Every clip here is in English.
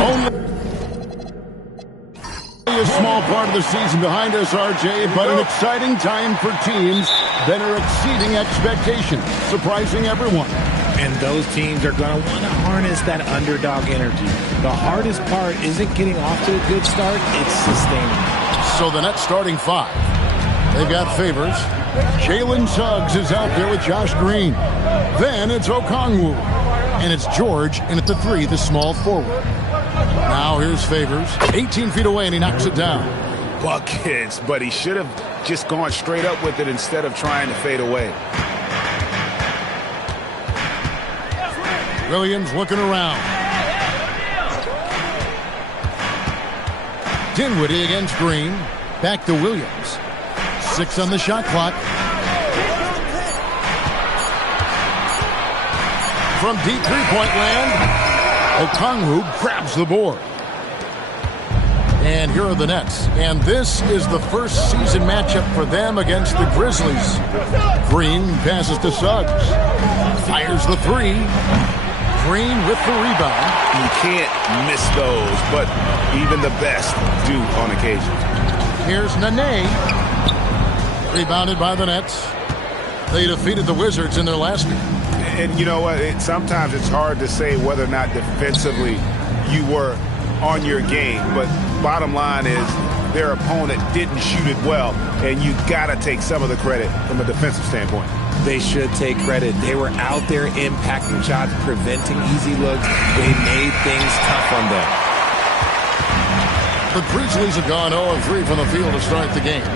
Only a small part of the season behind us, RJ, but an exciting time for teams that are exceeding expectations, surprising everyone. And those teams are going to want to harness that underdog energy. The hardest part isn't getting off to a good start, it's sustaining. So the Nets starting five. They've got Favors. Jalen Suggs is out there with Josh Green. Then it's Okongwu. And it's George in at the three, the small forward. Now here's Favors. 18 feet away, and he knocks it down. Buckets, but he should have just gone straight up with it instead of trying to fade away. Williams looking around. Dinwiddie against Green. Back to Williams. 6 on the shot clock. From deep three-point land, Okongwu grabs the board. And here are the Nets. And this is the first season matchup for them against the Grizzlies. Green passes to Suggs. Fires the three. Green with the rebound. You can't miss those, but even the best do on occasion. Here's Nene. Rebounded by the Nets. They defeated the Wizards in their last game. And you know what? Sometimes it's hard to say whether or not defensively you were on your game, but bottom line is their opponent didn't shoot it well, and you got to take some of the credit from a defensive standpoint. They should take credit. They were out there impacting shots, preventing easy looks. They made things tough on them. The Grizzlies have gone 0-3 from the field to start the game.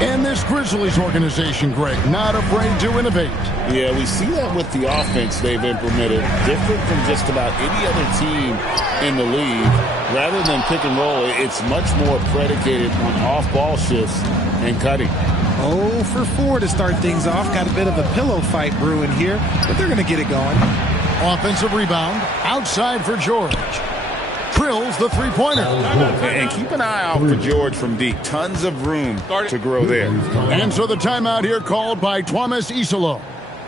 And this Grizzlies organization, Greg, not afraid to innovate. Yeah, we see that with the offense they've implemented. Different from just about any other team in the league. Rather than pick and roll, it's much more predicated on off-ball shifts and cutting. 0 for 4 to start things off. Got a bit of a pillow fight brewing here, but they're going to get it going. Offensive rebound. Outside for George. Drills the three-pointer. And keep an eye out for George from deep. Tons of room to grow there. And so the timeout here called by Thomas Isolo.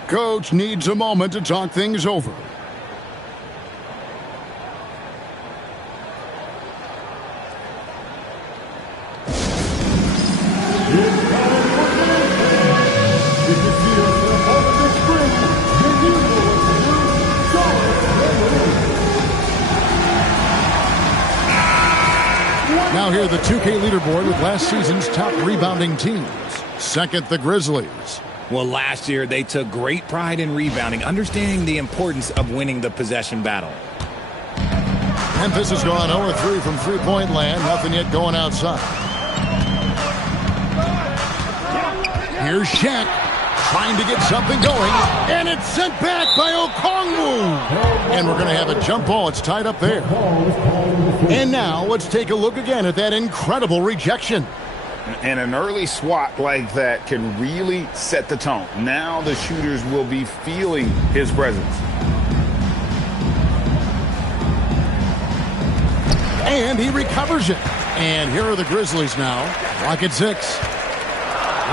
Coach needs a moment to talk things over. Now here the 2K leaderboard with last season's top rebounding teams. Second, the Grizzlies. Well, last year they took great pride in rebounding, understanding the importance of winning the possession battle. Memphis has gone 0-3 from three-point land. Nothing yet going outside. Here's Shaq trying to get something going. And it's sent back by Okongwu. And we're going to have a jump ball. It's tied up there. And now let's take a look again at that incredible rejection. And an early swat like that can really set the tone. Now the shooters will be feeling his presence. And he recovers it. And here are the Grizzlies now. Clock at 6.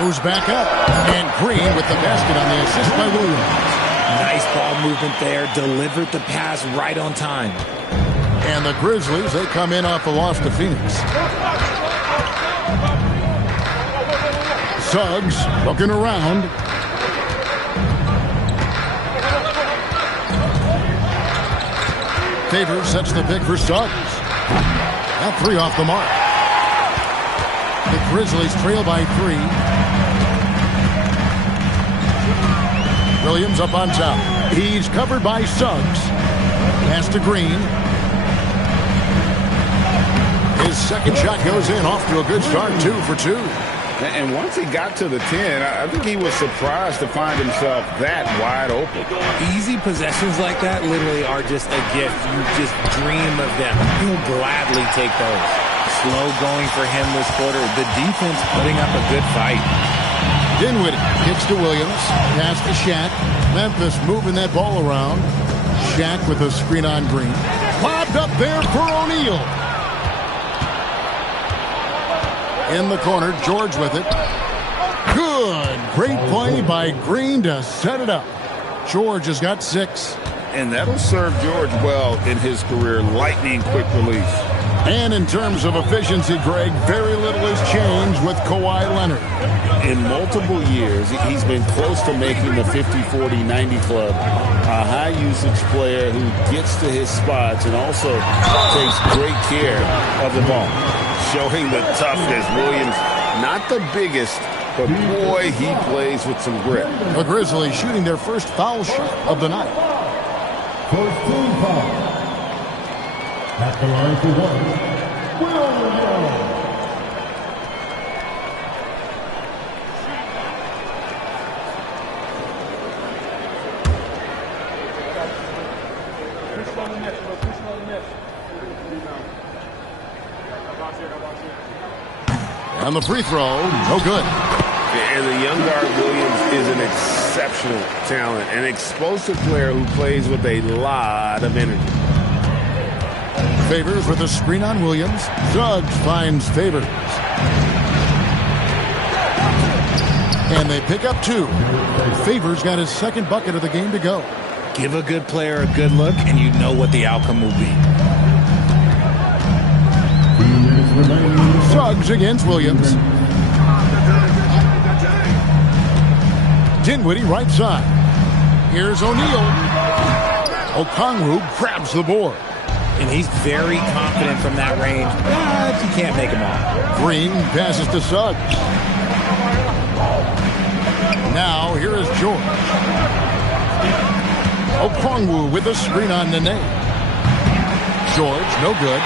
Moves back up. And Green with the basket on the assist by Williams. Nice ball movement there. Delivered the pass right on time. And the Grizzlies, they come in off the loss to Phoenix. Suggs looking around. Favors sets the pick for Suggs. That three off the mark. The Grizzlies trail by 3. Williams up on top. He's covered by Suggs. Pass to Green. His second shot goes in, off to a good start, 2 for 2. And once he got to the 10, I think he was surprised to find himself that wide open. Easy possessions like that literally are just a gift. You just dream of them. You'll gladly take those. Slow going for him this quarter. The defense putting up a good fight. Dinwiddie kicks to Williams. Pass to Shaq. Memphis moving that ball around. Shaq with a screen on Green. Popped up there for O'Neal. In the corner, George with it. Good. Great play by Green to set it up. George has got 6. And that'll serve George well in his career, lightning quick release. And in terms of efficiency, Greg, very little has changed with Kawhi Leonard. In multiple years, he's been close to making the 50-40-90 club. A high-usage player who gets to his spots and also takes great care of the ball. Showing the toughness. Williams, not the biggest, but boy, he plays with some grit. The Grizzlies shooting their first foul shot of the night. First team foul. At the line for one, Williams. And the free throw, no good. And the young guard Williams is an exceptional talent, an explosive player who plays with a lot of energy. Favors with a screen on Williams. Suggs finds Favors. And they pick up two. Favors got his second bucket of the game to go. Give a good player a good look, and you know what the outcome will be. Suggs against Williams. Dinwiddie right side. Here's O'Neal. Okongwu grabs the board. And he's very confident from that range, but you can't make him off. Green passes to Suggs. Now here is George. Okongwu with a screen on Nene. George, no good.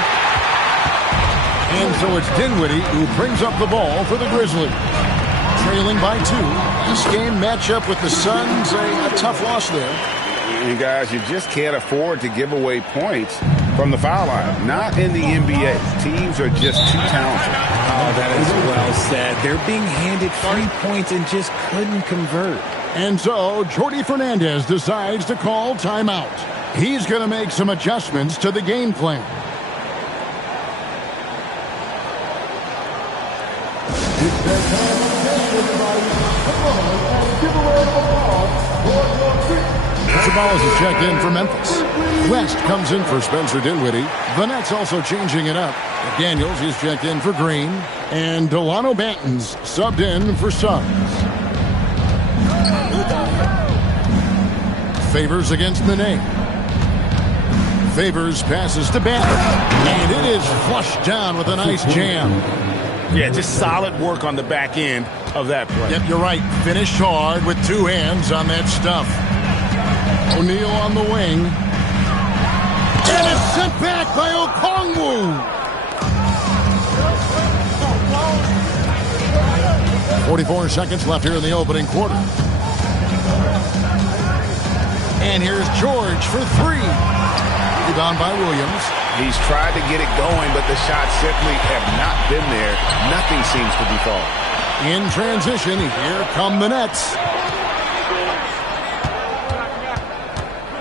And so it's Dinwiddie who brings up the ball for the Grizzlies. Trailing by two. This game matchup with the Suns, a tough loss there. And guys, you just can't afford to give away points from the foul line. Not in the NBA. Teams are just too talented. Oh, that is well said. They're being handed 3 points and just couldn't convert. And so Jordi Fernandez decides to call timeout. He's going to make some adjustments to the game plan. Sabonis is checked in for Memphis. West comes in for Spencer Dinwiddie. The Nets also changing it up. Daniels is checked in for Green. And Delano Banton's subbed in for Suggs. Favors against Nene. Favors passes to Banton. And it is flushed down with a nice jam. Yeah, just solid work on the back end of that play. Yep, you're right. Finished hard with two hands on that stuff. O'Neal on the wing. And it's sent back by Okongwu. 44 seconds left here in the opening quarter. And here's George for three. Rebound by Williams. He's tried to get it going, but the shots simply have not been there. Nothing seems to be falling. In transition, here come the Nets.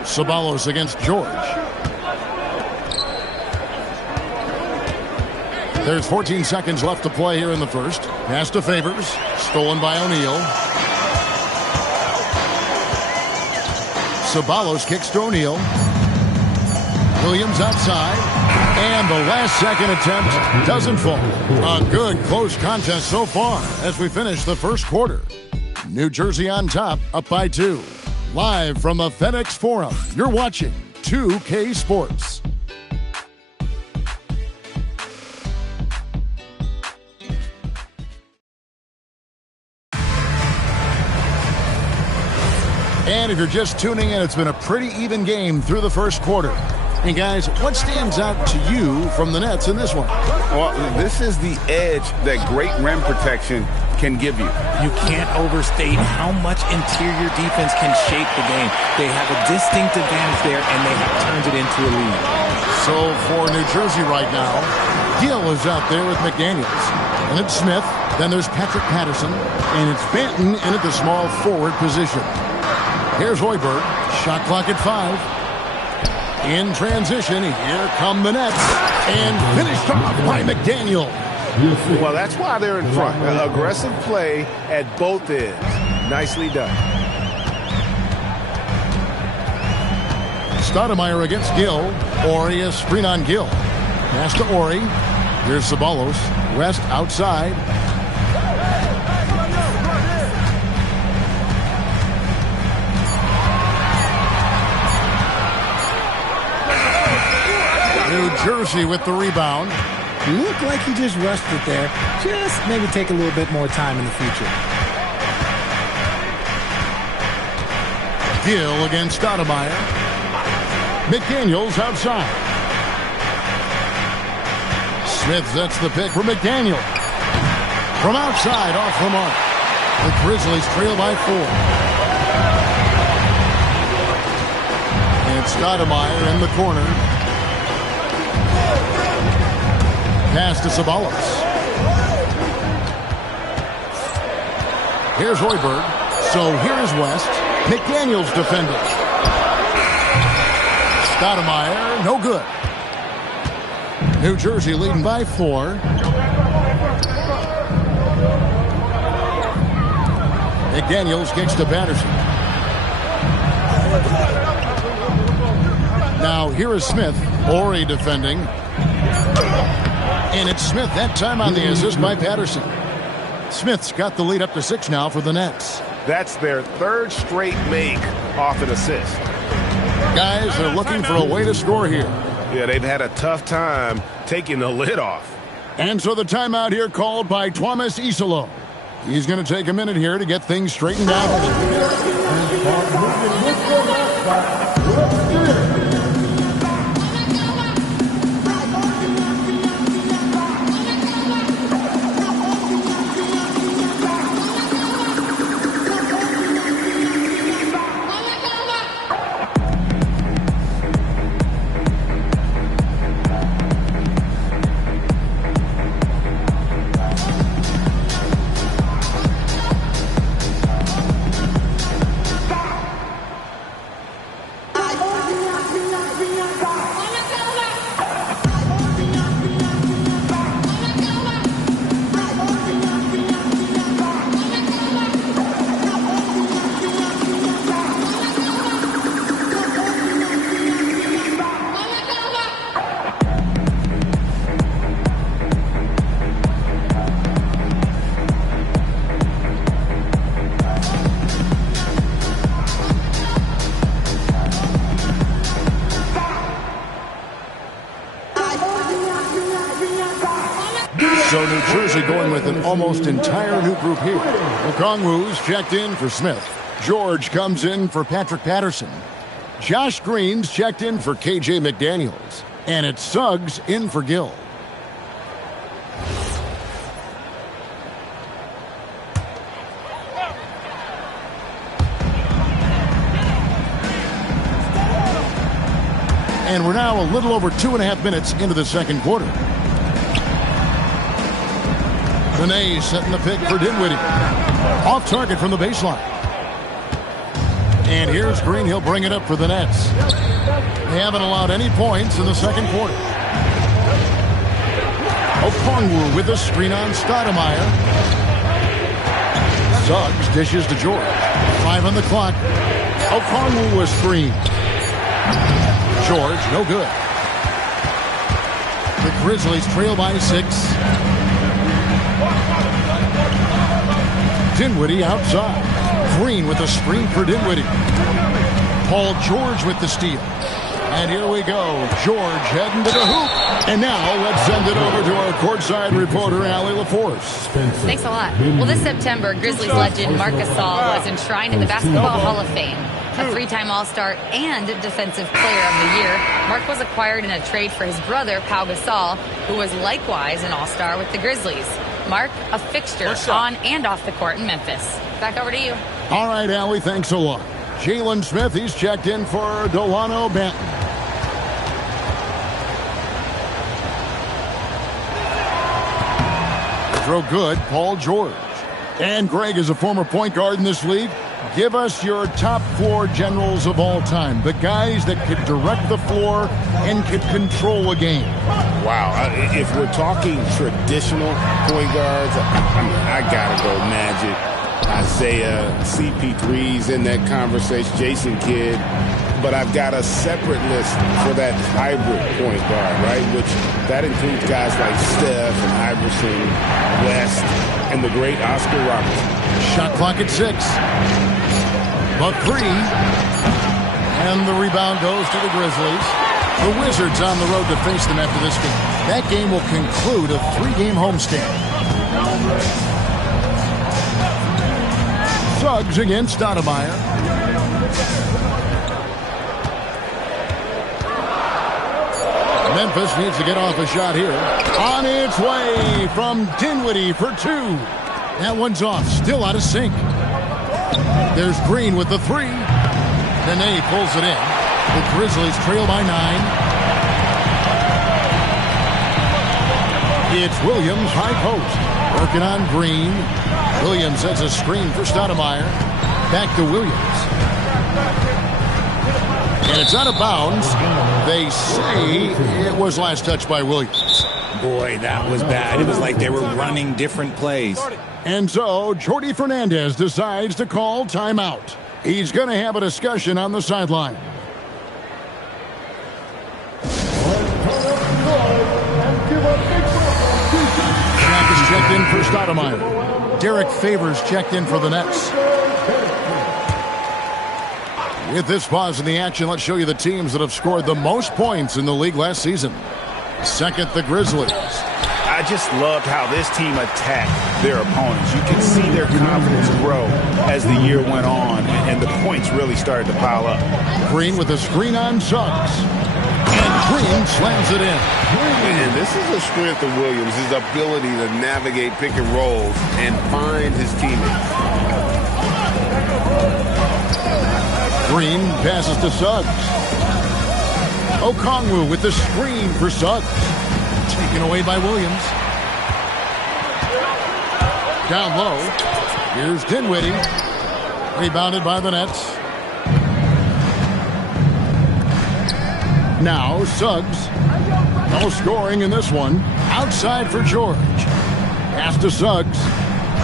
Sabonis against George. There's 14 seconds left to play here in the first. Pass to Favors. Stolen by O'Neal. Sabonis kicks to O'Neal. Williams outside. And the last second attempt doesn't fall. A good close contest so far as we finish the first quarter. New Jersey on top, up by 2. Live from the FedEx Forum, you're watching 2K Sports. And if you're just tuning in, it's been a pretty even game through the first quarter. And guys, what stands out to you from the Nets in this one? Well, this is the edge that great rim protection can give you. You can't overstate how much interior defense can shape the game. They have a distinct advantage there, and they have turned it into a lead. So for New Jersey right now, Gill is out there with McDaniels. And it's Smith, then there's Patrick Patterson, and it's Banton in at the small forward position. Here's Hoiberg, shot clock at 5. In transition, here come the Nets, and finished off by McDaniel. Well, that's why they're in front. Aggressive play at both ends. Nicely done. Stoudemire against Gill. Ori, a screen on Gill. Pass to Ori. Here's Ceballos. West outside. New Jersey with the rebound. Looked like he just rushed it there. Just maybe take a little bit more time in the future. Gill against Stoudemire. McDaniels outside. Smith sets the pick for McDaniel. From outside, off the mark. The Grizzlies trail by 4. And Stoudemire in the corner. Pass to Ceballos. Here's Hoiberg. So here's West. McDaniels defending. Stoudemire, no good. New Jersey leading by 4. McDaniels kicks to Patterson. Now here is Smith. Ori defending. And it's Smith that time on the assist by Patterson. Smith's got the lead up to 6 now for the Nets. That's their 3rd straight make off an assist. Guys, they're looking for a way to score here. Yeah, they've had a tough time taking the lid off. And so the timeout here called by Thomas Isolo. He's going to take a minute here to get things straightened out. So New Jersey going with an almost entire new group here. Okongwu's checked in for Smith. George comes in for Patrick Patterson. Josh Green's checked in for KJ McDaniels. And it's Suggs in for Gill. And we're now a little over 2.5 minutes into the second quarter. Benet setting the pick for Dinwiddie. Off target from the baseline. And here's Green. He'll bring it up for the Nets. They haven't allowed any points in the second quarter. Okongwu with the screen on Stoudemire. Suggs dishes to George. 5 on the clock. Okongwu was screened. George, no good. The Grizzlies trail by 6. Dinwiddie outside. Green with the screen for Dinwiddie. Paul George with the steal. And here we go. George heading to the hoop. And now let's send it over to our courtside reporter, Allie LaForce. Thanks a lot. Well, this September, Grizzlies legend Marc Gasol was enshrined in the Basketball Hall of Fame. A 3-time All-Star and Defensive Player of the Year, Marc was acquired in a trade for his brother, Pau Gasol, who was likewise an All-Star with the Grizzlies. Marc, a fixture on and off the court in Memphis. Back over to you. All right, Allie, thanks a lot. Jalen Smith, he's checked in for Delano Banton. Throw good, Paul George. And Greg is a former point guard in this league. Give us your top 4 generals of all time. The guys that could direct the floor and could control a game. Wow. If we're talking traditional point guards, I got to go Magic, Isaiah, CP3's in that conversation, Jason Kidd. But I've got a separate list for that hybrid point guard, right? Which that includes guys like Steph and Iverson, West, and the great Oscar Robertson. Shot clock at 6. The 3. And the rebound goes to the Grizzlies. The Wizards on the road to face them after this game. That game will conclude a 3-game homestand. Suggs against Stoudemire. Memphis needs to get off a shot here. On its way from Dinwiddie for 2. That one's off. Still out of sync. There's Green with the 3. Nene pulls it in. The Grizzlies trail by 9. It's Williams, high post. Working on Green. Williams sets a screen for Stoudemire. Back to Williams. And it's out of bounds. They say it was last touched by Williams. Boy, that was bad. It was like they were running different plays. And so Jordi Fernandez decides to call timeout. He's going to have a discussion on the sideline. Back is checked in for Stoudemire. Derek Favors checked in for the Nets. With this pause in the action, let's show you the teams that have scored the most points in the league last season. Second, the Grizzlies. I just loved how this team attacked their opponents. You can see their confidence grow as the year went on, and the points really started to pile up. Green with a screen on Suggs. And Green slams it in. And this is a strength of Williams, his ability to navigate pick and rolls and find his teammates. Green passes to Suggs. Okongwu with the screen for Suggs. Taken away by Williams. Down low. Here's Dinwiddie. Rebounded by the Nets. Now Suggs. No scoring in this one. Outside for George. Pass to Suggs.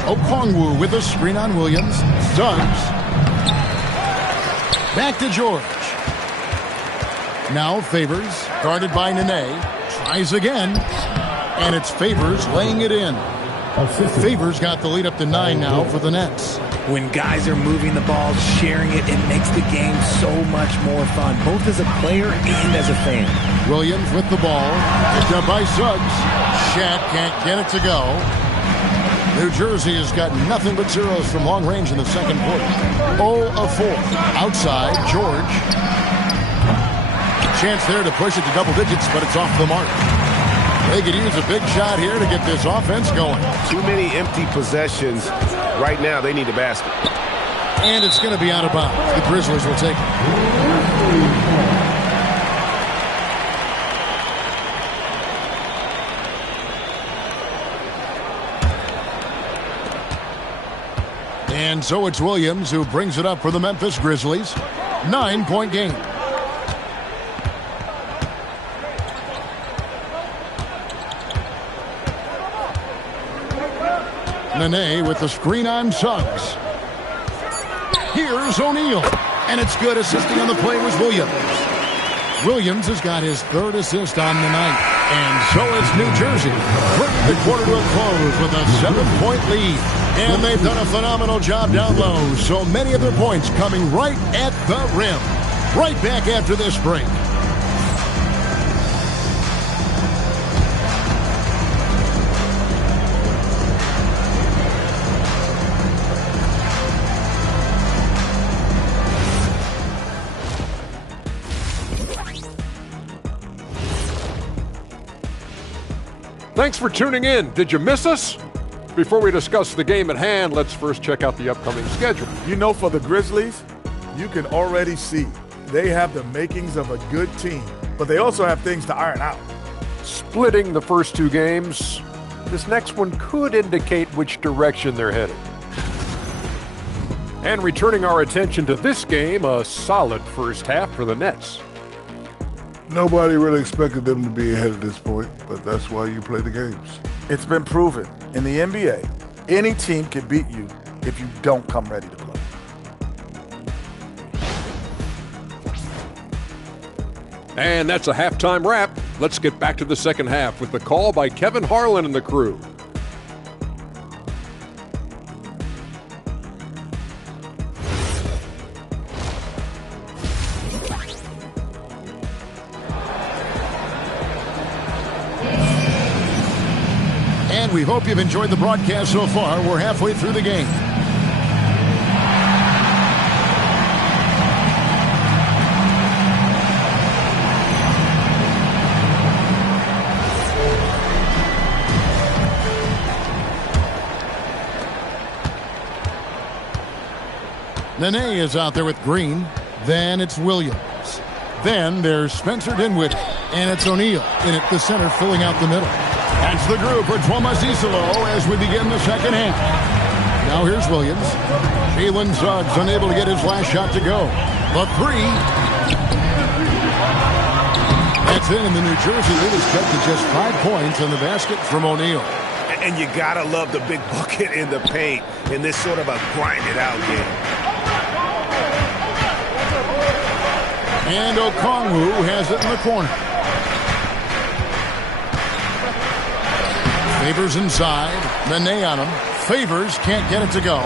Okongwu with a screen on Williams. Suggs. Back to George. Now Favors, guarded by Nene. Tries again. And it's Favors laying it in. Favors got the lead up to 9 now for the Nets. When guys are moving the ball, sharing it makes the game so much more fun, both as a player and as a fan. Williams with the ball. Picked up by Suggs. Shat can't get it to go. New Jersey has got nothing but zeros from long range in the second quarter. 0 of 4. Outside, George. Chance there to push it to double digits, but it's off the mark. They could use a big shot here to get this offense going. Too many empty possessions. Right now, they need a basket. And it's going to be out of bounds. The Grizzlies will take it. And so it's Williams who brings it up for the Memphis Grizzlies. 9-point game. Nene with the screen on Suggs. Here's O'Neal. And it's good. Assisting on the play was Williams. Williams has got his 3rd assist on the night. And so it's New Jersey. Bringing the quarter to a close with a 7-point lead. And they've done a phenomenal job down low. So many of their points coming right at the rim. Right back after this break. Thanks for tuning in. Did you miss us? Before we discuss the game at hand, let's first check out the upcoming schedule. You know, for the Grizzlies, you can already see they have the makings of a good team, but they also have things to iron out. Splitting the first 2 games, this next one could indicate which direction they're headed. And returning our attention to this game, a solid first half for the Nets. Nobody really expected them to be ahead at this point, but that's why you play the games. It's been proven in the NBA, any team can beat you if you don't come ready to play. And that's a halftime wrap. Let's get back to the second half with the call by Kevin Harlan and the crew. And we hope you've enjoyed the broadcast so far. We're halfway through the game. Nene is out there with Green. Then it's Williams. Then there's Spencer Dinwiddie. And it's O'Neal in at the center, filling out the middle. That's the group for Tuomas as we begin the second half. Now here's Williams. Jalen Suggs unable to get his last shot to go. The three. That's in, and the New Jersey lead is cut to just 5 points on the basket from O'Neal. And you gotta love the big bucket in the paint in this sort of a grind-it-out game. And Okongwu has it in the corner. Favors inside. Nene on him. Favors can't get it to go.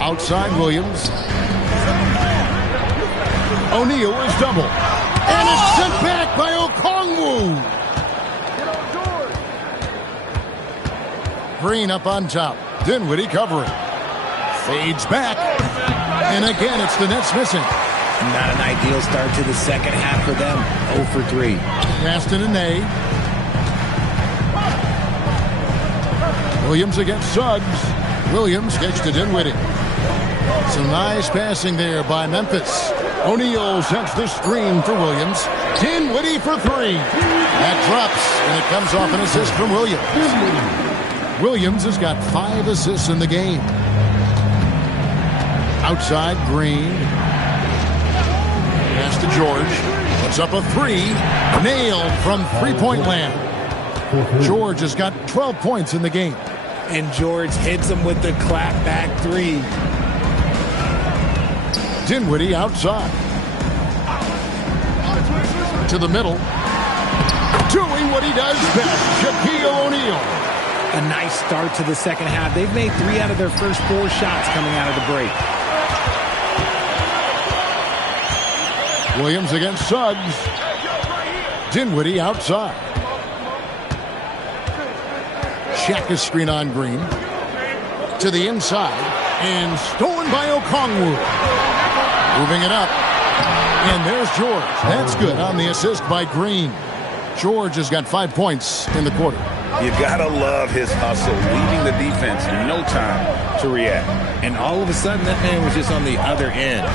Outside Williams. O'Neal is double. And it's sent back by Okongwu. Green up on top. Dinwiddie covering. Fades back. And again, it's the Nets missing. Not an ideal start to the second half for them. 0 for 3. Gaston and A. Williams against Suggs. Williams gets to Dinwiddie. Some nice passing there by Memphis. O'Neal sets the screen for Williams. Dinwiddie for 3. That drops, and it comes off an assist from Williams. Williams has got 5 assists in the game. Outside Green. Pass to George. Puts up a 3. Nailed from three-point land. George has got 12 points in the game. And George hits him with the clap-back 3. Dinwiddie outside. To the middle. Doing what he does best. Shaquille O'Neal. A nice start to the second half. They've made 3 out of their first 4 shots coming out of the break. Williams against Suggs. Dinwiddie outside. Shaq is screen on Green. To the inside. And stolen by Okongwu. Moving it up. And there's George. That's good on the assist by Green. George has got 5 points in the quarter. You gotta love his hustle, leaving the defense no time to react. And all of a sudden, that man was just on the other end.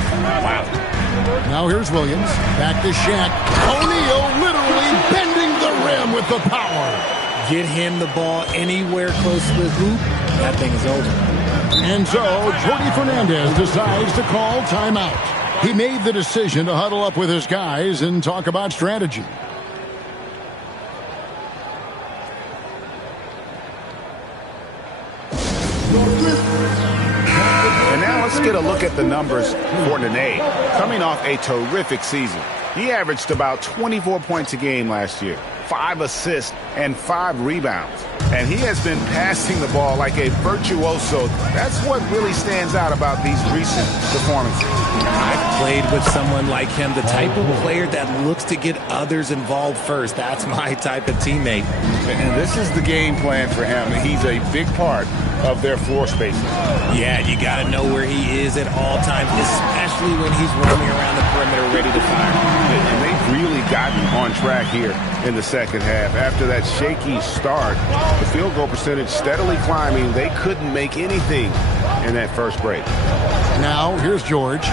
Wow. Now here's Williams. Back to Shaq. O'Neal literally bending the rim with the power. Get him the ball anywhere close to the hoop, that thing is over. And so, Jordi Fernandez decides to call timeout. He made the decision to huddle up with his guys and talk about strategy. And now let's get a look at the numbers for Nene. Coming off a terrific season. He averaged about 24 points a game last year, 5 assists, and 5 rebounds. And he has been passing the ball like a virtuoso. That's what really stands out about these recent performances. I've played with someone like him, the type of player that looks to get others involved first. That's my type of teammate. And this is the game plan for him. He's a big part of their floor spacing. Yeah, you got to know where he is at all times, especially when he's roaming around the perimeter ready to fire. And they've really gotten on track here in the second half. After that shaky start, the field goal percentage steadily climbing. They couldn't make anything in that first break. Now, here's George.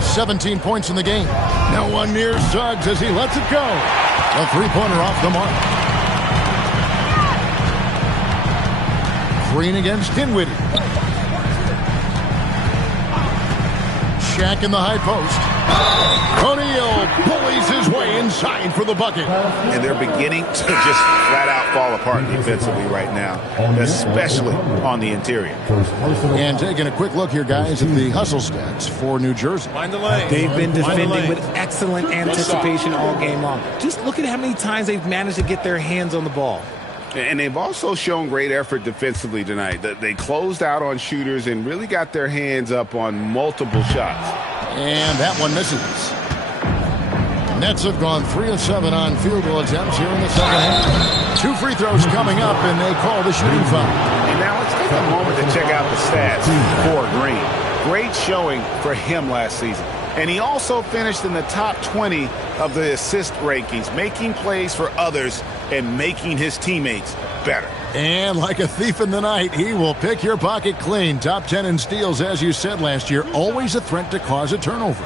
17 points in the game. No one near Suggs as he lets it go. A three-pointer off the mark. Green against Dinwiddie. Shaq in the high post. O'Neal bullies his way inside for the bucket. And they're beginning to just flat out fall apart defensively right now, especially on the interior. And taking a quick look here, guys, at the hustle stats for New Jersey. They've been defending with excellent anticipation all game long. Just look at how many times they've managed to get their hands on the ball. And they've also shown great effort defensively tonight. They closed out on shooters and really got their hands up on multiple shots. And that one misses. Nets have gone 3 of 7 on field goal attempts here in the second half. 2 free throws coming up, and they call the shooting foul. And now let's take a moment to check out the stats for Green. Great showing for him last season. And he also finished in the top 20 of the assist rankings, making plays for others and making his teammates better. And like a thief in the night, he will pick your pocket clean. Top 10 in steals, as you said last year, always a threat to cause a turnover.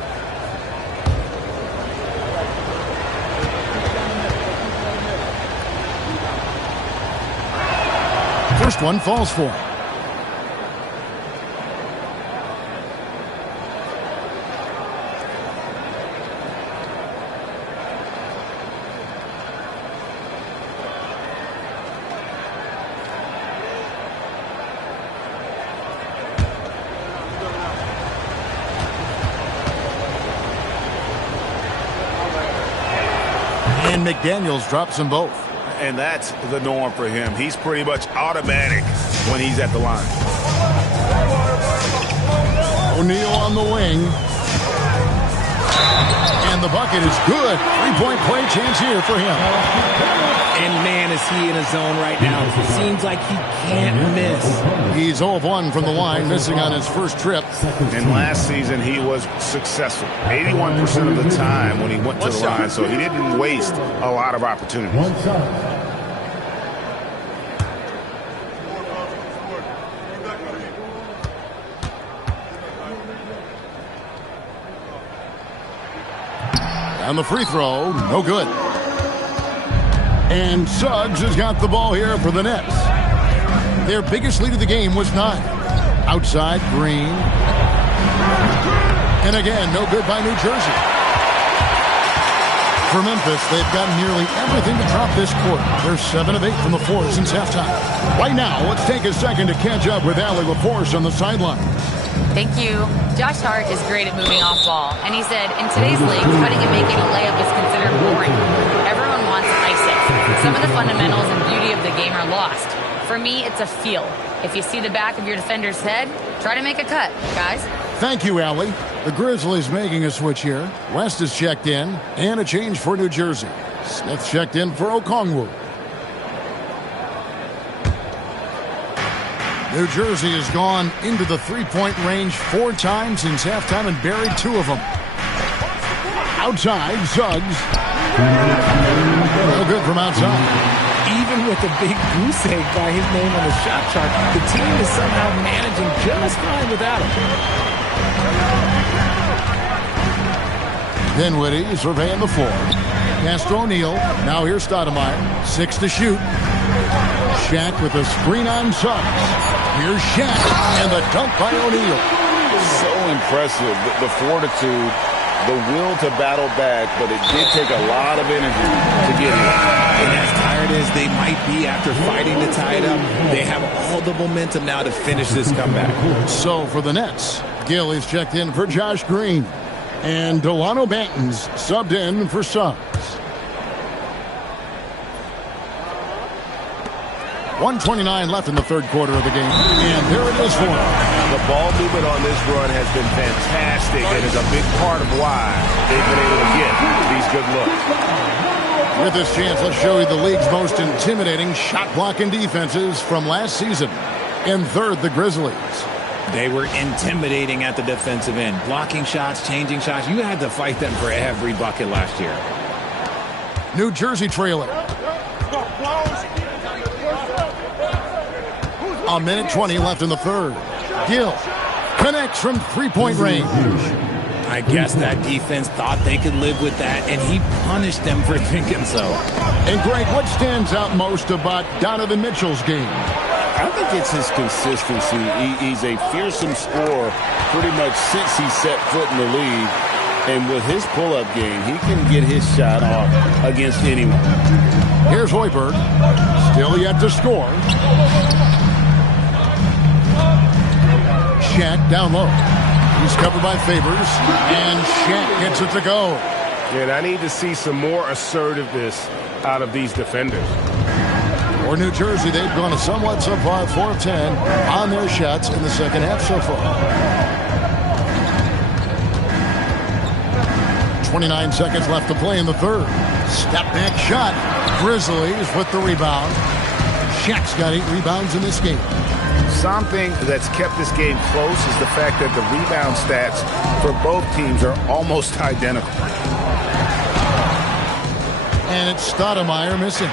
First one falls for him. And McDaniels drops them both. And that's the norm for him. He's pretty much automatic when he's at the line. O'Neal on the wing. And the bucket is good. 3-point play chance here for him. And man, is he in a zone right now. It seems like he can't miss. He's 0 of 1 from the line, missing on his first trip. And last season, he was successful 81% of the time when he went to the line, so he didn't waste a lot of opportunities. And the free throw, no good. And Suggs has got the ball here for the Nets. Their biggest lead of the game was 9. Outside, Green. And again, no good by New Jersey. For Memphis, they've got nearly everything to drop this quarter. They're 7 of 8 from the floor since halftime. Right now, let's take a second to catch up with Allie LaForce on the sideline. Thank you. Josh Hart is great at moving off ball, and he said, in today's league, cutting and making a layup is considered boring. Everyone wants icing. Some of the fundamentals and beauty of the game are lost. For me, it's a feel. If you see the back of your defender's head, try to make a cut, guys. Thank you, Allie. The Grizzlies making a switch here. West is checked in, and a change for New Jersey. Smith checked in for Okongwu. New Jersey has gone into the three-point range 4 times since halftime and buried 2 of them. Outside, Suggs. No good from outside. Even with a big goose egg by his name on the shot chart, the team is somehow managing just fine without him. Dinwiddie surveying the floor. Castro O'Neal. Now here's Stoudemire. 6 to shoot. Shaq with a screen on Suggs. Here's Shaq, and the dunk by O'Neal. So impressive, the fortitude, the will to battle back, but it did take a lot of energy to get here. And as tired as they might be after fighting to tie it up, they have all the momentum now to finish this comeback. So for the Nets, Gill is checked in for Josh Green, and Delano Banton's subbed in for Suggs. 1:29 left in the third quarter of the game, and there it is for him. The ball movement on this run has been fantastic and is a big part of why they've been able to get these good looks. With this chance, let's show you the league's most intimidating shot-blocking defenses from last season. In third, the Grizzlies. They were intimidating at the defensive end, blocking shots, changing shots. You had to fight them for every bucket last year. New Jersey trailing. A minute 20 left in the third. Gill connects from three-point range. I guess that defense thought they could live with that, and he punished them for thinking so. And Greg, what stands out most about Donovan Mitchell's game? I I think it's his consistency. He's a fearsome scorer pretty much since he set foot in the league. And with his pull-up game, he can get his shot off against anyone. Here's Hoiberg. Still yet to score. Shaq down low. He's covered by Favors. And Shaq gets it to go. And I need to see some more assertiveness out of these defenders. For New Jersey, they've gone somewhat so far 4 of 10 on their shots in the second half so far. 29 seconds left to play in the third. Step back shot. Grizzlies with the rebound. Shaq's got 8 rebounds in this game. Something that's kept this game close is the fact that the rebound stats for both teams are almost identical. And it's Stoudemire missing.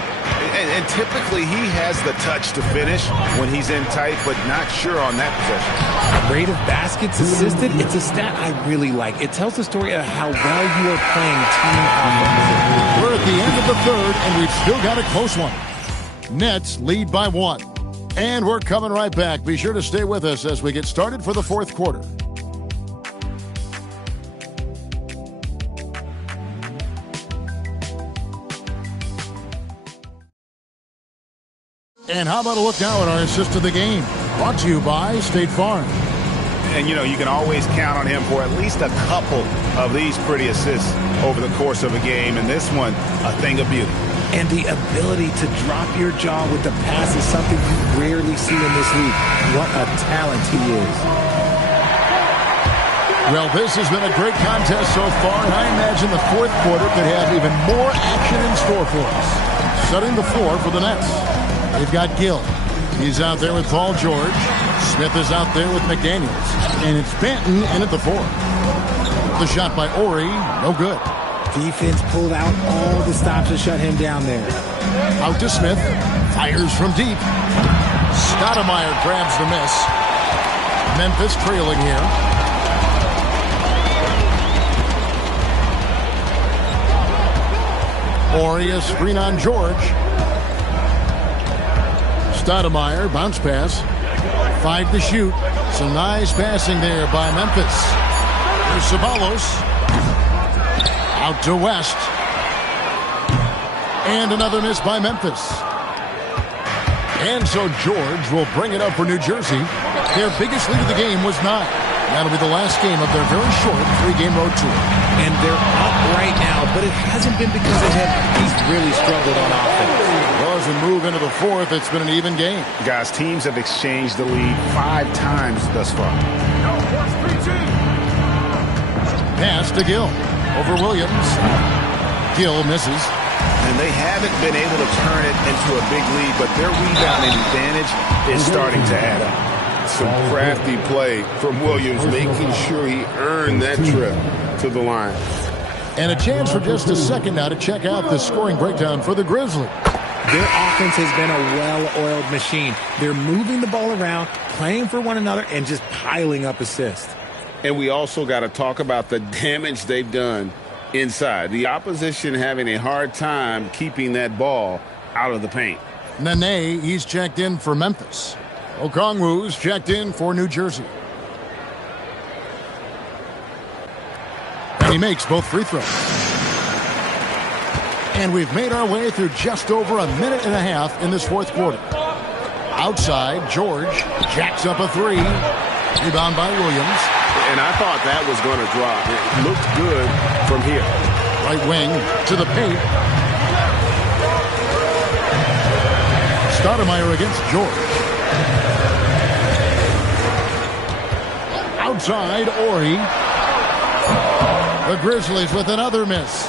And typically he has the touch to finish when he's in tight, but not sure on that possession. Rate of baskets assisted, it's a stat I really like. It tells the story of how well you are playing team offense. We're at the end of the third, and we've still got a close one. Nets lead by 1. And we're coming right back. Be sure to stay with us as we get started for the fourth quarter. And how about a look now at our assist of the game? Brought to you by State Farm. And, you know, you can always count on him for at least a couple of these pretty assists over the course of a game. And this one, a thing of beauty. And the ability to drop your jaw with the pass is something you rarely see in this league. What a talent he is. Well, this has been a great contest so far, and I imagine the fourth quarter could have even more action in store for us. Setting the floor for the Nets. They've got Gill. He's out there with Paul George. Smith is out there with McDaniels. And it's Banton in at the 4. The shot by Ori, no good. Defense pulled out all the stops to shut him down there. Out to Smith. Fires from deep. Stoudemire grabs the miss. Memphis trailing here. Ori, a screen on George. Stoudemire, bounce pass. 5 to shoot. Some nice passing there by Memphis. Here's Ceballos. Out to West. And another miss by Memphis. And so George will bring it up for New Jersey. Their biggest lead of the game was 9. That'll be the last game of their very short 3-game road tour. And they're up right now, but it hasn't been because he's really struggled on offense. Well, as we move into the fourth, it's been an even game. Guys, teams have exchanged the lead 5 times thus far. Pass to Gill. Over Williams. Gill misses. And they haven't been able to turn it into a big lead, but their rebounding advantage is starting to add up. Some crafty play from Williams, making sure he earned that trip to the line. And a chance for just a second now to check out the scoring breakdown for the Grizzlies. Their offense has been a well-oiled machine. They're moving the ball around, playing for one another, and just piling up assists. And we also got to talk about the damage they've done inside. The opposition having a hard time keeping that ball out of the paint. Nene, he's checked in for Memphis. Okongwu's checked in for New Jersey. And he makes both free throws. And we've made our way through just over a minute and a half in this fourth quarter. Outside, George jacks up a 3. Rebound by Williams. And I thought that was going to drop. It looked good from here. Right wing to the paint. Stoudemire against George. Outside, Ori. The Grizzlies with another miss.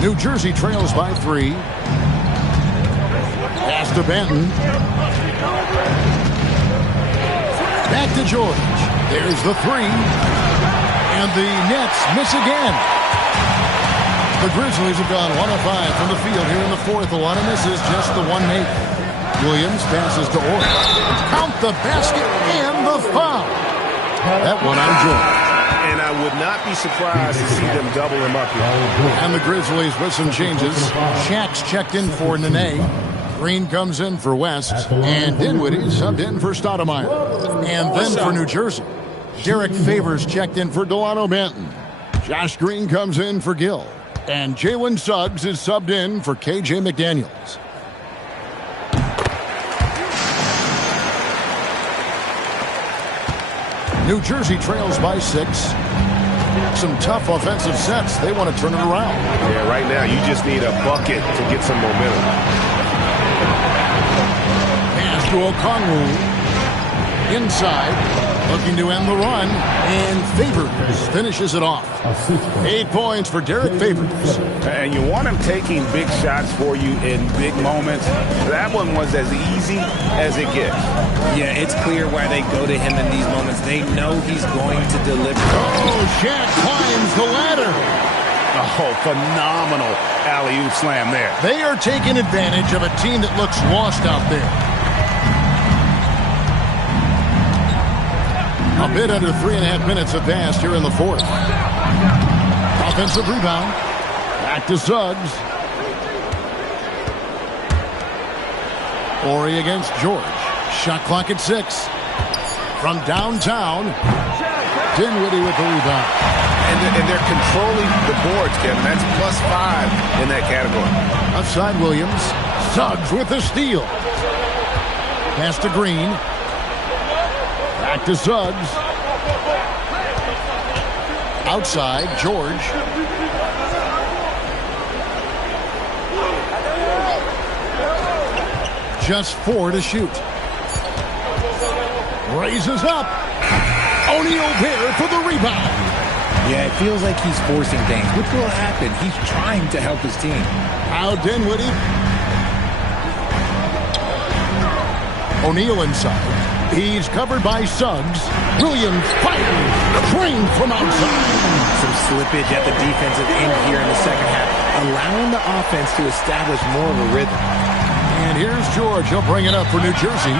New Jersey trails by 3. Pass to Banton. Back to George. There's the 3. And the Nets miss again. The Grizzlies have gone 1 of 5 from the field here in the fourth. A lot of misses, just the 1 make. Williams passes to Ori. Count the basket and the foul. That one on George. And I would not be surprised to see them double him up here. And the Grizzlies with some changes. Shaq's checked in for Nene. Green comes in for West, and Dinwiddie subbed in for Stoudemire. And then for New Jersey, Derek Favors checked in for Delano Banton. Josh Green comes in for Gill. And Jalen Suggs is subbed in for KJ McDaniels. New Jersey trails by 6. Some tough offensive sets. They want to turn it around. Yeah, right now you just need a bucket to get some momentum. Pass to Okongwu. Inside, looking to end the run. And Favors finishes it off. 8 points for Derek Favors. And you want him taking big shots for you in big moments. That one was as easy as it gets. Yeah, it's clear why they go to him in these moments. They know he's going to deliver. Oh, Shaq climbs the ladder. Oh, phenomenal alley-oop slam there. They are taking advantage of a team that looks lost out there. A bit under 3.5 minutes have passed here in the fourth. Offensive rebound. Back to Suggs. Horry against George. Shot clock at 6. From downtown, Dinwiddie with the rebound. And they're controlling the boards, Kevin. That's +5 in that category. Outside Williams. Suggs with the steal. Pass to Green. Back to Suggs. Outside, George. Just 4 to shoot. Raises up. O'Neal there for the rebound. Yeah, it feels like he's forcing things, which will happen. He's trying to help his team. Now Dinwiddie. O'Neal inside. He's covered by Suggs. Williams fires. Crane from outside. Some slippage at the defensive end here in the second half, allowing the offense to establish more of a rhythm. And here's George. He'll bring it up for New Jersey.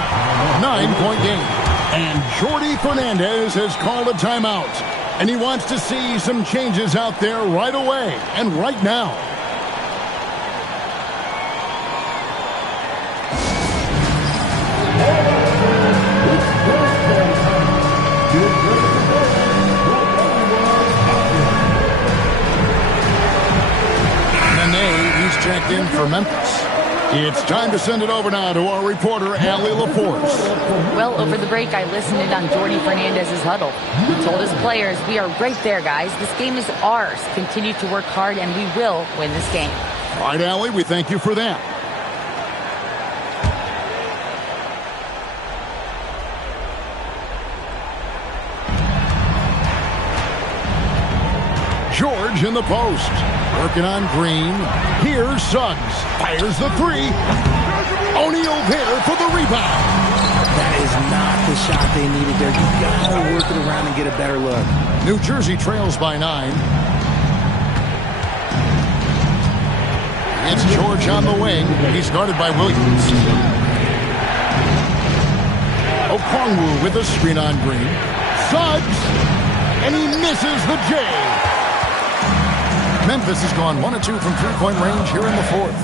9-point game. And Jordi Fernandez has called a timeout. And he wants to see some changes out there right away and right now. Nene, he's checked in for Memphis. It's time to send it over now to our reporter, Allie LaForce. Well, over the break, I listened in on Jordi Fernandez's huddle. He told his players, "We are right there, guys. This game is ours. Continue to work hard, and we will win this game." All right, Allie, we thank you for that. George in the post. Working on Green. Here's Suggs. Fires the 3. O'Neal there for the rebound. That is not the shot they needed there. You got to work it around and get a better look. New Jersey trails by 9. It's George on the wing. He's guarded by Williams. Okongwu with a screen on Green. Suggs. And he misses the J. Memphis has gone 1 of 2 from 3-point range here in the fourth.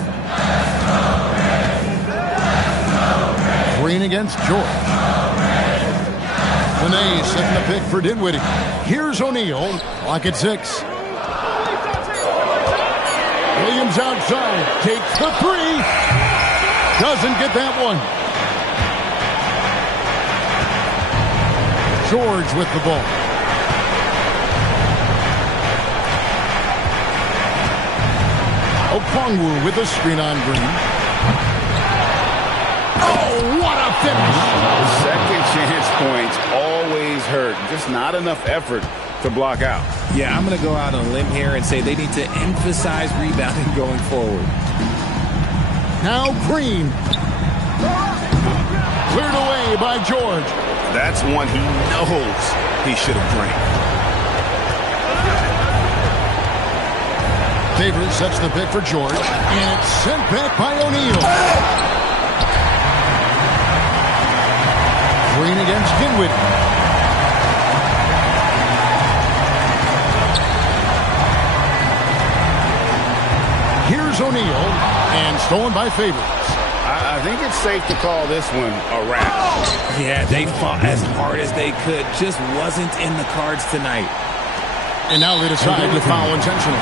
Green against George. Nene setting the pick for Dinwiddie. Here's O'Neal. Clock at 6. Williams outside. Takes the 3. Doesn't get that one. George with the ball. Okongwu with a screen on Green. Oh, what a finish! Second chance points always hurt. Just not enough effort to block out. Yeah, I'm going to go out on a limb here and say they need to emphasize rebounding going forward. Now Green. Cleared away by George. That's one he knows he should have drained. Favors sets the pick for George, and it's sent back by O'Neal. Green against Dinwiddie. Here's O'Neal, and stolen by Favors. I I think it's safe to call this one a wrap. Yeah, they fought as hard as they could. Just wasn't in the cards tonight. And now they decide to foul intentionally.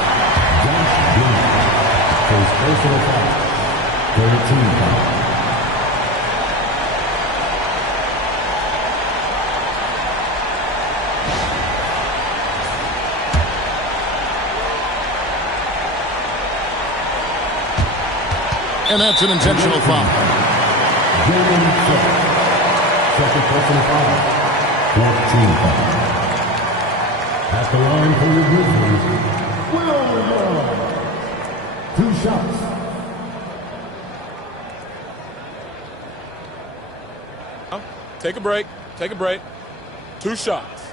First personal foul. 13 foul. And that's an intentional foul. Second personal foul. 14 foul. At the line for the Grizzlies, Will Young. 2 shots. Take a break. Take a break. 2 shots.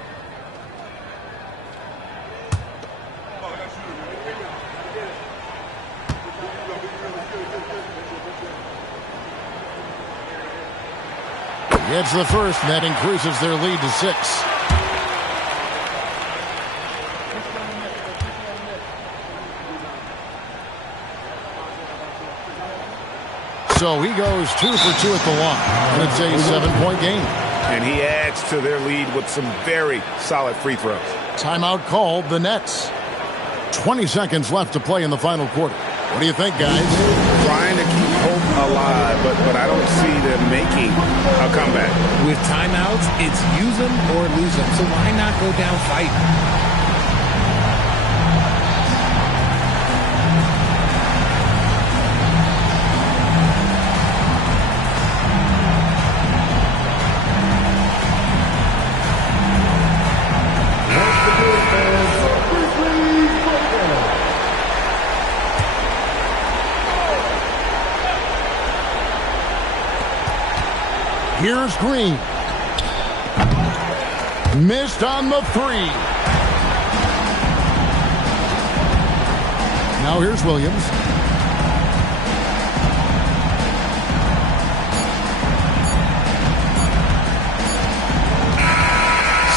Gets the first, and that increases their lead to 6. So he goes 2 for 2 at the line, and it's a 7-point game. And he adds to their lead with some very solid free throws. Timeout called the Nets. 20 seconds left to play in the final quarter. What do you think, guys? Trying to keep hope alive, but I don't see them making a comeback. With timeouts, it's use them or lose them. So why not go down fighting? Here's Green. Missed on the 3. Now here's Williams.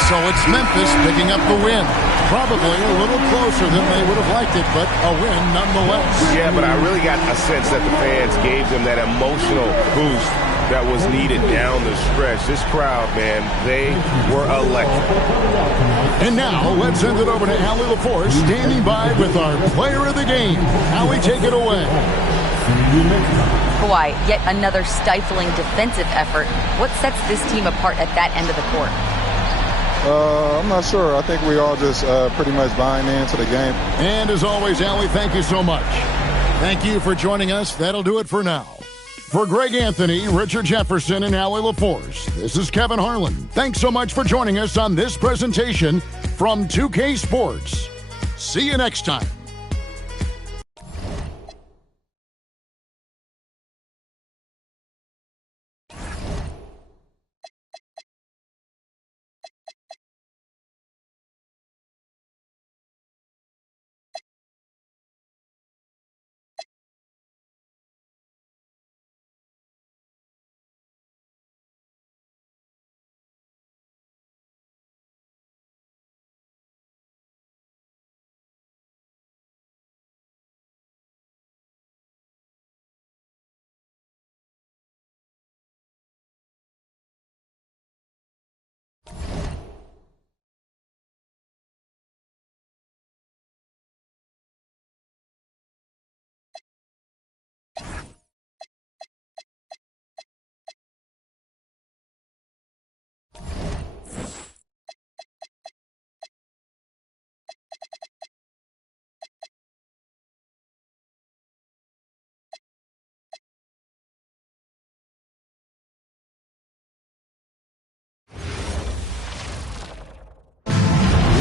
So it's Memphis picking up the win. Probably a little closer than they would have liked it, but a win nonetheless. Yeah, but I really got a sense that the fans gave them that emotional boost that was needed down the stretch. This crowd, man, they were electric. And now, let's send it over to Allie LaForce, standing by with our player of the game. Allie, take it away. Kawhi, yet another stifling defensive effort. What sets this team apart at that end of the court? I'm not sure. I think we all just pretty much buying into the game. And as always, Allie, thank you so much. Thank you for joining us. That'll do it for now. For Greg Anthony, Richard Jefferson, and Allie LaForce, this is Kevin Harlan. Thanks so much for joining us on this presentation from 2K Sports. See you next time.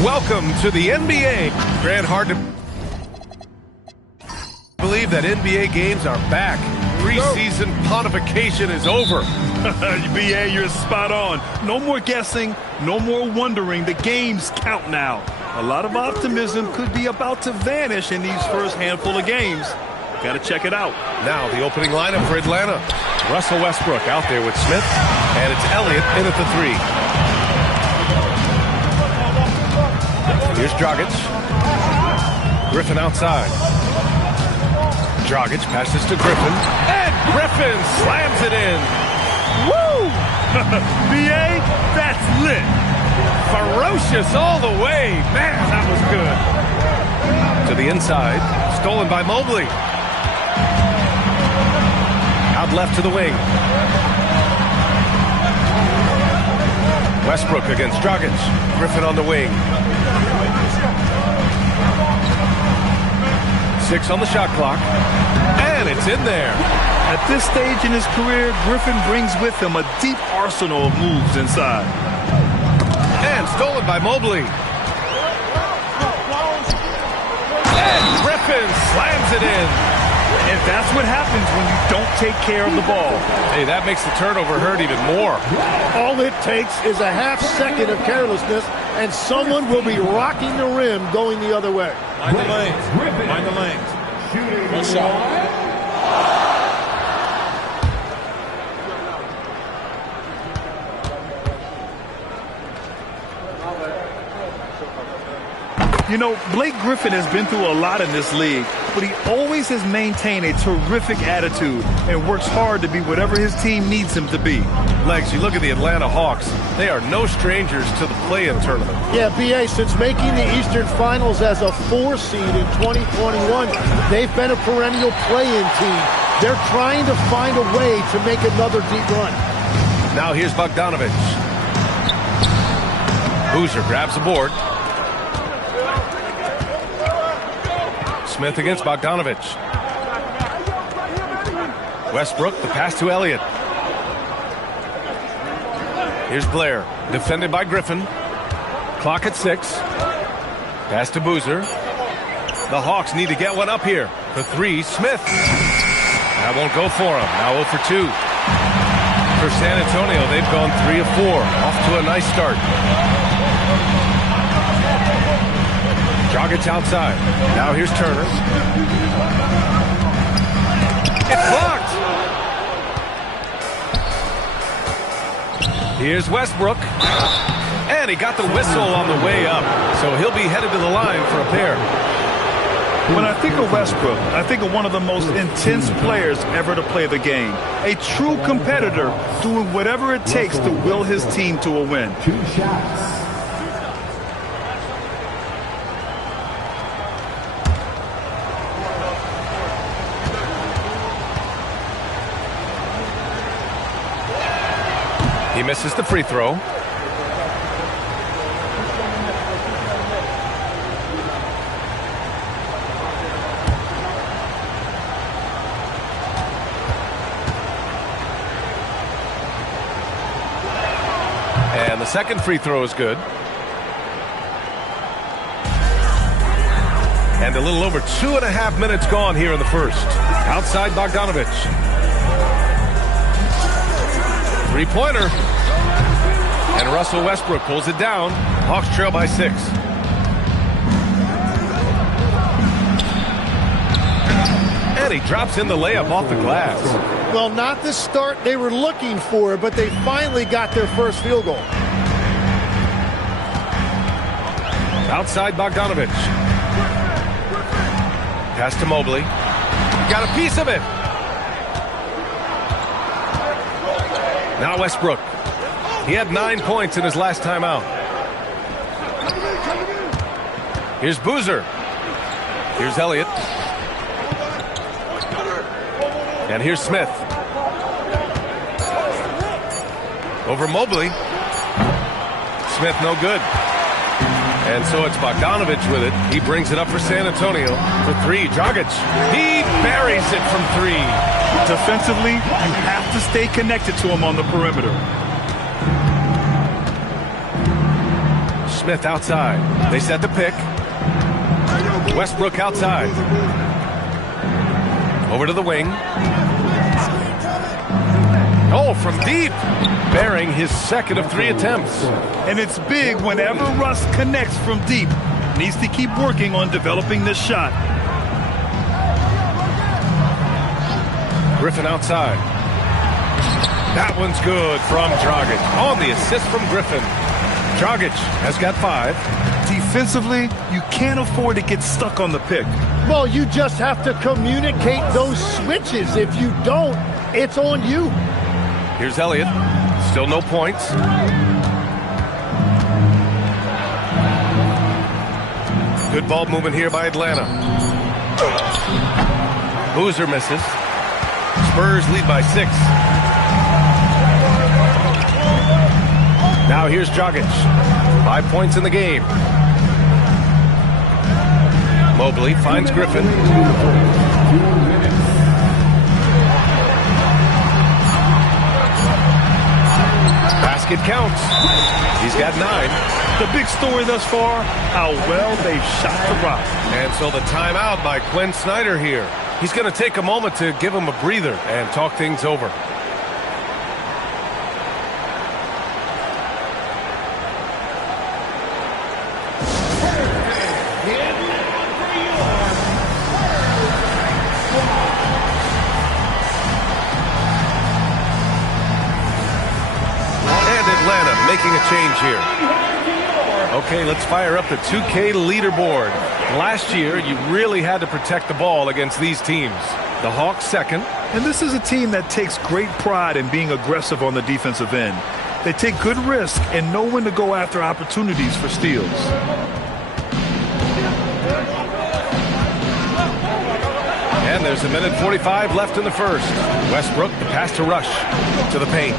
Welcome to the NBA. Grant, hard to believe that NBA games are back. Preseason pontification is over. BA, you're spot on. No more guessing, no more wondering. The games count now. A lot of optimism could be about to vanish in these first handful of games. Got to check it out. Now the opening lineup for Atlanta. Russell Westbrook out there with Smith, and it's Elliott in at the 3. Here's Dragic. Griffin outside. Dragic passes to Griffin. And Griffin slams it in. Woo! BA, that's lit. Ferocious all the way. Man, that was good. To the inside. Stolen by Mobley. Out left to the wing. Westbrook against Dragic. Griffin on the wing. 6 on the shot clock. And it's in there. At this stage in his career, Griffin brings with him a deep arsenal of moves inside. And stolen by Mobley. And Griffin slams it in. And that's what happens when you don't take care of the ball. Hey, that makes the turnover hurt even more. All it takes is a half second of carelessness, and someone will be rocking the rim going the other way. Mind the lanes. Mind the lanes. Good shot. You know, Blake Griffin has been through a lot in this league, but he always has maintained a terrific attitude and works hard to be whatever his team needs him to be. Legs, you look at the Atlanta Hawks, they are no strangers to the play-in tournament. Yeah, BA, since making the Eastern Finals as a 4 seed in 2021, they've been a perennial play-in team. They're trying to find a way to make another deep run. Now here's Bogdanovich. Boozer grabs the board. Smith against Bogdanovich. Westbrook, the pass to Elliott. Here's Blair, defended by Griffin. Clock at 6. Pass to Boozer. The Hawks need to get one up here. For 3, Smith. That won't go for him. Now 0 for 2. For San Antonio, they've gone 3 of 4. Off to a nice start. Dragic outside. Now here's Turner. It's blocked. Here's Westbrook. And he got the whistle on the way up. So he'll be headed to the line for a pair. When I think of Westbrook, I think of one of the most intense players ever to play the game. A true competitor doing whatever it takes to will his team to a win. 2 shots. He misses the free throw. And the second free throw is good. And a little over 2.5 minutes gone here in the first. Outside Bogdanovich. Three-pointer. And Russell Westbrook pulls it down. Hawks trail by 6. And he drops in the layup off the glass. Well, not the start they were looking for, but they finally got their first field goal. Outside Bogdanovich. Pass to Mobley. Got a piece of it. Now Westbrook. He had 9 points in his last time out. Here's Boozer. Here's Elliott. And here's Smith. Over Mobley. Smith no good. And so it's Bogdanovich with it. He brings it up for San Antonio for 3. Dragic. He buries it from 3. Defensively, you have to stay connected to him on the perimeter. Smith outside. They set the pick. Westbrook outside. Over to the wing. Oh, from deep. Bearing his second of 3 attempts. And it's big whenever Russ connects from deep. Needs to keep working on developing this shot. Griffin outside. That one's good from Dragic. On the assist from Griffin. Dragic has got 5. Defensively, you can't afford to get stuck on the pick. Well, you just have to communicate those switches. If you don't, it's on you. Here's Elliott. Still no points. Good ball movement here by Atlanta. Boozer misses. Spurs lead by 6. Now here's Dragic. 5 points in the game. Mobley finds Griffin. Basket counts. He's got 9. The big story thus far, how well they've shot the rock. And so the timeout by Quinn Snyder here. He's going to take a moment to give him a breather and talk things over. And Atlanta making a change here. Okay, let's fire up the 2K leaderboard. Last year, you really had to protect the ball against these teams. The Hawks second. And this is a team that takes great pride in being aggressive on the defensive end. They take good risk and know when to go after opportunities for steals. And there's 1:45 left in the first. Westbrook, the pass to Rush to the paint.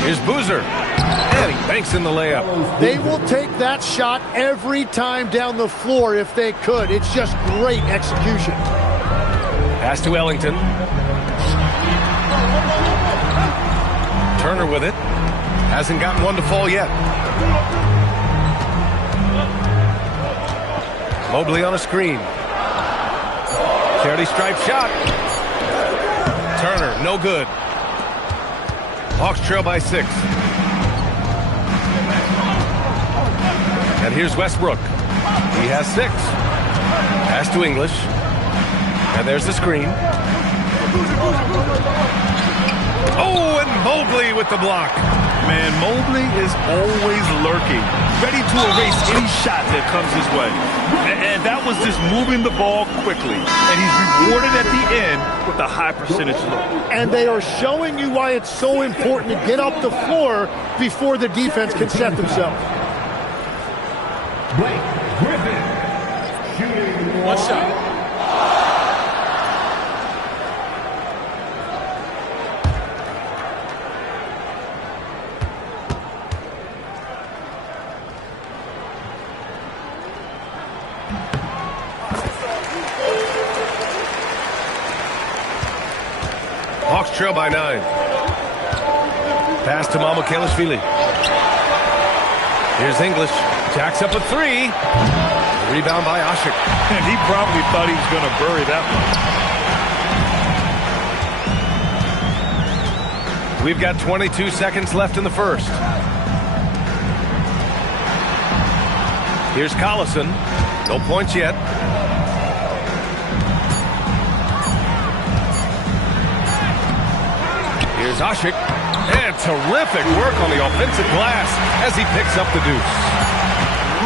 Here's Boozer. And he banks in the layup. They will take that shot every time down the floor if they could. It's just great execution. Pass to Ellington. Turner with it. Hasn't gotten one to fall yet. Mobley on a screen. Charity stripe shot. Turner, no good. Hawks trail by 6. And here's Westbrook. He has 6. Pass to English. And there's the screen. Oh, and Mobley with the block. Man, Mobley is always lurking, ready to erase any shot that comes his way. And that was just moving the ball quickly. And he's rewarded at the end with a high percentage look. And they are showing you why it's so important to get up the floor before the defense can set themselves. Griffin, shooting 1 shot. Hawks trail by 9. Pass to Mamukelashvili. Here's English. Jacks up a 3. Rebound by Ashik. And he probably thought he was going to bury that one. We've got 22 seconds left in the first. Here's Collison. No points yet. Here's Ashik. And terrific work on the offensive glass as he picks up the deuce.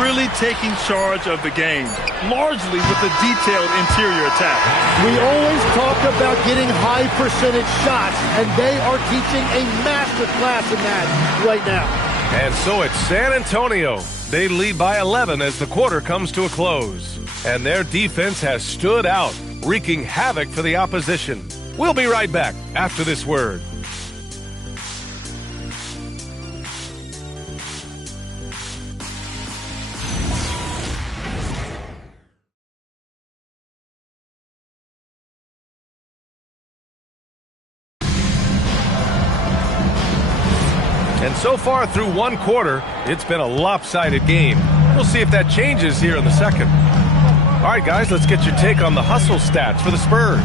Really taking charge of the game, largely with a detailed interior attack. We always talk about getting high percentage shots, and they are teaching a master class in that right now. And so it's San Antonio. They lead by 11 as the quarter comes to a close. And their defense has stood out, wreaking havoc for the opposition. We'll be right back after this word. And so far through one quarter, it's been a lopsided game. We'll see if that changes here in the second. All right, guys, let's get your take on the hustle stats for the Spurs.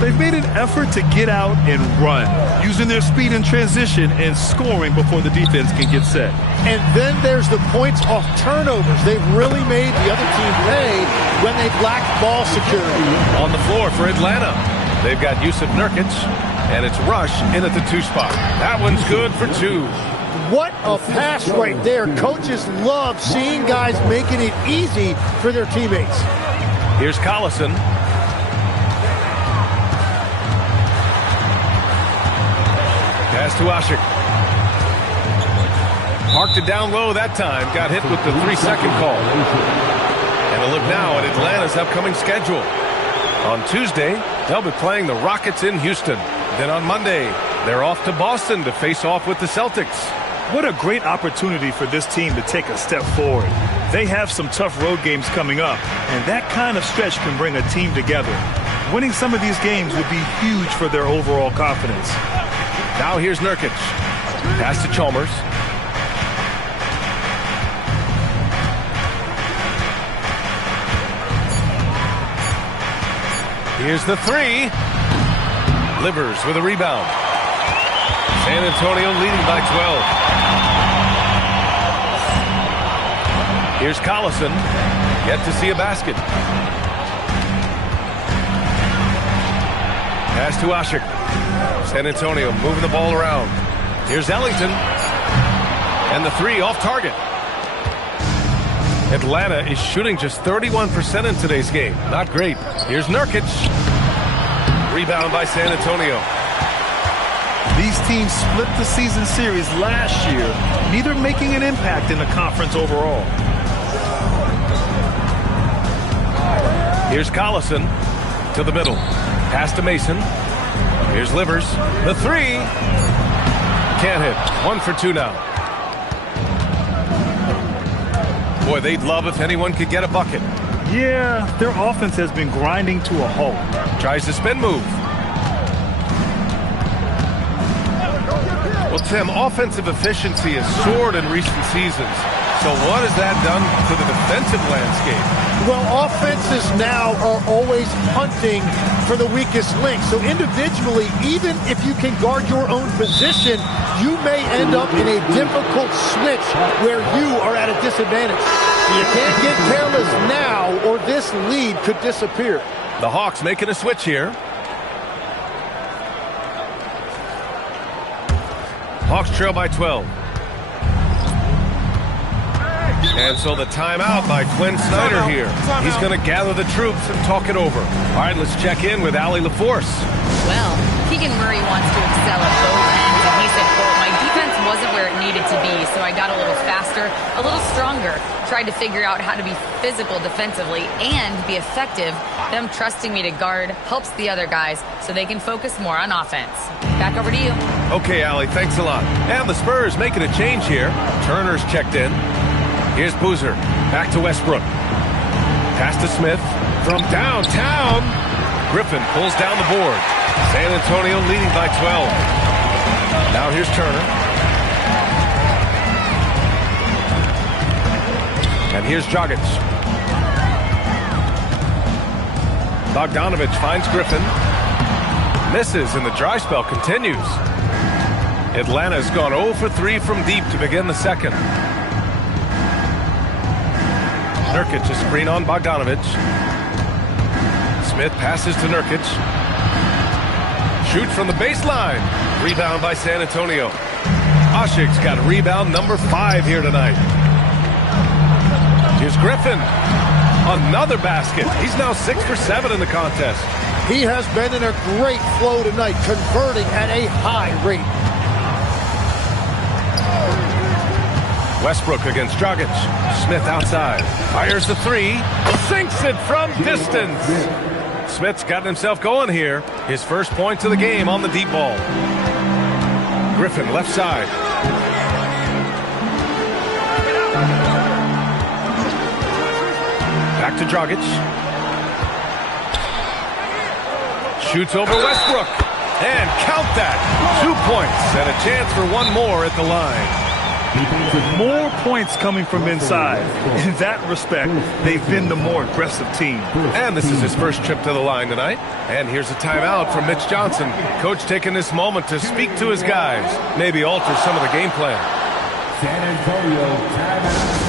They've made an effort to get out and run, using their speed in transition and scoring before the defense can get set. And then there's the points off turnovers. They've really made the other team pay when they've lacked ball security. On the floor for Atlanta, they've got Yusuf Nurkic, and it's Rush in at the 2 spot. That one's good for 2. What a pass right there. Coaches love seeing guys making it easy for their teammates. Here's Collison. Pass to Ashik. Parked it down low that time. Got hit with the 3-second call. And a look now at Atlanta's upcoming schedule. On Tuesday, they'll be playing the Rockets in Houston. Then on Monday, they're off to Boston to face off with the Celtics. What a great opportunity for this team to take a step forward. They have some tough road games coming up, and that kind of stretch can bring a team together. Winning some of these games would be huge for their overall confidence. Now here's Nurkic. Pass to Chalmers. Here's the three. Livers with a rebound. San Antonio leading by 12. Here's Collison. Yet to see a basket. Pass to Ashik. San Antonio moving the ball around. Here's Ellington. And the three off target. Atlanta is shooting just 31% in today's game. Not great. Here's Nurkic. Rebound by San Antonio. These teams split the season series last year, neither making an impact in the conference overall. Here's Collison to the middle. Pass to Mason. Here's Livers. The three. Can't hit. 1 for 2 now. Boy, they'd love if anyone could get a bucket. Yeah, their offense has been grinding to a halt. Tries the spin move. Well, Tim, offensive efficiency has soared in recent seasons. So what has that done to the defensive landscape? Well, offenses now are always hunting for the weakest link. So individually, even if you can guard your own position, you may end up in a difficult switch where you are at a disadvantage. You can't get careless now or this lead could disappear. The Hawks making a switch here. Hawks trail by 12. And so the timeout by Quinn Snyder here. He's going to gather the troops and talk it over. All right, let's check in with Allie LaForce. Well, Keegan Murray wants to excel at both ends, and he said, quote, my defense wasn't where it needed to be, so I got a little faster, a little stronger, tried to figure out how to be physical defensively and be effective. Them trusting me to guard helps the other guys so they can focus more on offense. Back over to you. Okay, Allie, thanks a lot. And the Spurs making a change here. Turner's checked in. Here's Boozer. Back to Westbrook. Pass to Smith. From downtown. Griffin pulls down the board. San Antonio leading by 12. Now here's Turner. And here's Dragic. Bogdanovich finds Griffin. Misses, and the dry spell continues. Atlanta's gone 0 for 3 from deep to begin the second. Nurkic a screen on Bogdanovich. Smith passes to Nurkic. Shoots from the baseline. Rebound by San Antonio. Ashik's got rebound number 5 here tonight. Here's Griffin. Another basket. He's now 6 for 7 in the contest. He has been in a great flow tonight, converting at a high rate. Westbrook against Dragic. Smith outside. Fires the three. Sinks it from distance. Smith's gotten himself going here. His first points of the game on the deep ball. Griffin left side. Back to Dragic. Shoots over Westbrook. And count that. 2 points and a chance for one more at the line. More points coming from inside. In that respect, they've been the more aggressive team. And this is his first trip to the line tonight. And here's a timeout from Mitch Johnson. Coach taking this moment to speak to his guys. Maybe alter some of the game plan. San Antonio timeout.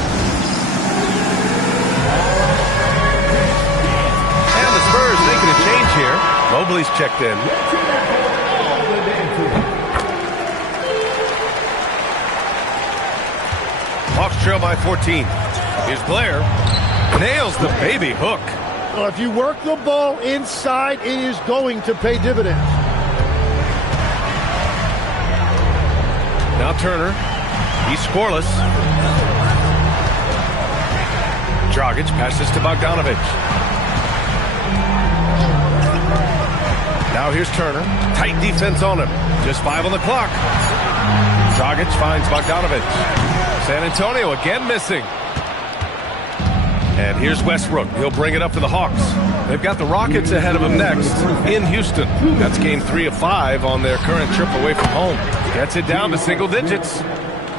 And the Spurs making a change here. Mobley's checked in. Hawks trail by 14. Here's Blair. Nails the baby hook. Well, if you work the ball inside, it is going to pay dividends. Now Turner. He's scoreless. Dragic passes to Bogdanovic. Now here's Turner. Tight defense on him. Just 5 on the clock. Dragic finds Bogdanovic. San Antonio again missing. And here's Westbrook. He'll bring it up to the Hawks. They've got the Rockets ahead of them next in Houston. That's game 3 of 5 on their current trip away from home. Gets it down to single digits.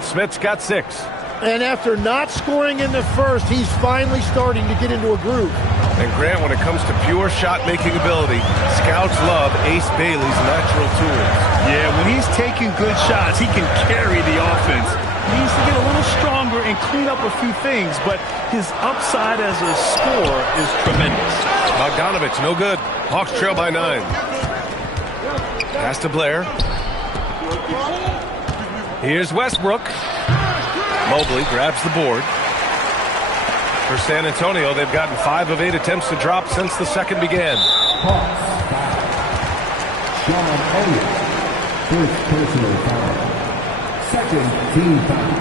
Smith's got 6. And after not scoring in the first, he's finally starting to get into a groove. And Grant, when it comes to pure shot-making ability, scouts love Ace Bailey's natural tools. Yeah, when he's taking good shots, he can carry the offense. He needs to get a little stronger and clean up a few things, but his upside as a scorer is tremendous. Bogdanovic, no good. Hawks trail by 9. Pass to Blair. Here's Westbrook. Mobley grabs the board. For San Antonio, they've gotten 5 of 8 attempts to drop since the second began. Sean Elliott, first personal foul. Second team foul.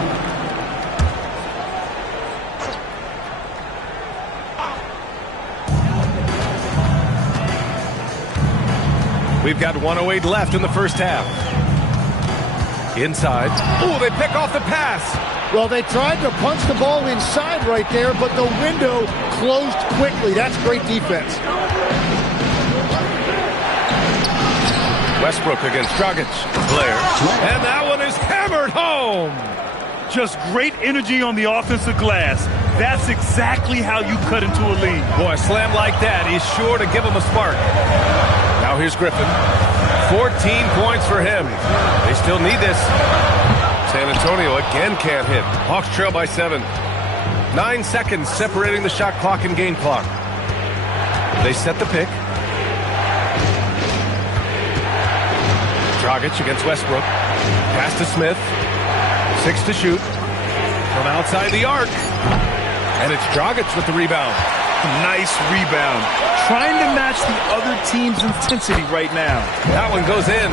We've got 1:08 left in the first half. Inside. Oh, they pick off the pass. Well, they tried to punch the ball inside right there, but the window closed quickly. That's great defense. Westbrook against Dragic. Blair. And that one is hammered home. Just great energy on the offensive glass. That's exactly how you cut into a lead. Boy, a slam like that is sure to give him a spark. Now here's Griffin. 14 points for him. They still need this. San Antonio again can't hit. Hawks trail by 7. 9 seconds separating the shot clock and game clock. They set the pick. Dragic against Westbrook. Pass to Smith. 6 to shoot. From outside the arc. And it's Dragic with the rebound. Nice rebound. Trying to match the other team's intensity right now. That one goes in.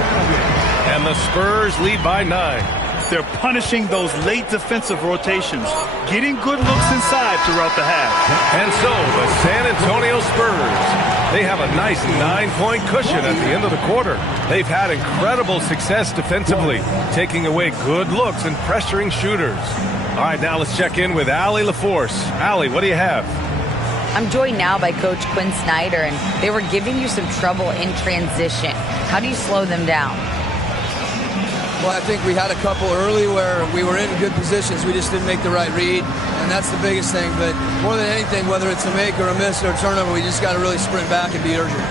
And the Spurs lead by 9. They're punishing those late defensive rotations, getting good looks inside throughout the half. And so the San Antonio Spurs, they have a nice 9-point cushion at the end of the quarter. They've had incredible success defensively, taking away good looks and pressuring shooters. All right, now let's check in with Allie LaForce. Allie, what do you have? I'm joined now by Coach Quinn Snyder, and they were giving you some trouble in transition. How do you slow them down? Well, I think we had a couple early where we were in good positions. We just didn't make the right read, and that's the biggest thing. But more than anything, whether it's a make or a miss or a turnover, we just got to really sprint back and be urgent.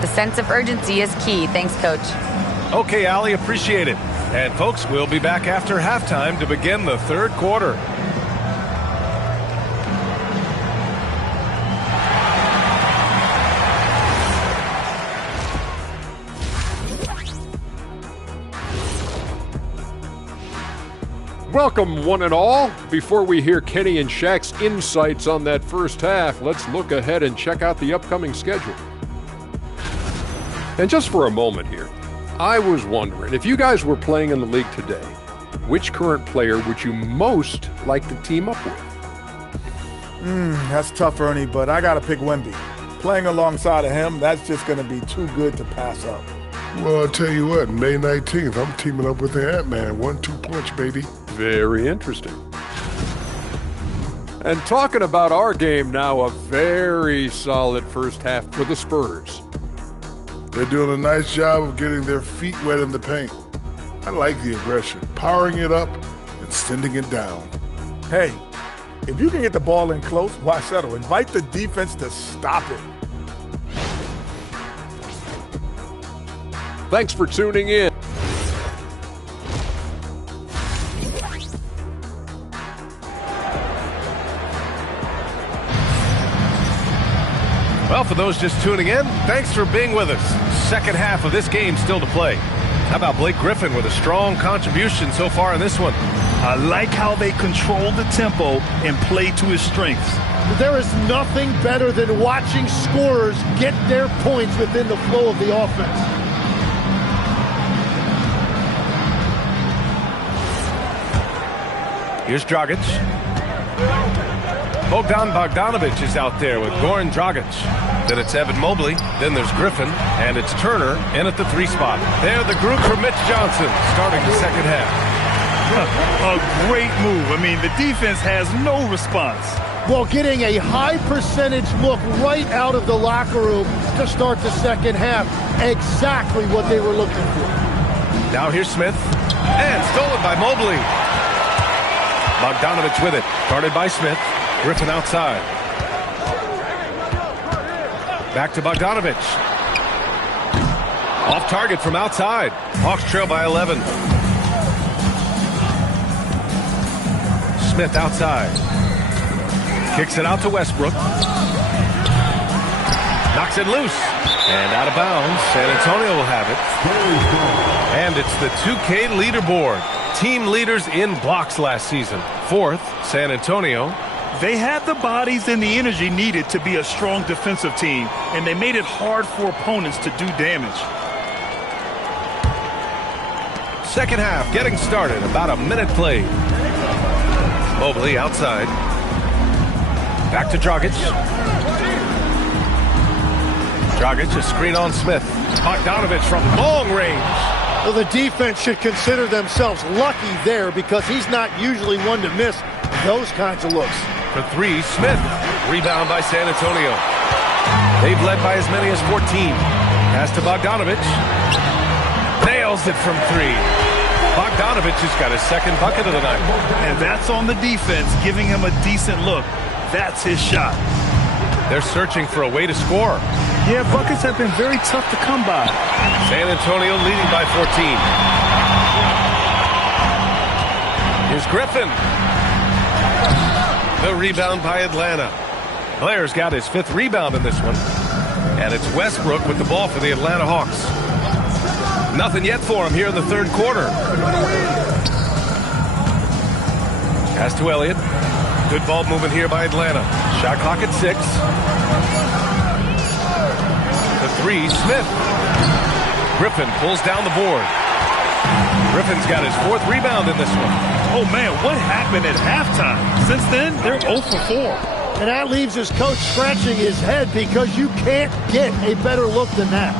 The sense of urgency is key. Thanks, Coach. Okay, Allie, appreciate it. And, folks, we'll be back after halftime to begin the third quarter. Welcome, one and all. Before we hear Kenny and Shaq's insights on that first half, let's look ahead and check out the upcoming schedule. And just for a moment here, I was wondering, if you guys were playing in the league today, which current player would you most like to team up with? That's tough, Ernie, but I got to pick Wemby. Playing alongside of him, that's just going to be too good to pass up. Well, I'll tell you what, May 19th, I'm teaming up with the Ant-Man. 1-2 punch, baby. Very interesting. And talking about our game now, a very solid first half for the Spurs. They're doing a nice job of getting their feet wet in the paint. I like the aggression, powering it up and sending it down. Hey, if you can get the ball in close, why settle? Invite the defense to stop it. Thanks for tuning in. Well, for those just tuning in, thanks for being with us. Second half of this game still to play. How about Blake Griffin with a strong contribution so far in this one? I like how they control the tempo and play to his strengths. There is nothing better than watching scorers get their points within the flow of the offense. Here's Dragic. Bogdanovic is out there with Goran Dragic. Then it's Evan Mobley. Then there's Griffin. And it's Turner in at the 3 spot. They're the group for Mitch Johnson starting the second half. A great move. I mean, the defense has no response. Well, getting a high percentage look right out of the locker room to start the second half. Exactly what they were looking for. Now here's Smith. And stolen by Mobley. Bogdanovic with it. Guarded by Smith. Griffin outside. Back to Bogdanovic. Off target from outside. Hawks trail by 11. Smith outside. Kicks it out to Westbrook. Knocks it loose. And out of bounds. San Antonio will have it. And it's the 2K leaderboard. Team leaders in blocks last season. 4th, San Antonio. They had the bodies and the energy needed to be a strong defensive team, and they made it hard for opponents to do damage. Second half getting started. About a minute played. Mobley outside. Back to Dragic. Dragic, a screen on Smith. Bogdanovic from long range. Well, the defense should consider themselves lucky there because he's not usually one to miss those kinds of looks. For 3, Smith. Rebound by San Antonio. They've led by as many as 14. Pass to Bogdanovic. Nails it from 3. Bogdanovic has got his second bucket of the night. And that's on the defense, giving him a decent look. That's his shot. They're searching for a way to score. Yeah, buckets have been very tough to come by. San Antonio leading by 14. Here's Griffin. The rebound by Atlanta. Blair's got his 5th rebound in this one. And it's Westbrook with the ball for the Atlanta Hawks. Nothing yet for him here in the 3rd quarter. Pass to Elliott. Good ball movement here by Atlanta. Shot clock at 6. The 3, Smith. Griffin pulls down the board. Griffin's got his 4th rebound in this one. Oh, man, what happened at halftime? Since then, they're 0 for 4. And that leaves his coach scratching his head because you can't get a better look than that.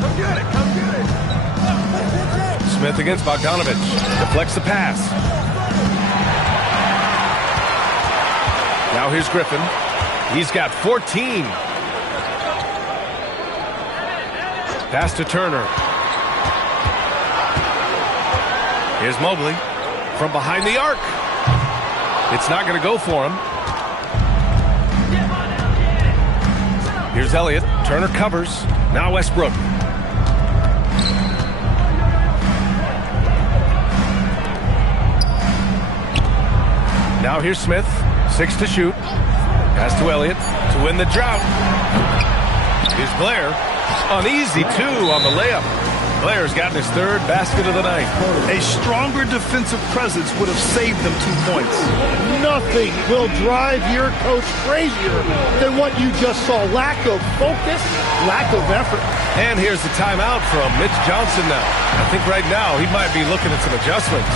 Come get it, come get it. Smith against Bogdanovic. Deflects the pass. Now here's Griffin. He's got 14. Pass to Turner. Here's Mobley from behind the arc. It's not going to go for him. Here's Elliott. Turner covers. Now Westbrook. Now here's Smith. 6 to shoot. Pass to Elliott to win the drought. Here's Blair. Uneasy 2 on the layup. Blair's gotten his 3rd basket of the night. A stronger defensive presence would have saved them 2 points. Nothing will drive your coach crazier than what you just saw. Lack of focus, lack of effort. And here's the timeout from Mitch Johnson now. I think right now he might be looking at some adjustments.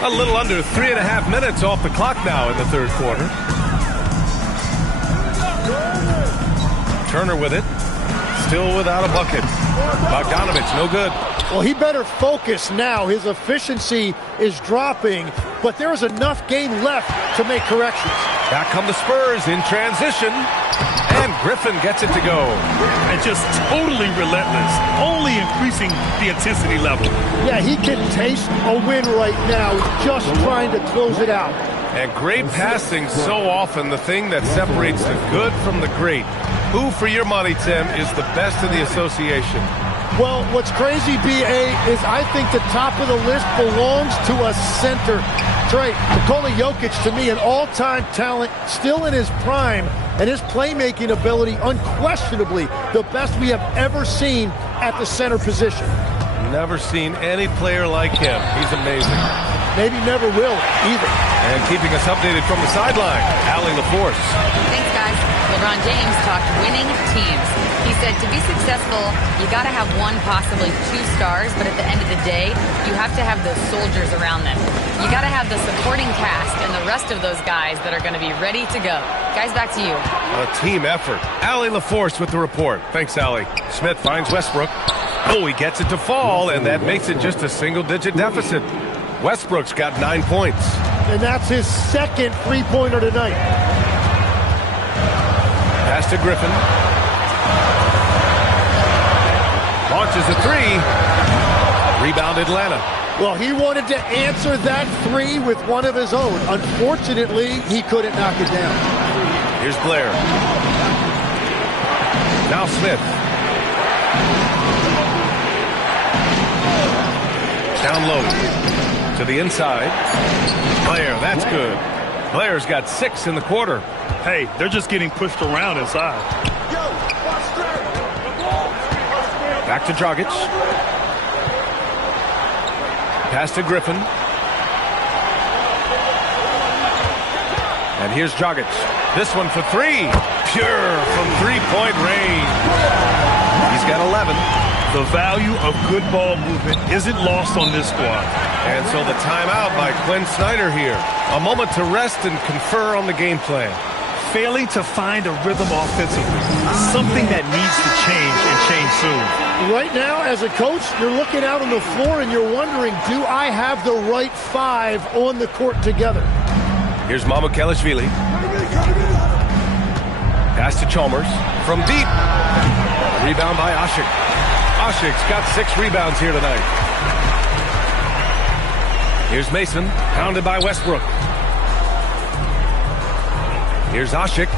A little under 3.5 minutes off the clock now in the 3rd quarter. Turner with it. Still without a bucket. Bogdanovic, no good. Well, he better focus now. His efficiency is dropping, but there is enough game left to make corrections. Back come the Spurs in transition. And Griffin gets it to go. And just totally relentless, only increasing the intensity level. Yeah, he can taste a win right now, just trying to close it out. And great passing, so often the thing that separates the good from the great. Who, for your money, Tim, is the best in the association? Well, what's crazy, B.A., is I think the top of the list belongs to a center. That's right. Nikola Jokic, to me, an all-time talent, still in his prime, and his playmaking ability, unquestionably, the best we have ever seen at the center position. Never seen any player like him. He's amazing. Maybe never will, either. And keeping us updated from the sideline, Allie LaForce. Thanks, guys. LeBron James talked winning teams. He said to be successful, you got to have one, possibly two stars, but at the end of the day, you have to have those soldiers around them. You got to have the supporting cast and the rest of those guys that are going to be ready to go. Guys, back to you. A team effort. Allie LaForce with the report. Thanks, Allie. Smith finds Westbrook. Oh, he gets it to fall, and that makes it just a single-digit deficit. Westbrook's got 9 points. And that's his second three-pointer tonight. Pass to Griffin. Launches a three. Rebound Atlanta. Well, he wanted to answer that three with one of his own. Unfortunately, he couldn't knock it down. Here's Blair. Now Smith. Down low. To the inside. Blair, that's good. Blair's got 6 in the quarter. Hey, they're just getting pushed around inside. Back to Dragic. Pass to Griffin. And here's Dragic. This one for three. Pure from three-point range. He's got 11. The value of good ball movement isn't lost on this squad. And so the timeout by Quinn Snyder here. A moment to rest and confer on the game plan. Failing to find a rhythm offensively. Something that needs to change and change soon. Right now, as a coach, you're looking out on the floor and you're wondering, do I have the right five on the court together? Here's Mamukelashvili. Pass to Chalmers. From deep. Rebound by Ashik. Ashik's got 6 rebounds here tonight. Here's Mason. Pounded by Westbrook. Here's Ashik.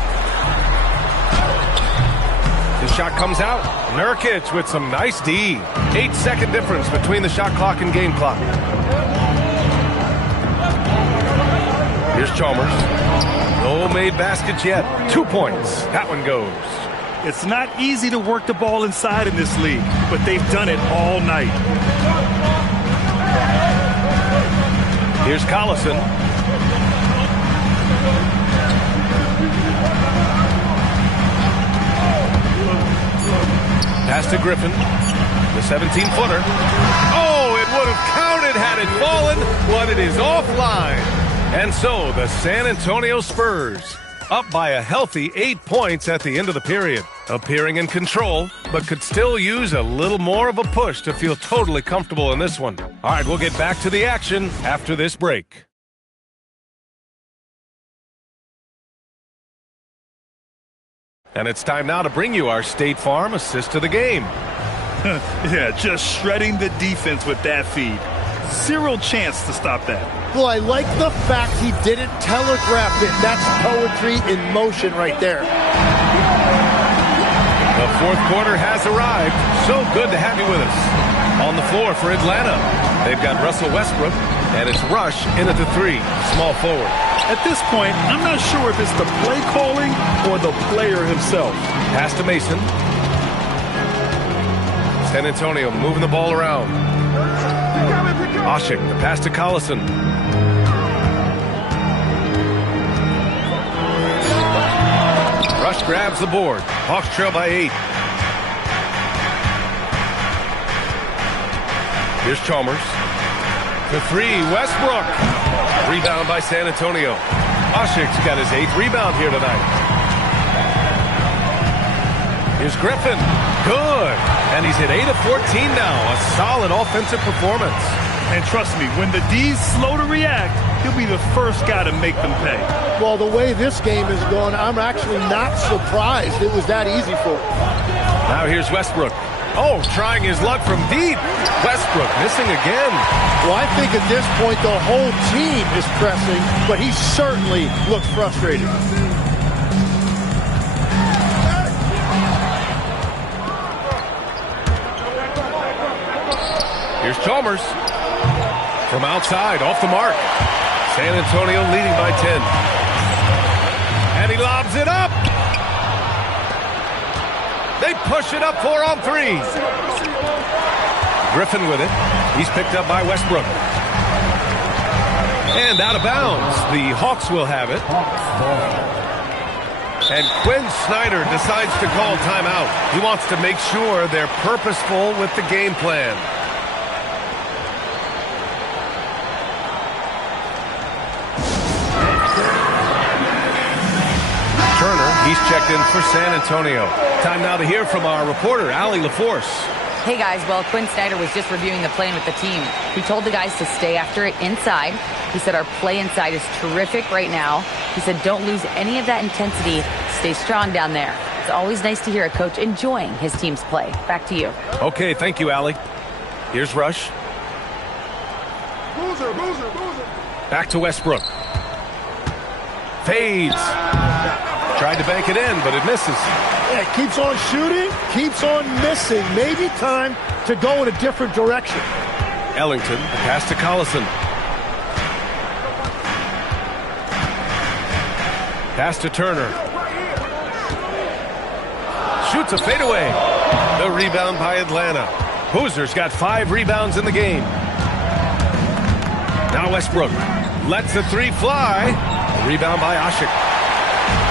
His shot comes out. Nurkic with some nice D. 8-second difference between the shot clock and game clock. Here's Chalmers. No made baskets yet. 2 points. That one goes. It's not easy to work the ball inside in this league, but they've done it all night. Here's Collison. Pass to Griffin. The 17-footer. Oh, it would have counted had it fallen, but it is offline. And so the San Antonio Spurs up by a healthy 8 points at the end of the period. Appearing in control, but could still use a little more of a push to feel totally comfortable in this one. All right, we'll get back to the action after this break. And it's time now to bring you our State Farm assist to the game. Yeah, just shredding the defense with that feed. Zero chance to stop that. Well, I like the fact he didn't telegraph it. That's poetry in motion right there. The fourth quarter has arrived. So good to have you with us. On the floor for Atlanta, they've got Russell Westbrook, and it's Rush in at the 3, small forward. At this point, I'm not sure if it's the play calling or the player himself. Pass to Mason. San Antonio moving the ball around. Ashik, the pass to Collison. Rush grabs the board. Hawks trail by 8. Here's Chalmers. The 3, Westbrook. Rebound by San Antonio. Ashik's got his 8th rebound here tonight. Here's Griffin. Good. And he's at 8 of 14 now. A solid offensive performance. And trust me, when the D's slow to react, he'll be the first guy to make them pay. Well, the way this game is going, I'm actually not surprised it was that easy for him. Now here's Westbrook. Oh, trying his luck from deep. Westbrook missing again. Well, I think at this point the whole team is pressing, but he certainly looks frustrated. Chalmers from outside, off the mark. San Antonio leading by 10. And he lobs it up. They push it up 4 on 3. Griffin with it. He's picked up by Westbrook. And out of bounds. The Hawks will have it. And Quinn Snyder decides to call timeout. He wants to make sure they're purposeful with the game plan. Turner, he's checked in for San Antonio. Time now to hear from our reporter, Allie LaForce. Hey guys, well, Quinn Snyder was just reviewing the plan with the team. He told the guys to stay after it inside. He said our play inside is terrific right now. He said don't lose any of that intensity. Stay strong down there. It's always nice to hear a coach enjoying his team's play. Back to you. Okay, thank you, Allie. Here's Rush. Boozer. Back to Westbrook. Fades. Tried to bank it in, but it misses. Yeah, keeps on shooting, keeps on missing. Maybe time to go in a different direction. Ellington, pass to Collison. Pass to Turner. Shoots a fadeaway. The rebound by Atlanta. Boozer's got 5 rebounds in the game. Now Westbrook lets the 3 fly. A rebound by Ashik.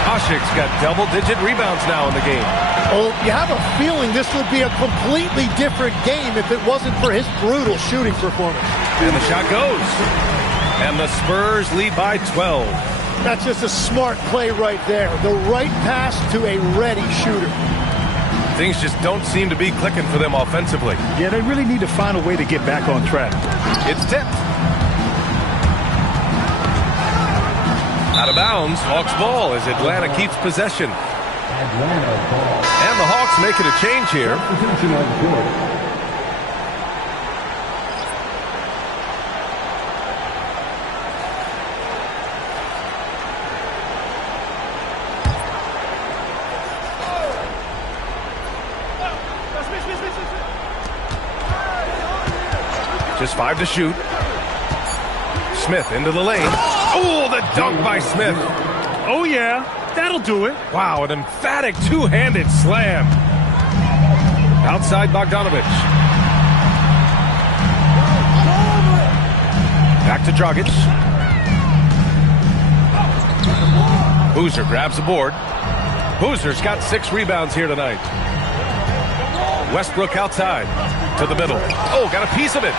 Ashik's got double-digit rebounds now in the game. Oh, you have a feeling this would be a completely different game if it wasn't for his brutal shooting performance. And the shot goes. And the Spurs lead by 12. That's just a smart play right there. The right pass to a ready shooter. Things just don't seem to be clicking for them offensively. Yeah, they really need to find a way to get back on track. It's tipped. Out of bounds, Hawks ball as Atlanta keeps possession. And the Hawks making a change here. Just 5 to shoot. Smith into the lane. Oh, the dunk by Smith. Oh, yeah. That'll do it. Wow, an emphatic two-handed slam. Outside Bogdanovich. Back to Dragic. Boozer grabs the board. Boozer's got 6 rebounds here tonight. Westbrook outside to the middle. Oh, got a piece of it.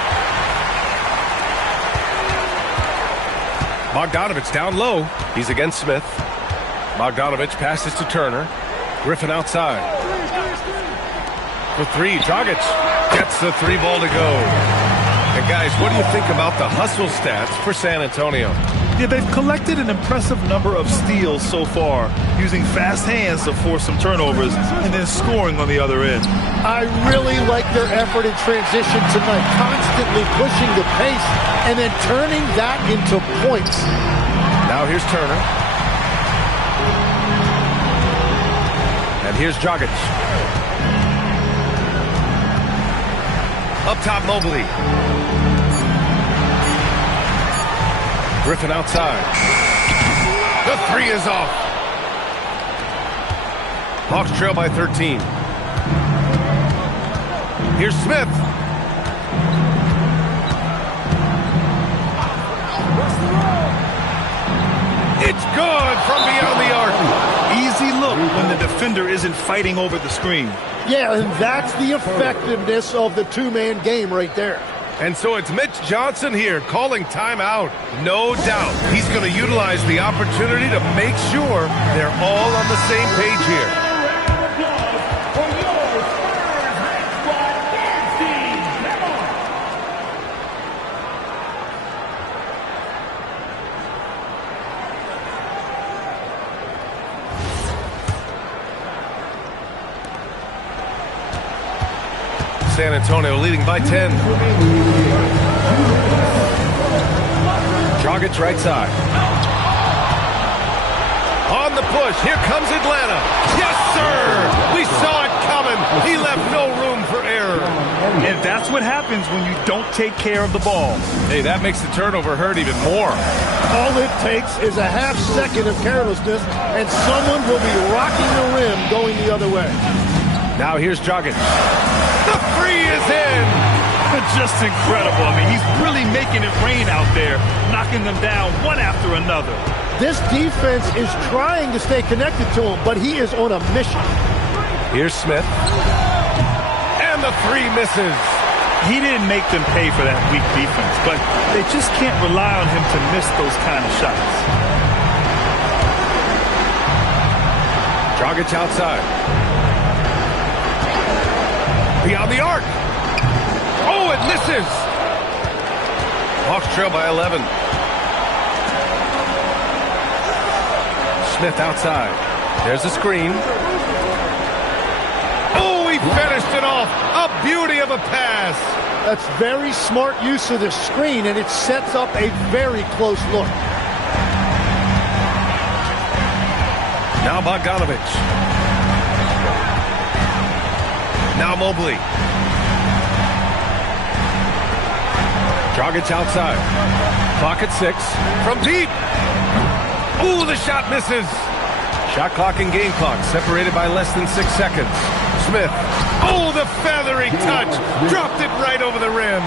Bogdanovich down low. He's against Smith. Bogdanovich passes to Turner. Griffin outside. For 3, Dragic gets the 3 ball to go. And guys, what do you think about the hustle stats for San Antonio? Yeah, they've collected an impressive number of steals so far, using fast hands to force some turnovers and then scoring on the other end. I really like their effort in transition tonight, constantly pushing the pace and then turning that into points. Now here's Turner. And here's Dragic. Up top, Mobley. Griffin outside. The 3 is off. Hawks trail by 13. Here's Smith. It's good from beyond the arc. Easy look when the defender isn't fighting over the screen. Yeah, and that's the effectiveness of the two-man game right there. And so it's Mitch Johnson here calling timeout. No doubt he's going to utilize the opportunity to make sure they're all on the same page here. San Antonio leading by 10. Dragic right side. On the push, here comes Atlanta. Yes, sir! We saw it coming. He left no room for error. And that's what happens when you don't take care of the ball. Hey, that makes the turnover hurt even more. All it takes is a half second of carelessness, and someone will be rocking the rim going the other way. Now here's Joggins. The three is in. Just incredible. I mean, he's really making it rain out there, knocking them down one after another. This defense is trying to stay connected to him, but he is on a mission. Here's Smith. And the three misses. He didn't make them pay for that weak defense, but they just can't rely on him to miss those kind of shots. Dragic outside. Beyond the arc. Oh, it misses. Hawks trail by 11. Smith outside. There's a screen. Oh, he finished it off. A beauty of a pass. That's very smart use of the screen, and it sets up a very close look. Now Bogdanovich. Now Mobley. Dragic outside. Clock at 6. From deep. Ooh, the shot misses. Shot clock and game clock separated by less than 6 seconds. Smith. Oh, the feathery touch. Dropped it right over the rim.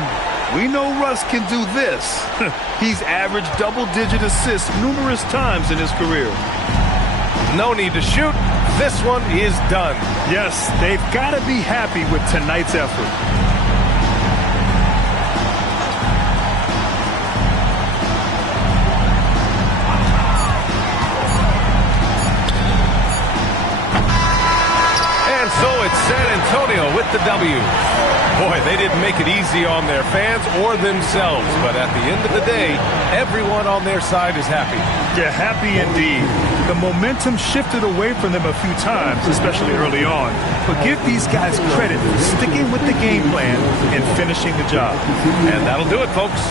We know Russ can do this. He's averaged double-digit assists numerous times in his career. No need to shoot. This one is done. Yes, they've got to be happy with tonight's effort. So it's San Antonio with the W. Boy, they didn't make it easy on their fans or themselves, but at the end of the day, everyone on their side is happy. Yeah, happy indeed. The momentum shifted away from them a few times, especially early on. But give these guys credit for sticking with the game plan and finishing the job. And that'll do it, folks.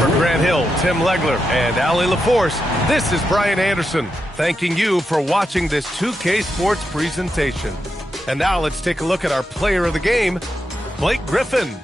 For Grant Hill, Tim Legler, and Allie LaForce, this is Brian Anderson, thanking you for watching this 2K Sports presentation. And now let's take a look at our player of the game, Blake Griffin.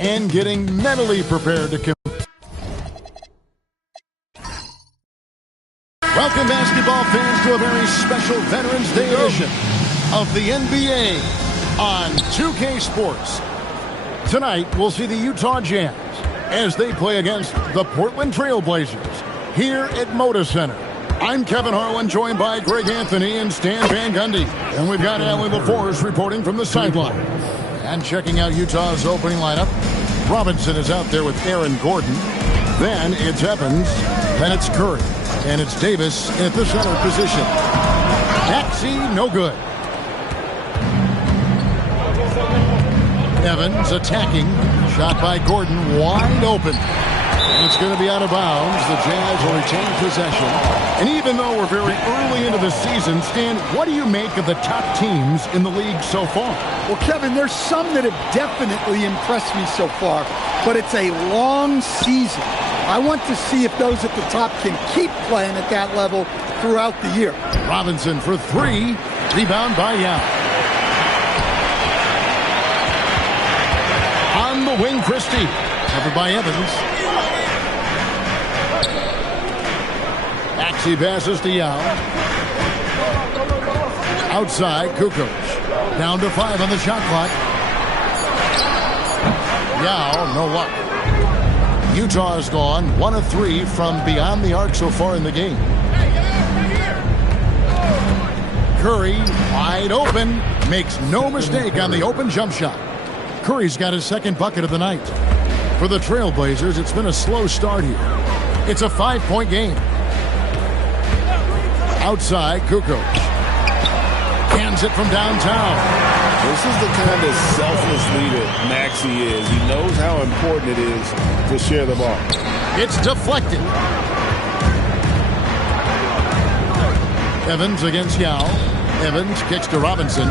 And getting mentally prepared to compete. Welcome, basketball fans, to a very special Veterans Day edition of the NBA on 2K Sports. Tonight, we'll see the Utah Jazz as they play against the Portland Trail Blazers here at Moda Center. I'm Kevin Harlan, joined by Greg Anthony and Stan Van Gundy. And we've got Allie LaForce reporting from the sideline. And checking out Utah's opening lineup, Robinson is out there with Aaron Gordon. Then it's Evans. Then it's Curry. And it's Davis at the center position. Maxey, no good. Evans attacking. Shot by Gordon, wide open. And it's going to be out of bounds. The Jazz will retain possession. And even though we're very early into the season, Stan, what do you make of the top teams in the league so far? Well, Kevin, there's some that have definitely impressed me so far, but it's a long season. I want to see if those at the top can keep playing at that level throughout the year. Robinson for three. Rebound by Yao. On the wing, Christie. Covered by Evans. Maxey passes to Yao. Outside, Kukoc. Down to 5 on the shot clock. Yao, no luck. Utah has gone 1 of 3 from beyond the arc so far in the game. Curry, wide open, makes no mistake on the open jump shot. Curry's got his second bucket of the night. For the Trailblazers, it's been a slow start here. It's a 5-point game. Outside, Kukoc. Cans it from downtown. This is the kind of selfless leader Maxey is. He knows how important it is to share the ball. It's deflected. Evans against Yao. Evans kicks to Robinson.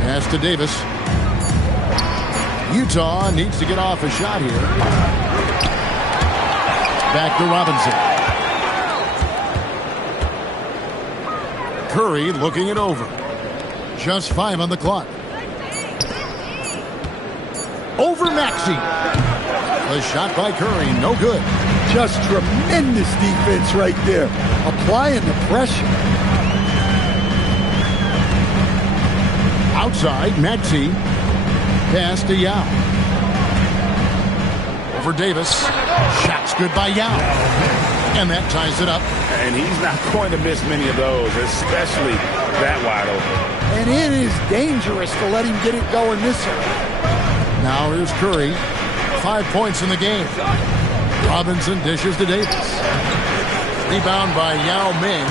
Pass to Davis. Utah needs to get off a shot here. Back to Robinson. Curry looking it over. Just 5 on the clock. Over Maxey. The shot by Curry, no good. Just tremendous defense right there. Applying the pressure. Outside, Maxey. Pass to Yao. Over Davis. Shot's good by Yao. And that ties it up. And he's not going to miss many of those, especially that wide open. And it is dangerous to let him get it going this early. Now here's Curry. 5 points in the game. Robinson dishes to Davis. Rebound by Yao Ming.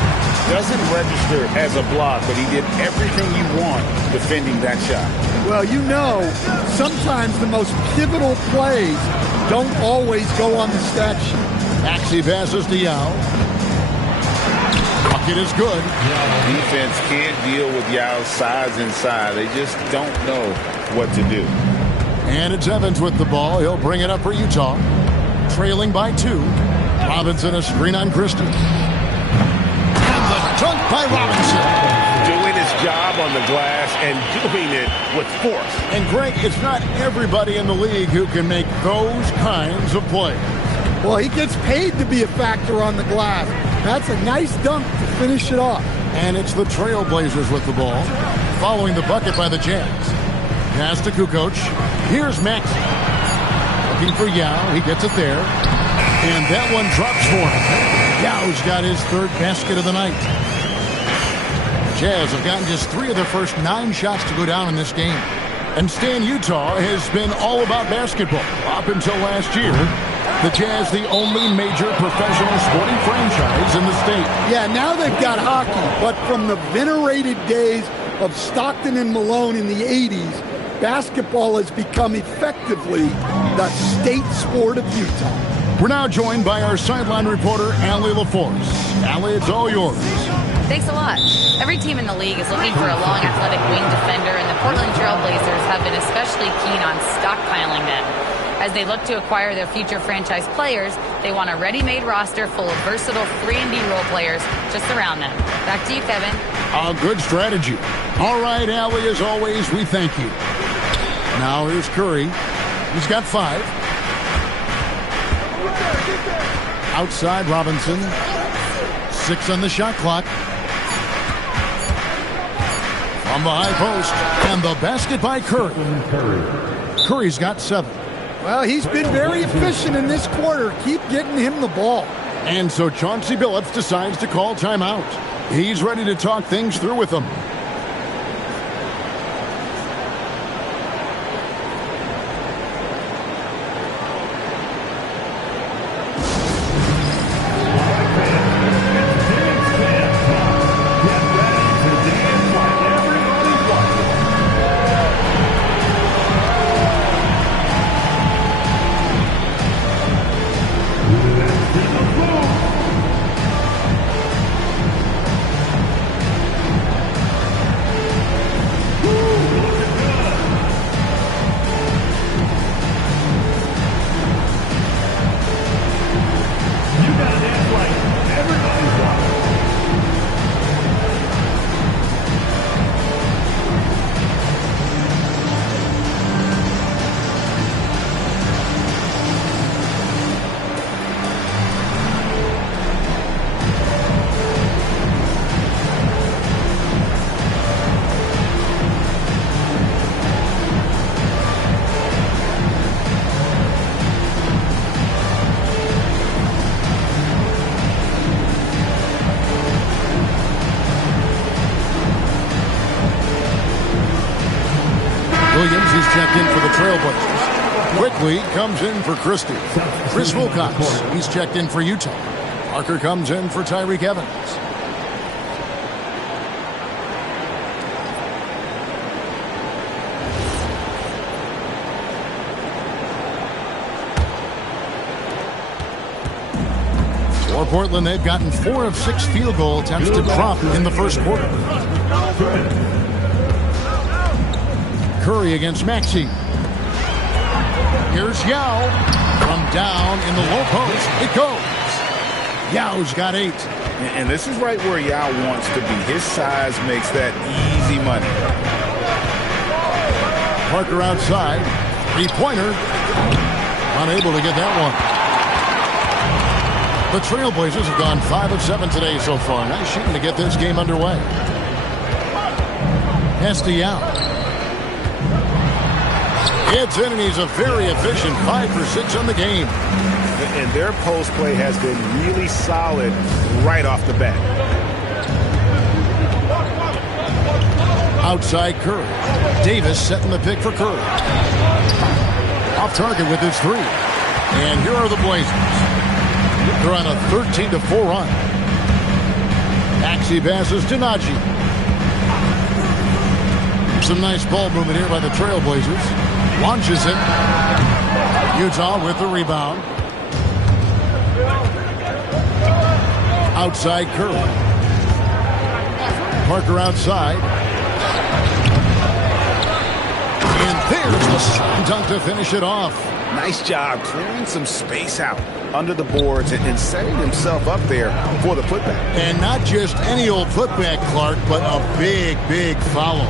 Doesn't register as a block, but he did everything you want defending that shot. Well, you know, sometimes the most pivotal plays don't always go on the stat sheet. Maxey passes to Yao. Bucket is good. Defense can't deal with Yao's size inside. They just don't know what to do. And it's Evans with the ball. He'll bring it up for Utah. Trailing by 2. Robinson a screen on Christie. And the dunk by Robinson. Doing his job on the glass and doing it with force. And Greg, it's not everybody in the league who can make those kinds of plays. Well, he gets paid to be a factor on the glass. That's a nice dunk to finish it off. And it's the Trailblazers with the ball, following the bucket by the Jazz. Pass to Kukoc. Here's Maxey. Looking for Yao. He gets it there. And that one drops for him. Yao's got his third basket of the night. Jazz have gotten just 3 of their first 9 shots to go down in this game. And Stan, Utah has been all about basketball up until last year. The Jazz, the only major professional sporting franchise in the state. Yeah, now they've got hockey, but from the venerated days of Stockton and Malone in the 80s, basketball has become effectively the state sport of Utah. We're now joined by our sideline reporter, Allie LaForce. Allie, it's all yours. Thanks a lot. Every team in the league is looking for a long, athletic wing defender, and the Portland Trailblazers have been especially keen on stockpiling them. As they look to acquire their future franchise players, they want a ready-made roster full of versatile 3-and-D role players to surround them. Back to you, Kevin. A good strategy. All right, Allie, as always, we thank you. Now here's Curry. He's got 5. Outside, Robinson. 6 on the shot clock. From the high post. And the basket by Curry. Curry's got 7. Well, he's been very efficient in this quarter. Keep getting him the ball. And so Chauncey Billups decides to call timeout. He's ready to talk things through with them. Williams, he's checked in for the Trailblazers. Quickly comes in for Christie. Chris Wilcox, he's checked in for Utah. Parker comes in for Tyreke Evans. For Portland, they've gotten 4 of 6 field goal attempts to drop in the first quarter. Curry against Maxey. Here's Yao. From down in the low post, it goes. Yao's got 8. And this is right where Yao wants to be. His size makes that easy money. Parker outside. 3-pointer. Unable to get that one. The Trailblazers have gone 5 of 7 today so far. Nice shooting to get this game underway. Pass to Yao. It's in, and he's a very efficient 5 for 6 on the game. And their post play has been really solid right off the bat. Outside Curry. Davis setting the pick for Curry. Off target with his 3. And here are the Blazers. They're on a 13-4 run. Maxey passes to Najee. Some nice ball movement here by the Trailblazers. Launches it. Utah with the rebound. Outside Curry. Parker outside. And there's the slam dunk to finish it off. Nice job clearing some space out under the boards and setting himself up there for the putback. And not just any old putback, Clark, but a big, big follow.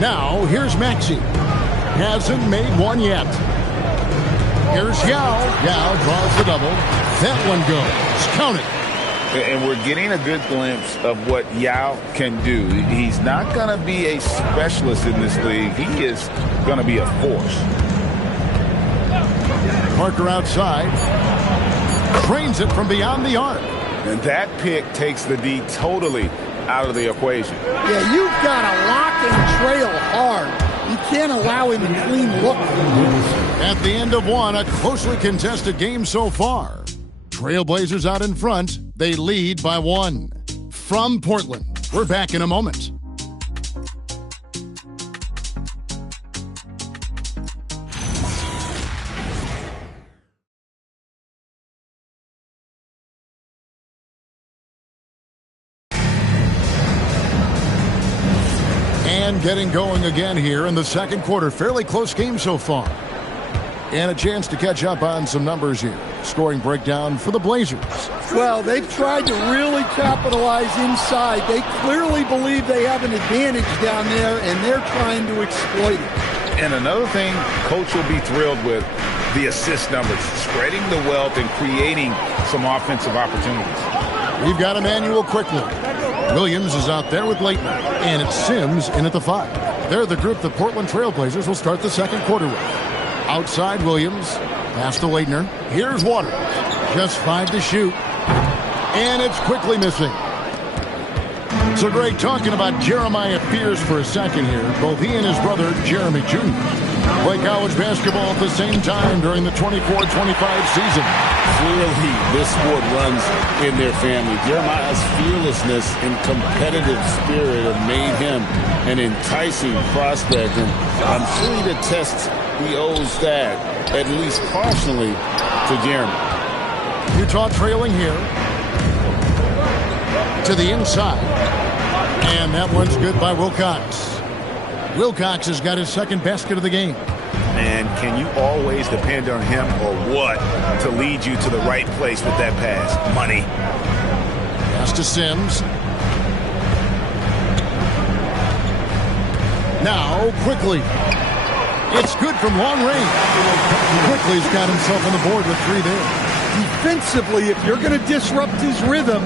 Now, here's Maxey. Hasn't made one yet. Here's Yao. Yao draws the double. That one goes. Count it. And we're getting a good glimpse of what Yao can do. He's not going to be a specialist in this league. He is going to be a force. Parker outside. Trains it from beyond the arc. And that pick takes the D totally out of the equation. Yeah, you've got to lock and trail hard. You can't allow him a clean look. At the end of one, a closely contested game so far. Trailblazers out in front. They lead by 1. From Portland, we're back in a moment. And getting going again here in the second quarter. Fairly close game so far. And a chance to catch up on some numbers here. Scoring breakdown for the Blazers. Well, they've tried to really capitalize inside. They clearly believe they have an advantage down there, and they're trying to exploit it. And another thing Coach will be thrilled with, the assist numbers. Spreading the wealth and creating some offensive opportunities. We've got Emmanuel quickly. Williams is out there with Leighton. And it's Sims in at the 5. They're the group the Portland Trailblazers will start the second quarter with. Outside Williams. Pass to Leitner. Here's Waters. Just 5 to shoot. And it's quickly missing. So Greg, talking about Jeremiah Fears for a second here. Both he and his brother, Jeremy Jr., play college basketball at the same time during the 24-25 season. Clearly, this sport runs in their family. Jeremiah's fearlessness and competitive spirit have made him an enticing prospect. And I'm sure he'd attest he owes that, at least partially, to Jeremy. Utah trailing here. To the inside. And that one's good by Wilcox. Wilcox has got his second basket of the game. And can you always depend on him or what to lead you to the right place with that pass? Money. Pass to Sims. Now, quickly. It's good from long range. Quickly's got himself on the board with 3 there. Defensively, if you're going to disrupt his rhythm,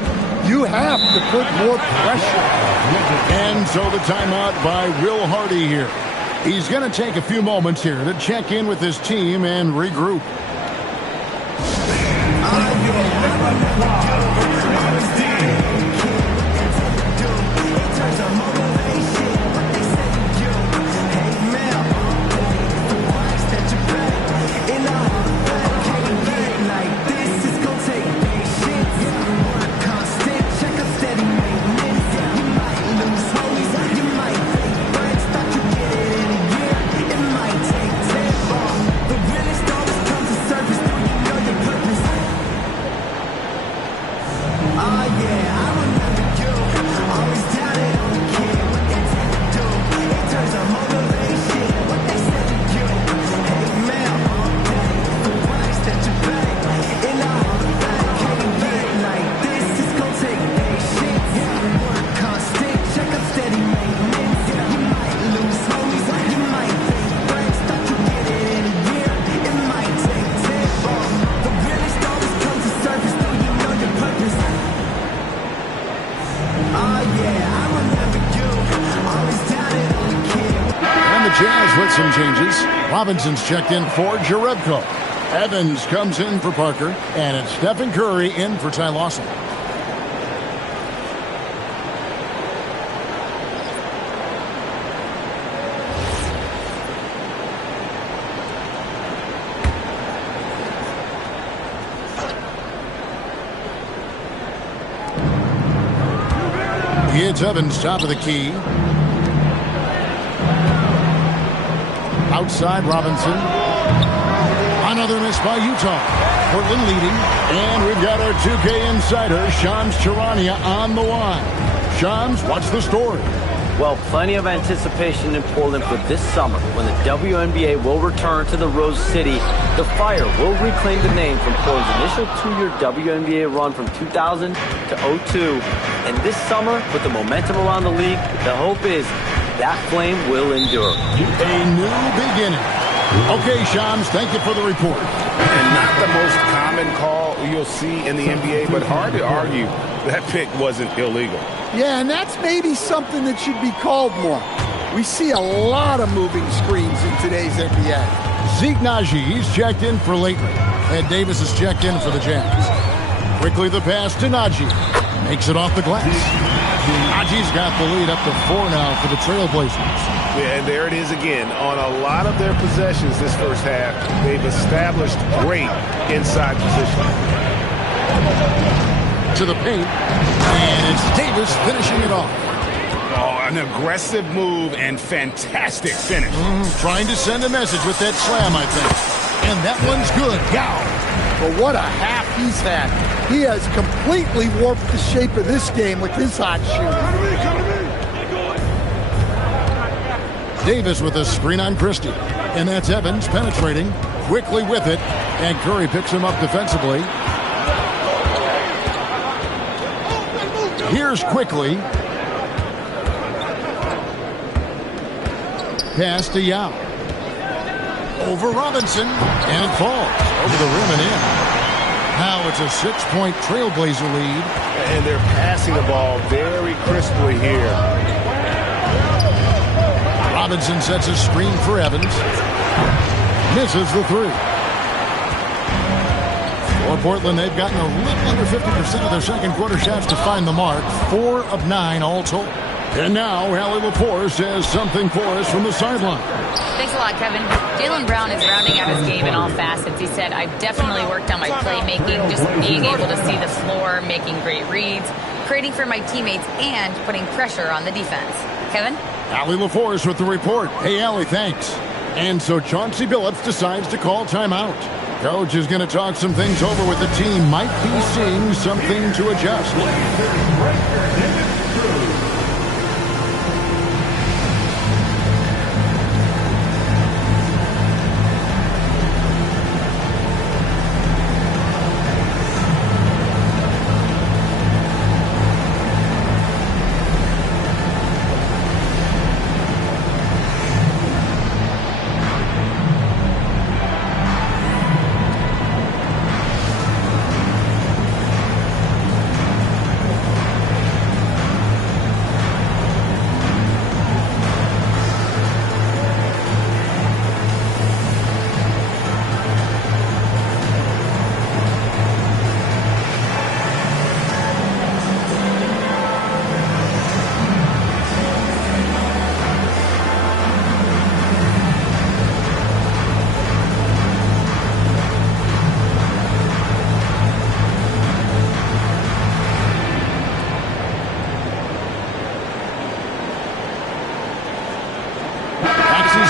you have to put more pressure. And so the timeout by Will Hardy here. He's going to take a few moments here to check in with his team and regroup. the Jazz with some changes. Robinson's checked in for Jerebko. Evans comes in for Parker, and it's Stephen Curry in for Ty Lawson. It's Evans, top of the key. Outside Robinson. Another miss by Utah. Portland leading. And we've got our 2K insider, Shams Charania, on the line. Shams, what's the story? Well, plenty of anticipation in Portland for this summer when the WNBA will return to the Rose City. The Fire will reclaim the name from Portland's initial two-year WNBA run from 2000 to 2002. And this summer, with the momentum around the league, the hope is that flame will endure. A new beginning. Okay, Shams, thank you for the report. And not the most common call you'll see in the NBA, but hard to argue that pick wasn't illegal. Yeah, and that's maybe something that should be called more. We see a lot of moving screens in today's NBA. Zeke Naji, he's checked in for Lately. Ed Davis is checked in for the Jazz. Quickly the pass to Naji. Makes it off the glass. Naji's got the lead up to 4 now for the Trailblazers. Yeah, and there it is again. On a lot of their possessions this first half, they've established great inside position. To the paint, and it's Davis finishing it off. Oh, an aggressive move and fantastic finish. Trying to send a message with that slam, I think. And that one's good. Yow. Well, what a half he's had. He has completely warped the shape of this game with his hot shooting. Davis with a screen on Christie. And that's Evans penetrating quickly with it. And Curry picks him up defensively. Here's quickly. Pass to Yao. Over Robinson. And it falls. Over the rim and in. Now it's a 6-point Trailblazer lead. And they're passing the ball very crisply here. Robinson sets a screen for Evans. Misses the 3. For Portland, they've gotten a little under 50% of their second quarter shots to find the mark. 4 of 9 all told. And now, Allie Lepore says something for us from the sideline. Thanks a lot, Kevin. Jaylen Brown is rounding out his game in all facets. He said, I've definitely worked on my playmaking, just being able to see the floor, making great reads, creating for my teammates, and putting pressure on the defense. Kevin? Allie LaForce with the report. Hey, Allie, thanks. And so Chauncey Billups decides to call timeout. Coach is going to talk some things over with the team. Might be seeing something to adjust.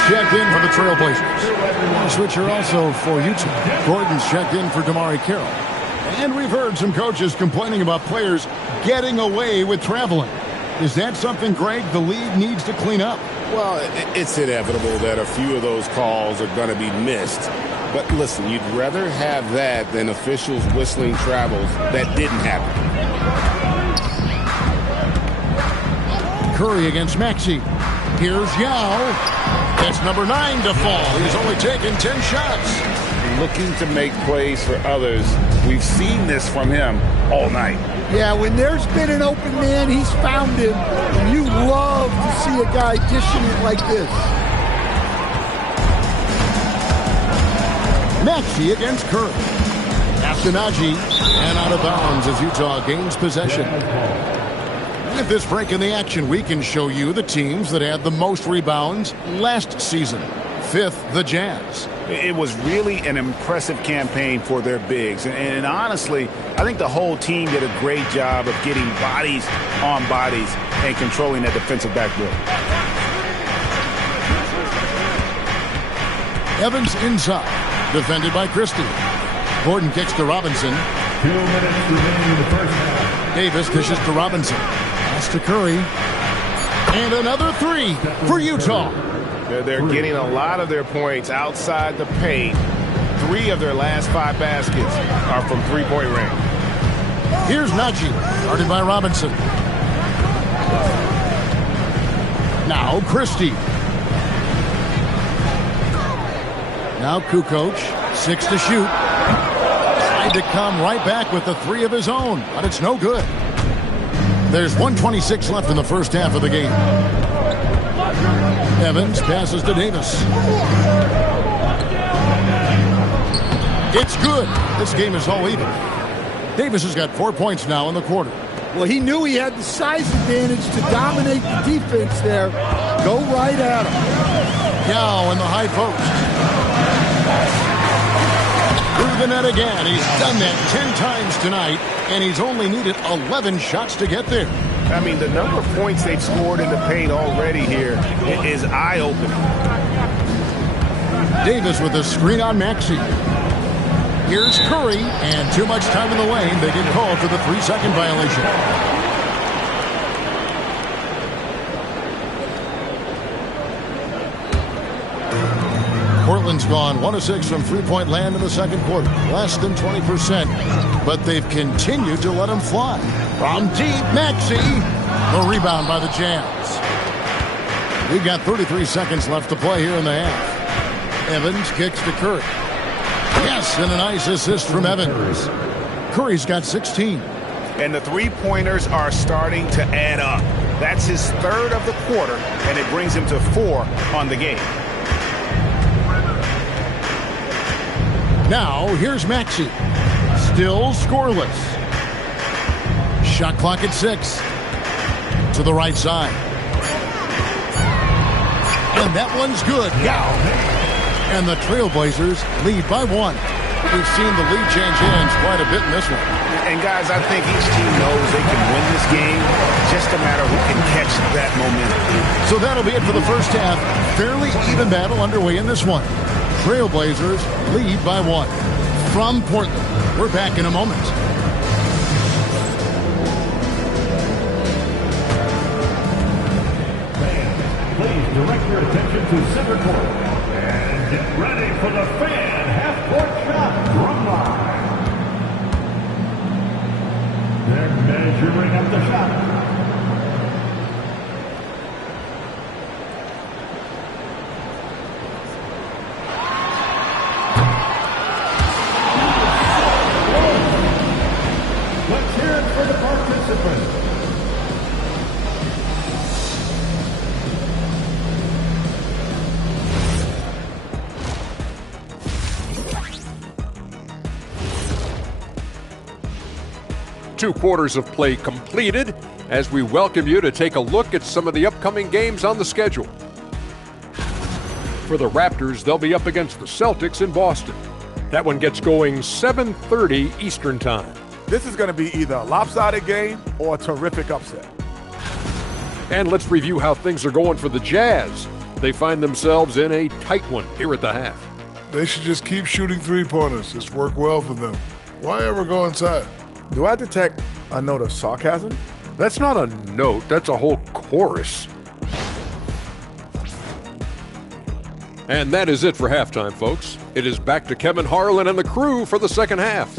Checked in for the Trailblazers. Switcher also for Utah. Gordon's checked in for Damari Carroll. And we've heard some coaches complaining about players getting away with traveling. Is that something, Greg, the league needs to clean up? Well, it's inevitable that a few of those calls are going to be missed. But listen, you'd rather have that than officials whistling travels that didn't happen. Curry against Maxey. Here's Yao. That's number 9 to fall. He's only taken 10 shots. Looking to make plays for others. We've seen this from him all night. Yeah, when there's been an open man, he's found him. And you love to see a guy dishing it like this. Maxey against Curry. Pass to Najee, and out of bounds as Utah gains possession. At this break in the action, we can show you the teams that had the most rebounds last season. 5th, the Jazz. It was really an impressive campaign for their bigs. And honestly, I think the whole team did a great job of getting bodies on bodies and controlling that defensive backboard. Evans inside, defended by Christie. Gordon kicks to Robinson. 2 minutes remaining in the first half. Davis dishes to Robinson. Pass to Curry. And another 3 for Utah. They're getting a lot of their points outside the paint. 3 of their last 5 baskets are from three-point range. Here's Najee, guarded by Robinson. Now Christie. Now Kukoc, 6 to shoot. Tried to come right back with the 3 of his own, but it's no good. There's 1:26 left in the first half of the game. Evans passes to Davis. It's good. This game is all even. Davis has got 4 points now in the quarter. Well, he knew he had the size advantage to dominate the defense there. Go right at him. Yao in the high post. Through the net again. He's done that 10 times tonight, and he's only needed 11 shots to get there. I mean, the number of points they've scored in the paint already here is eye-opening. Davis with a screen on Maxey. Here's Curry, and too much time in the lane. They get called for the 3-second violation. Portland's gone 1 of 6 from three-point land in the second quarter. Less than 20%, but they've continued to let him fly. From deep, Maxey. The rebound by the Jazz. We've got 33 seconds left to play here in the half. Evans kicks to Curry. Yes, and a nice assist from Evans. Curry's got 16. And the three-pointers are starting to add up. That's his 3rd of the quarter, and it brings him to 4 on the game. Now, here's Maxey. Still scoreless. Shot clock at 6. To the right side. And that one's good. Yao. And the Trailblazers lead by 1. We've seen the lead change hands quite a bit in this one. And, guys, I think each team knows they can win this game. Just a matter who can catch that momentum. So that'll be it for the first half. Fairly even battle underway in this one. Trailblazers lead by 1. From Portland, we're back in a moment. Please direct your attention to center court and get ready for the fan half-court shot drum line. They're measuring up the shot. Let's hear it for the participants. Two quarters of play completed as we welcome you to take a look at some of the upcoming games on the schedule. For the Raptors, they'll be up against the Celtics in Boston. That one gets going 7:30 Eastern Time. This is going to be either a lopsided game or a terrific upset. And let's review how things are going for the Jazz. They find themselves in a tight one here at the half. They should just keep shooting three-pointers. It's worked well for them. Why ever go inside? Do I detect a note of sarcasm? That's not a note, that's a whole chorus. And that is it for halftime, folks. It is back to Kevin Harlan and the crew for the second half.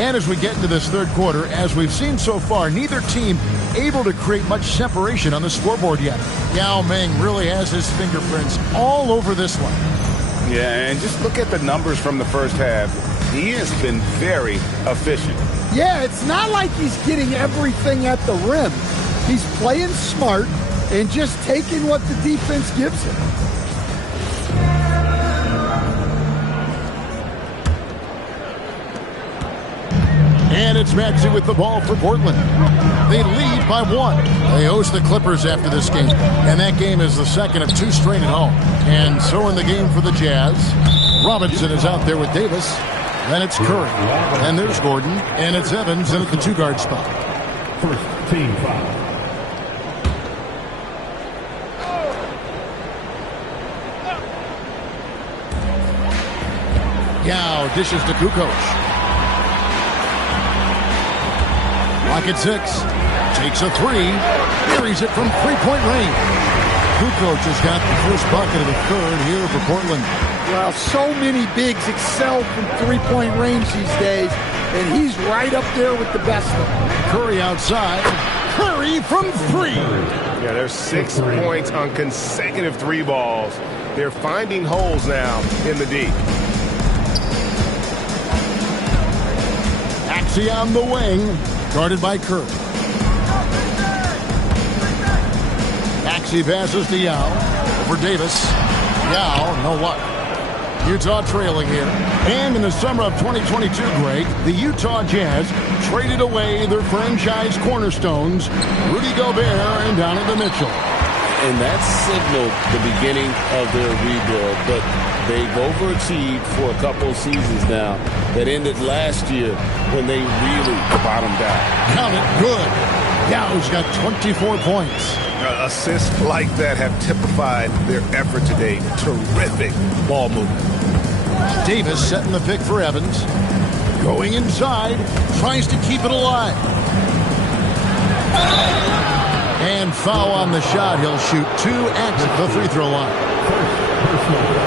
And as we get into this third quarter, as we've seen so far, neither team able to create much separation on the scoreboard yet. Yao Ming really has his fingerprints all over this one. Yeah, and just look at the numbers from the first half. he has been very efficient. Yeah, it's not like he's getting everything at the rim. He's playing smart and just taking what the defense gives him. And it's Maxey with the ball for Portland. They lead by 1. They host the Clippers after this game. And that game is the second of 2 straight at home. And so in the game for the Jazz, Robinson is out there with Davis. Then it's Curry. And there's Gordon. And it's Evans in at the 2-guard spot. First team foul. Yao dishes to Kukoc. Lock at 6. Takes a 3. Buries it from 3-point range. Kukoc has got the first bucket of the third here for Portland. Well, so many bigs excel from 3-point range these days, and he's right up there with the best of them. Curry outside. Curry from 3. Yeah, there's 6 points on consecutive 3 balls. They're finding holes now in the D. Maxey on the wing. Guarded by Curry. Maxey passes to Yao. Over Davis. Yao, no luck. Utah trailing here. And in the summer of 2022, Greg, the Utah Jazz traded away their franchise cornerstones, Rudy Gobert and Donovan Mitchell. And that signaled the beginning of their rebuild, but they've overachieved for a couple of seasons now that ended last year when they really bottomed out. Count it, good. Yao's got 24 points. Assists like that have typified their effort today. Terrific ball movement. Davis setting the pick for Evans. Going inside, tries to keep it alive. And foul on the shot. He'll shoot 2 at the free throw line.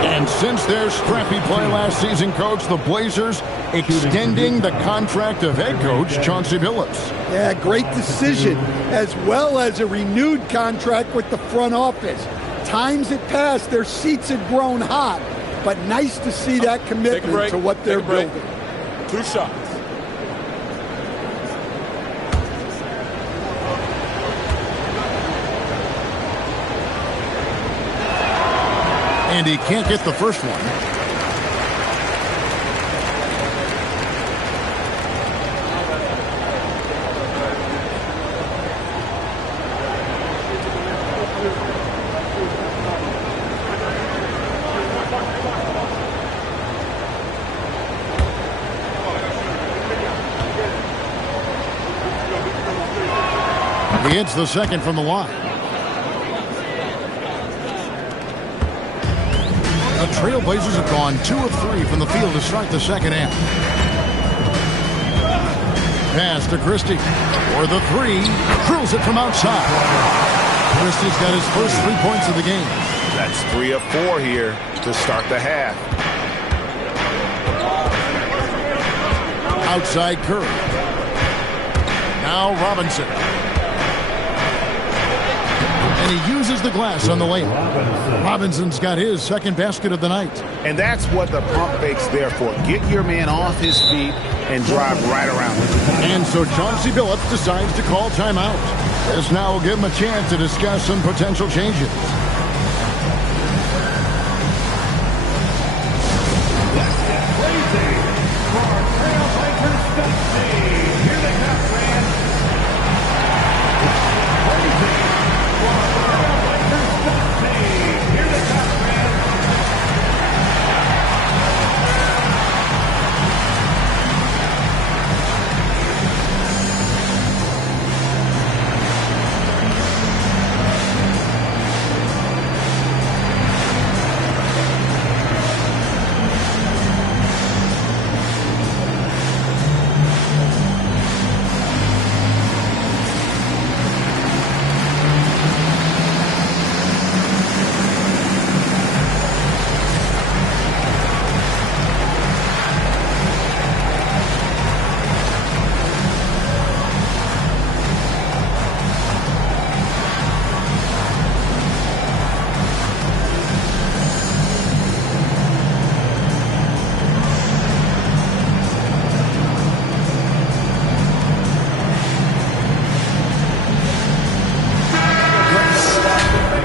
And since their scrappy play last season, Coach, the Blazers extending the contract of head coach Chauncey Billups. Yeah, great decision, as well as a renewed contract with the front office. Times had passed, their seats had grown hot, but nice to see that commitment to what they're building. 2 shots. And he can't get the first one. He hits the second from the line. The Trailblazers have gone 2 of 3 from the field to start the second half. Pass to Christie for the 3. Drills it from outside. Christie's got his first 3 points of the game. That's 3 of 4 here to start the half. Outside Curry. Now Robinson. And he uses the glass on the layup. Robinson's got his second basket of the night. And that's what the pump fake's there for. Get your man off his feet and drive right around him. And so Chauncey Billups decides to call timeout. This now will give him a chance to discuss some potential changes.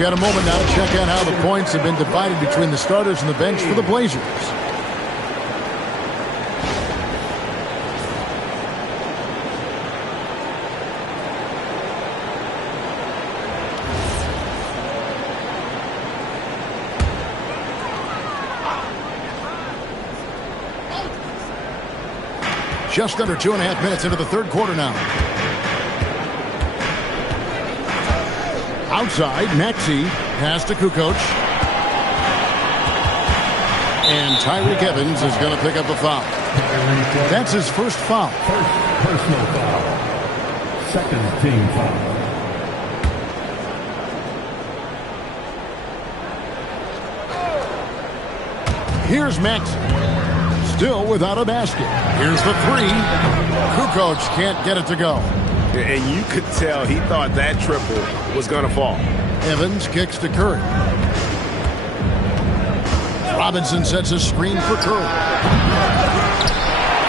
got a moment now to check out how the points have been divided between the starters and the bench for the Blazers. Just under 2.5 minutes into the third quarter now. Outside, Maxey pass to Kukoc. And Tyreek Evans is going to pick up a foul. That's his first foul. First personal foul. Second team foul. Here's Maxey. Still without a basket. Here's the three. Kukoc can't get it to go. And you could tell he thought that triple was going to fall. Evans kicks to Curry. Robinson sets a screen for Curry.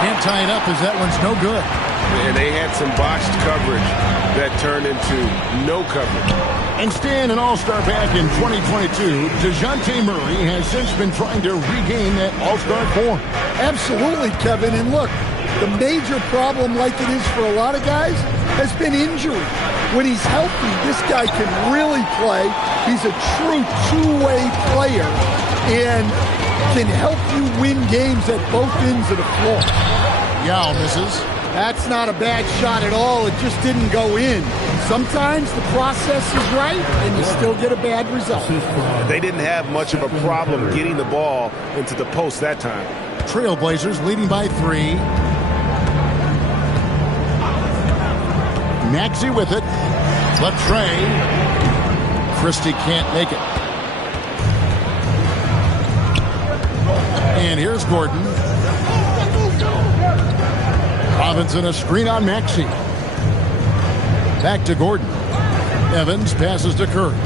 Can't tie it up as that one's no good. And they had some botched coverage that turned into no coverage. And staying an all-star back in 2022, DeJounte Murray has since been trying to regain that all-star form. Absolutely, Kevin. And look, the major problem, like it is for a lot of guys, has been injury. When he's healthy, this guy can really play. He's a true two-way player and can help you win games at both ends of the floor. Yao misses. That's not a bad shot at all. It just didn't go in. Sometimes the process is right, and you still get a bad result. They didn't have much of a problem getting the ball into the post that time. Trailblazers leading by 3. Maxey with it. Latre. Christie can't make it. And here's Gordon. Robinson a screen on Maxey. Back to Gordon. Evans passes to Curry.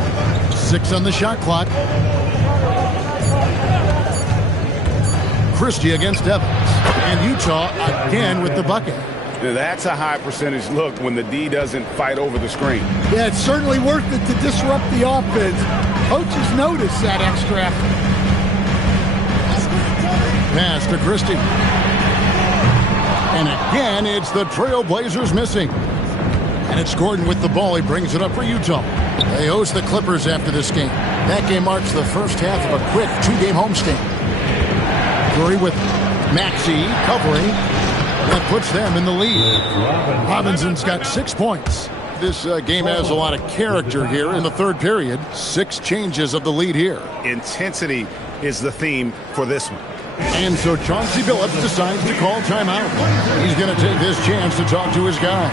6 on the shot clock. Christie against Evans. And Utah again with the bucket. That's a high percentage look when the D doesn't fight over the screen. Yeah, it's certainly worth it to disrupt the offense. Coaches notice that extra effort. Pass to Christie. And again, it's the Trailblazers missing. And it's Gordon with the ball. He brings it up for Utah. They host the Clippers after this game. That game marks the first half of a quick 2-game homestand. Curry with Maxey covering. That puts them in the lead. Robinson's got 6 points. This game has a lot of character here in the third period. 6 changes of the lead here. Intensity is the theme for this one. And so Chauncey Billups decides to call timeout. He's going to take this chance to talk to his guys.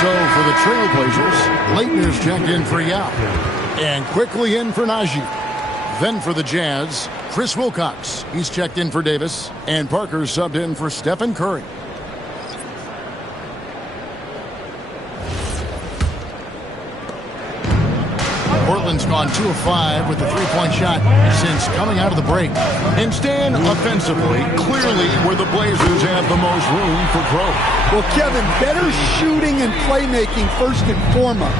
So for the Trailblazers, Leitner's checked in for Yao. And quickly in for Najee. Then for the Jazz, Chris Wilcox. He's checked in for Davis. And Parker's subbed in for Stephen Curry. Portland's gone 2 of 5 with the three-point shot since coming out of the break. And Stan, offensively, clearly where the Blazers have the most room for growth. Well, Kevin, better shooting and playmaking first and foremost.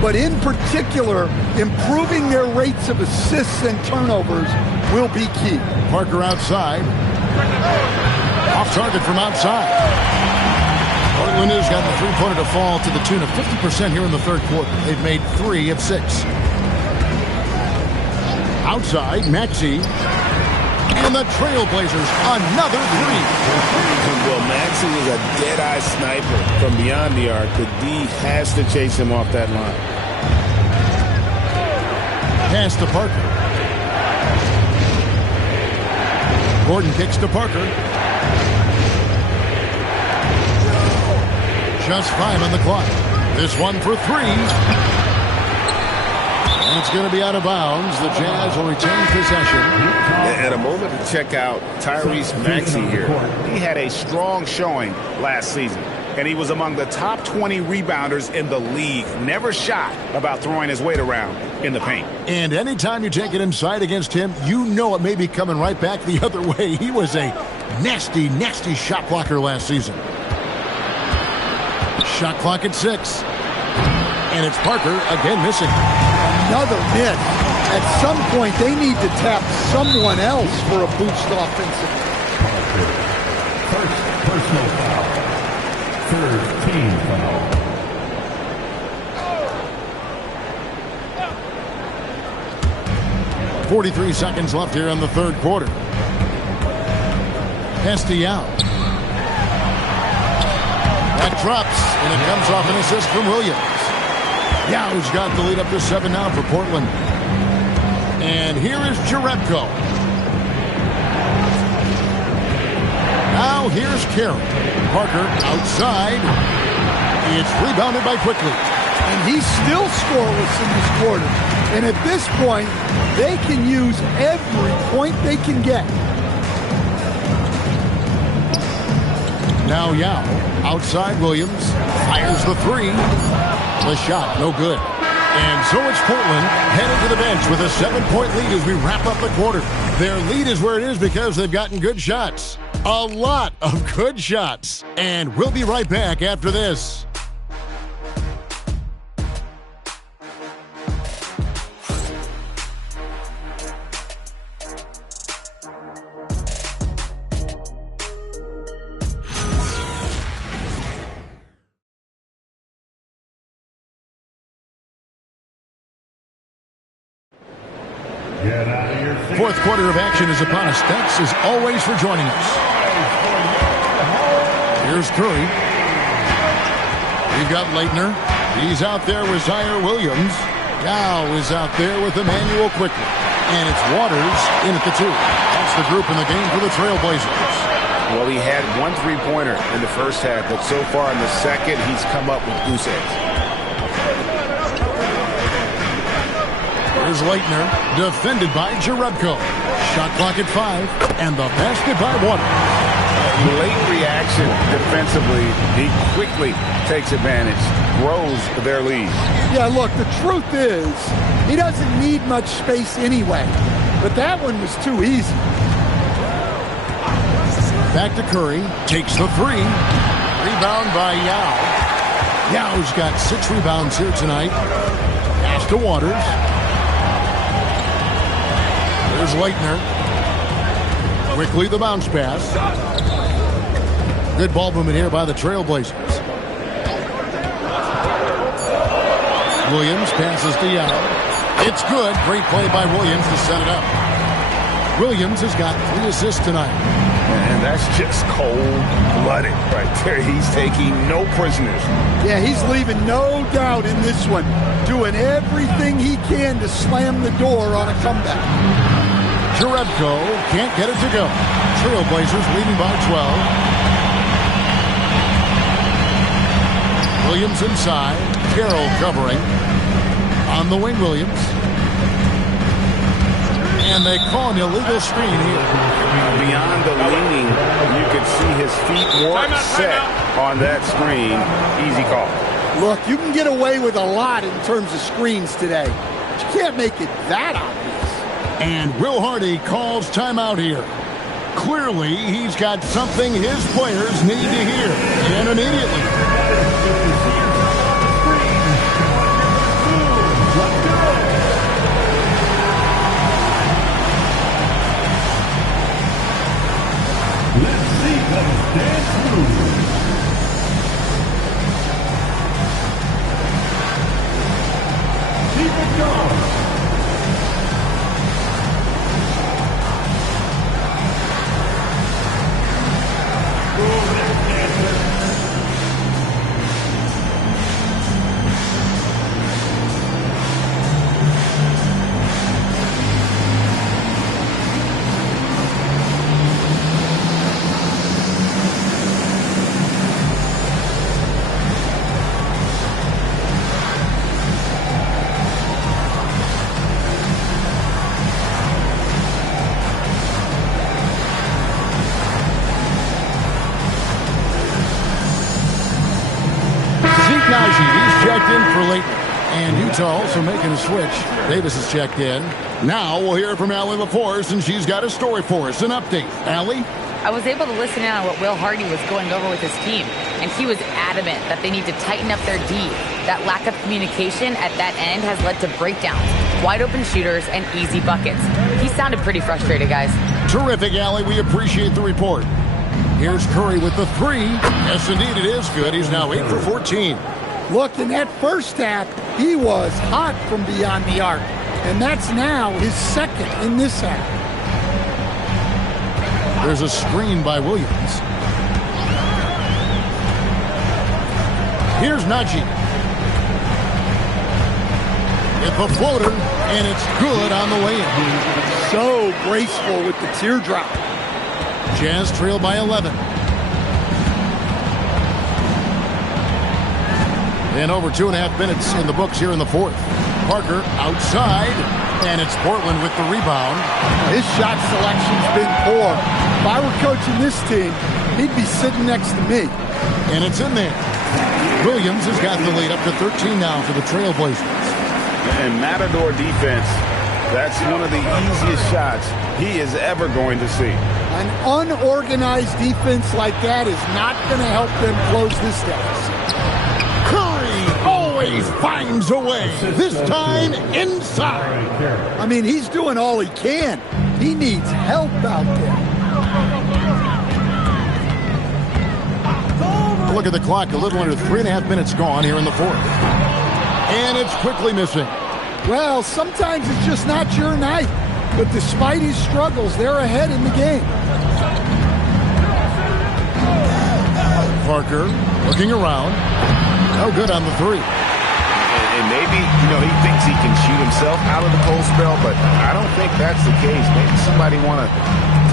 But in particular, improving their rates of assists and turnovers will be key. Parker outside. Off target from outside. Portland has got the three-pointer to fall to the tune of 50% here in the third quarter. They've made 3 of 6. Outside, Maxey. And the Trailblazers, another 3. Well, Maxey is a dead-eye sniper from beyond the arc. The D has to chase him off that line. Pass to Parker. Gordon kicks to Parker. Just 5 on the clock. This one for 3. And it's going to be out of bounds. The Jazz will retain possession. At a moment to check out Tyrese Maxey here. He had a strong showing last season, and he was among the top 20 rebounders in the league. Never shy about throwing his weight around in the paint. And anytime you take it inside against him, you know it may be coming right back the other way. He was a nasty, nasty shot blocker last season. Shot clock at 6. And it's Parker again missing. Another miss. At some point, they need to tap someone else for a boost offensive. First personal foul. Third team foul. .43 seconds left here in the third quarter. Estial. That drops, and it comes off an assist from Williams. Yow's got the lead up to 7 now for Portland. And here is Jerebko. Now here's Carey. Parker outside. It's rebounded by Quickly. And he's still scoreless in this quarter. And at this point, they can use every point they can get. Now Yao. Outside Williams. Fires the 3. The shot, no good. And so it's Portland headed to the bench with a 7-point lead as we wrap up the quarter. Their lead is where it is because they've gotten good shots. A lot of good shots. And we'll be right back after this. Fourth quarter of action is upon us. Thanks as always for joining us. Here's Curry. We've got Leitner. He's out there with Zaire Williams. Yao is out there with Emmanuel Quickly. And it's Waters in at the 2. That's the group in the game for the Trailblazers. Well, he had 1 3-pointer in the first half, but so far in the second, he's come up with goose eggs. Here's Leitner, defended by Jerebko. Shot clock at 5, and the basket by Waters. Late reaction defensively. He quickly takes advantage, grows their lead. Yeah, look, the truth is, he doesn't need much space anyway. But that one was too easy. Back to Curry, takes the 3. Rebound by Yao. Yao's got 6 rebounds here tonight. Pass to Waters. There's Leitner. Quickly the bounce pass. Good ball movement here by the Trailblazers. Williams passes to Yao. It's good. Great play by Williams to set it up. Williams has got 3 assists tonight. And that's just cold-blooded right there. He's taking no prisoners. Yeah, he's leaving no doubt in this one. Doing everything he can to slam the door on a comeback. Jerebko can't get it to go. Trailblazers leading by 12. Williams inside. Carroll covering. On the wing, Williams. And they call an illegal screen here. Beyond the leaning, you could see his feet weren't set on that screen. Easy call. Look, you can get away with a lot in terms of screens today. But you can't make it that obvious. And Will Hardy calls timeout here. Clearly, he's got something his players need to hear. And immediately. Utah also making a switch. Davis is checked in. Now we'll hear from Allie LaForce, and she's got a story for us, an update. Allie? I was able to listen in on what Will Hardy was going over with his team, and he was adamant that they need to tighten up their D. That lack of communication at that end has led to breakdowns, wide open shooters, and easy buckets. He sounded pretty frustrated, guys. Terrific, Allie. We appreciate the report. Here's Curry with the three. Yes, indeed, it is good. He's now 8 for 14. Look, in that first half, he was hot from beyond the arc. And that's now his second in this half. There's a screen by Williams. Here's Najee. With the floater, and it's good on the way in. So graceful with the teardrop. Jazz trail by 11. And over 2.5 minutes in the books here in the fourth. Parker outside, and it's Portland with the rebound. His shot selection's been poor. If I were coaching this team, he'd be sitting next to me. And it's in there. Williams has got the lead up to 13 now for the Trailblazers. And Matador defense, that's one of the easiest shots he is ever going to see. An unorganized defense like that is not going to help them close this deficit. Always finds a way, this time inside. I mean, he's doing all he can. He needs help out there. Look at the clock, a little under 3.5 minutes gone here in the fourth. And it's quickly missing. Well, sometimes it's just not your night. But despite his struggles, they're ahead in the game. Parker looking around. No good on the three. And maybe, he thinks he can shoot himself out of the cold spell, but I don't think that's the case. Maybe somebody want to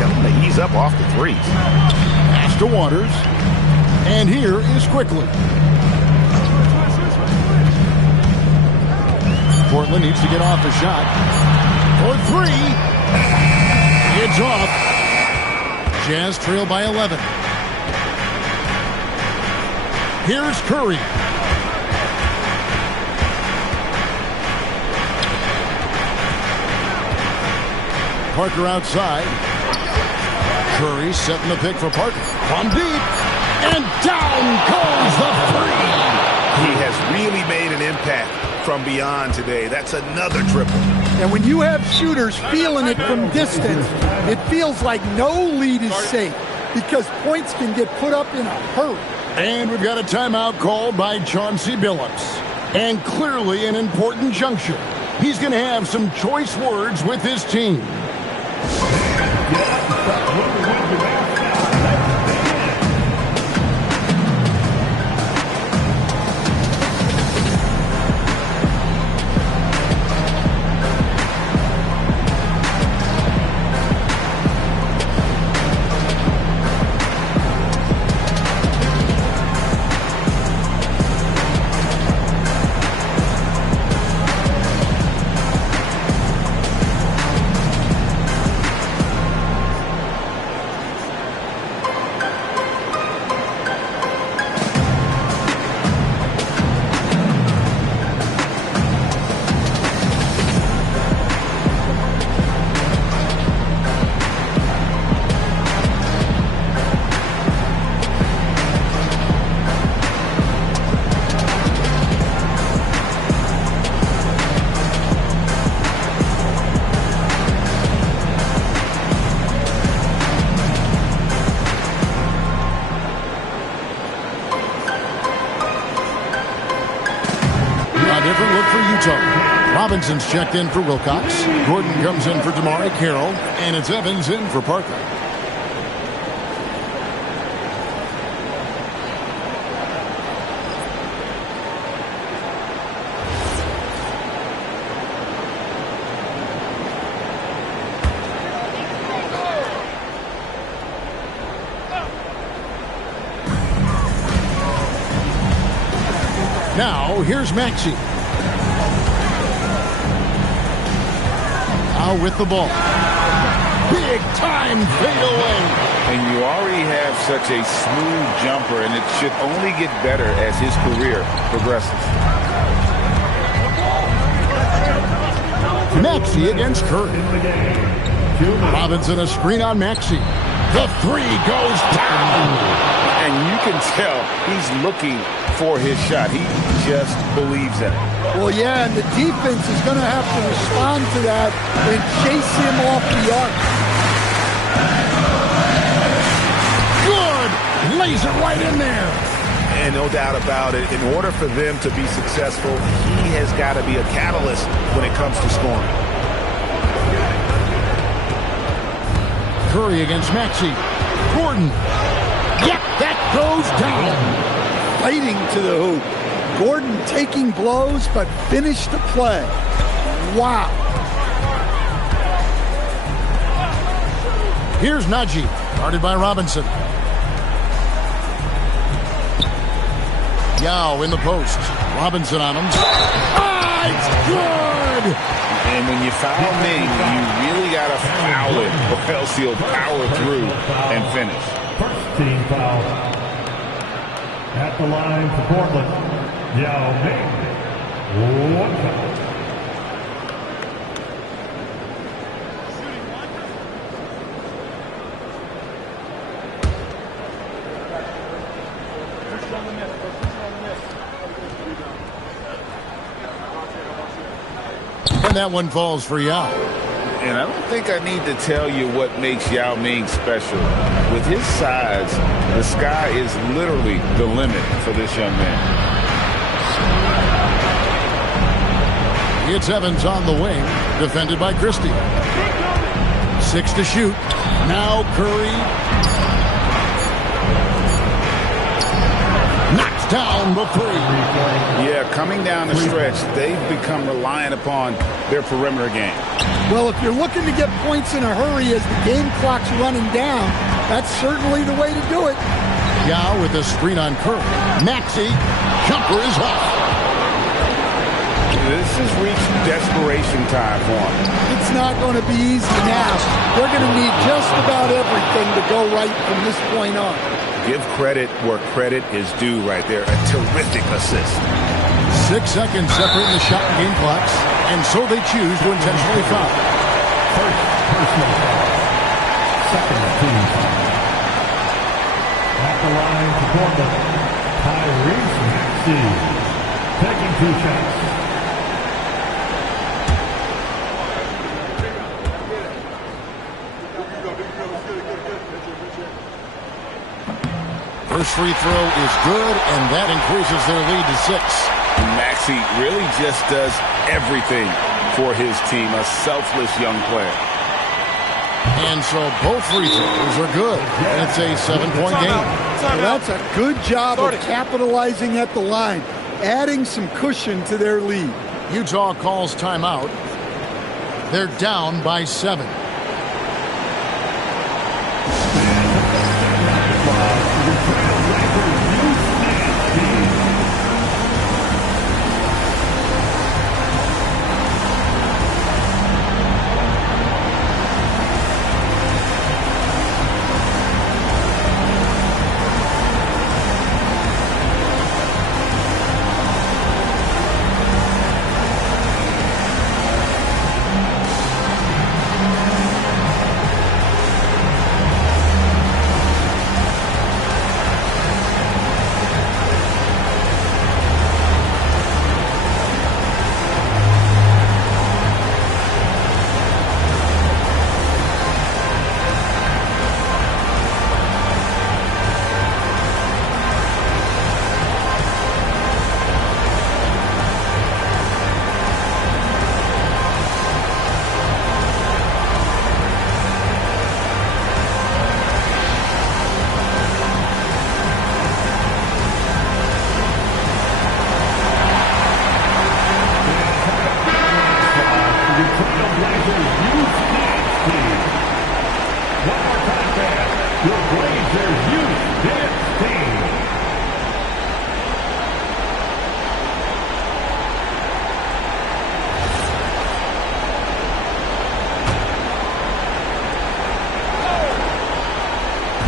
tell him to ease up off the threes. Pass to Waters. And here is Quickly. Portland needs to get off the shot. For three. It's off. Jazz trail by 11. Here's Curry. Parker outside. Curry setting the pick for Parker. From deep. And down goes the three. He has really made an impact from beyond today. That's another triple. And when you have shooters feeling it from distance, it feels like no lead is safe because points can get put up in a hurry. And we've got a timeout called by Chauncey Billups. And clearly an important juncture. He's going to have some choice words with his team. Robinson's checked in for Wilcox. Gordon comes in for Damari Carroll. And it's Evans in for Parker. Now, here's Maxey. With the ball. Big time fadeaway. And you already have such a smooth jumper, and it should only get better as his career progresses. Maxey against Curry. Robinson a screen on Maxey. The three goes down. And you can tell he's looking for his shot. He just believes in it. Well, yeah, and the defense is going to have to respond to that and chase him off the arc. Good! Lays it right in there. And no doubt about it, in order for them to be successful, he has got to be a catalyst when it comes to scoring. Curry against Maxey. Gordon. Yep, that goes down. Fighting to the hoop. Gordon taking blows, but finished the play. Wow. Here's Najee, guarded by Robinson. Yao in the post. Robinson on him. Ah, it's good! And when you foul Ming, you really got to foul it, or else he'll power through and finish. First team foul. At the line for Portland, Yao Ming. One foul. And that one falls for Yao. And I don't think I need to tell you what makes Yao Ming special. With his size, the sky is literally the limit for this young man. It's Evans on the wing, defended by Christie. 6 to shoot. Now Curry knocks down the three. Yeah, coming down the stretch, they've become reliant upon their perimeter game. Well, if you're looking to get points in a hurry as the game clock's running down, that's certainly the way to do it. Yao with a screen on Curry. Maxey, jumper is off. This has reached desperation time for him. It's not going to be easy now. They're going to need just about everything to go right from this point on. Give credit where credit is due right there. A terrific assist. 6 seconds separating the shot and game clocks, and so they choose to intentionally foul. First personal foul. Second team foul. At the line for Portland, Tyrese Maxey. Taking 2 shots. First free throw is good, and that increases their lead to 6. Maxey really just does everything for his team, a selfless young player. And so both free throws are good, and it's a 7-point game. Well, that's a good job of capitalizing at the line, adding some cushion to their lead. Utah calls timeout. They're down by 7.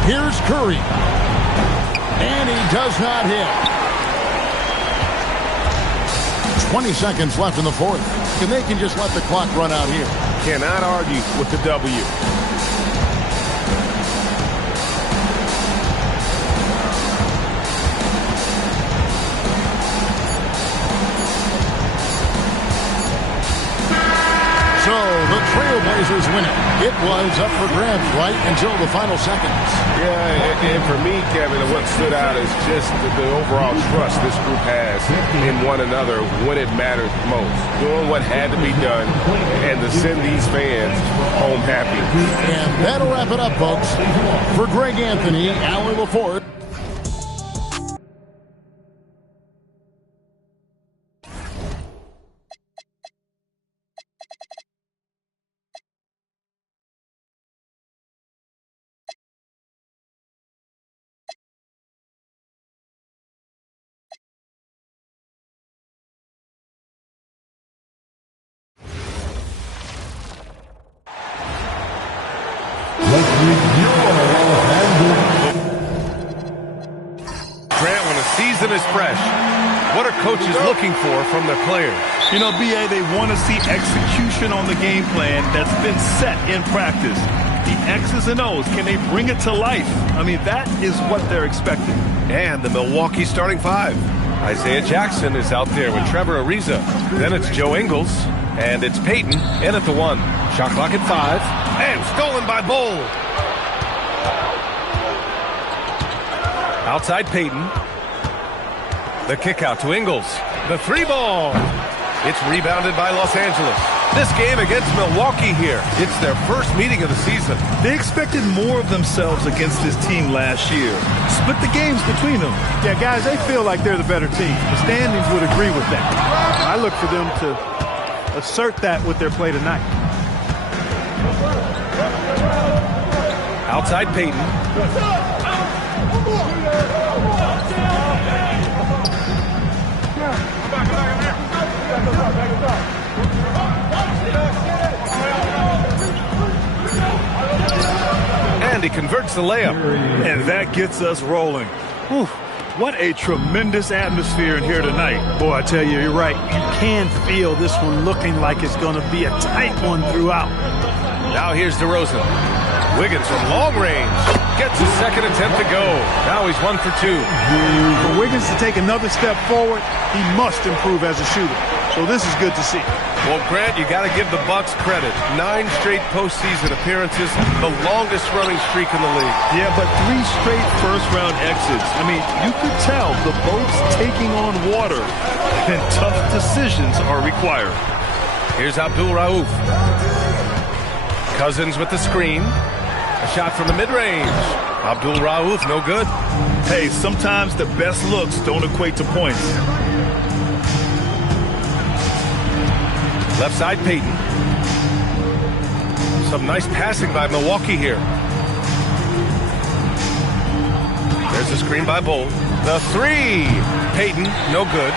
Here's Curry. And he does not hit. 20 seconds left in the fourth. and they can just let the clock run out here. Cannot argue with the W. So the Trailblazers win it. It was up for grabs right until the final seconds. Yeah, and for me, Kevin, what stood out is just the overall trust this group has in one another when it mattered most. Doing what had to be done and to send these fans home happy. And that'll wrap it up, folks. For Greg Anthony, Alan LaForge. Grant, when a season is fresh, what are coaches looking for from their players? You know, B.A., they want to see execution on the game plan that's been set in practice. The X's and O's, can they bring it to life? I mean, that is what they're expecting. And the Milwaukee starting five. Isaiah Jackson is out there with Trevor Ariza. Then it's Joe Ingles, and it's Peyton in at the 1. Shot clock at 5, and stolen by Bull. Outside Peyton. The kick out to Ingles. The 3-ball. It's rebounded by Los Angeles. This game against Milwaukee here. It's their first meeting of the season. They expected more of themselves against this team last year. Split the games between them. Yeah, guys, they feel like they're the better team. The standings would agree with that. I look for them to assert that with their play tonight. Outside Peyton. And he converts the layup. And that gets us rolling. Whew, what a tremendous atmosphere in here tonight. Boy, I tell you, you're right. You can feel this one looking like it's going to be a tight one throughout. Now here's DeRozan. Wiggins from long range. Gets his second attempt to go. Now he's 1 for 2. For Wiggins to take another step forward, he must improve as a shooter. So this is good to see. Well, Grant, you got to give the Bucks credit. 9 straight postseason appearances, the longest running streak in the league. Yeah, but 3 straight first-round exits. I mean, you could tell the boat's taking on water, and tough decisions are required. Here's Abdul Rauf. Cousins with the screen. A shot from the mid-range. Abdul Rauf, no good. Hey, sometimes the best looks don't equate to points. Left side, Peyton. Some nice passing by Milwaukee here. There's the screen by Bull. The 3. Peyton, no good.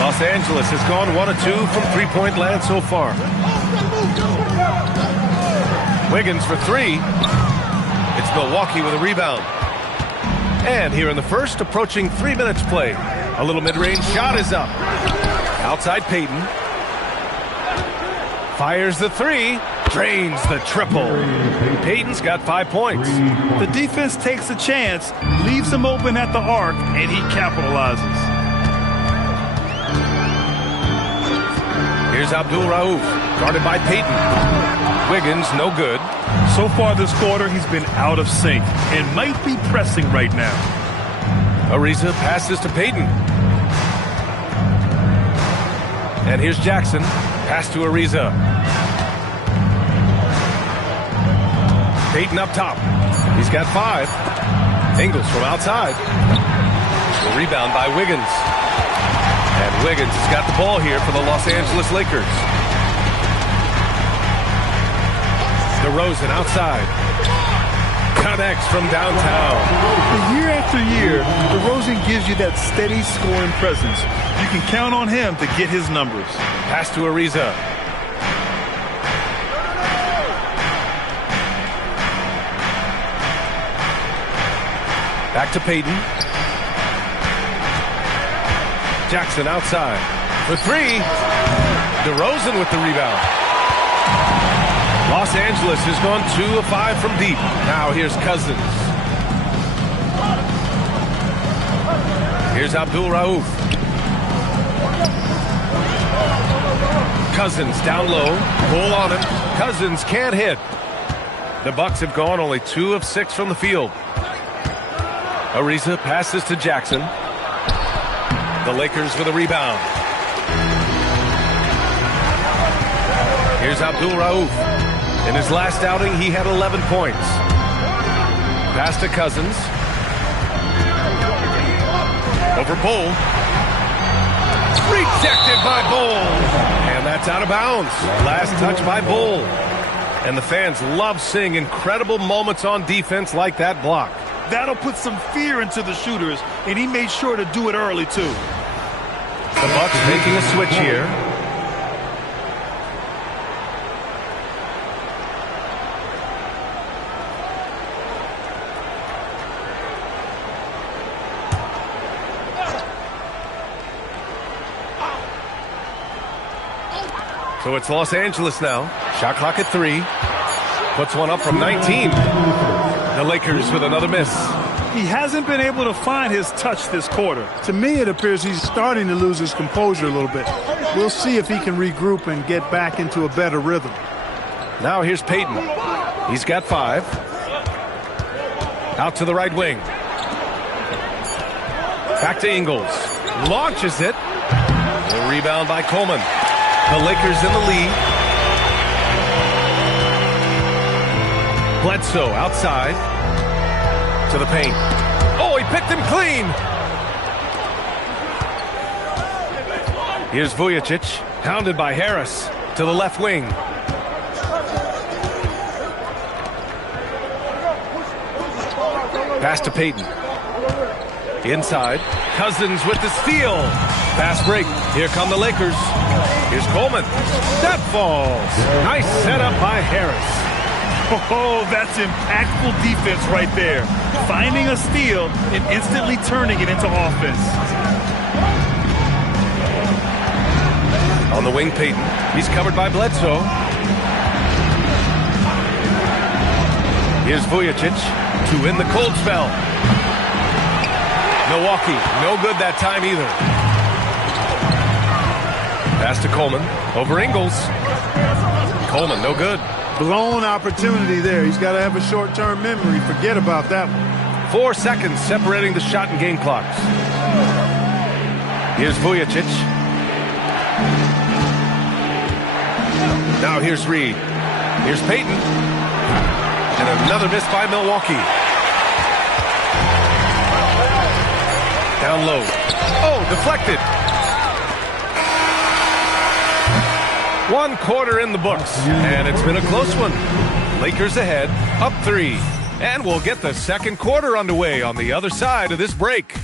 Los Angeles has gone 1 of 2 from three-point land so far. Wiggins for 3. It's Milwaukee with a rebound. And here in the first, approaching 3 minutes play. A little mid-range shot is up. Outside Peyton. Fires the 3. Drains the triple. Peyton's got 5 points. The defense takes a chance, leaves him open at the arc, and he capitalizes. Here's Abdul Rauf, guarded by Peyton. Wiggins, no good. So far this quarter, he's been out of sync and might be pressing right now. Ariza passes to Peyton. And here's Jackson. Pass to Ariza. Peyton up top. He's got 5. Ingles from outside. The rebound by Wiggins. And Wiggins has got the ball here for the Los Angeles Lakers. DeRozan outside. Connects from downtown. Year after year, DeRozan gives you that steady scoring presence. You can count on him to get his numbers. Pass to Ariza. Back to Peyton. Jackson outside for 3. DeRozan with the rebound. Los Angeles has gone 2 of 5 from deep. Now here's Cousins. Here's Abdul Rauf. Cousins down low. Pull on him. Cousins can't hit. The Bucks have gone only 2 of 6 from the field. Ariza passes to Jackson. The Lakers with a rebound. Here's Abdul Rauf. In his last outing, he had 11 points. Pass to Cousins. Over Bull. Rejected by Bull. And that's out of bounds. Last touch by Bull. And the fans love seeing incredible moments on defense like that block. That'll put some fear into the shooters, and he made sure to do it early, too. The Bucks making a switch here. So it's Los Angeles now. Shot clock at 3. Puts one up from 19. The Lakers with another miss. He hasn't been able to find his touch this quarter. To me, it appears he's starting to lose his composure a little bit. We'll see if he can regroup and get back into a better rhythm. Now here's Payton. He's got 5. Out to the right wing. Back to Ingles. Launches it. The rebound by Coleman. The Lakers in the lead. Bledsoe outside. To the paint. Oh, he picked him clean. Here's Vujicic, hounded by Harris. To the left wing. Pass to Payton. Inside. Cousins with the steal. Fast break. Here come the Lakers. Here's Coleman. That falls. Nice setup by Harris. Oh, that's impactful defense right there. Finding a steal and instantly turning it into offense. On the wing, Payton. He's covered by Bledsoe. Here's Vujicic to win the cold spell. Milwaukee, no good that time either. Pass to Coleman. Over Ingles. Coleman, no good. Blown opportunity there. He's got to have a short-term memory. Forget about that one. 4 seconds separating the shot and game clocks. Here's Vujicic. Now here's Reed. Here's Payton. And another miss by Milwaukee. Down low. Oh, deflected. 1 quarter in the books, and it's been a close one. Lakers ahead, up 3. And we'll get the second quarter underway on the other side of this break.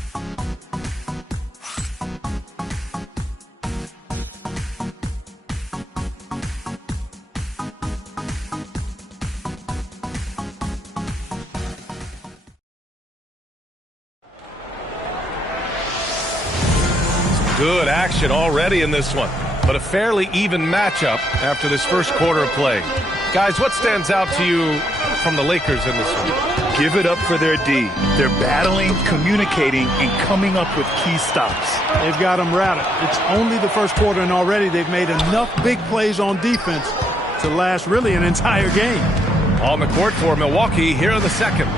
Good action already in this one, but a fairly even matchup after this first quarter of play. Guys, what stands out to you from the Lakers in this one? Give it up for their D. They're battling, communicating, and coming up with key stops. They've got them rattled. It's only the first quarter, and already they've made enough big plays on defense to last really an entire game. On the court for Milwaukee here in the second.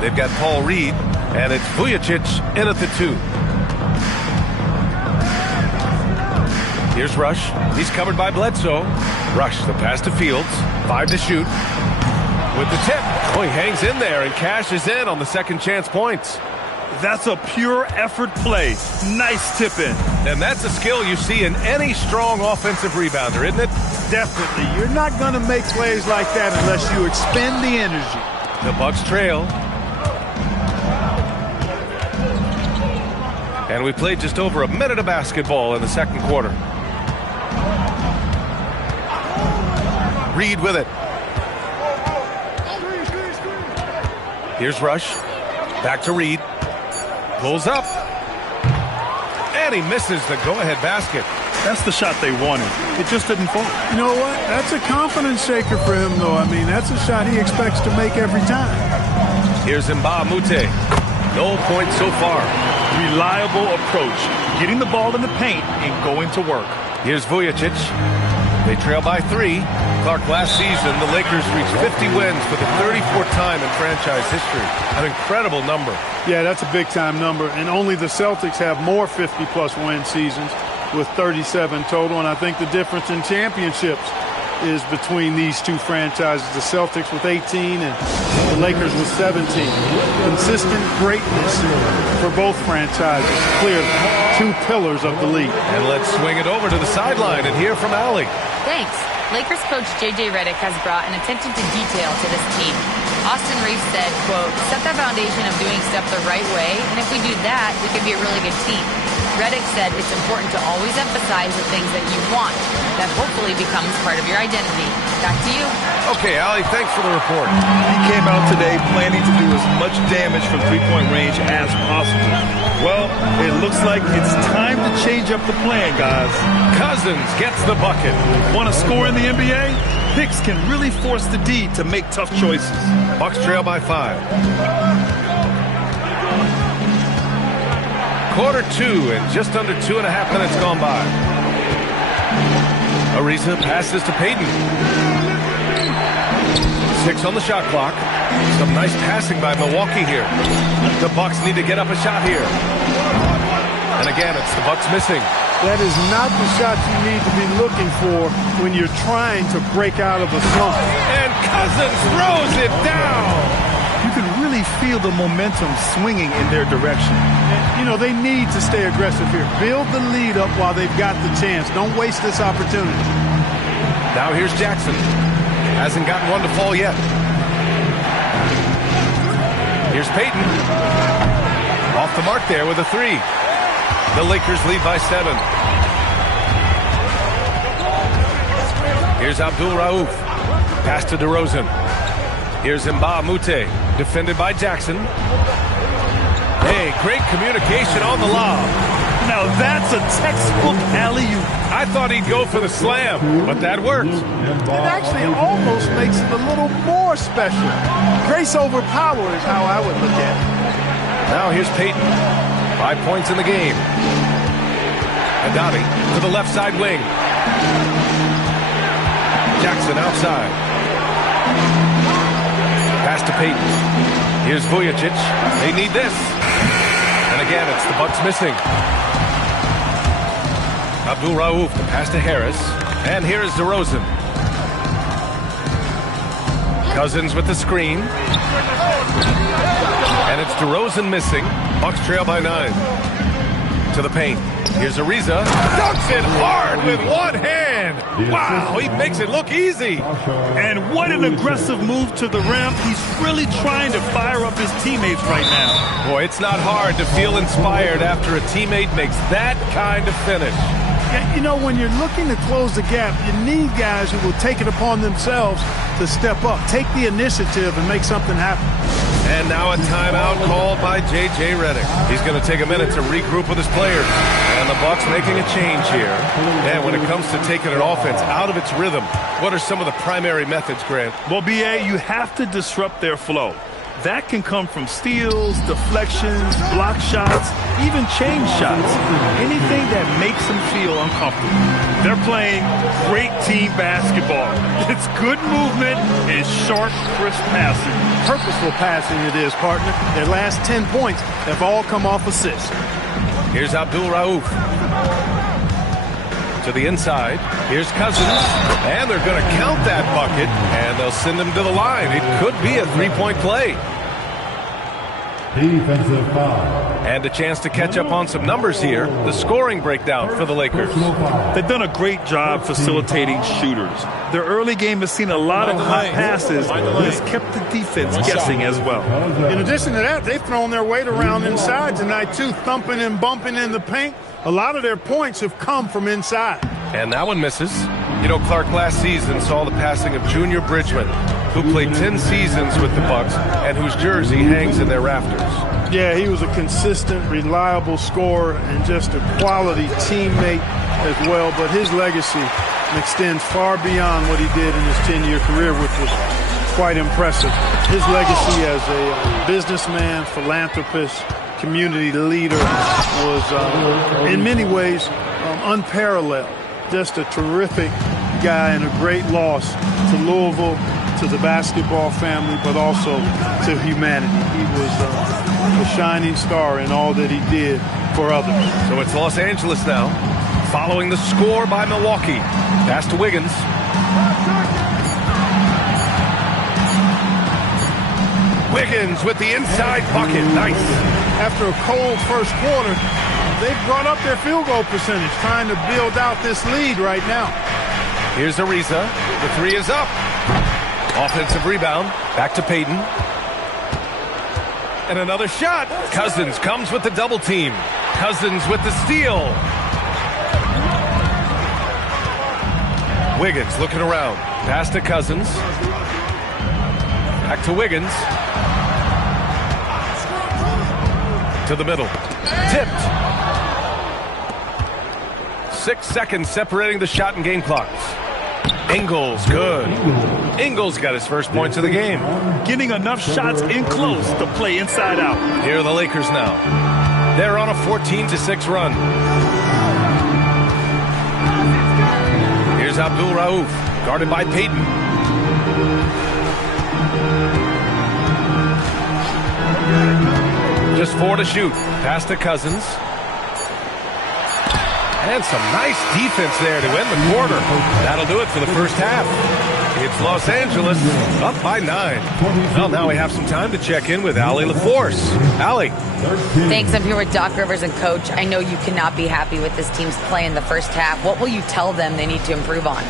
They've got Paul Reed, and it's Vujicic in at the 2. Here's Rush. He's covered by Bledsoe. Rush, the pass to Fields. 5 to shoot. With the tip. Oh, he hangs in there and cashes in on the second chance points. That's a pure effort play. Nice tip in. And that's a skill you see in any strong offensive rebounder, isn't it? Definitely. You're not going to make plays like that unless you expend the energy. The Bucks trail. And we played just over a minute of basketball in the second quarter. Reed with it. Here's Rush. Back to Reed. Pulls up. And he misses the go-ahead basket. That's the shot they wanted. It just didn't fall. You know what? That's a confidence shaker for him, though. I mean, that's a shot he expects to make every time. Here's Mbah Moute. No points so far. Reliable approach. Getting the ball in the paint and going to work. Here's Vujicic. They trail by 3. Clark, last season, the Lakers reached 50 wins for the 34th time in franchise history. An incredible number. Yeah, that's a big-time number. And only the Celtics have more 50-plus win seasons with 37 total. And I think the difference in championships is between these two franchises, the Celtics with 18 and the Lakers with 17. Consistent greatness for both franchises. Clear 2 pillars of the league. And let's swing it over to the sideline and hear from Allie. Thanks. Lakers coach J.J. Redick has brought an attention to detail to this team. Austin Reeves said, quote, set the foundation of doing stuff the right way, and if we do that, we can be a really good team. Redick said it's important to always emphasize the things that you want. That hopefully becomes part of your identity. Back to you. Okay, Allie, thanks for the report. He came out today planning to do as much damage from three-point range as possible. Well, it looks like it's time to change up the plan, guys. Cousins gets the bucket. Want to score in the NBA? Picks can really force the D to make tough choices. Bucks trail by 5. Quarter 2 and just under 2.5 minutes gone by. Ariza passes to Payton. 6 on the shot clock. Some nice passing by Milwaukee here. The Bucks need to get up a shot here. And again, it's the Bucks missing. That is not the shot you need to be looking for when you're trying to break out of a slump. And Cousins throws it down. You can really feel the momentum swinging in their direction. And, you know, they need to stay aggressive here. Build the lead up while they've got the chance. Don't waste this opportunity. Now here's Jackson. Hasn't gotten one to fall yet. Here's Payton. Off the mark there with a 3. The Lakers lead by 7. Here's Abdul Rauf. Pass to DeRozan. Here's Mbah Moute. Defended by Jackson. Hey, great communication on the lob. Now that's a textbook alley-oop. I thought he'd go for the slam, but that worked. It actually almost makes it a little more special. Grace over power is how I would look at it. Now here's Payton. 5 points in the game. Haddadi to the left side wing. Jackson outside. Pass to Payton. Here's Vujicic. They need this. And again, it's the Bucks missing. Abdul Rauf, the pass to Harris. And here is DeRozan. Cousins with the screen. And it's DeRozan missing. Bucks trail by 9. To the paint. Here's Ariza. Dunks it hard with one hand. Wow, he makes it look easy. And what an aggressive move to the rim. He's really trying to fire up his teammates right now. Boy, it's not hard to feel inspired after a teammate makes that kind of finish. Yeah, you know, when you're looking to close the gap, you need guys who will take it upon themselves to step up, take the initiative, and make something happen. And now a timeout called by J.J. Redick. He's going to take a minute to regroup with his players. And the Bucks making a change here. And when it comes to taking an offense out of its rhythm, what are some of the primary methods, Grant? Well, B.A., you have to disrupt their flow. That can come from steals, deflections, block shots, even change shots. Anything that makes them feel uncomfortable. They're playing great team basketball. It's good movement and sharp, crisp passing. Purposeful passing it is, partner. Their last 10 points have all come off assists. Here's Abdul Rauf. To the inside. Here's Cousins. And they're going to count that bucket. And they'll send him to the line. It could be a three-point play. Defensive foul. And a chance to catch up on some numbers here. The scoring breakdown for the Lakers. They've done a great job facilitating shooters. Their early game has seen a lot of hot passes, but has kept the defense guessing as well. In addition to that, they've thrown their weight around inside tonight, too, thumping and bumping in the paint. A lot of their points have come from inside. And that one misses. You know, Clark last season saw the passing of Junior Bridgman, who played 10 seasons with the Bucks and whose jersey hangs in their rafters. Yeah, he was a consistent, reliable scorer and just a quality teammate as well. But his legacy extends far beyond what he did in his 10-year career, which was quite impressive. His legacy as a businessman, philanthropist, community leader was, in many ways, unparalleled. Just a terrific guy and a great loss to Louisville, to the basketball family, but also to humanity. He was a shining star in all that he did for others. So it's Los Angeles now, following the score by Milwaukee. Pass to Wiggins. Wiggins with the inside bucket. Nice. After a cold first quarter, they've brought up their field goal percentage, trying to build out this lead right now. Here's Ariza. The three is up. Offensive rebound. Back to Payton. And another shot. Cousins comes with the double team. Cousins with the steal. Wiggins looking around. Pass to Cousins. Back to Wiggins. To the middle. Tipped. 6 seconds separating the shot and game clocks. Ingles, good. Ingles got his first points of the game. Getting enough shots in close to play inside out. Here are the Lakers now. They're on a 14-6 run. Here's Abdul Rauf, guarded by Payton. Just 4 to shoot. Pass to Cousins. And some nice defense there to end the quarter. That'll do it for the first half. It's Los Angeles up by 9. Well, now we have some time to check in with Allie LaForce. Allie. Thanks. I'm here with Doc Rivers and Coach. I know you cannot be happy with this team's play in the first half. What will you tell them they need to improve on?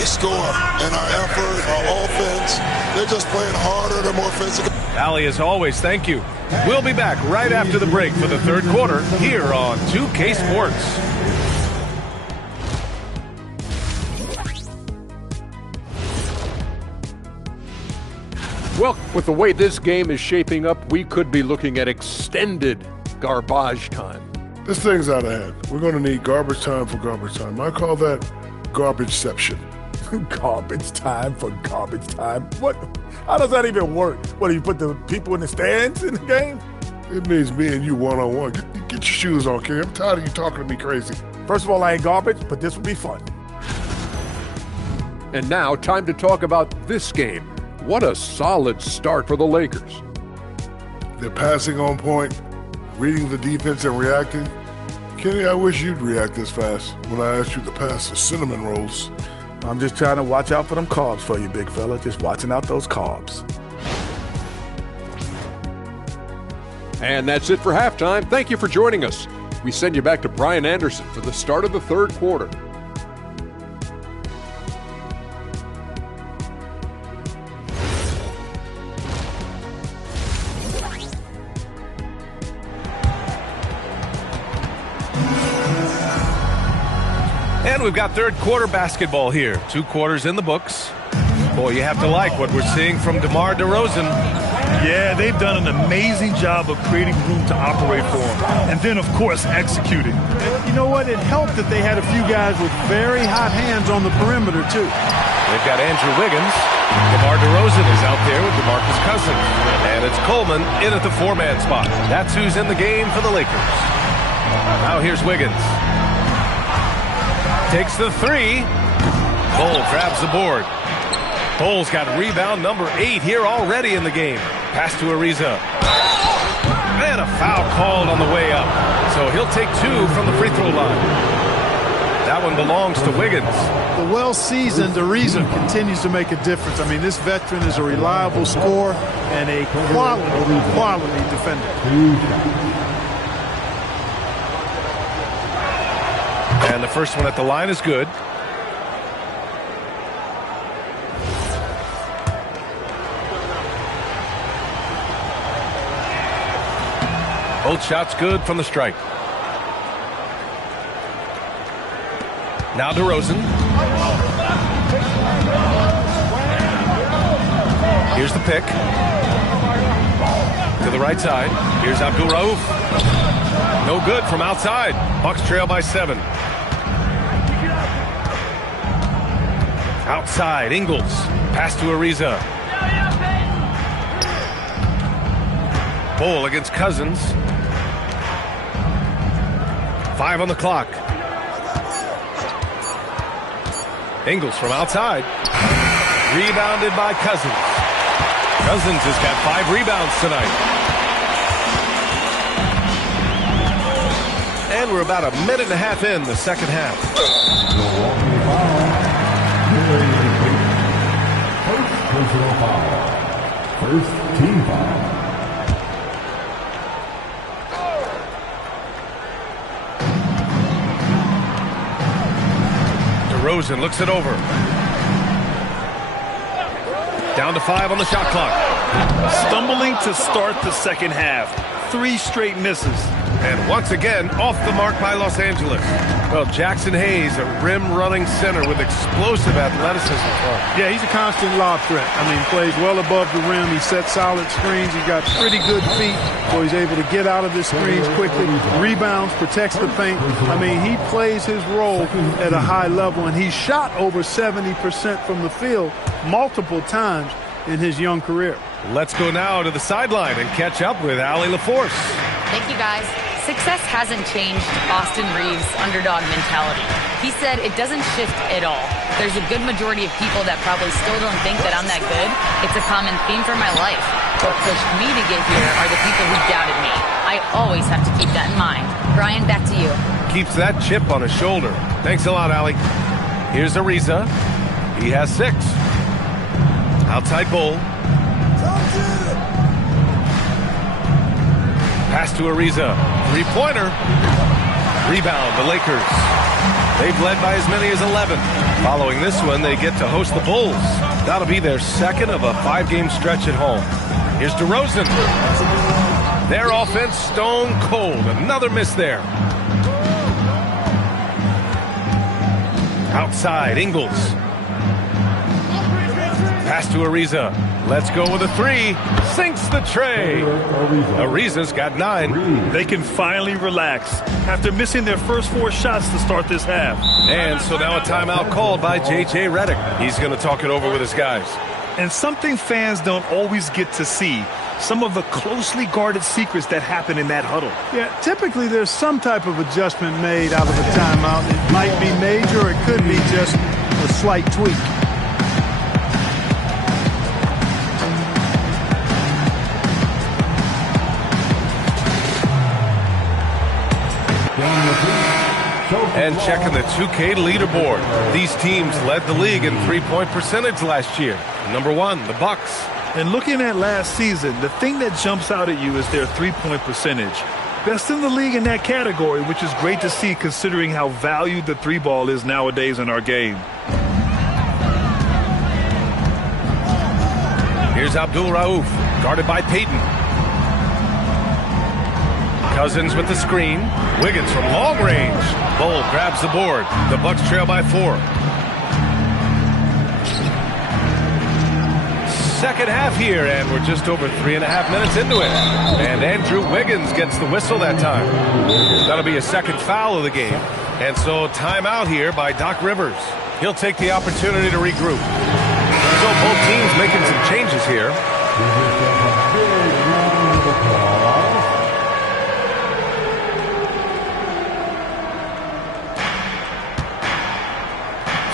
The score and our effort, our offense. They're just playing harder. They're more physical. Allie, as always, thank you. We'll be back right after the break for the third quarter here on 2K Sports. Well, with the way this game is shaping up, we could be looking at extended garbage time. This thing's out of hand. We're going to need garbage time for garbage time. I call that garbageception. Garbage time for garbage time? What? How does that even work? What, do you put the people in the stands in the game? It means me and you one-on-one. Get your shoes on, kid. I'm tired of you talking to me crazy. First of all, I ain't garbage, but this would be fun. And now, time to talk about this game. What a solid start for the Lakers. They're passing on point, reading the defense and reacting. Kenny, I wish you'd react this fast when I asked you to pass the cinnamon rolls. I'm just trying to watch out for them carbs for you, big fella. Just watching out those carbs. And that's it for halftime. Thank you for joining us. We send you back to Brian Anderson for the start of the third quarter. And we've got third quarter basketball here. 2 quarters in the books. Boy, you have to like what we're seeing from DeMar DeRozan. Yeah, they've done an amazing job of creating room to operate for him. And then, of course, executing. You know what? It helped that they had a few guys with very hot hands on the perimeter, too. They've got Andrew Wiggins. DeMar DeRozan is out there with DeMarcus Cousins. And it's Coleman in at the 4-man spot. That's who's in the game for the Lakers. Now here's Wiggins. Takes the 3. Cole grabs the board. Cole's got rebound number 8 here already in the game. Pass to Ariza. And a foul called on the way up. So he'll take 2 from the free throw line. That one belongs to Wiggins. The well-seasoned Ariza continues to make a difference. I mean, this veteran is a reliable scorer and a quality defender. And the first one at the line is good. Both shots good from the strike. Now DeRozan. Here's the pick. To the right side. Here's Abdul Rauf. No good from outside. Bucks trail by 7. Outside, Ingles. Pass to Ariza. Ball against Cousins. 5 on the clock. Ingles from outside. Rebounded by Cousins. Cousins has got 5 rebounds tonight. And we're about a minute and a half in the second half. First personal foul. First team foul. DeRozan looks it over. Down to 5 on the shot clock. Stumbling to start the second half. 3 straight misses. And once again, off the mark by Los Angeles. Well, Jackson Hayes, a rim-running center with explosive athleticism. Yeah, he's a constant lob threat. I mean, plays well above the rim. He sets solid screens. He's got pretty good feet, so he's able to get out of the screens quickly. Rebounds, protects the paint. I mean, he plays his role at a high level, and he shot over 70% from the field multiple times in his young career. Let's go now to the sideline and catch up with Allie LaForce. Thank you, guys. Success hasn't changed Austin Reeves' underdog mentality. He said it doesn't shift at all. There's a good majority of people that probably still don't think that I'm that good. It's a common theme for my life. What pushed me to get here are the people who doubted me. I always have to keep that in mind. Brian, back to you. Keeps that chip on his shoulder. Thanks a lot, Allie. Here's Ariza. He has 6. Outside Bull. Pass to Ariza. 3-pointer. Rebound, the Lakers. They've led by as many as 11. Following this one, they get to host the Bulls. That'll be their second of a 5-game stretch at home. Here's DeRozan. Their offense stone cold. Another miss there. Outside, Ingles. Pass to Ariza. Let's go with a 3. Sinks the tray. Ariza's got 9. They can finally relax after missing their first 4 shots to start this half. And so now a timeout called by J.J. Redick. He's going to talk it over with his guys. And something fans don't always get to see, some of the closely guarded secrets that happen in that huddle. Yeah, typically there's some type of adjustment made out of a timeout. It might be major, or it could be just a slight tweak. And checking the 2K leaderboard. These teams led the league in 3-point percentage last year. Number 1, the Bucks. And looking at last season, the thing that jumps out at you is their 3-point percentage. Best in the league in that category, which is great to see considering how valued the 3-ball is nowadays in our game. Here's Abdul Rauf, guarded by Payton. Cousins with the screen. Wiggins from long range. Bull grabs the board. The Bucks trail by 4. Second half here, and we're just over 3.5 minutes into it. And Andrew Wiggins gets the whistle that time. That'll be a second foul of the game. And so timeout here by Doc Rivers. He'll take the opportunity to regroup. So both teams making some changes here.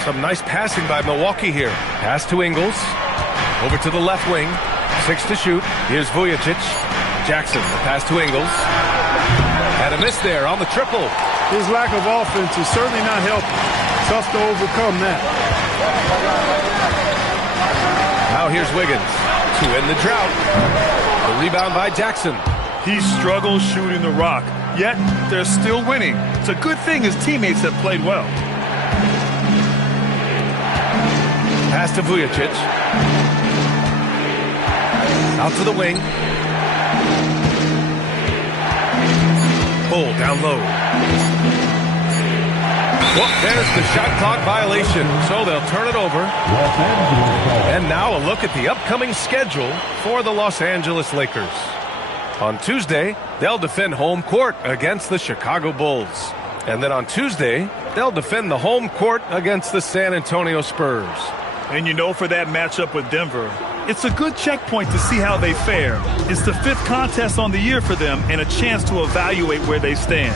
Some nice passing by Milwaukee here. Pass to Ingles. Over to the left wing. 6 to shoot. Here's Vujicic. Jackson, the pass to Ingles. And a miss there on the triple. His lack of offense is certainly not helping. Tough to overcome that. Now here's Wiggins to end the drought. The rebound by Jackson. He struggles shooting the rock, yet they're still winning. It's a good thing his teammates have played well. Pass to Vujicic. Out to the wing. Bull down low. Well, there's the shot clock violation, so they'll turn it over. And now a look at the upcoming schedule for the Los Angeles Lakers. On Tuesday, they'll defend home court against the Chicago Bulls. And then on Tuesday, they'll defend the home court against the San Antonio Spurs. And you know, for that matchup with Denver, it's a good checkpoint to see how they fare. It's the 5th contest on the year for them and a chance to evaluate where they stand.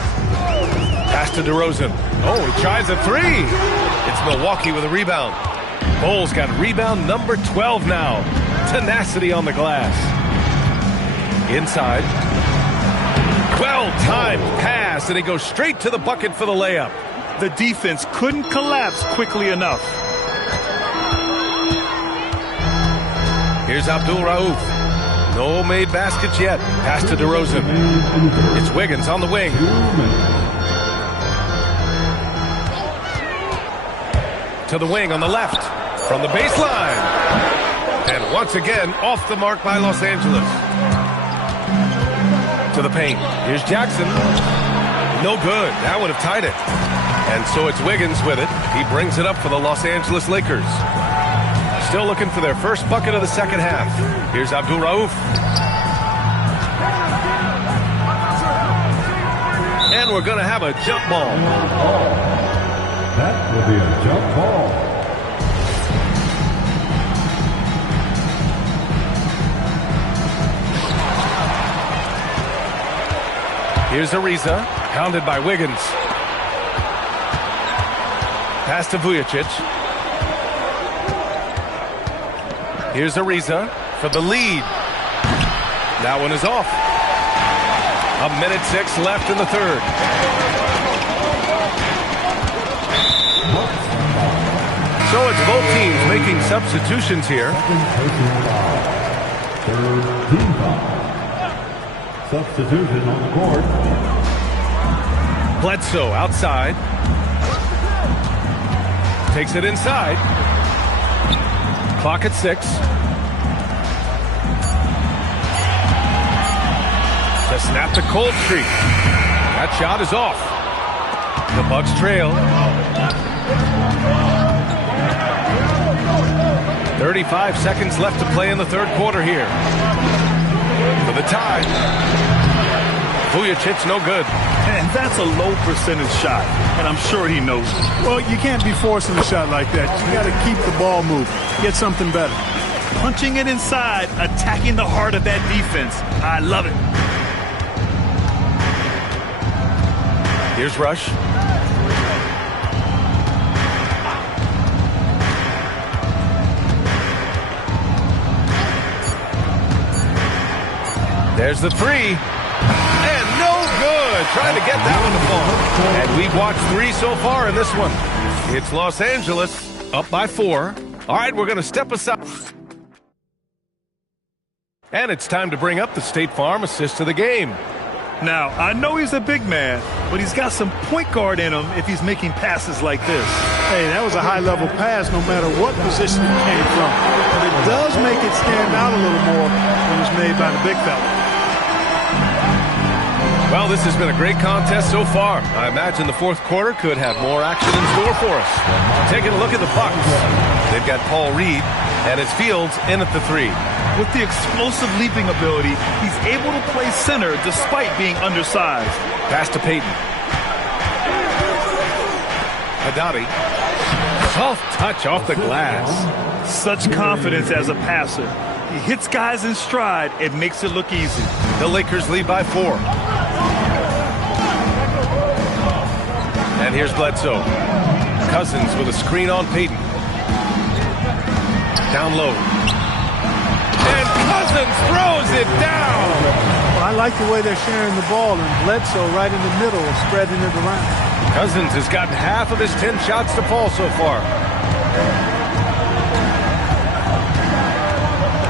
Pass to DeRozan. Oh, he tries a 3. It's Milwaukee with a rebound. Bulls got rebound number 12 now. Tenacity on the glass. Inside. Well-timed pass, and he goes straight to the bucket for the layup. The defense couldn't collapse quickly enough. Here's Abdul Rauf. No made baskets yet. Pass to DeRozan. It's Wiggins on the wing. To the wing on the left. From the baseline. And once again, off the mark by Los Angeles. To the paint. Here's Jackson. No good. That would have tied it. And so it's Wiggins with it. He brings it up for the Los Angeles Lakers. Still looking for their first bucket of the second half. Here's Abdul Rauf. And we're going to have a jump ball. That will be a jump ball. Here's Ariza, pounded by Wiggins. Pass to Vujacic. Here's Ariza for the lead. That one is off. 1:06 left in the third. So it's both teams making substitutions here. Substitution on the court. Bledsoe outside. Takes it inside. Clock at 6. To snap the cold streak. That shot is off. The Bucks trail. 35 seconds left to play in the third quarter here. For the tie. Vujacic's no good. And that's a low percentage shot, and I'm sure he knows it. Well, you can't be forcing a shot like that. You got to keep the ball moving. Get something better. Punching it inside, attacking the heart of that defense. I love it. Here's Rush. There's the 3. And no good. Trying to get that one to fall. And we've watched 3 so far in this one. It's Los Angeles up by 4. All right, we're going to step aside. And it's time to bring up the State Farm assist of the game. Now, I know he's a big man, but he's got some point guard in him if he's making passes like this. Hey, that was a high-level pass no matter what position it came from. But it does make it stand out a little more when it's made by the big fella. Well, this has been a great contest so far. I imagine the fourth quarter could have more action in store for us. Taking a look at the Bucks. They've got Paul Reed, and it's Fields in at the 3. With the explosive leaping ability, he's able to play center despite being undersized. Pass to Payton. Haddadi. Soft touch off the glass. Such confidence as a passer. He hits guys in stride and makes it look easy. The Lakers lead by 4. And here's Bledsoe. Cousins with a screen on Payton. Down low. And Cousins throws it down. Well, I like the way they're sharing the ball, and Bledsoe right in the middle and spreading it around. Cousins has gotten half of his 10 shots to fall so far.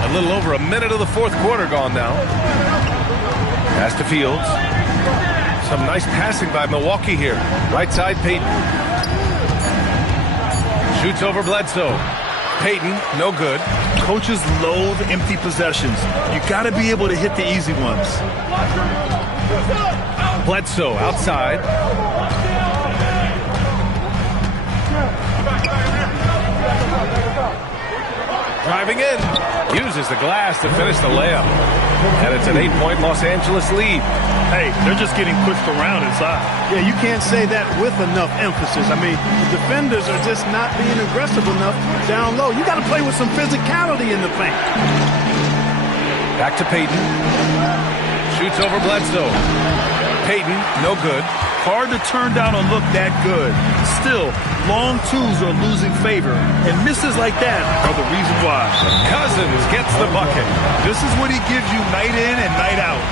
A little over a minute of the fourth quarter gone now. Pass to Fields. Some nice passing by Milwaukee here. Right side, Payton. Shoots over Bledsoe. Payton, no good. Coaches loathe empty possessions. You got to be able to hit the easy ones. Bledsoe outside. Driving in. Uses the glass to finish the layup. And it's an 8-point Los Angeles lead. Hey, they're just getting pushed around inside. Yeah, you can't say that with enough emphasis. I mean, the defenders are just not being aggressive enough down low. You got to play with some physicality in the paint. Back to Payton. Shoots over Bledsoe. Payton, no good. Hard to turn down a look that good. Still, long twos are losing favor, and misses like that are the reason why. Cousins gets the bucket. This is what he gives you night in and night out.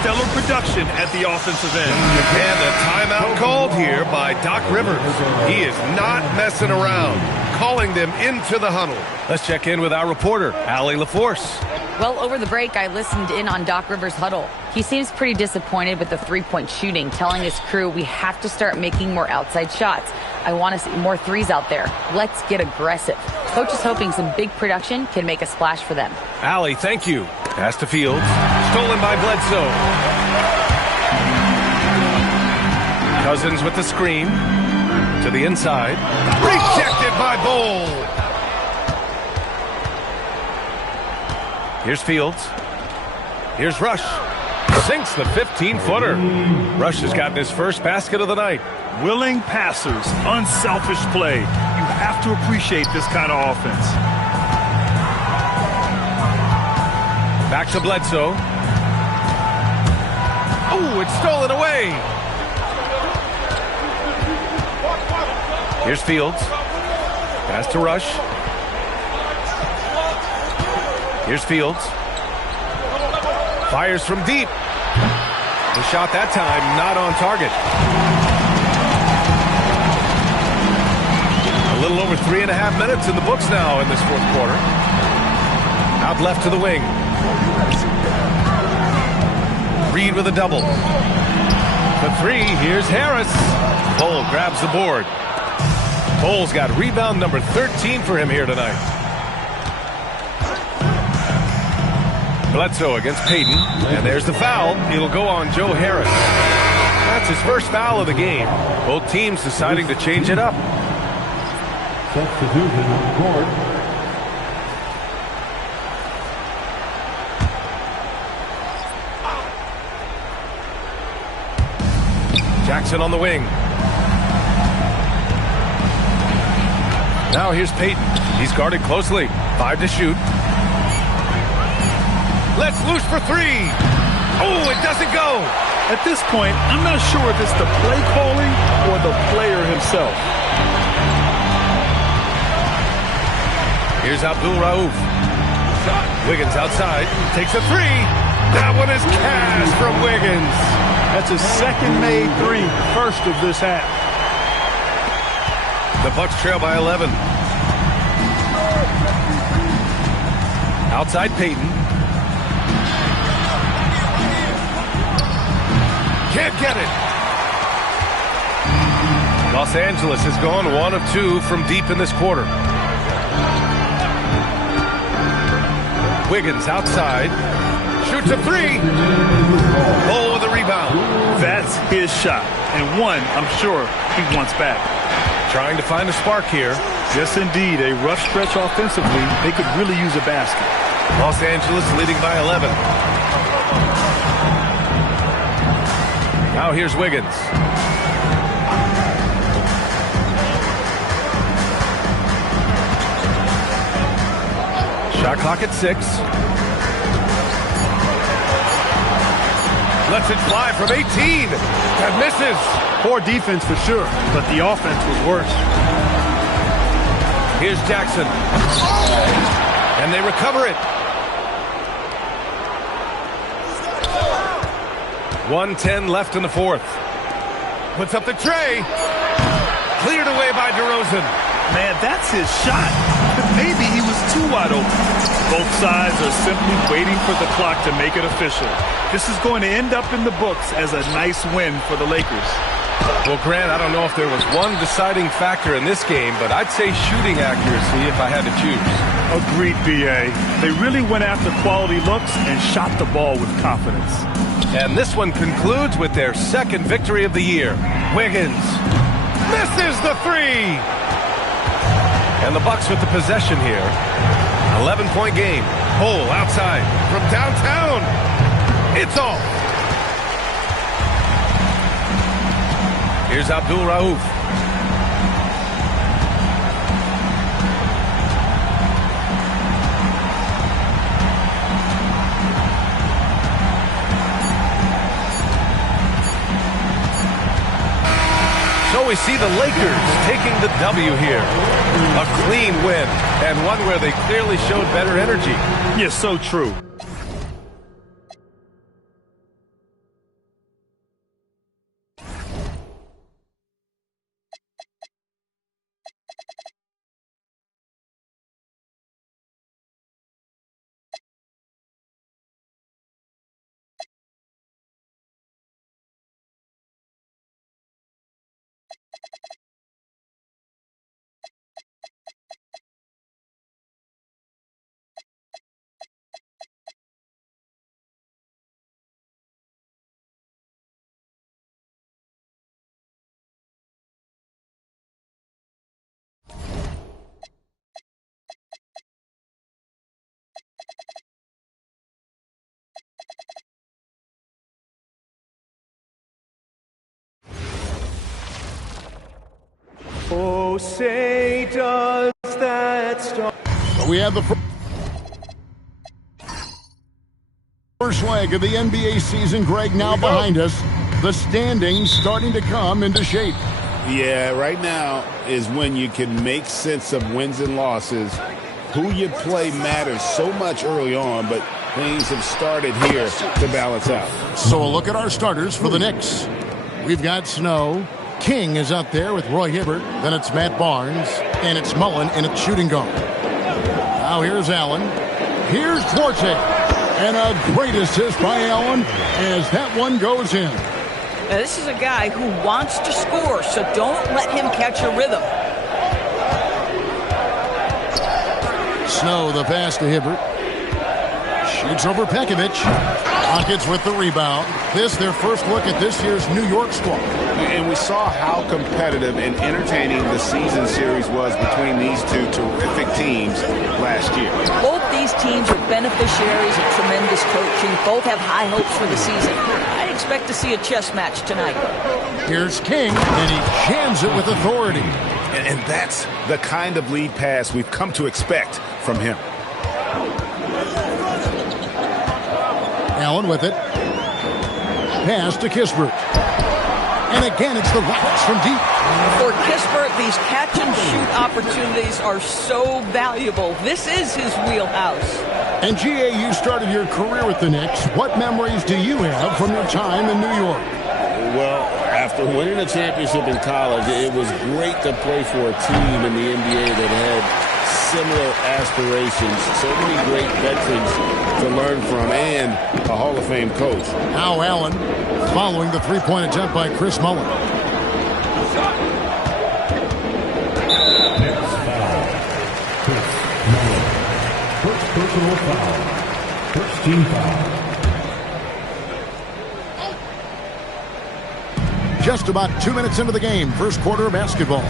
Stellar production at the offensive end. And a timeout called here by Doc Rivers. He is not messing around, calling them into the huddle. Let's check in with our reporter, Allie LaForce. Well, over the break, I listened in on Doc Rivers' huddle. He seems pretty disappointed with the three-point shooting, telling his crew we have to start making more outside shots. I want to see more threes out there. Let's get aggressive. Coach is hoping some big production can make a splash for them. Allie, thank you. Pass to Fields. Stolen by Bledsoe. Cousins with the screen. To the inside. Rejected by Bol. Here's Fields. Here's Rush. Sinks the 15-footer. Rush has gotten his first basket of the night. Willing passers, unselfish play. You have to appreciate this kind of offense. Back to Bledsoe. Oh, it's stolen away. Here's Fields. Pass to Rush. Here's Fields. Fires from deep. The shot that time not on target. A little over 3.5 minutes in the books now in this fourth quarter. Out left to the wing. Reed with a double. The three, here's Harris. Bol grabs the board. Bol's got rebound number 13 for him here tonight. Bledsoe against Payton, and there's the foul. It'll go on Joe Harris. That's his first foul of the game. Both teams deciding to change it up. Substitution on the court. Jackson on the wing. Now here's Payton. He's guarded closely. 5 to shoot. Let's loose for 3. Oh, it doesn't go. At this point, I'm not sure if it's the play calling or the player himself. Here's Abdul Rauf. Wiggins outside. Takes a 3. That one is cashed from Wiggins. That's a second-made 3, first of this half. The Bucks trail by 11. Outside Payton. Can't get it. Los Angeles has gone 1 of 2 from deep in this quarter. Wiggins outside. Shoots a 3. Bol with a rebound. That's his shot. And one, I'm sure, he wants back. Trying to find a spark here. Yes, indeed. A rough stretch offensively. They could really use a basket. Los Angeles leading by 11. Now here's Wiggins. Shot clock at 6. Lets it fly from 18. That misses. Poor defense for sure, but the offense was worse. Here's Jackson. And they recover it. 1:10 left in the fourth. Puts up the tray. Cleared away by DeRozan. Man, that's his shot. But maybe he was too wide open. Both sides are simply waiting for the clock to make it official. This is going to end up in the books as a nice win for the Lakers. Well, Grant, I don't know if there was one deciding factor in this game, but I'd say shooting accuracy if I had to choose. Agreed, B.A. They really went after quality looks and shot the ball with confidence. And this one concludes with their second victory of the year. Wiggins misses the 3. And the Bucks with the possession here. 11-point game. Hole outside from downtown. It's off. Here's Abdul Rauf. So we see the Lakers taking the W here. A clean win, and one where they clearly showed better energy. Yes, so true. Oh, say does that star... We have the first leg of the NBA season, Greg, now behind us. The standings starting to come into shape. Yeah, right now is when you can make sense of wins and losses. Who you play matters so much early on, but things have started here to balance out. So a look at our starters for the Knicks. We've got Snow. King is out there with Roy Hibbert. Then it's Matt Barnes. And it's Mullen, and it's shooting guard. Now here's Allen. Here's Duarte. And a great assist by Allen as that one goes in. Now, this is a guy who wants to score, so don't let him catch a rhythm. Snow, the pass to Hibbert. Shoots over Pekovic. Rockets with the rebound. This, their first look at this year's New York squad. And we saw how competitive and entertaining the season series was between these two terrific teams last year. Both these teams are beneficiaries of tremendous coaching. Both have high hopes for the season. I expect to see a chess match tonight. Here's King, and he jams it with authority. And that's the kind of lead pass we've come to expect from him. Allen with it. Pass to Kispert. And again, it's the Rockets from deep. For Kispert, these catch-and-shoot opportunities are so valuable. This is his wheelhouse. And G.A., you started your career with the Knicks. What memories do you have from your time in New York? Well, after winning a championship in college, it was great to play for a team in the NBA that had similar aspirations, so many great veterans to learn from, and a Hall of Fame coach. Now Allen following the three-point attempt by Chris Mullen. First personal foul. First team foul. Just about 2 minutes into the game, first quarter of basketball.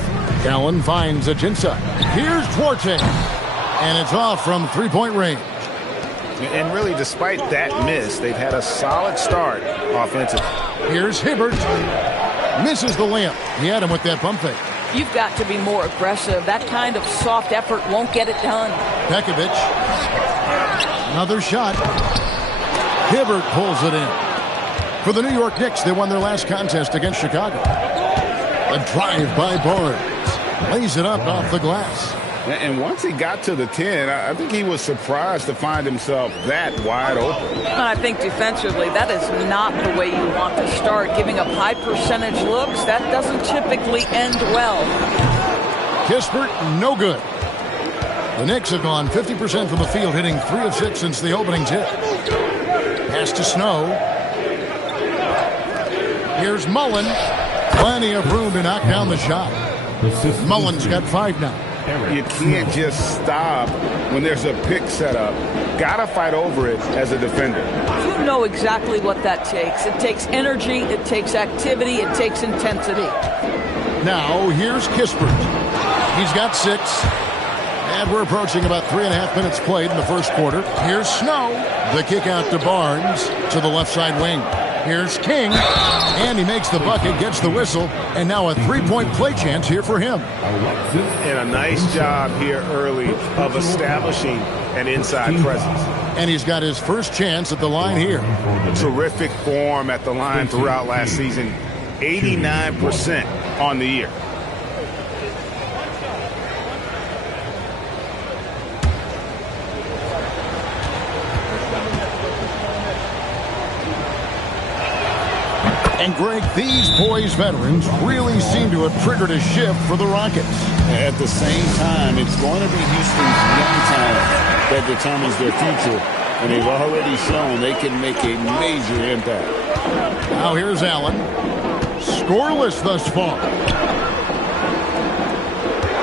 Allen finds Ajinça. Here's Duarte. And it's off from three-point range. And really, despite that miss, they've had a solid start offensively. Here's Hibbert. Misses the layup. He had him with that bump fake. You've got to be more aggressive. That kind of soft effort won't get it done. Pekovic. Another shot. Hibbert pulls it in. For the New York Knicks, they won their last contest against Chicago. A drive by Barnes. Lays it up off the glass. And once he got to the 10, I think he was surprised to find himself that wide open. I think defensively, that is not the way you want to start. Giving up high percentage looks, that doesn't typically end well. Kispert, no good. The Knicks have gone 50% from the field, hitting 3 of 6 since the opening tip. Pass to Snow. Here's Mullen. Plenty of room to knock down the shot. Mullen's got 5 now. You can't just stop when there's a pick set up. Gotta fight over it as a defender. You know exactly what that takes. It takes energy, it takes activity, it takes intensity. Now, here's Kispert. He's got 6. And we're approaching about 3.5 minutes played in the first quarter. Here's Snow. The kick out to Barnes to the left side wing. Here's King. And he makes the bucket, gets the whistle, and now a three-point play chance here for him. And a nice job here early of establishing an inside presence. And he's got his first chance at the line here. Terrific form at the line throughout last season. 89% on the year. And, Greg, these boys veterans really seem to have triggered a shift for the Rockets. At the same time, it's going to be Houston's young talent that determines their future. And they've already shown they can make a major impact. Now here's Allen. Scoreless thus far.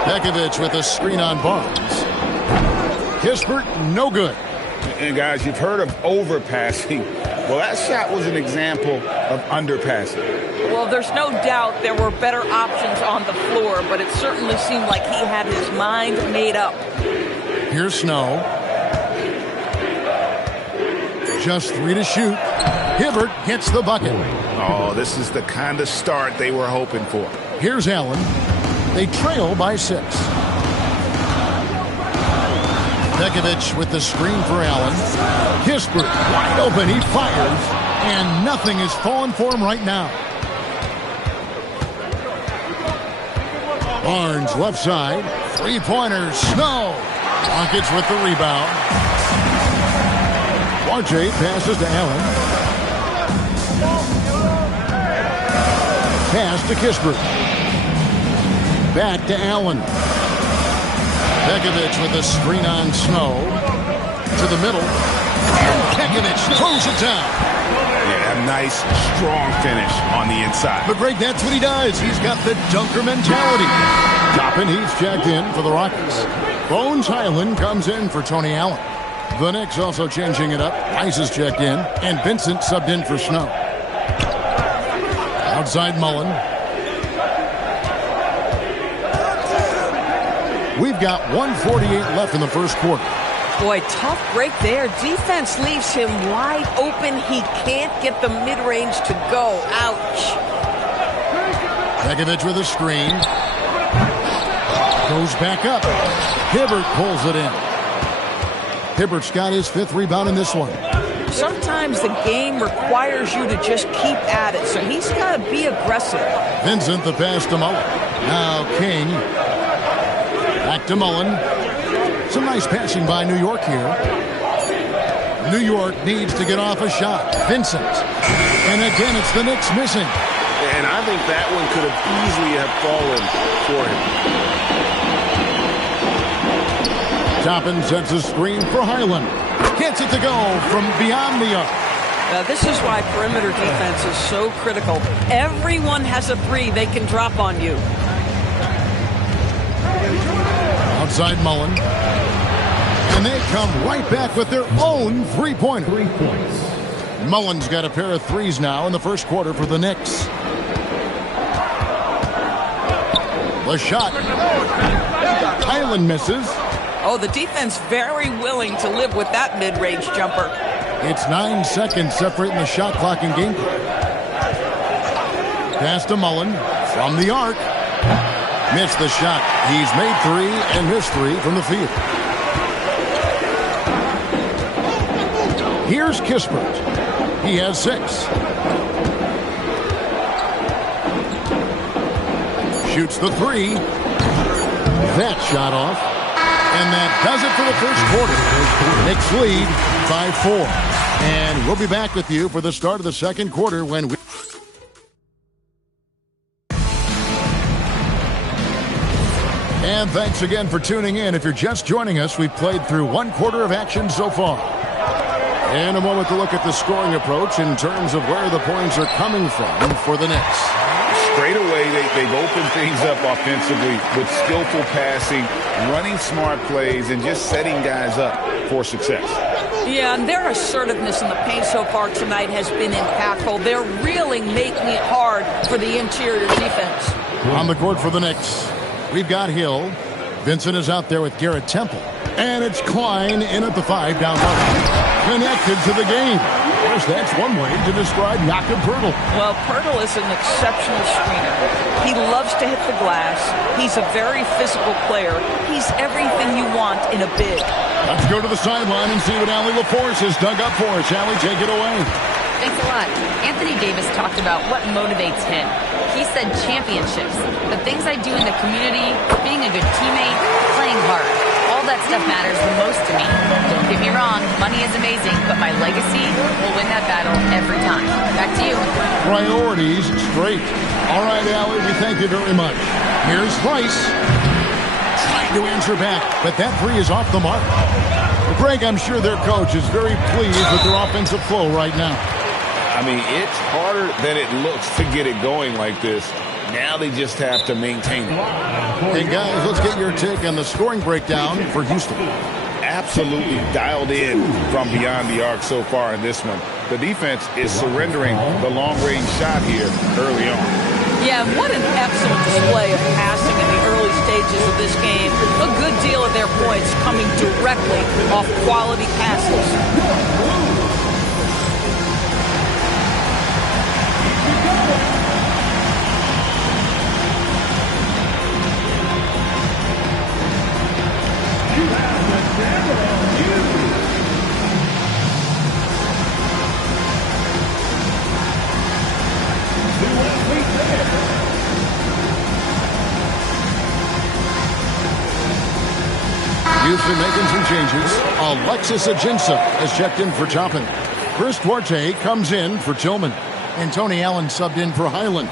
Pekovic with a screen on Barnes. Kispert, no good. And, guys, you've heard of overpassing. Well, that shot was an example of underpassing. Well, there's no doubt there were better options on the floor, but it certainly seemed like he had his mind made up. Here's Snow. Just 3 to shoot. Hibbert hits the bucket. Oh, this is the kind of start they were hoping for. Here's Allen. They trail by 6. Pekovic with the screen for Allen. Kispert wide open. He fires, and nothing is falling for him right now. Barnes left side. Three-pointers. Snow. Rockets with the rebound. RJ passes to Allen. Pass to Kispert. Back to Allen. Pekovic with a screen on Snow. To the middle. And Pekovic throws it down. Yeah, a nice, strong finish on the inside. But, Greg, that's what he does. He's got the dunker mentality. Toppin, he's checked in for the Rockets. Bones Highland comes in for Tony Allen. The Knicks also changing it up. Ice is checked in. And Vincent subbed in for Snow. Outside Mullen. We've got 1:48 left in the first quarter. Boy, tough break there. Defense leaves him wide open. He can't get the mid-range to go. Ouch. Pekovic with a screen. Goes back up. Hibbert pulls it in. Hibbert's got his 5th rebound in this one. Sometimes the game requires you to just keep at it, so he's got to be aggressive. Vincent, the pass to Mullen. Now King. Back to Mullen. Some nice passing by New York here. New York needs to get off a shot. Vincent. And again, it's the Knicks missing. And I think that one could have easily have fallen for him. Toppin sets a screen for Highland. Gets it to go from beyond the arc. Now, this is why perimeter defense is so critical. Everyone has a 3 they can drop on you. Outside Mullen. And they come right back with their own three-pointer. 3 points. Mullen's got a pair of 3s now in the first quarter for the Knicks. The shot. Highland misses. Oh, the defense very willing to live with that mid-range jumper. It's 9 seconds separating the shot clock and game clock. Pass to Mullen from the arc. Missed the shot. He's made 3 and missed 3 from the field. Here's Kispert. He has 6. Shoots the 3. That shot off. And that does it for the first quarter. Knicks lead 5-4. And we'll be back with you for the start of the second quarter when we... And thanks again for tuning in. If you're just joining us, we've played through 1 quarter of action so far. In a moment to look at the scoring approach in terms of where the points are coming from for the Knicks. Straight away, they've opened things up offensively with skillful passing, running smart plays, and just setting guys up for success. Yeah, and their assertiveness in the paint so far tonight has been impactful. They're really making it hard for the interior defense. On the court for the Knicks, we've got Hill, Vincent is out there with Garrett Temple. And it's Klein in at the 5 down low. Connected to the game. Of course, that's one way to describe Jakob Poeltl. Well, Poeltl is an exceptional screener. He loves to hit the glass. He's a very physical player. He's everything you want in a big. Let's go to the sideline and see what Allie LaForce has dug up for us. Allie, take it away. Thanks a lot. Anthony Davis talked about what motivates him. He said championships, the things I do in the community, being a good teammate, playing hard. All that stuff matters the most to me. Don't get me wrong, money is amazing, but my legacy will win that battle every time. Back to you. Priorities straight. All right, Allie, we thank you very much. Here's Rice. Trying to answer back, but that three is off the mark. Greg, I'm sure their coach is very pleased with their offensive flow right now. I mean, it's harder than it looks to get it going like this. Now they just have to maintain it. Hey, guys, let's get your take on the scoring breakdown for Houston. Absolutely dialed in from beyond the arc so far in this one. The defense is surrendering the long-range shot here early on. Yeah, what an excellent display of passing in the early stages of this game. A good deal of their points coming directly off quality passes. Houston making some changes. Alexis Ajinça has checked in for Toppin. Chris Duarte comes in for Tillman. And Tony Allen subbed in for Highland.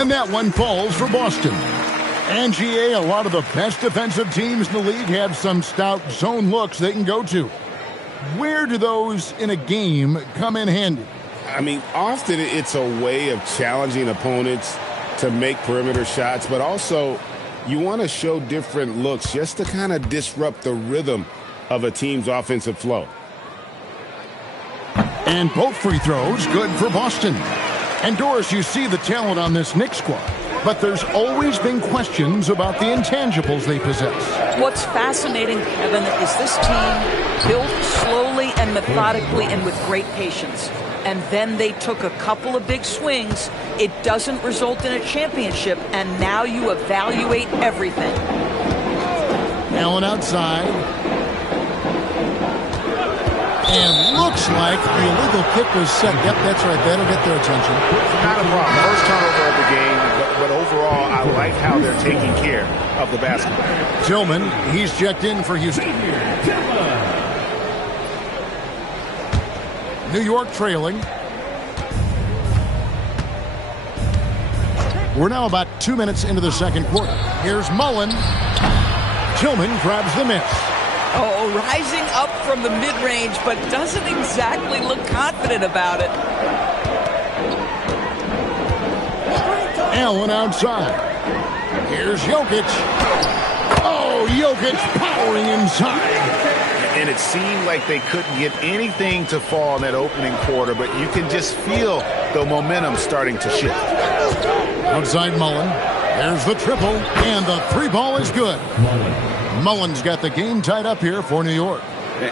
And that one falls for Boston. And GA, a lot of the best defensive teams in the league have some stout zone looks they can go to. Where do those in a game come in handy? I mean, often it's a way of challenging opponents to make perimeter shots, but also you want to show different looks just to kind of disrupt the rhythm of a team's offensive flow. And both free throws good for Boston. And Doris, you see the talent on this Knicks squad, but there's always been questions about the intangibles they possess. What's fascinating, Kevin, is this team built slowly and methodically and with great patience. And then they took a couple of big swings. It doesn't result in a championship, and now you evaluate everything. Allen outside. And looks like the illegal kick was set. Yep, that's right. That'll get their attention. Not a problem. First turnover of the game, but overall, I like how they're taking care of the basketball. Tillman, he's checked in for Houston. New York trailing. We're now about 2 minutes into the second quarter. Here's Mullen. Tillman grabs the miss. Oh, rising up from the mid-range, but doesn't exactly look confident about it. Allen outside. Here's Jokic. Oh, Jokic powering inside. And it seemed like they couldn't get anything to fall in that opening quarter, but you can just feel the momentum starting to shift. Outside Mullen. There's the triple, and the three ball is good. Mullen's got the game tied up here for New York.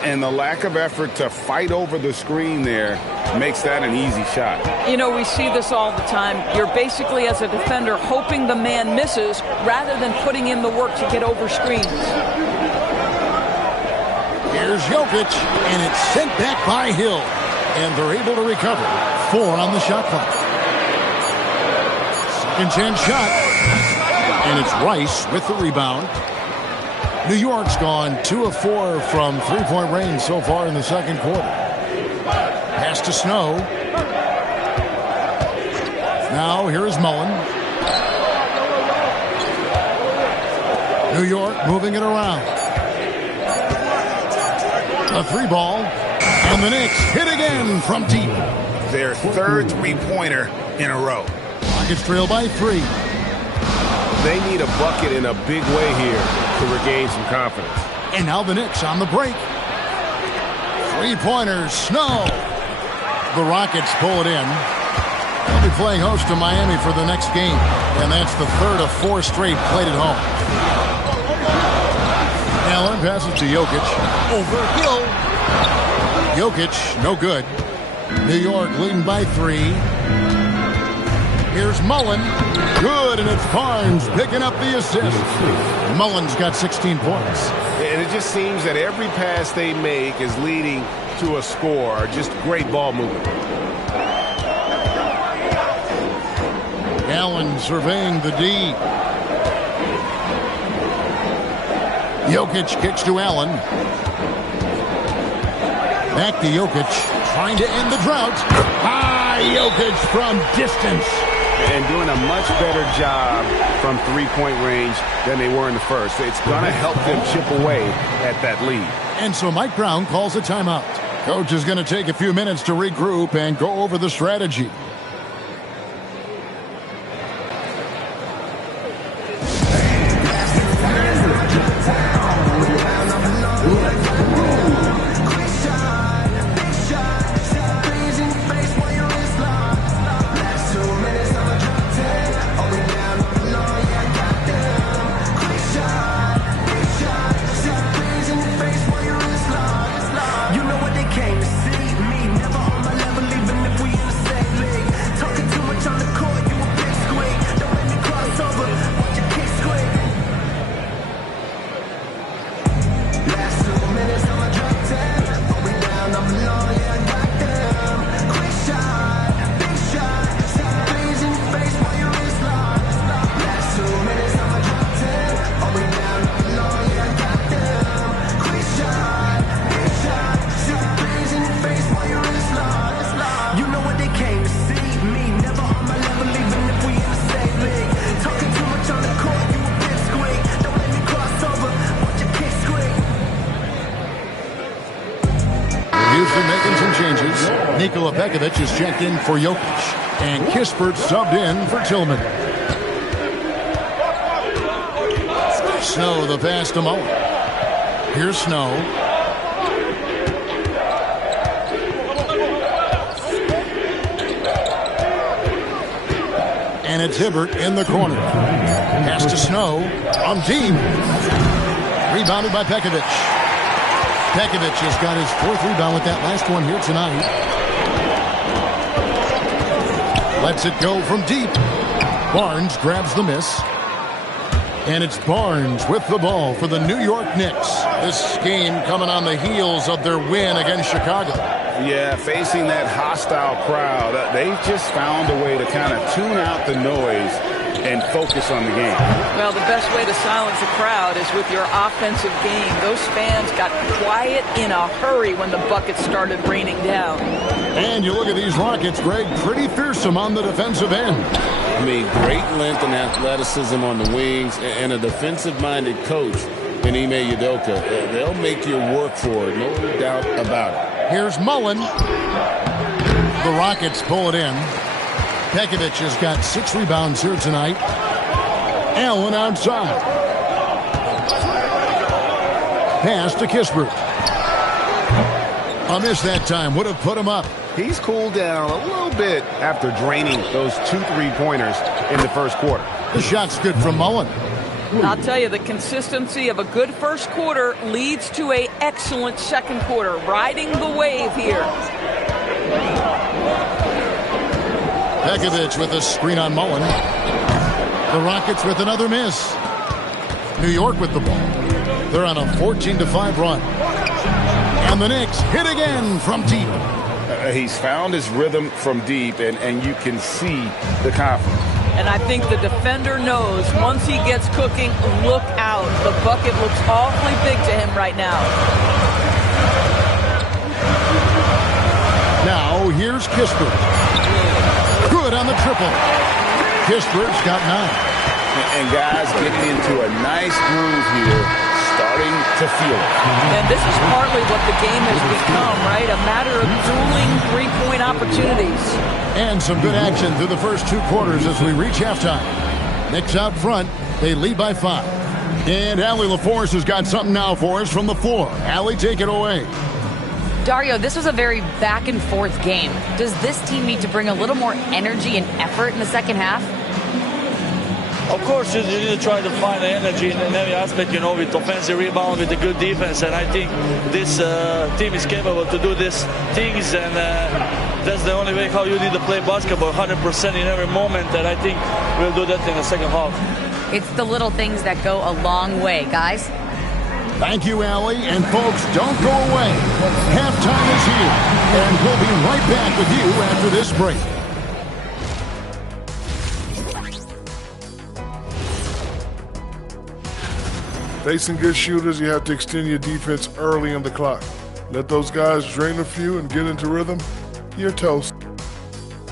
And the lack of effort to fight over the screen there makes that an easy shot. You know, we see this all the time. You're basically, as a defender, hoping the man misses rather than putting in the work to get over screens. Here's Jokic, and it's sent back by Hill. And they're able to recover. 4 on the shot clock. Second chance shot. And it's Rice with the rebound. New York's gone 2 of 4 from three-point range so far in the second quarter. Pass to Snow. Now here is Mullen. New York moving it around. A three ball. And the Knicks hit again from deep. Their third three-pointer in a row. Rockets trail by 3. They need a bucket in a big way here to regain some confidence. And now the Knicks on the break. Three-pointers, Snow. The Rockets pull it in. They'll be playing host to Miami for the next game. And that's the third of 4 straight played at home. Allen passes to Jokic. Over Hill. Jokic, no good. New York leading by 3. Here's Mullen. Good, and it's Barnes picking up the assist. Mullen's got 16 points. And it just seems that every pass they make is leading to a score. Just great ball movement. Allen surveying the D. Jokic kicks to Allen. Back to Jokic, trying to end the drought. Jokic from distance. And doing a much better job from three-point range than they were in the first. It's going to help them chip away at that lead. And so Mike Brown calls a timeout. Coach is going to take a few minutes to regroup and go over the strategy. Is checked in for Jokic, and Kispert subbed in for Tillman. Snow, the pass to Mullen. Here's Snow. And it's Hibbert in the corner. Pass to Snow on deep. Rebounded by Pekovic. Pekovic has got his 4th rebound with that last one here tonight. Lets it go from deep. Barnes grabs the miss. And it's Barnes with the ball for the New York Knicks. This game coming on the heels of their win against Chicago. Yeah, facing that hostile crowd, they've just found a way to kind of tune out the noise and focus on the game. Well, the best way to silence a crowd is with your offensive game. Those fans got quiet in a hurry when the buckets started raining down. And you look at these Rockets, Greg, pretty fearsome on the defensive end. I mean, great length and athleticism on the wings, and a defensive-minded coach in Ime Udoka. They'll make you work for it, no doubt about it. Here's Mullen. The Rockets pull it in. Pekovic has got 6 rebounds here tonight. Allen outside. Pass to Kispert. A miss that time. Would have put him up. He's cooled down a little bit after draining those 2 3-pointers in the first quarter. The shot's good from Mullen. I'll tell you, the consistency of a good first quarter leads to an excellent second quarter. Riding the wave here. Pekovic with a screen on Mullen. The Rockets with another miss. New York with the ball. They're on a 14-5 run. And the Knicks hit again from deep. He's found his rhythm from deep, and you can see the confidence. And I think the defender knows once he gets cooking, look out. The bucket looks awfully big to him right now. Now here's Kispert. Good on the triple. Kispert's got 9. And guys getting into a nice groove here, starting to feel it. And this is partly what the game has become, right? A matter of dueling three-point opportunities. And some good action through the first 2 quarters as we reach halftime. Knicks out front, They lead by 5. And Allie LaForce has got something now for us from the floor. Allie, take it away. Dario, this was a very back-and-forth game. Does this team need to bring a little more energy and effort in the second half? Of course, you need to try to find the energy in every aspect, with offensive rebound, with a good defense. And I think this team is capable to do these things. And that's the only way how you need to play basketball, 100% in every moment. And I think we'll do that in the second half. It's the little things that go a long way, guys. Thank you, Allie. And folks, don't go away. Halftime is here. And we'll be right back with you after this break. Facing good shooters, you have to extend your defense early in the clock. Let those guys drain a few and get into rhythm. You're toast.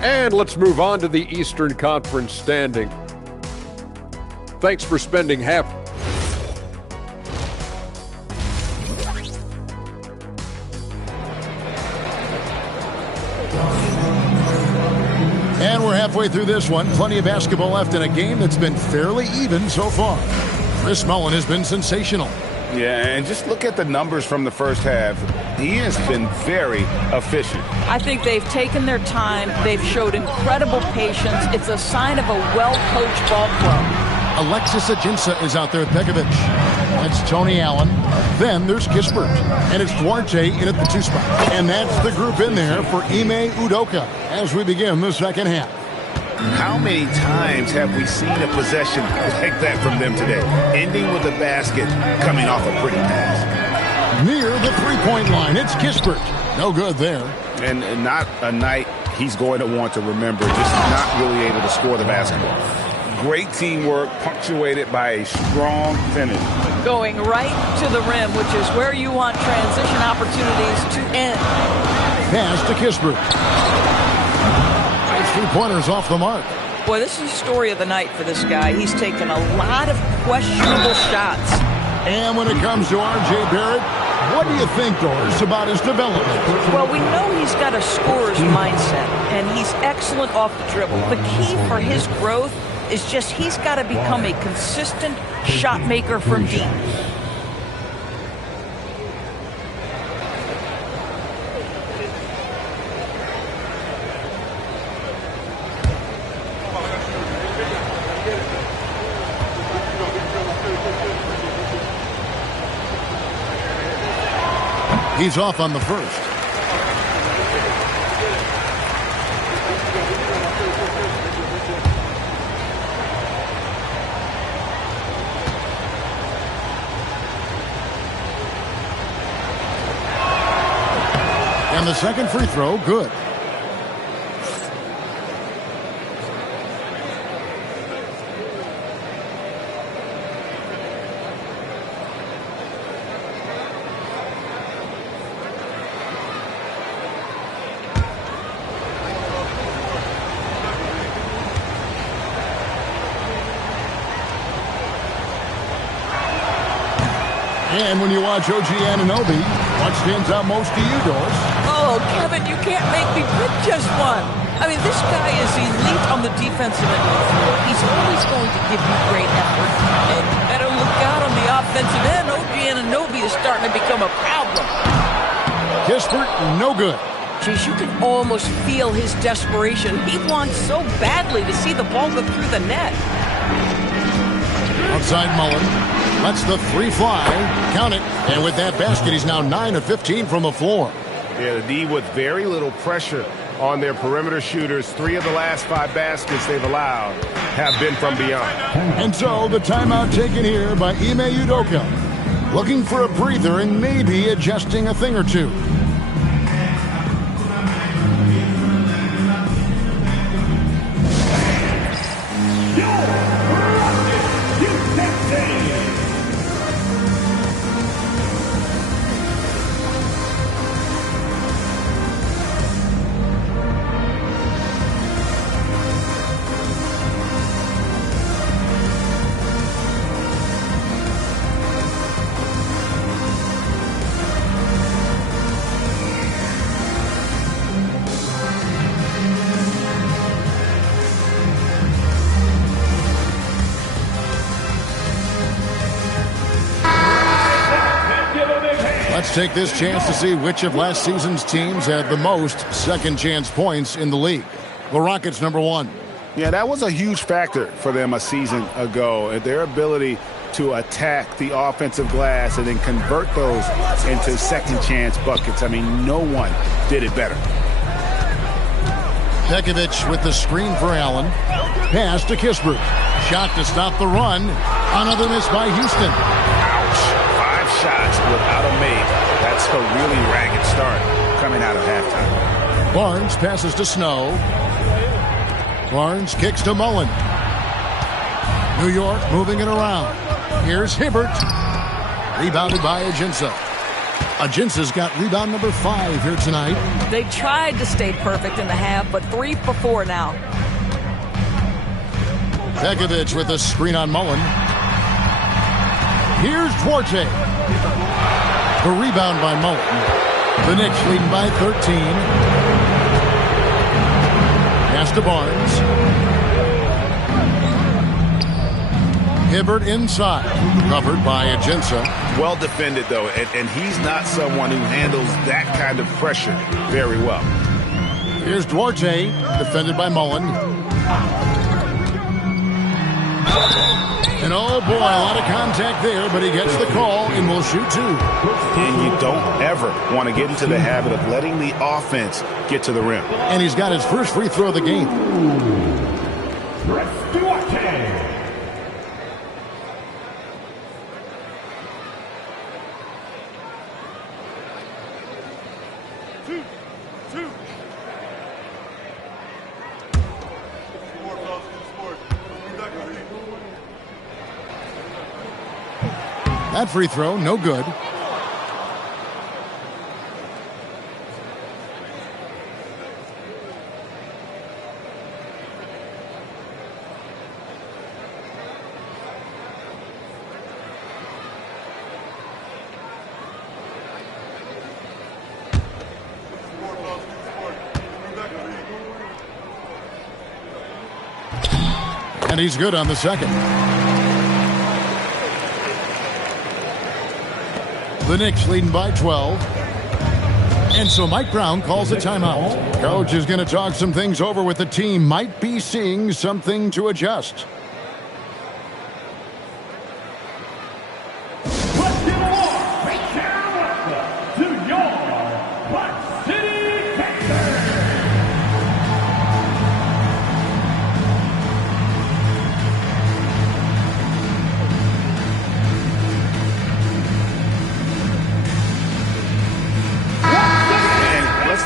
And let's move on to the Eastern Conference standing. Thanks for spending half. And we're halfway through this one. Plenty of basketball left in a game that's been fairly even so far. Chris Mullin has been sensational. Yeah, and just look at the numbers from the first half. He has been very efficient. I think they've taken their time. They've showed incredible patience. It's a sign of a well-coached ball club. Alexis Ajinça is out there at Pekovic. That's Tony Allen. Then there's Kispert. And it's Duarte in at the 2 spot. And that's the group in there for Ime Udoka as we begin the second half. How many times have we seen a possession like that from them today? Ending with a basket, coming off a pretty pass. Near the three-point line, it's Kispert. No good there. And not a night he's going to want to remember, just not really able to score the basketball. Great teamwork, punctuated by a strong finish. Going right to the rim, which is where you want transition opportunities to end. Pass to Kispert. 3-pointers off the mark. Boy, this is the story of the night for this guy. He's taken a lot of questionable shots. And when it comes to R.J. Barrett, what do you think, Doris, about his development? Well, we know he's got a scorer's mindset, and he's excellent off the dribble. The key for his growth is just he's got to become a consistent shot maker from deep. He's off on the first. And the second free throw, good. And when you watch OG Anunoby, what stands out most to you, Doris? Oh, Kevin, you can't make me pick just one. I mean, this guy is elite on the defensive end of the floor. He's always going to give you great effort. And you better look out on the offensive end. OG Anunoby is starting to become a problem. Kispert, no good. Geez, you can almost feel his desperation. He wants so badly to see the ball go through the net. Outside Mullin. Lets the three fly. Count it. And with that basket, he's now 9 of 15 from the floor. Yeah, the D with very little pressure on their perimeter shooters. 3 of the last 5 baskets they've allowed have been from beyond. And so the timeout taken here by Ime Udoka. Looking for a breather and maybe adjusting a thing or two. Let's take this chance to see which of last season's teams had the most second chance points in the league. The Rockets, number 1. Yeah, that was a huge factor for them a season ago. Their ability to attack the offensive glass and then convert those into second chance buckets. I mean, no one did it better. Pekovic with the screen for Allen. Pass to Kispert. Shot to stop the run. Another miss by Houston. Ouch. 5 shots without a make. That's a really ragged start coming out of halftime. Barnes passes to Snow. Barnes kicks to Mullen. New York moving it around. Here's Hibbert. Rebounded by Ajinça. Ajinça's got rebound number 5 here tonight. They tried to stay perfect in the half, but 3 for 4 now. Pekovic with a screen on Mullen. Here's Duarte. The rebound by Mullen. The Knicks leading by 13. Pass to Barnes. Hibbert inside. Covered by Ajinça. Well defended, though, and he's not someone who handles that kind of pressure very well. Here's Duarte, defended by Mullen. And oh boy, a lot of contact there, but he gets the call and will shoot 2. And you don't ever want to get into the habit of letting the offense get to the rim. And he's got his first free throw of the game. That free throw, no good. And he's good on the second. The Knicks leading by 12. And so Mike Brown calls a timeout. Coach is going to talk some things over with the team. Might be seeing something to adjust.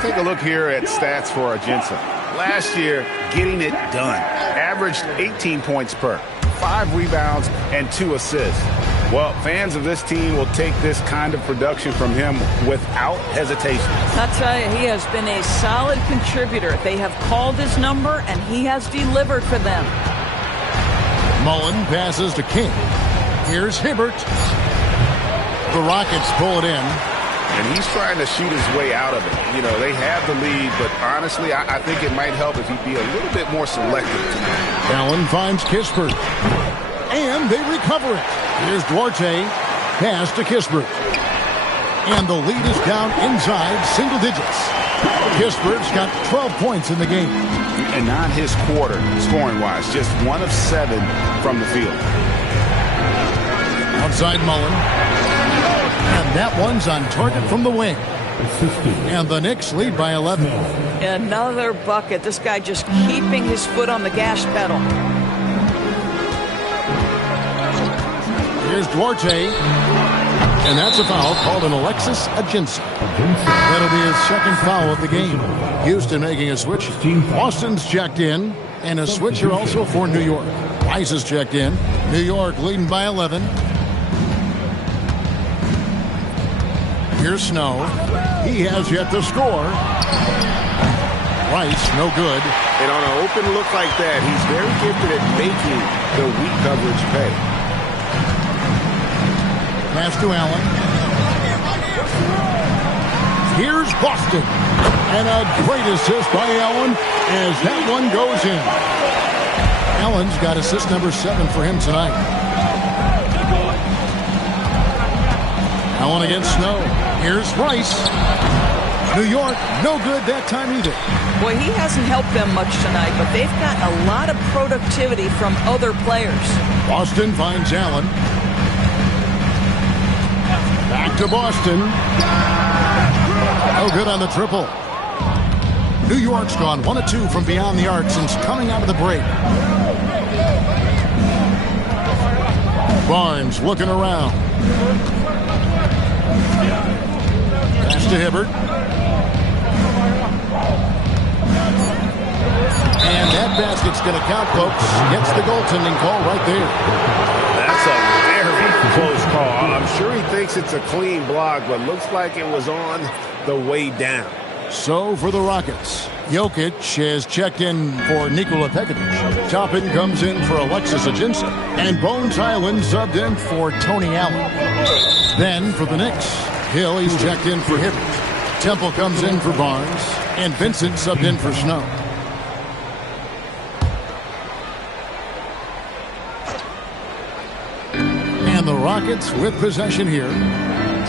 Take a look here at stats for Ajinça. Last year, getting it done. Averaged 18 points per, 5 rebounds, and 2 assists. Well, fans of this team will take this kind of production from him without hesitation. I'll tell you, he has been a solid contributor. They have called his number, and he has delivered for them. Mullen passes to King. Here's Hibbert. The Rockets pull it in. And he's trying to shoot his way out of it. You know, they have the lead, but honestly, I think it might help if he'd be a little bit more selective tonight. Allen finds Kispert. And they recover it. Here's Duarte. Pass to Kispert. And the lead is down inside single digits. Kispert's got 12 points in the game. And not his quarter, scoring-wise. Just 1 of 7 from the field. Outside Mullen. And that one's on target from the wing. And the Knicks lead by 11. Another bucket. This guy just keeping his foot on the gas pedal. Here's Duarte. And that's a foul called an Alexis Ajinça. That'll be his second foul of the game. Houston making a switch. Austin's checked in. And a switcher also for New York. Rice is checked in. New York leading by 11. Here's Snow. He has yet to score. Rice, no good. And on an open look like that, he's very gifted at making the weak coverage pay. Pass to Allen. Here's Boston. And a great assist by Allen as that one goes in. Allen's got assist number 7 for him tonight. Allen against Snow. Here's Rice. New York, no good that time either. Boy, he hasn't helped them much tonight, but they've got a lot of productivity from other players. Boston finds Allen. Back to Boston. No good on the triple. New York's gone 1 of 2 from beyond the arc since coming out of the break. Barnes looking around. Pass to Hibbert. And that basket's going to count, folks. Gets the goaltending call right there. That's a very close call. I'm sure he thinks it's a clean block, but looks like it was on the way down. So for the Rockets, Jokic has checked in for Nikola Pekovic. Toppin comes in for Alexis Ajinça. And Bones Highland subbed in for Tony Allen. Then for the Knicks, Hill, he's checked in for Hibbert. Temple comes in for Barnes. And Vincent subbed in for Snow. And the Rockets with possession here,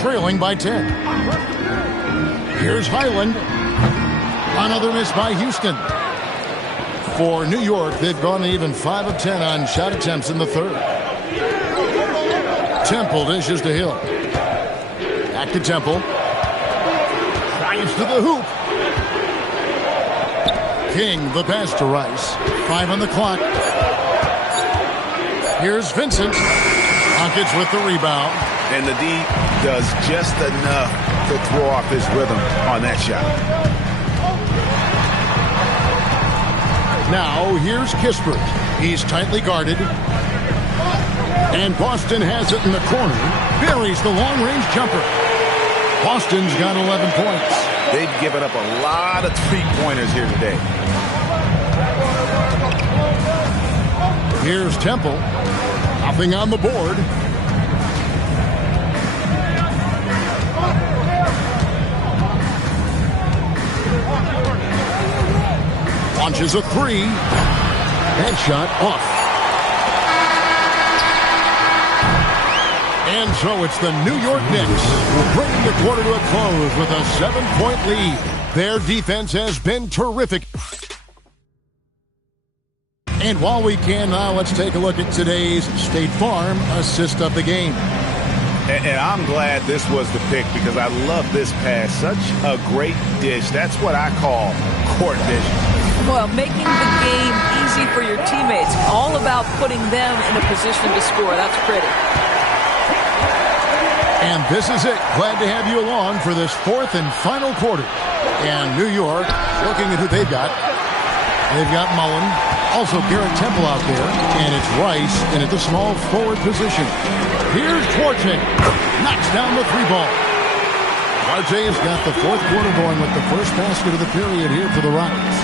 trailing by 10. Here's Highland. Another miss by Houston. For New York, they've gone even 5 of 10 on shot attempts in the third. Temple dishes to Hill. Back to Temple. Drives to the hoop. King, the pass to Rice. 5 on the clock. Here's Vincent. Rockets with the rebound. And the D does just enough to throw off his rhythm on that shot. Now, here's Kispert. He's tightly guarded. And Boston has it in the corner. Buries the long-range jumper. Boston's got 11 points. They've given up a lot of three-pointers here today. Here's Temple. Nothing on the board. Launches a three. Headshot off. And so it's the New York Knicks who bring the quarter to a close with a 7-point lead. Their defense has been terrific. And while we can now, let's take a look at today's State Farm assist of the game. And I'm glad this was the pick because I love this pass. Such a great dish. That's what I call court vision. Well, making the game easy for your teammates. All about putting them in a position to score. That's pretty. And this is it. Glad to have you along for this fourth and final quarter. And New York, looking at who they've got. They've got Mullen. Also Garrett Temple out there. And it's Rice in at the small forward position. Here's Duarte. Knocks down the three ball. Duarte has got the fourth quarter going with the first basket of the period here for the Rockets.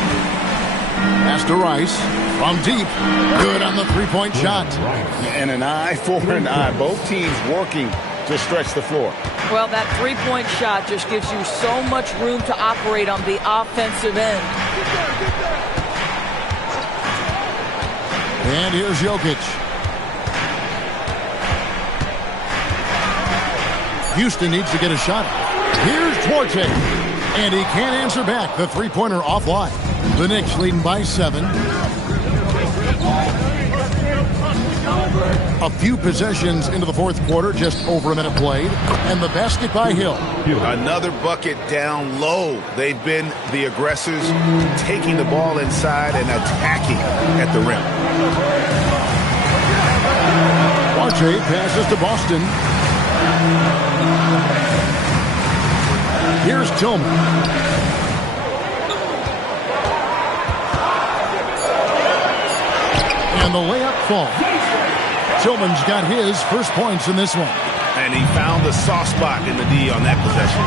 Pass to Rice from deep. Good on the three-point shot. And an eye for an eye. Both teams working to stretch the floor. Well, that three-point shot just gives you so much room to operate on the offensive end. And here's Jokic. Houston needs to get a shot. Here's Duarte. And he can't answer back. The three-pointer offline. The Knicks leading by 7. A few possessions into the fourth quarter, just over a minute played. And the basket by Hill. Another bucket down low. They've been the aggressors, taking the ball inside and attacking at the rim. Duarte passes to Boston. Here's Tillman. And the layup falls. Tillman's got his first points in this one. And he found the soft spot in the D on that possession.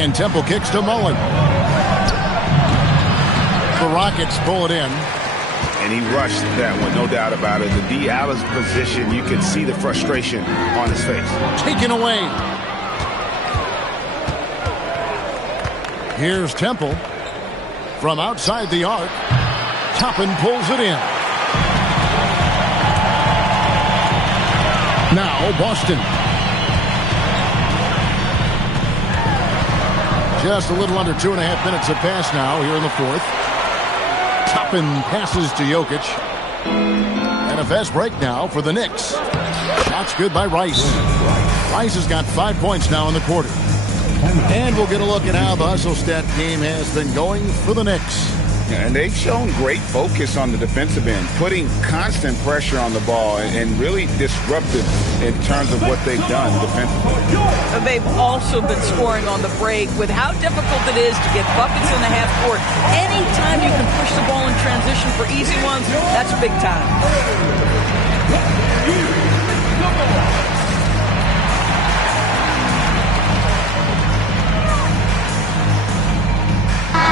And Temple kicks to Mullen. The Rockets pull it in. And he rushed that one, no doubt about it. The D out of position, you can see the frustration on his face. Taken away. Here's Temple from outside the arc. Toppin pulls it in. Now Boston. Just a little under 2.5 minutes have passed now here in the fourth. Toppin passes to Jokic. And a fast break now for the Knicks. Shot's good by Rice. Rice has got 5 points now in the quarter. And we'll get a look at how the hustle stat game has been going for the Knicks. And they've shown great focus on the defensive end, putting constant pressure on the ball and really disruptive in terms of what they've done defensively. They've also been scoring on the break with how difficult it is to get buckets in the half court. Anytime you can push the ball in transition for easy ones, that's big time.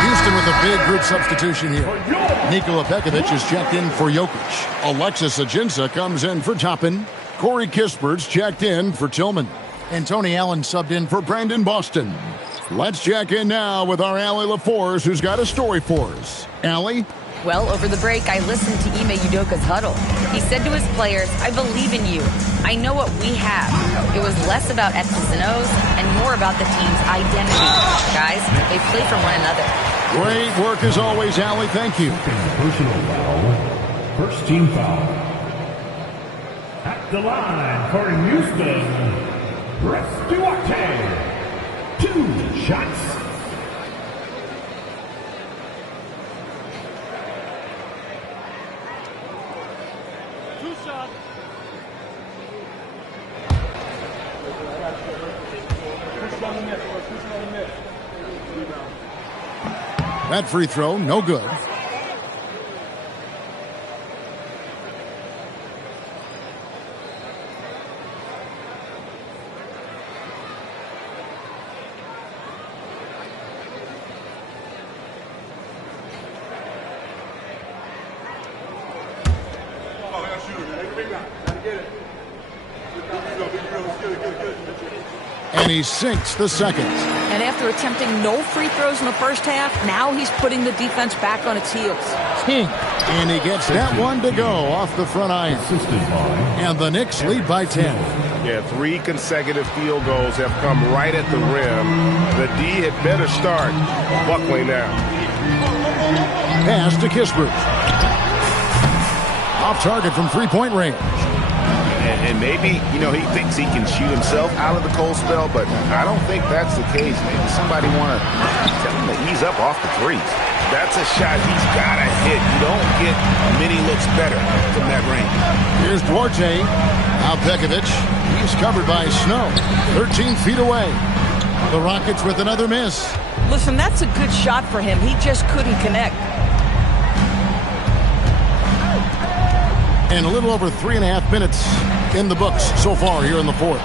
Houston with a big group substitution here. Nikola Pekovic is checked in for Jokic. Alexis Ajinça comes in for Toppin. Corey Kispert's checked in for Tillman. And Tony Allen subbed in for Brandon Boston. Let's check in now with our Allie LaForce, who's got a story for us. Allie? Well, over the break, I listened to Ime Udoka's huddle. He said to his players, I believe in you. I know what we have. It was less about X's and O's and more about the team's identity. Guys, they play for one another. Great work as always, Allie. Thank you. Personal foul. First team foul. At the line for Houston, Brett Duarte. 2 shots. That free throw, no good. And he sinks the second. And after attempting no free throws in the first half, now he's putting the defense back on its heels. Tink. And he gets that one to go off the front iron. And the Knicks lead by 10. Yeah, 3 consecutive field goals have come right at the rim. The D had better start buckling now. Pass to Kispert. Off target from three-point range. And maybe, he thinks he can shoot himself out of the cold spell, but I don't think that's the case. Maybe somebody want to tell him to ease up off the threes. That's a shot he's got to hit. You don't get many looks better from that range. Here's Duarte. Now Pekovic. He's covered by Snow. 13 feet away. The Rockets with another miss. Listen, that's a good shot for him. He just couldn't connect. And a little over 3.5 minutes in the books so far here in the fourth.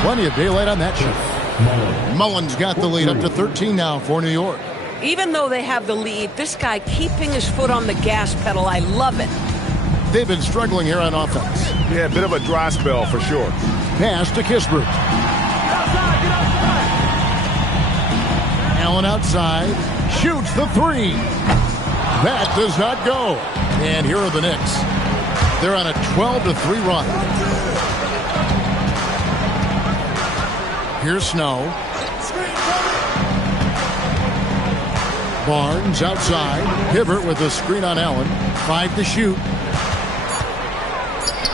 Plenty of daylight on that shot. Mullins got the lead up to 13 now for New York. Even though they have the lead, this guy keeping his foot on the gas pedal, I love it. They've been struggling here on offense. Yeah, a bit of a dry spell for sure. Pass to Kispert. Allen outside. Shoots the three. That does not go. And here are the Knicks. They're on a 12-3 run. Here's Snow. Barnes outside. Hibbert with a screen on Allen. 5 to shoot.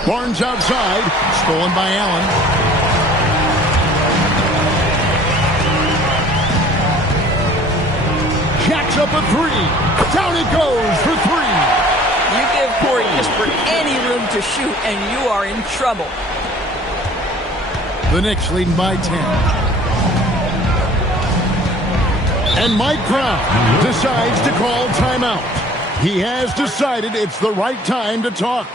Barnes outside. Stolen by Allen. Jacks up a three. Down it goes for 3. You give Corey Kispert any room to shoot, and you are in trouble. The Knicks leading by 10. And Mike Brown decides to call timeout. He has decided it's the right time to talk.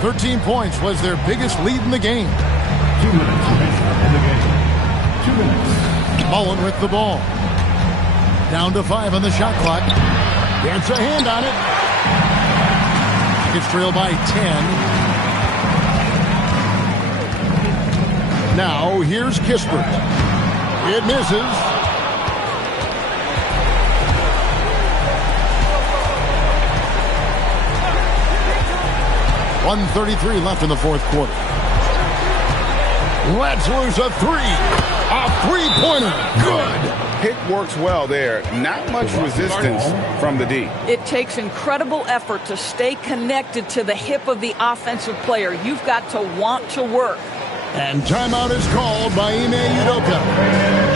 $13 points was their biggest lead in the game. 2 minutes in the game. 2 minutes. Mullen with the ball. Down to 5 on the shot clock. Gets a hand on it. It's trailed by 10. Now here's Kispert. It misses. .133 left in the fourth quarter. Let's lose a three. A three-pointer. Good. Pick works well there. Not much resistance from the D. It takes incredible effort to stay connected to the hip of the offensive player. You've got to want to work. And timeout is called by Ime Udoka.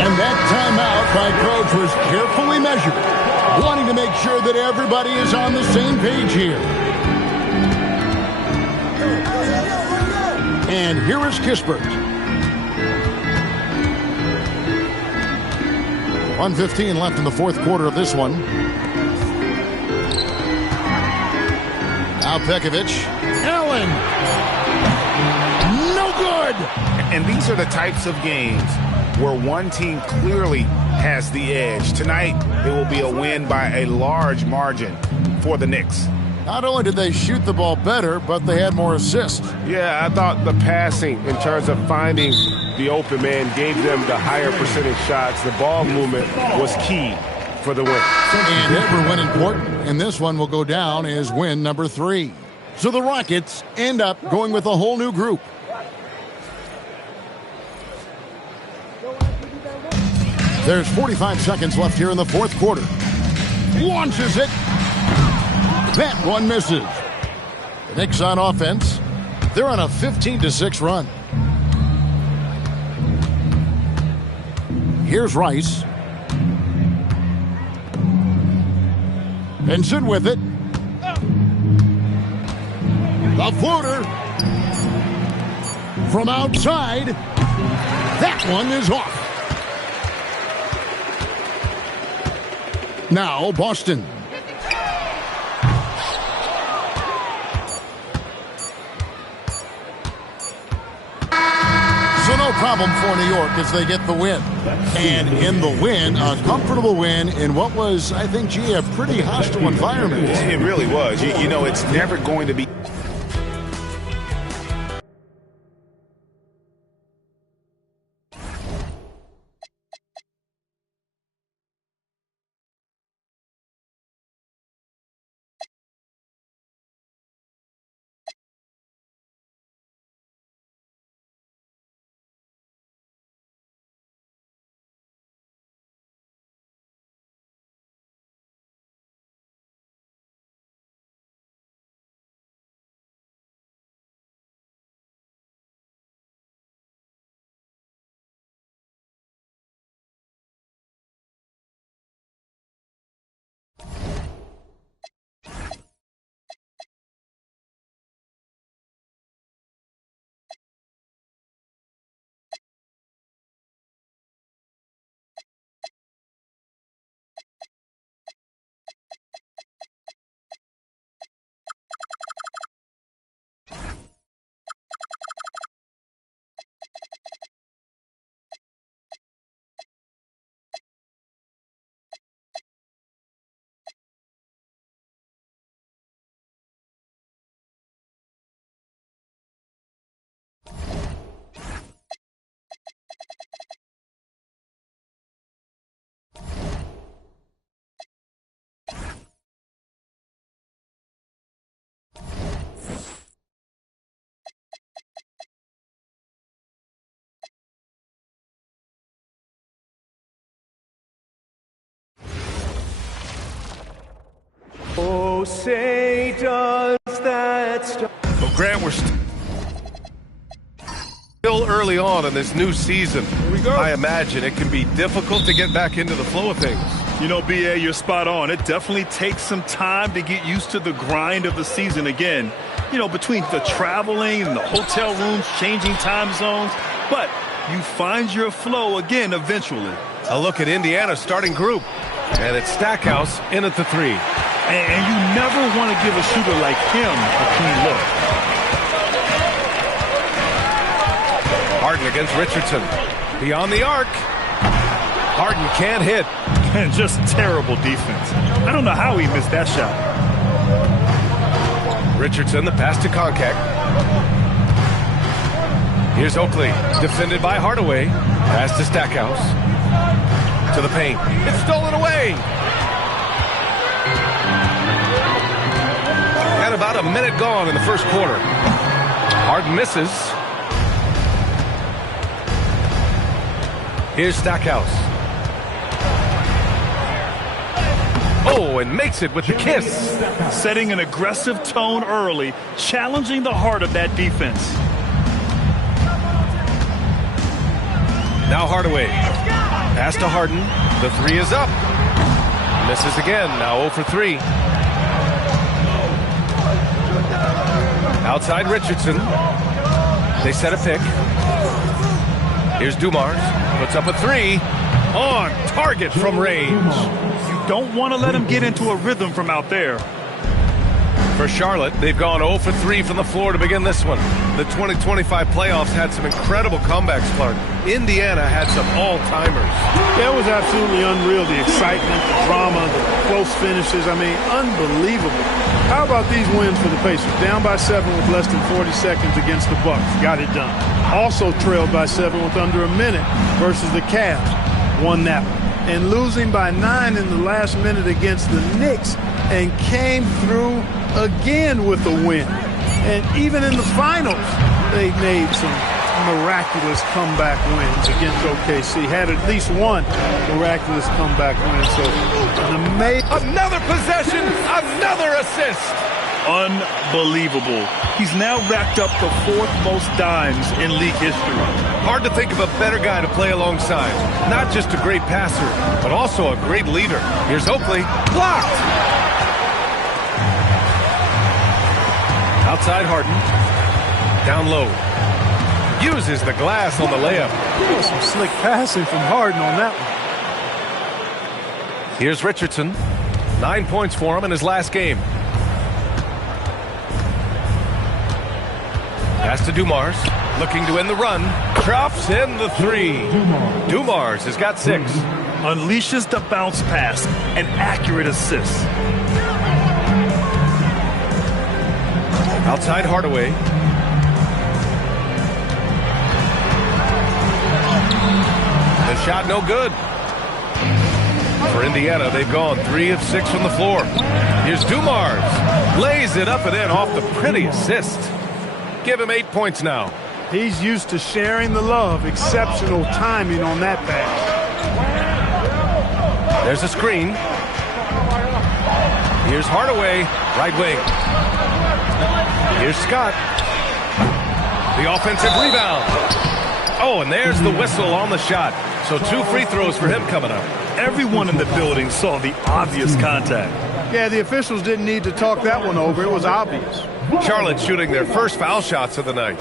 And that timeout by Coach was carefully measured, wanting to make sure that everybody is on the same page here. And here is Kispert. 1:15 left in the fourth quarter of this one. Now Pekovic. Allen. No good. And these are the types of games where one team clearly has the edge. Tonight, it will be a win by a large margin for the Knicks. Not only did they shoot the ball better, but they had more assists. Yeah, I thought the passing in terms of finding the open man gave them the higher percentage shots. The ball movement was key for the win. And every win important, and this one will go down as win number 3. So the Rockets end up going with a whole new group. There's 45 seconds left here in the fourth quarter. Launches it. That one misses. The Knicks on offense. They're on a 15-6 run. Here's Rice. Vincent with it. The floater. From outside. That one is off. Now Boston. So no problem for New York as they get the win. And in the win, a comfortable win in what was, I think, a pretty hostile environment. It really was. You know, it's never going to be... Oh, say does that stop? Well, Grant, we're still early on in this new season. Here we go. I imagine it can be difficult to get back into the flow of things. You know, B.A., you're spot on. It definitely takes some time to get used to the grind of the season again. You know, between the traveling and the hotel rooms, changing time zones. But you find your flow again eventually. A look at Indiana's starting group. And it's Stackhouse in at the 3. And you never want to give a shooter like him a clean look. Harden against Richardson. Beyond the arc. Harden can't hit. And just terrible defense. I don't know how he missed that shot. Richardson, the pass to Konkak. Here's Oakley, defended by Hardaway. Pass to Stackhouse. To the paint. It's stolen away. Got about a minute gone in the first quarter. Harden misses. Here's Stackhouse. Oh, and makes it with the kiss. Setting an aggressive tone early, challenging the heart of that defense. Now Hardaway. Pass to Harden. The three is up. Misses again. Now 0 for 3. Outside Richardson. They set a pick. Here's Dumars. Puts up a 3. On target from range. You don't want to let him get into a rhythm from out there. For Charlotte, they've gone 0 for 3 from the floor to begin this one. The 2025 playoffs had some incredible comebacks, Clark. Indiana had some all-timers. Yeah, it was absolutely unreal. The excitement, the drama, the close finishes. I mean, unbelievable. How about these wins for the Pacers? Down by 7 with less than 40 seconds against the Bucks. Got it done. Also trailed by 7 with under a minute versus the Cavs. Won that one. And losing by 9 in the last minute against the Knicks and came through again with a win. And even in the finals, they made some miraculous comeback wins against OKC. Had at least one miraculous comeback win. So another possession, another assist. Unbelievable. He's now racked up the 4th most dimes in league history. Hard to think of a better guy to play alongside. Not just a great passer, but also a great leader. Here's Oakley. Blocked. Outside Harden. Down low. Uses the glass on the layup. Some slick passing from Harden on that one. Here's Richardson. 9 points for him in his last game. Pass to Dumars. Looking to end the run. Drops in the 3. Dumars has got 6. Unleashes the bounce pass. An accurate assist. Outside Hardaway. The shot no good. For Indiana, they've gone 3 of 6 from the floor. Here's Dumars. Lays it up and in off the pretty assist. Give him 8 points now. He's used to sharing the love. Exceptional timing on that pass. There's a screen. Here's Hardaway, right wing. Here's Scott. The offensive rebound. Oh, and there's the whistle on the shot. So 2 free throws for him coming up. Everyone in the building saw the obvious contact. Yeah, the officials didn't need to talk that one over. It was obvious. Charlotte shooting their first foul shots of the night.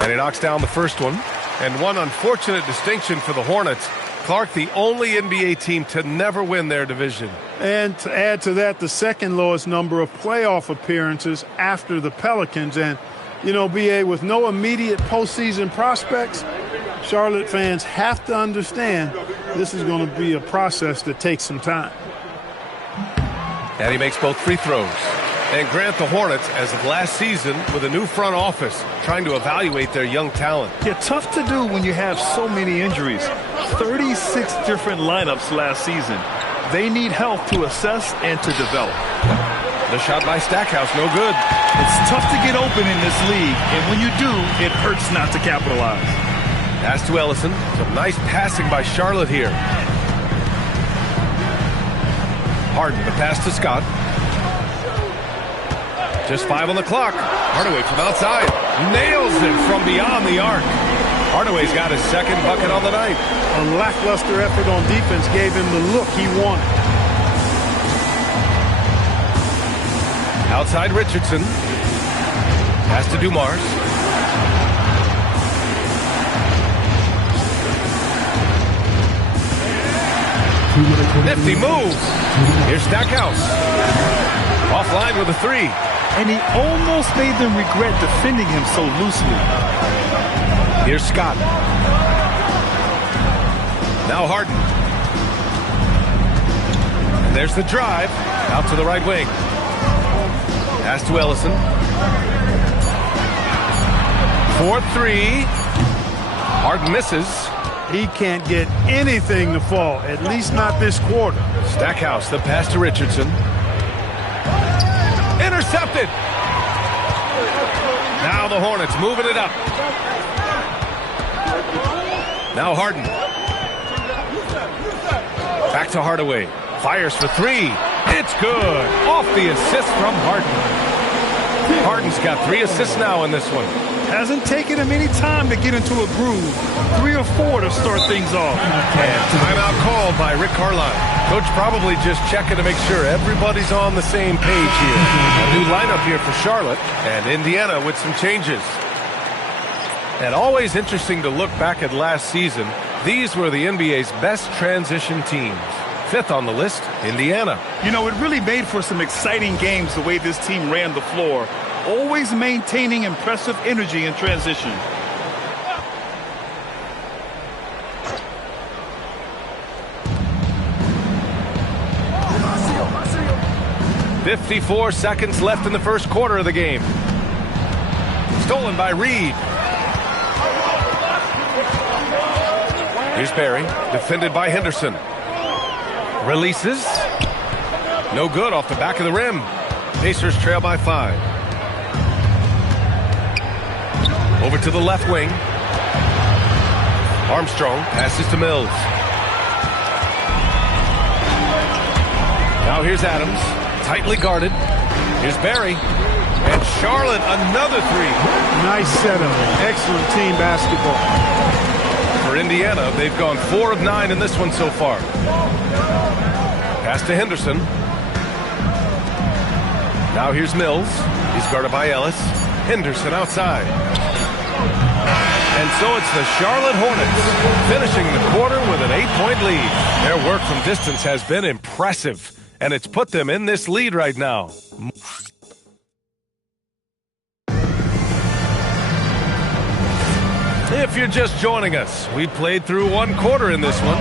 And he knocks down the first one. And one unfortunate distinction for the Hornets. Clark, the only NBA team to never win their division. And to add to that, the second lowest number of playoff appearances after the Pelicans. And, you know, BA, with no immediate postseason prospects, Charlotte fans have to understand this is going to be a process that takes some time. And he makes both free throws. And grant the Hornets, as of last season, with a new front office, trying to evaluate their young talent. Yeah, tough to do when you have so many injuries. 36 different lineups last season. They need help to assess and to develop. The shot by Stackhouse, no good. It's tough to get open in this league, and when you do, it hurts not to capitalize. Pass to Ellison. Some nice passing by Charlotte here. Harden, the pass to Scott. Just 5 on the clock. Hardaway from outside. Nails it from beyond the arc. Hardaway's got his second bucket on the night. A lackluster effort on defense gave him the look he wanted. Outside Richardson. Pass to Dumars. Nifty move. Here's Stackhouse. Offline with a 3. And he almost made them regret defending him so loosely. Here's Scott. Now Harden. there's the drive. Out to the right wing. Pass to Ellison. 4-3. Harden misses. He can't get anything to fall, at least not this quarter. Stackhouse, the pass to Richardson. Intercepted. Now the Hornets moving it up. Now Harden. Back to Hardaway. Fires for three. It's good. Off the assist from Harden. Harden's got 3 assists now in this one. Hasn't taken him any time to get into a groove. 3 or 4 to start things off. And timeout called by Rick Carlisle. Coach probably just checking to make sure everybody's on the same page here. A new lineup here for Charlotte and Indiana with some changes. And always interesting to look back at last season. These were the NBA's best transition teams. 5th on the list, Indiana. You know, it really made for some exciting games the way this team ran the floor. Always maintaining impressive energy in transition. .54 seconds left in the first quarter of the game. Stolen by Reed. Here's Barry, defended by Henderson. Releases. No good off the back of the rim. Pacers trail by 5. Over to the left wing. Armstrong passes to Mills. Now here's Adams. Tightly guarded. Here's Barry. And Charlotte, another 3. Nice setup. Excellent team basketball. For Indiana, they've gone 4 of 9 in this one so far. Pass to Henderson. Now here's Mills. He's guarded by Ellis. Henderson outside. And so it's the Charlotte Hornets finishing the quarter with an 8-point lead. Their work from distance has been impressive, and it's put them in this lead right now. If you're just joining us, we played through 1 quarter in this one.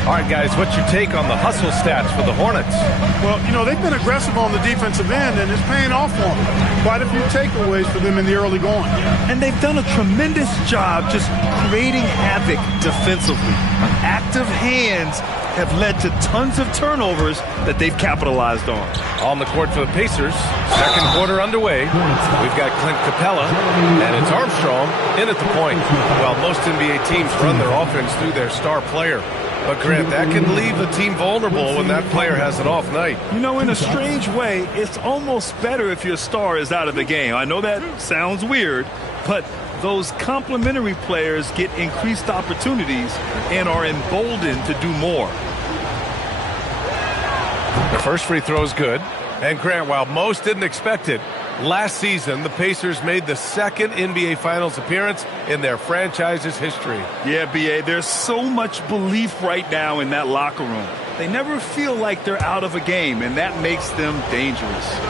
All right, guys, what's your take on the hustle stats for the Hornets? Well, you know, they've been aggressive on the defensive end, and it's paying off for them. Quite a few takeaways for them in the early going. And they've done a tremendous job just creating havoc defensively. Active hands have led to tons of turnovers that they've capitalized on. On the court for the Pacers, second quarter underway. We've got Clint Capella, and it's Armstrong in at the point. Well, most NBA teams run their offense through their star player. But, Grant, that can leave the team vulnerable when that player has an off night. You know, in a strange way, it's almost better if your star is out of the game. I know that sounds weird, but those complementary players get increased opportunities and are emboldened to do more. The first free throw is good. And, Grant, while most didn't expect it, last season, the Pacers made the second NBA Finals appearance in their franchise's history. Yeah, B.A., there's so much belief right now in that locker room. They never feel like they're out of a game, and that makes them dangerous.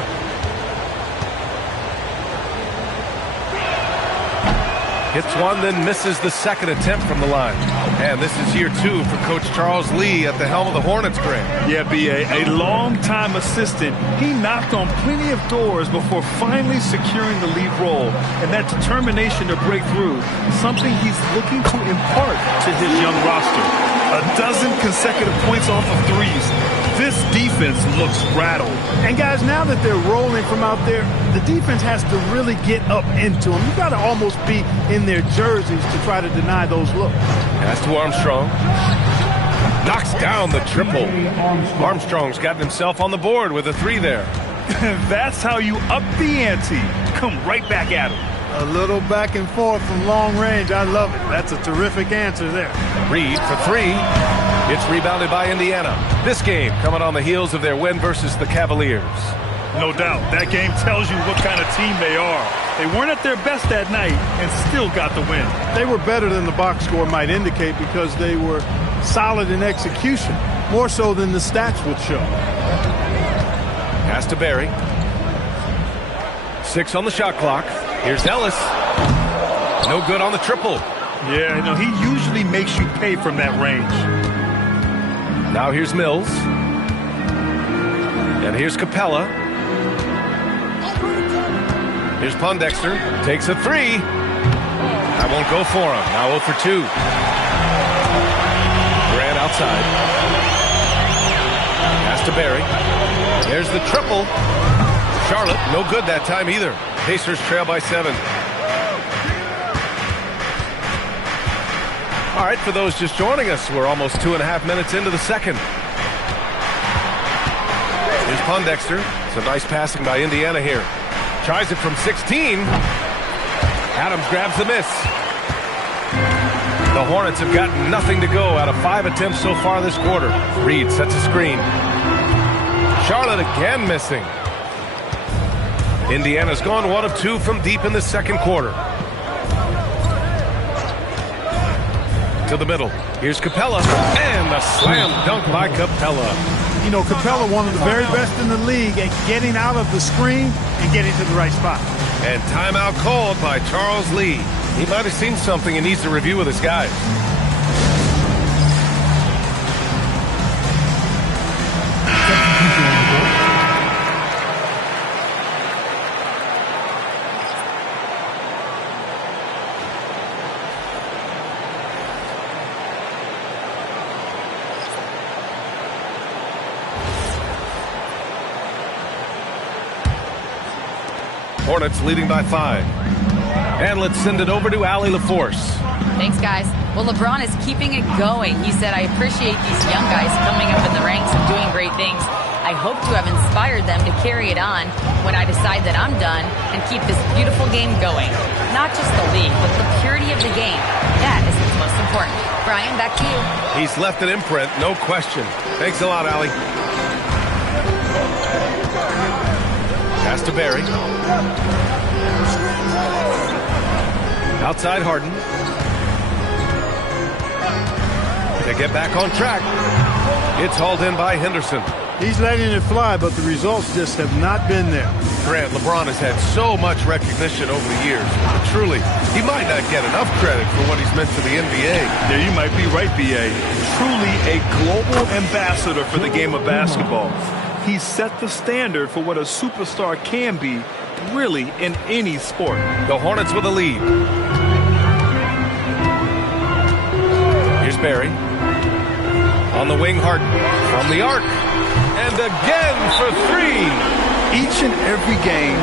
Hits one, then misses the second attempt from the line. And this is year 2 for Coach Charles Lee at the helm of the Hornets, Grant. Yeah, B.A., a long-time assistant. He knocked on plenty of doors before finally securing the lead role. And that determination to break through, something he's looking to impart to his young roster. 12 consecutive points off of threes. This defense looks rattled. And, guys, now that they're rolling from out there, the defense has to really get up into them. You've got to almost be in their jerseys to try to deny those looks. Pass to Armstrong. Knocks down the triple. Armstrong's gotten himself on the board with a 3 there. That's how you up the ante. Come right back at him. A little back and forth from long range. I love it. That's a terrific answer there. Reed for 3. It's rebounded by Indiana. This game coming on the heels of their win versus the Cavaliers. No doubt. That game tells you what kind of team they are. They weren't at their best that night and still got the win. They were better than the box score might indicate because they were solid in execution, more so than the stats would show. Pass to Barry. 6 on the shot clock. Here's Ellis. No good on the triple. Yeah, you know, he usually makes you pay from that range. Now here's Mills. And here's Capella. Here's Pondexter. Takes a three. That won't go for him. Now 0 for 2. Grant outside. Pass to Barry. There's the triple. Charlotte, no good that time either. Pacers trail by 7. All right, for those just joining us, we're almost 2.5 minutes into the second. Here's Pondexter. Some nice passing by Indiana here. Tries it from 16. Adams grabs the miss. The Hornets have gotten nothing to go out of 5 attempts so far this quarter. Reed sets a screen. Charlotte again missing. Indiana's gone 1 of 2 from deep in the second quarter. To the middle. Here's Capella. And the slam dunk by Capella. You know, Capella, one of the very best in the league at getting out of the screen and getting to the right spot. And timeout called by Charles Lee. He might have seen something he needs to review with his guys. Hornets leading by 5. And let's send it over to Allie LaForce. Thanks, guys. Well, LeBron is keeping it going. He said, I appreciate these young guys coming up in the ranks and doing great things. I hope to have inspired them to carry it on when I decide that I'm done and keep this beautiful game going. Not just the league, but the purity of the game. That is what's most important. Brian, back to you. He's left an imprint, no question. Thanks a lot, Allie. Pass to Barry. Outside Harden. To get back on track. It's hauled in by Henderson. He's letting it fly, but the results just have not been there. Grant, LeBron has had so much recognition over the years. But truly, he might not get enough credit for what he's meant to the NBA. Yeah, you might be right, B.A. Truly a global ambassador for the game of basketball. He's set the standard for what a superstar can be, really, in any sport. The Hornets with a lead. Here's Barry. On the wing, Harden. From the arc. And again for 3. Each and every game,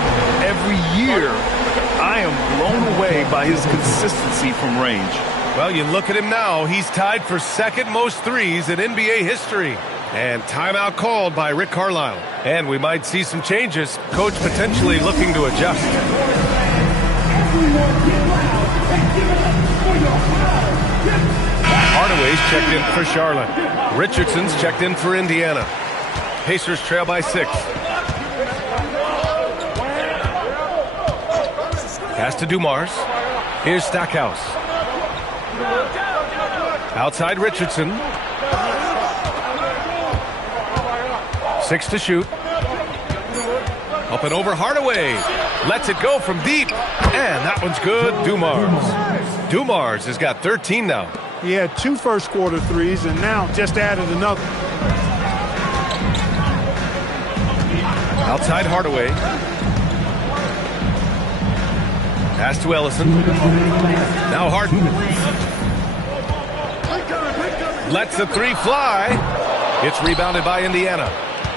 every year, I am blown away by his consistency from range. Well, you look at him now. He's tied for second most threes in NBA history. And timeout called by Rick Carlisle. And we might see some changes. Coach potentially looking to adjust. Hardaway's checked in for Charlotte. Richardson's checked in for Indiana. Pacers trail by 6. Pass to Dumars. Here's Stackhouse. Outside Richardson. 6 to shoot. Up and over Hardaway. Lets it go from deep. And that one's good. Dumars has got 13 now. He had 2 first quarter threes and now just added another. Outside Hardaway. Pass to Ellison. Now Harden. Lets the 3 fly. It's rebounded by Indiana.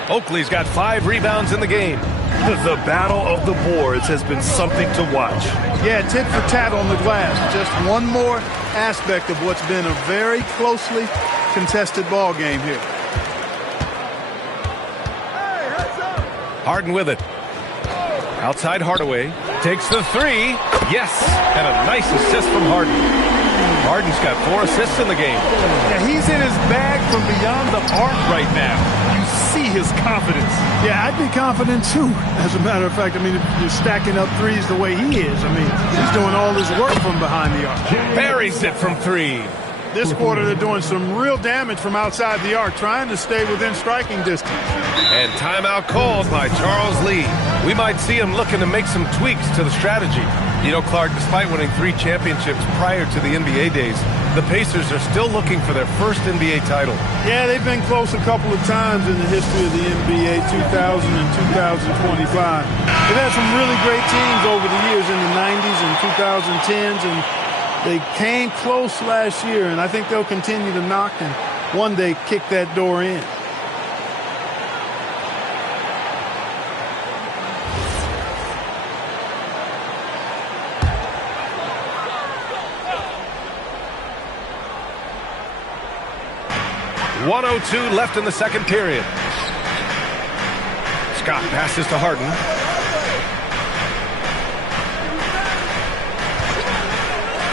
Oakley's got 5 rebounds in the game. The battle of the boards has been something to watch. Yeah, tit for tat on the glass. Just one more aspect of what's been a very closely contested ball game here. Harden with it. Outside Hardaway. Takes the 3. Yes. And a nice assist from Harden. Harden's got 4 assists in the game. Yeah, he's in his bag from beyond the arc right now. You see his confidence. Yeah, I'd be confident too. As a matter of fact, I mean, if you're stacking up threes the way he is, I mean, he's doing all this work from behind the arc. Buries it from 3. This quarter, they're doing some real damage from outside the arc, trying to stay within striking distance. And timeout called by Charles Lee. We might see him looking to make some tweaks to the strategy. You know, Clark, despite winning 3 championships prior to the NBA days, the Pacers are still looking for their first NBA title. Yeah, they've been close a couple of times in the history of the NBA, 2000 and 2025. They've had some really great teams over the years in the 90s and 2010s, and they came close last year, and I think they'll continue to knock and one day kick that door in. .102 left in the second period. Scott passes to Harden.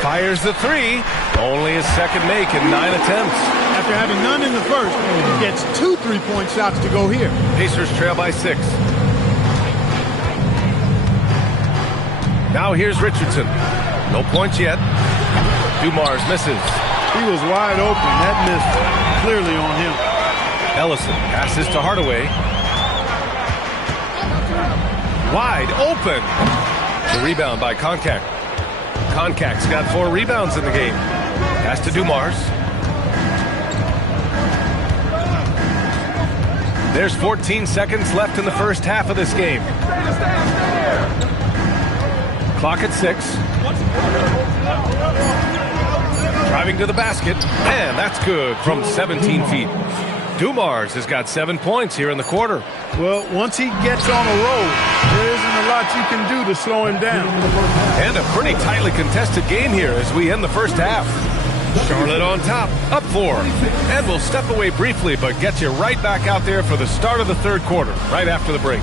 Fires the three. Only his second make in 9 attempts. After having none in the first, he gets 2 3-point shots to go here. Pacers trail by 6. Now here's Richardson. No points yet. Dumars misses. He was wide open. That missed clearly on him. Ellison passes to Hardaway. Wide open. The rebound by Koncak. Koncak's got 4 rebounds in the game. Pass to Dumars. There's 14 seconds left in the first half of this game. Clock at 6. Driving to the basket, and that's good from 17 feet. Dumars has got 7 points here in the quarter. Well, once he gets on a roll, there isn't a lot you can do to slow him down. And a pretty tightly contested game here as we end the first half. Charlotte on top, up 4. And we'll step away briefly, but get you right back out there for the start of the third quarter, right after the break.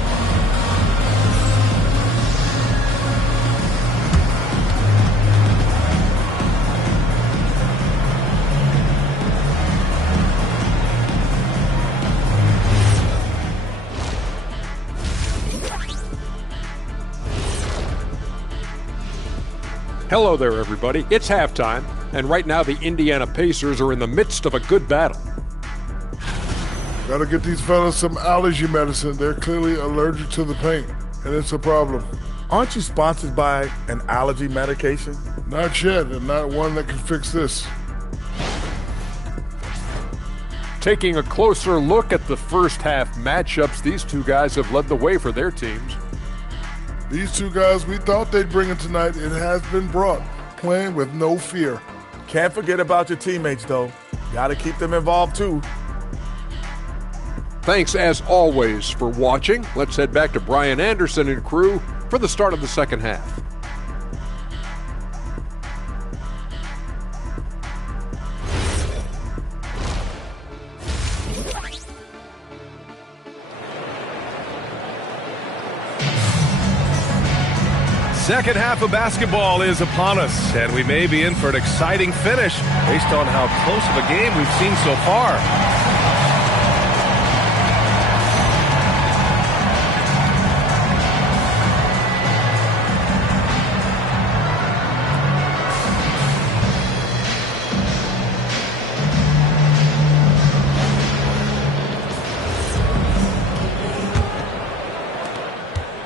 Hello there, everybody. It's halftime, and right now the Indiana Pacers are in the midst of a good battle. Gotta get these fellas some allergy medicine. They're clearly allergic to the paint, and it's a problem. Aren't you sponsored by an allergy medication? Not yet, and not one that can fix this. Taking a closer look at the first half matchups, these two guys have led the way for their teams. These two guys, we thought they'd bring it tonight. It has been brought, playing with no fear. Can't forget about your teammates, though. Gotta keep them involved, too. Thanks, as always, for watching. Let's head back to Brian Anderson and crew for the start of the second half. Second half of basketball is upon us, and we may be in for an exciting finish based on how close of a game we've seen so far.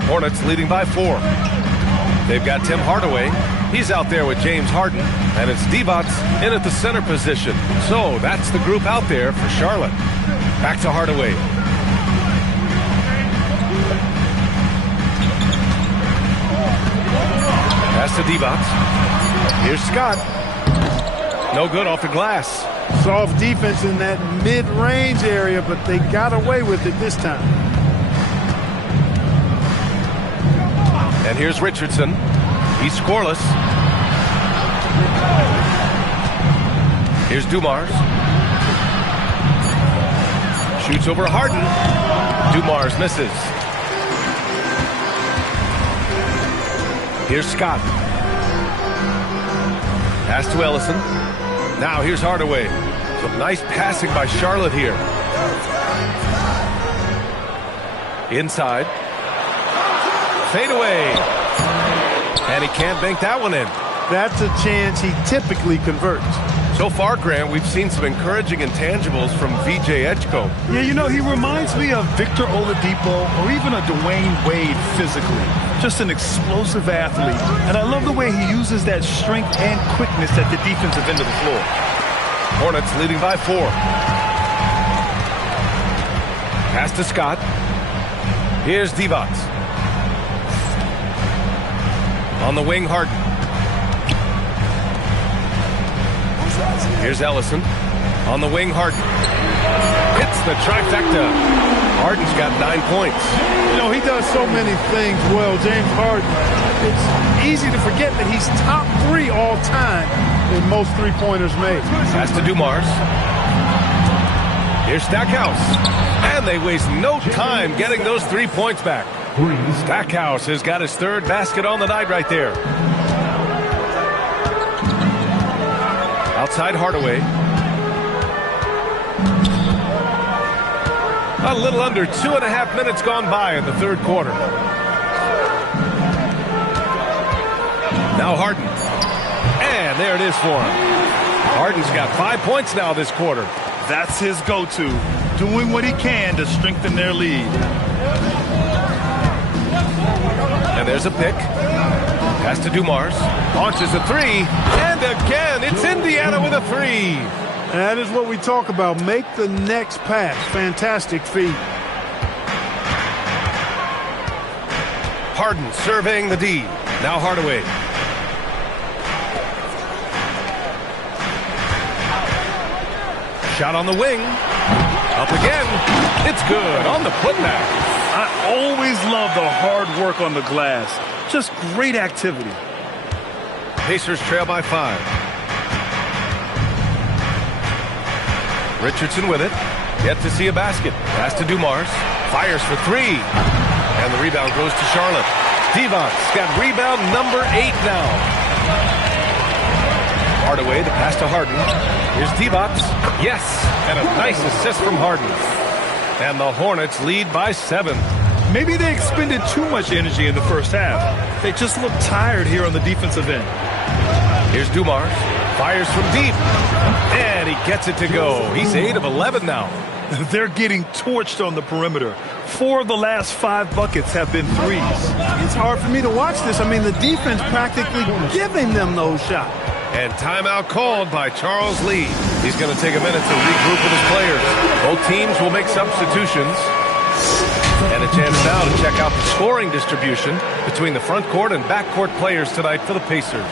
Hornets leading by 4. They've got Tim Hardaway. He's out there with James Harden. And it's Divac in at the center position. So that's the group out there for Charlotte. Back to Hardaway. Pass to Divac. Here's Scott. No good off the glass. Soft defense in that mid-range area, but they got away with it this time. And here's Richardson. He's scoreless. Here's Dumars. Shoots over Harden. Dumars misses. Here's Scott. Pass to Ellison. Now here's Hardaway. Some nice passing by Charlotte here. Inside. Fade away. And he can't bank that one in. That's a chance he typically converts. So far, Grant, we've seen some encouraging intangibles from VJ Edgecombe. Yeah, you know, he reminds me of Victor Oladipo or even a Dwayne Wade physically. Just an explosive athlete. And I love the way he uses that strength and quickness at the defensive end of the floor. Hornets leading by 4. Pass to Scott. Here's Divac. On the wing, Harden. Here's Ellison. On the wing, Harden. Hits the trifecta. Harden's got 9 points. You know, he does so many things well, James Harden. It's easy to forget that he's top 3 all time in most three-pointers made. Pass to Dumars. Here's Stackhouse. And they waste no time getting those 3 points back. Stackhouse has got his 3rd basket on the night right there. Outside Hardaway. A little under 2.5 minutes gone by in the 3rd quarter. Now Harden. And there it is for him. Harden's got 5 points now this quarter. That's his go-to, doing what he can to strengthen their lead. And there's a pick. Pass to Dumars. Launches a 3. And again, it's Indiana with a 3. And that is what we talk about. Make the next pass. Fantastic feat. Harden surveying the D. Now Hardaway. Shot on the wing. Up again. It's good on the putback. I always love the hard work on the glass. Just great activity. Pacers trail by 5. Richardson with it. Yet to see a basket. Pass to Dumars. Fires for 3. And the rebound goes to Charlotte. Divac got rebound number 8 now. Hardaway, the pass to Harden. Here's Divac. Yes, and a nice assist from Harden. And the Hornets lead by 7. Maybe they expended too much energy in the first half. They just look tired here on the defensive end. Here's Dumars. Fires from deep. And he gets it to go. He's 8 of 11 now. They're getting torched on the perimeter. 4 of the last 5 buckets have been threes. It's hard for me to watch this. I mean, the defense practically giving them those shots. And timeout called by Charles Lee. He's going to take a minute to regroup with his players. Both teams will make substitutions. And a chance now to check out the scoring distribution between the front court and back court players tonight for the Pacers.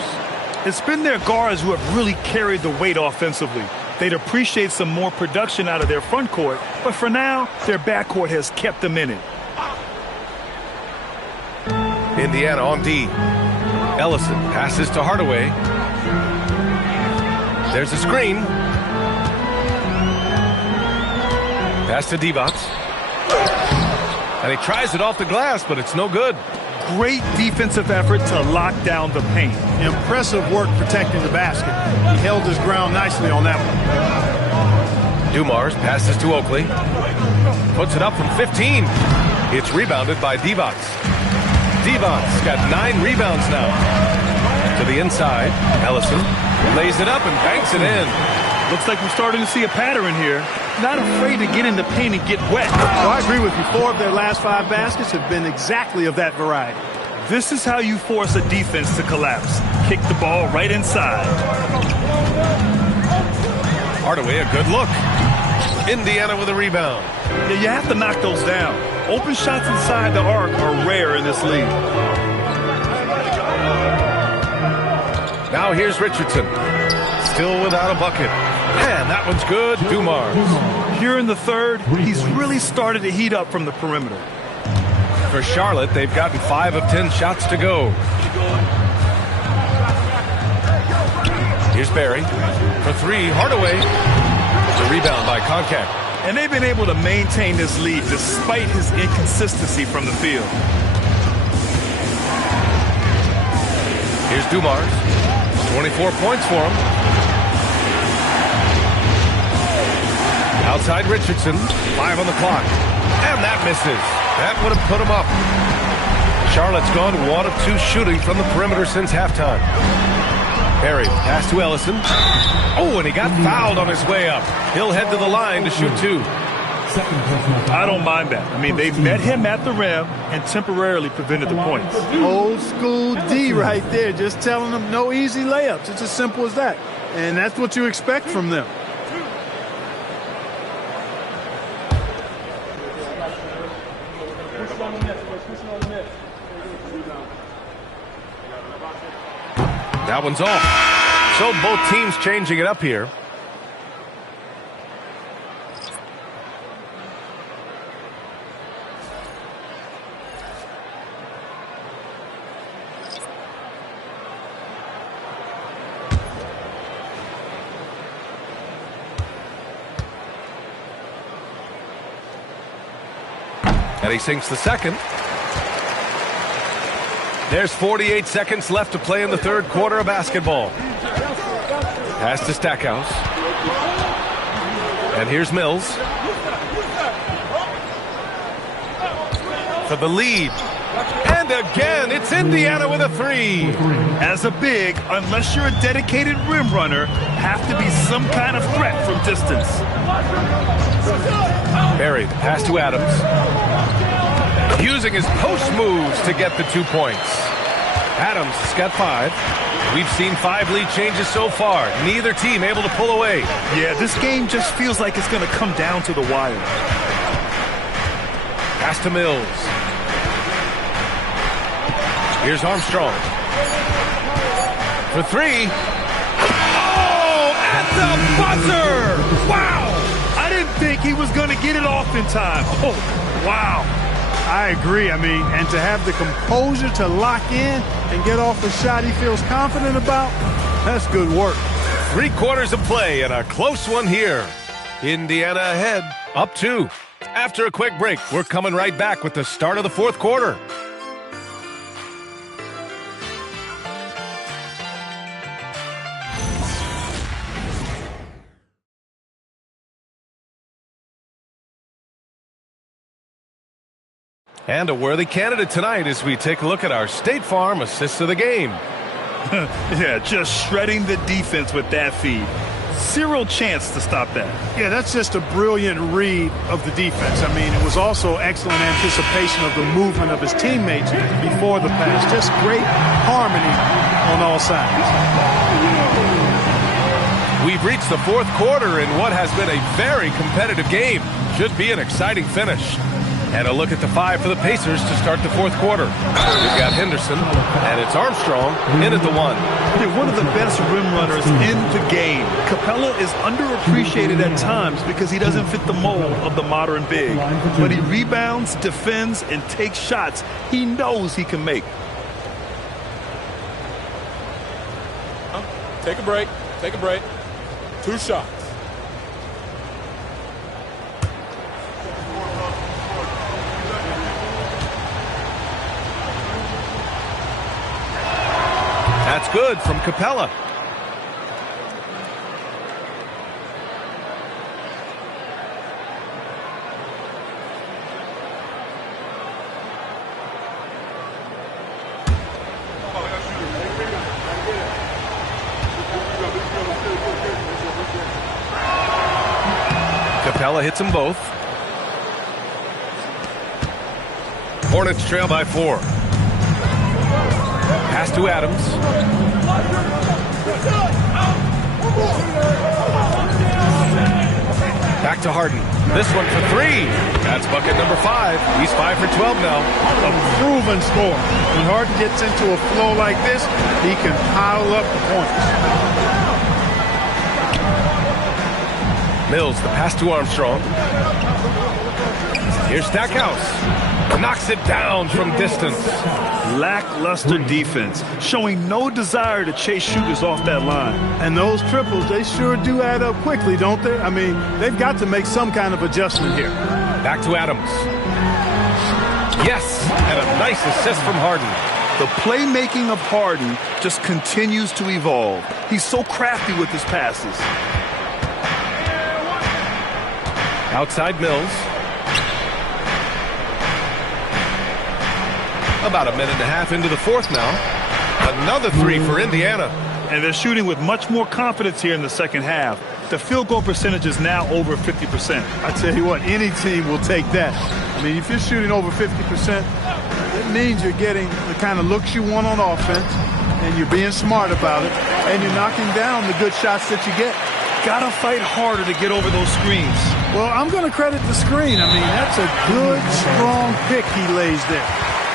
It's been their guards who have really carried the weight offensively. They'd appreciate some more production out of their front court, but for now, their back court has kept them in it. Indiana on D. Ellison passes to Hardaway. There's a screen. Pass to Divac. And he tries it off the glass, but it's no good. Great defensive effort to lock down the paint. Impressive work protecting the basket. He held his ground nicely on that one. Dumars passes to Oakley. Puts it up from 15. It's rebounded by Divac. Divac's got 9 rebounds now. To the inside, Ellison lays it up and banks it in. Looks like we're starting to see a pattern here. Not afraid to get in the paint and get wet. Well, I agree with you. 4 of their last 5 baskets have been exactly of that variety. This is how you force a defense to collapse. Kick the ball right inside. Hardaway, a good look. Indiana with a rebound. Yeah, you have to knock those down. Open shots inside the arc are rare in this league. Now here's Richardson. Still without a bucket. And that one's good. Dumars. Here in the third, he's really started to heat up from the perimeter. For Charlotte, they've gotten 5 of 10 shots to go. Here's Barry. For 3, Hardaway. The rebound by Concat. And they've been able to maintain this lead despite his inconsistency from the field. Here's Dumars. 24 points for him. Outside Richardson. 5 on the clock. And that misses. That would have put him up. Charlotte's gone 1 of 2 shooting from the perimeter since halftime. Perry, pass to Ellison. Oh, and he got fouled on his way up. He'll head to the line to shoot 2. I don't mind that. I mean, they met him at the rim and temporarily prevented the points. Old school D right there, just telling them no easy layups. It's as simple as that. And that's what you expect from them. That one's off. So both teams changing it up here. And he sinks the second. There's 48 seconds left to play in the third quarter of basketball. Pass to Stackhouse. And here's Mills. For the lead. And again, it's Indiana with a 3. As a big, unless you're a dedicated rim runner, have to be some kind of threat from distance. Barry, pass to Adams. Using his post moves to get the 2 points. Adams has got 5. We've seen 5 lead changes so far. Neither team able to pull away. Yeah, this game just feels like it's going to come down to the wire. Pass to Mills. Here's Armstrong. For 3. Oh, at the buzzer! Wow! I didn't think he was going to get it off in time. Oh, wow. I agree. I mean, and to have the composure to lock in and get off a shot he feels confident about, that's good work. 3 quarters of play and a close one here. Indiana ahead, up 2. After a quick break, we're coming right back with the start of the fourth quarter. And a worthy candidate tonight as we take a look at our State Farm assists of the game. Yeah, just shredding the defense with that feed. Zero chance to stop that. Yeah, that's just a brilliant read of the defense. I mean, it was also excellent anticipation of the movement of his teammates before the pass. Just great harmony on all sides. We've reached the fourth quarter in what has been a very competitive game. Should be an exciting finish. And a look at the 5 for the Pacers to start the fourth quarter. We've got Henderson, and it's Armstrong in at the 1. Yeah, one of the best rim runners in the game. Capella is underappreciated at times because he doesn't fit the mold of the modern big. But he rebounds, defends, and takes shots he knows he can make. Take a break. Take a break. 2 shots. That's good from Capella. Capella hits them both. Hornets trail by 4. Pass to Adams. Back to Harden. This one for 3. That's bucket number 5. He's 5 for 12 now. A proven score. When Harden gets into a flow like this, he can pile up the points. Mills, the pass to Armstrong. Here's Stackhouse. Knocks it down from distance. Lackluster defense, showing no desire to chase shooters off that line. And those triples, they sure do add up quickly, don't they? I mean, they've got to make some kind of adjustment here. Back to Adams. Yes, and a nice assist from Harden. The playmaking of Harden just continues to evolve. He's so crafty with his passes. Outside Mills. About a minute and a half into the fourth now. Another 3 for Indiana. and they're shooting with much more confidence here in the second half. The field goal percentage is now over 50%. I tell you what, any team will take that. I mean, if you're shooting over 50%, it means you're getting the kind of looks you want on offense, and you're being smart about it, and you're knocking down the good shots that you get. Gotta fight harder to get over those screens. Well, I'm going to credit the screen. I mean, that's a good, strong pick he lays there.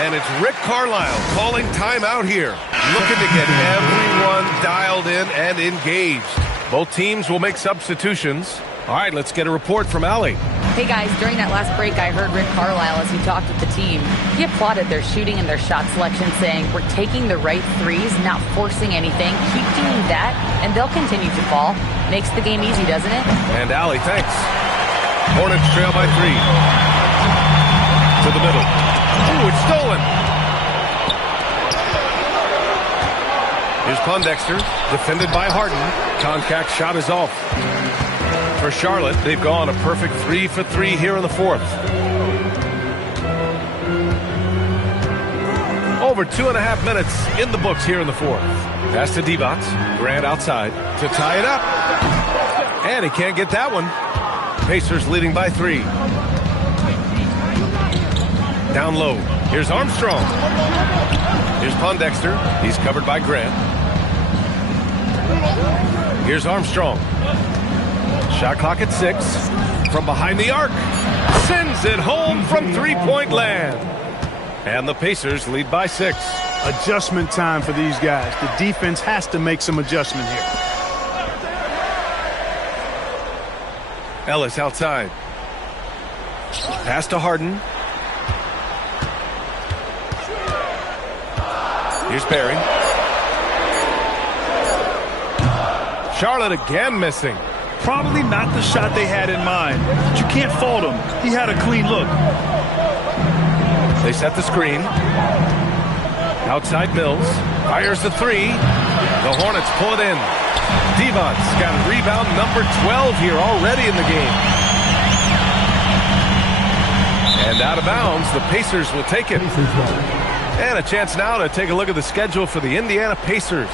And it's Rick Carlisle calling timeout here, looking to get everyone dialed in and engaged. Both teams will make substitutions. All right, let's get a report from Allie. Hey guys, during that last break, I heard Rick Carlisle as he talked with the team. He applauded their shooting and their shot selection, saying, "We're taking the right threes, not forcing anything. Keep doing that, and they'll continue to fall." Makes the game easy, doesn't it? And Allie, thanks. Hornets trail by 3. To the middle. Ooh, it's stolen. Here's Pondexter, defended by Harden. Contact shot is off. For Charlotte, they've gone a perfect 3 for 3 here in the fourth. Over 2.5 minutes in the books here in the fourth. Pass to Divac. Grant outside to tie it up. And he can't get that one. Pacers leading by 3. Down low. Here's Armstrong. Here's Pondexter. He's covered by Grant. Here's Armstrong. Shot clock at 6. From behind the arc. Sends it home from three-point land. And the Pacers lead by 6. Adjustment time for these guys. The defense has to make some adjustment here. Ellis outside. Pass to Harden. Here's Barry. Charlotte again missing. Probably not the shot they had in mind, but you can't fault him. He had a clean look. They set the screen. Outside Mills. Fires the 3. The Hornets pull it in. Divac's got rebound number 12 here already in the game. And out of bounds, the Pacers will take it. And a chance now to take a look at the schedule for the Indiana Pacers.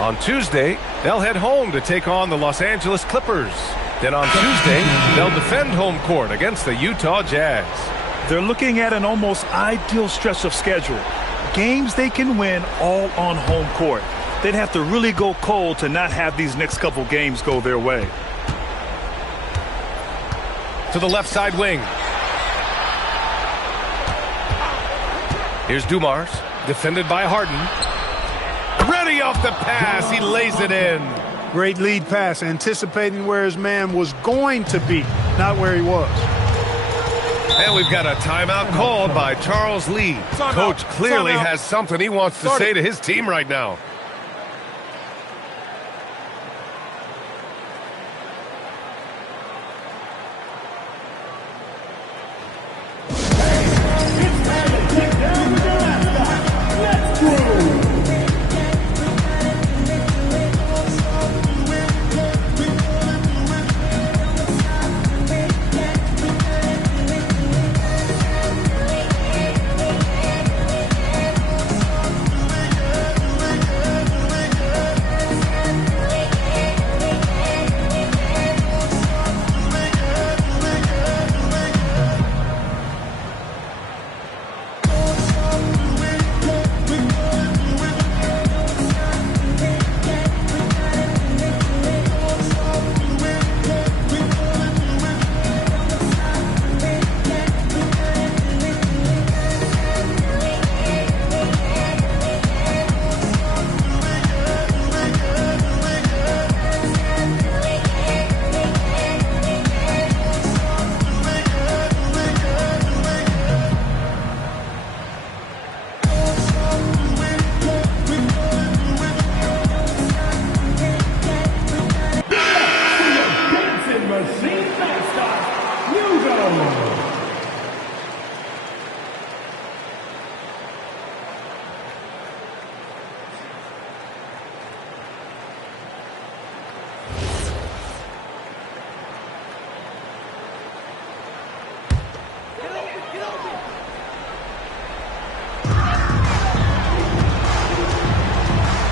On Tuesday, they'll head home to take on the Los Angeles Clippers. Then on Tuesday, they'll defend home court against the Utah Jazz. They're looking at an almost ideal stretch of schedule. Games they can win all on home court. They'd have to really go cold to not have these next couple games go their way. To the left side wing. Here's Dumars, defended by Harden. Ready off the pass, he lays it in. Great lead pass, anticipating where his man was going to be, not where he was. And we've got a timeout called by Charles Lee. Coach clearly has something he wants to say to his team right now.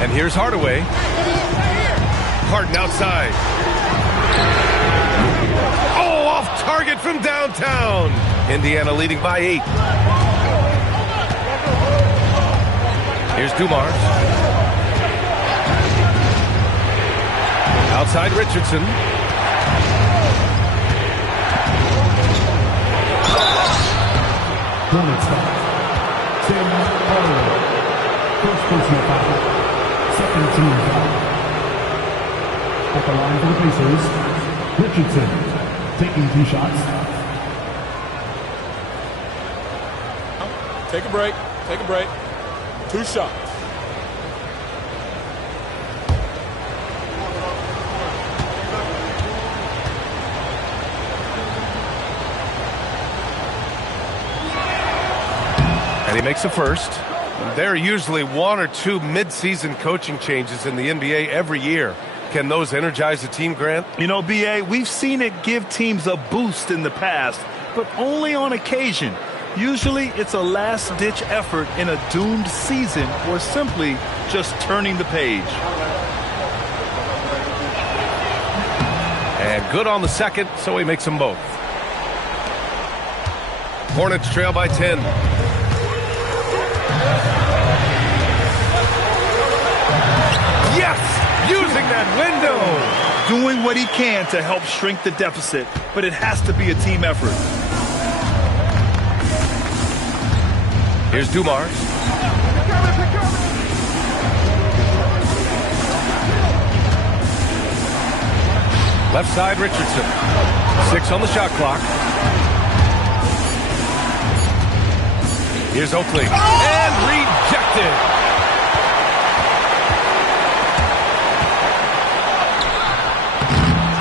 And here's Hardaway. Harden outside. Oh, off target from downtown. Indiana leading by 8. Here's Dumars. Outside Richardson. Hornets foul. Tim Hardaway. First personal foul. Second team foul. At the line for the Pacers, Richardson taking 2 shots. Take a break. Take a break. 2 shots. And he makes a first. There are usually 1 or 2 mid-season coaching changes in the NBA every year. Can those energize a team, Grant? You know, B.A., we've seen it give teams a boost in the past, but only on occasion. Usually it's a last-ditch effort in a doomed season or simply just turning the page. And good on the second, so he makes them both. Hornets trail by 10. Yes! Using that window! Doing what he can to help shrink the deficit, but it has to be a team effort. Here's Dumars. Left side, Richardson. 6 on the shot clock. Here's Oakley. And rejected.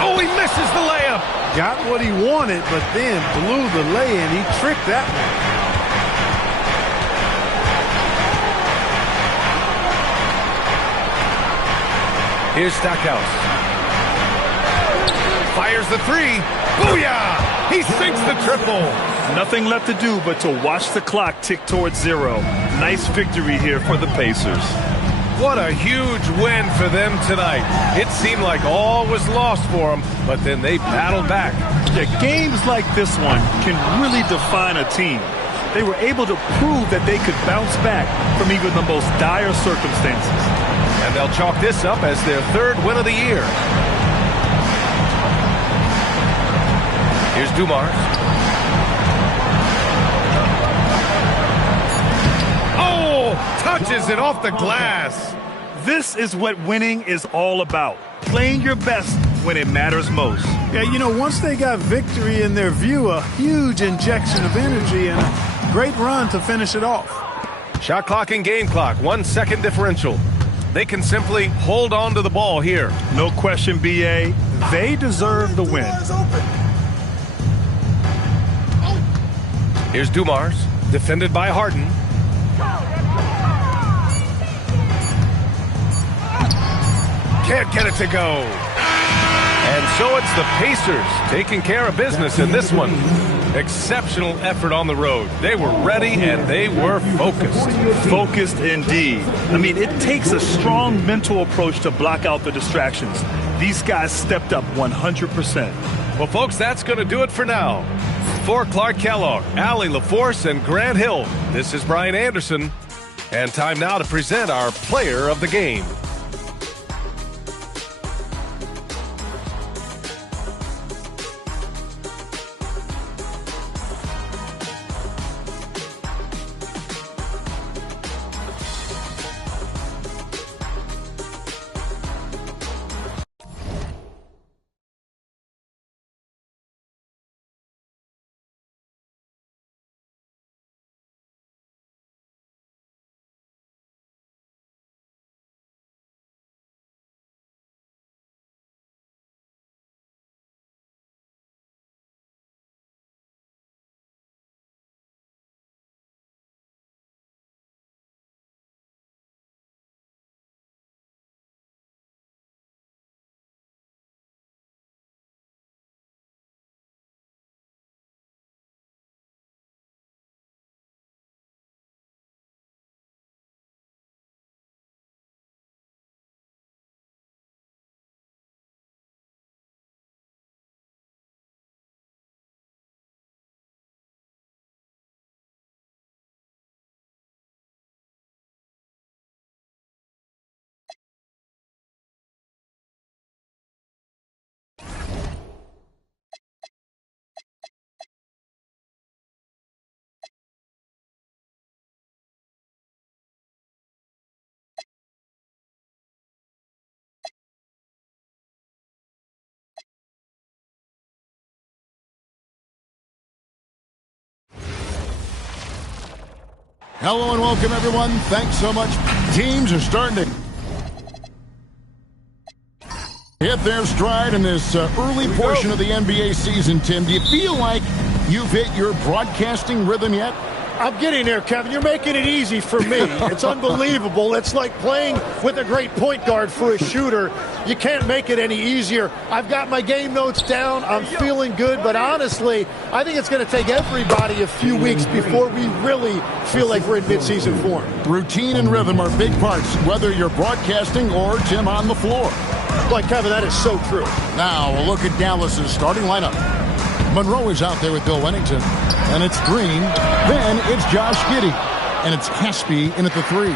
Oh, he misses the layup. Got what he wanted, but then blew the lay-in. He tricked that one. Here's Stackhouse. Fires the 3. Booyah! He sinks the triple. Nothing left to do but to watch the clock tick towards 0. Nice victory here for the Pacers. What a huge win for them tonight. It seemed like all was lost for them, but then they battled back. Yeah, games like this one can really define a team. They were able to prove that they could bounce back from even the most dire circumstances. And they'll chalk this up as their 3rd win of the year. Here's Dumars. Oh, touches it off the glass. This is what winning is all about. Playing your best when it matters most. Yeah, you know, once they got victory in their view, a huge injection of energy and a great run to finish it off. Shot clock and game clock, 1 second differential. They can simply hold on to the ball here. No question, B.A. They deserve the win. Here's Dumars, defended by Harden. Can't get it to go. And so it's the Pacers taking care of business in this one. Exceptional effort on the road. They were ready and they were focused. Focused indeed. I mean, it takes a strong mental approach to block out the distractions. These guys stepped up 100%. Well, folks, that's going to do it for now. For Clark Kellogg, Allie LaForce, and Grant Hill, this is Brian Anderson. And time now to present our player of the game. Hello and welcome, everyone. Thanks so much. Teams are starting to hit their stride in this early portion of the NBA season, Tim. Do you feel like you've hit your broadcasting rhythm yet? I'm getting there, Kevin. You're making it easy for me. It's unbelievable. It's like playing with a great point guard for a shooter. You can't make it any easier. I've got my game notes down. I'm feeling good, but honestly, I think it's going to take everybody a few weeks before we really feel like we're in midseason form. Routine and rhythm are big parts, whether you're broadcasting or, Tim, on the floor. But, Kevin, that is so true. Now, a look at Dallas's starting lineup. Monroe is out there with Bill Wennington, and it's Green. Then it's Josh Giddey, and it's Caspi in at the 3.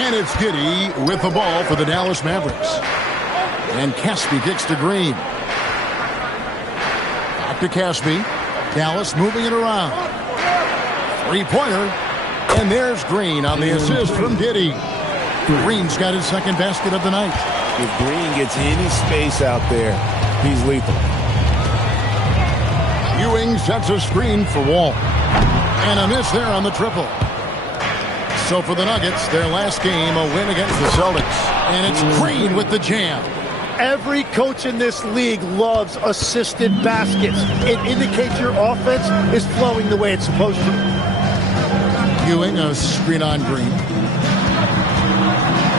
And it's Giddey with the ball for the Dallas Mavericks. And Caspi kicks to Green. Back to Caspi. Dallas moving it around. Three-pointer, and there's Green on the assist from Giddey. Green's got his second basket of the night. If Green gets any space out there, he's lethal. Ewing sets a screen for Wall. And a miss there on the triple. So for the Nuggets, their last game, a win against the Celtics. And it's Green with the jam. Every coach in this league loves assisted baskets. It indicates your offense is flowing the way it's supposed to. Ewing, a screen on Green.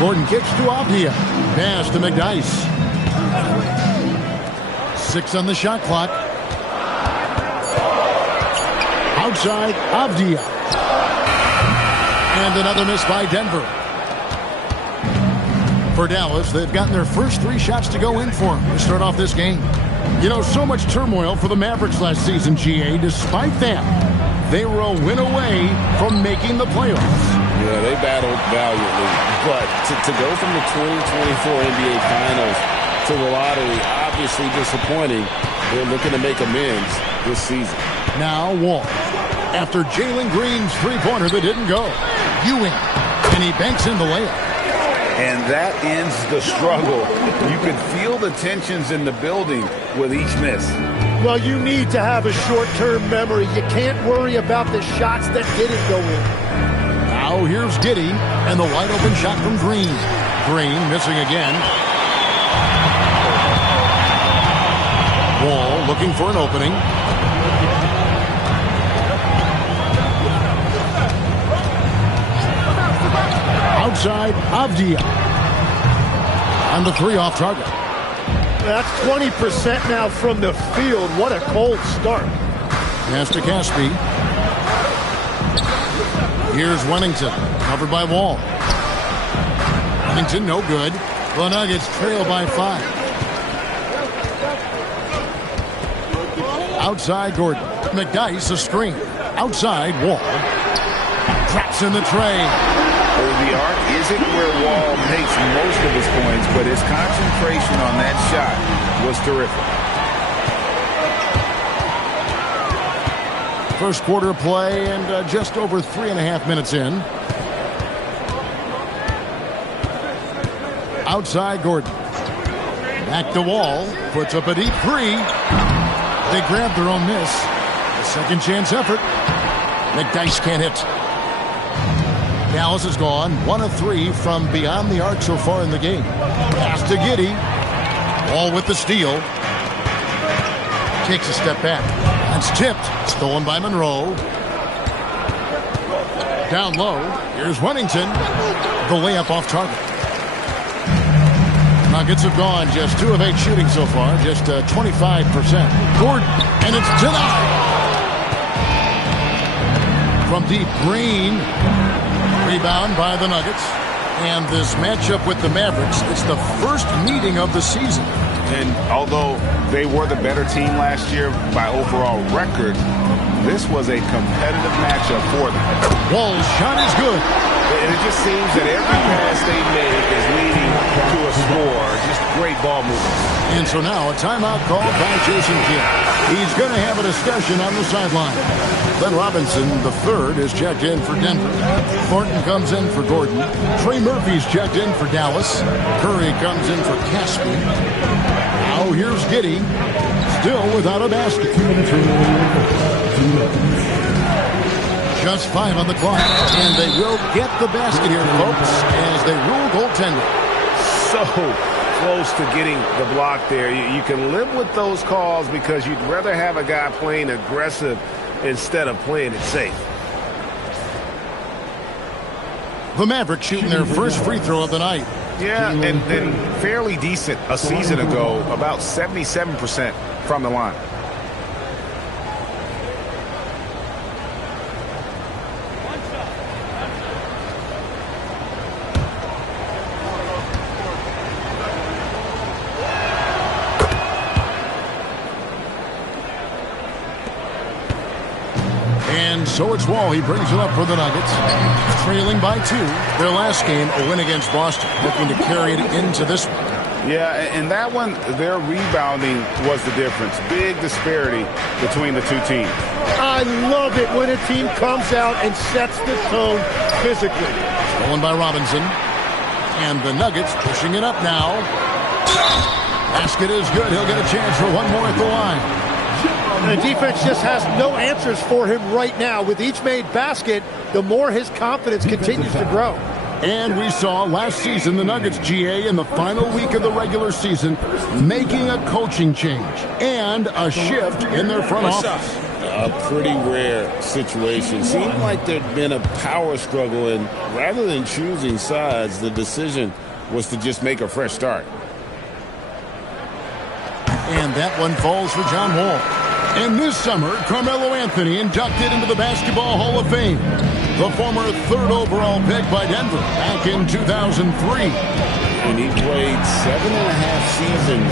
Gordon kicks to Avdia. Pass to McDyess. 6 on the shot clock. Outside, Avdia. And another miss by Denver. For Dallas, they've gotten their first 3 shots to go in for them to start off this game. You know, so much turmoil for the Mavericks last season, GA. Despite that, they were a win away from making the playoffs. Yeah, they battled valiantly. But to go from the 2024 NBA Finals to the lottery, obviously disappointing. They're looking to make amends this season. Now Wall. After Jalen Green's three-pointer that didn't go. Ewing. And he banks in the layup. And that ends the struggle. You can feel the tensions in the building with each miss. Well, you need to have a short-term memory. You can't worry about the shots that didn't go in. Now here's Giddey and the wide-open shot from Green. Green missing again. Wall looking for an opening. Outside, Avdia. On the 3 off target. That's 20% now from the field. What a cold start. Pass to Caspi. Here's Wennington, covered by Wall. Wennington, no good. The Nuggets trail by 5. Outside, Gordon. McDyess, a screen. Outside, Wall. Traps in the tray. The arc isn't where Wall makes most of his points, but his concentration on that shot was terrific. First quarter play and just over 3.5 minutes in. Outside Gordon. Back to Wall. Puts up a deep 3. They grab their own miss. A second chance effort. McDyess can't hit. Dallas has gone 1 of 3 from beyond the arc so far in the game. Pass to Giddey. Wall with the steal. Takes a step back. That's tipped. Stolen by Monroe. Down low. Here's Wennington. The layup off target. Nuggets have gone just 2 of 8 shooting so far. Just 25%. Gordon. And it's denied. From deep, Green. Rebound by the Nuggets. And this matchup with the Mavericks, it's the first meeting of the season. And although they were the better team last year by overall record, this was a competitive matchup for them. Wall's shot is good. And it just seems that every pass they make is leading to a score. Just great ball movement. And so now a timeout called by Jason Kidd. He's going to have a discussion on the sideline. Glenn Robinson, the third, is checked in for Denver. Thornton comes in for Gordon. Trey Murphy's checked in for Dallas. Curry comes in for Caspi. Now here's Giddey, still without a basket. Just 5 on the clock. And they will get the basket here, folks, as they rule goaltender. So close to getting the block there. You can live with those calls because you'd rather have a guy playing aggressive instead of playing it safe. The Mavericks shooting their first free throw of the night. Yeah, and fairly decent a season ago, about 77% from the line. And so it's Wall. He brings it up for the Nuggets. Trailing by 2. Their last game, a win against Boston. Looking to carry it into this one. Yeah, and that one, their rebounding was the difference. Big disparity between the two teams. I love it when a team comes out and sets the tone physically. Stolen by Robinson. And the Nuggets pushing it up now. Basket is good. He'll get a chance for one more at the line. The defense just has no answers for him right now. With each made basket, the more his confidence continues to grow. And we saw last season the Nuggets, GA, in the final week of the regular season, making a coaching change and a shift in their front office. A pretty rare situation. Seemed like there'd been a power struggle, and rather than choosing sides, the decision was to just make a fresh start. And that one falls for John Wall. And this summer, Carmelo Anthony inducted into the Basketball Hall of Fame. The former 3rd overall pick by Denver back in 2003. And he played 7.5 seasons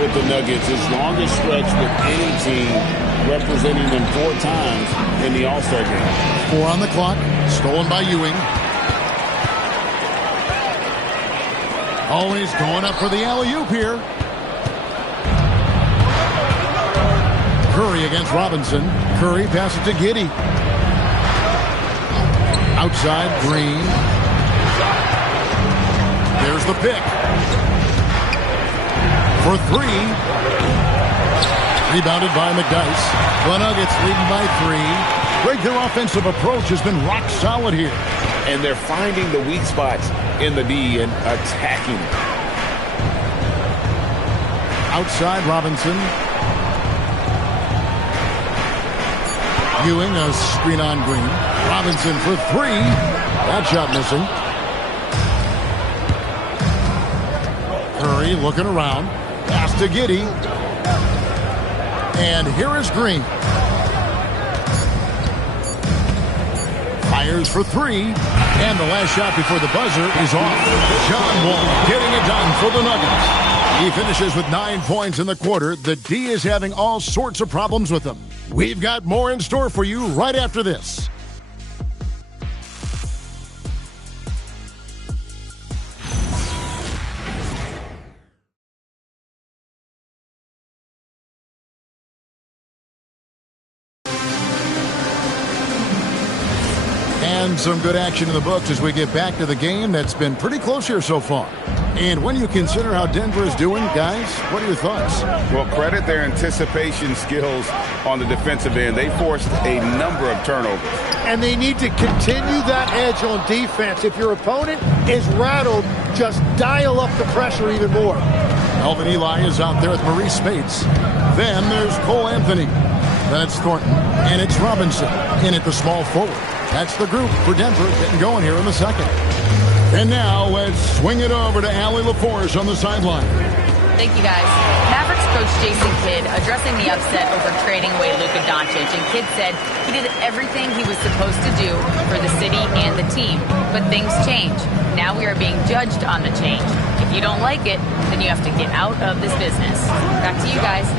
with the Nuggets, his longest stretch with any team, representing them 4 times in the All-Star game. 4 on the clock, stolen by Ewing. Always going up for the alley-oop here. Curry against Robinson. Curry passes to Giddey. Outside, Green. There's the pick. For 3. Rebounded by McDyess. The Nuggets leading by 3. Greg, their offensive approach has been rock solid here. And they're finding the weak spots in the D and attacking. Outside, Robinson. Ewing, a screen on Green. Robinson for 3. That shot missing. Curry looking around. Pass to Giddey. And here is Green. Fires for 3. And the last shot before the buzzer is off. John Wall getting it done for the Nuggets. He finishes with 9 points in the quarter. The D is having all sorts of problems with him. We've got more in store for you right after this. And some good action in the books as we get back to the game that's been pretty close here so far. And when you consider how Denver is doing, guys, what are your thoughts? Well, credit their anticipation skills on the defensive end. They forced a number of turnovers. And they need to continue that edge on defense. If your opponent is rattled, just dial up the pressure even more. Alvin Eli is out there with Maurice Spates. Then there's Cole Anthony. Then it's Thornton. And it's Robinson in at the small forward. That's the group for Denver getting going here in the second. And now let's swing it over to Allie LaForce on the sideline. Thank you, guys. Mavericks coach Jason Kidd addressing the upset over trading away Luka Doncic. And Kidd said he did everything he was supposed to do for the city and the team. But things change. Now we are being judged on the change. If you don't like it, then you have to get out of this business. Back to you guys.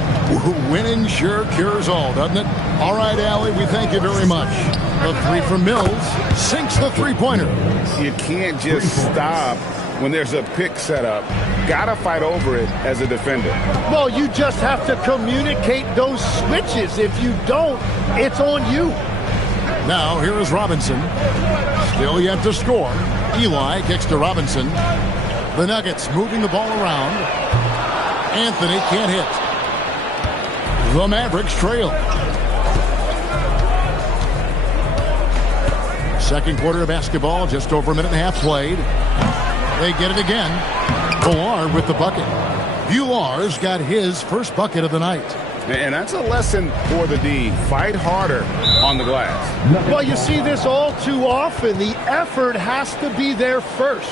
Winning sure cures all, doesn't it? All right, Allie, we thank you very much. The 3 from Mills sinks the three-pointer. You can't just stop when there's a pick set up. Gotta fight over it as a defender. Well, you just have to communicate those switches. If you don't, it's on you. Now, here is Robinson. Still yet to score. Eli kicks to Robinson. The Nuggets moving the ball around. Anthony can't hit. The Mavericks trail. Second quarter of basketball, just over a minute and a half played. They get it again. Villar with the bucket. Villar's got his first bucket of the night. And that's a lesson for the D. Fight harder on the glass. Well, you see this all too often. The effort has to be there first.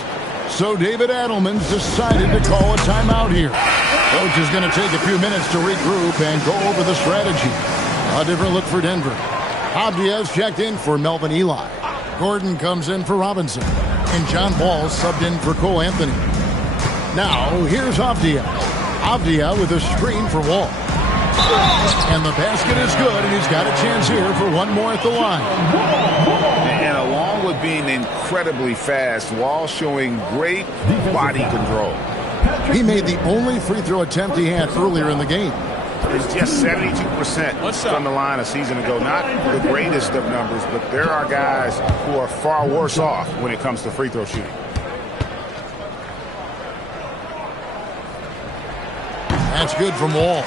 So David Adelman's decided to call a timeout here. Coach is going to take a few minutes to regroup and go over the strategy. A different look for Denver. Abdia's checked in for Melvin Eli. Gordon comes in for Robinson. And John Wall subbed in for Cole Anthony. Now, here's Avdia. Avdia with a screen for Wall. And the basket is good, and he's got a chance here for one more at the line. And along with being incredibly fast, Wall showing great body control. He made the only free throw attempt he had earlier in the game. It's just 72% from the line a season ago. Not the greatest of numbers, but there are guys who are far worse off when it comes to free throw shooting. That's good from Wall.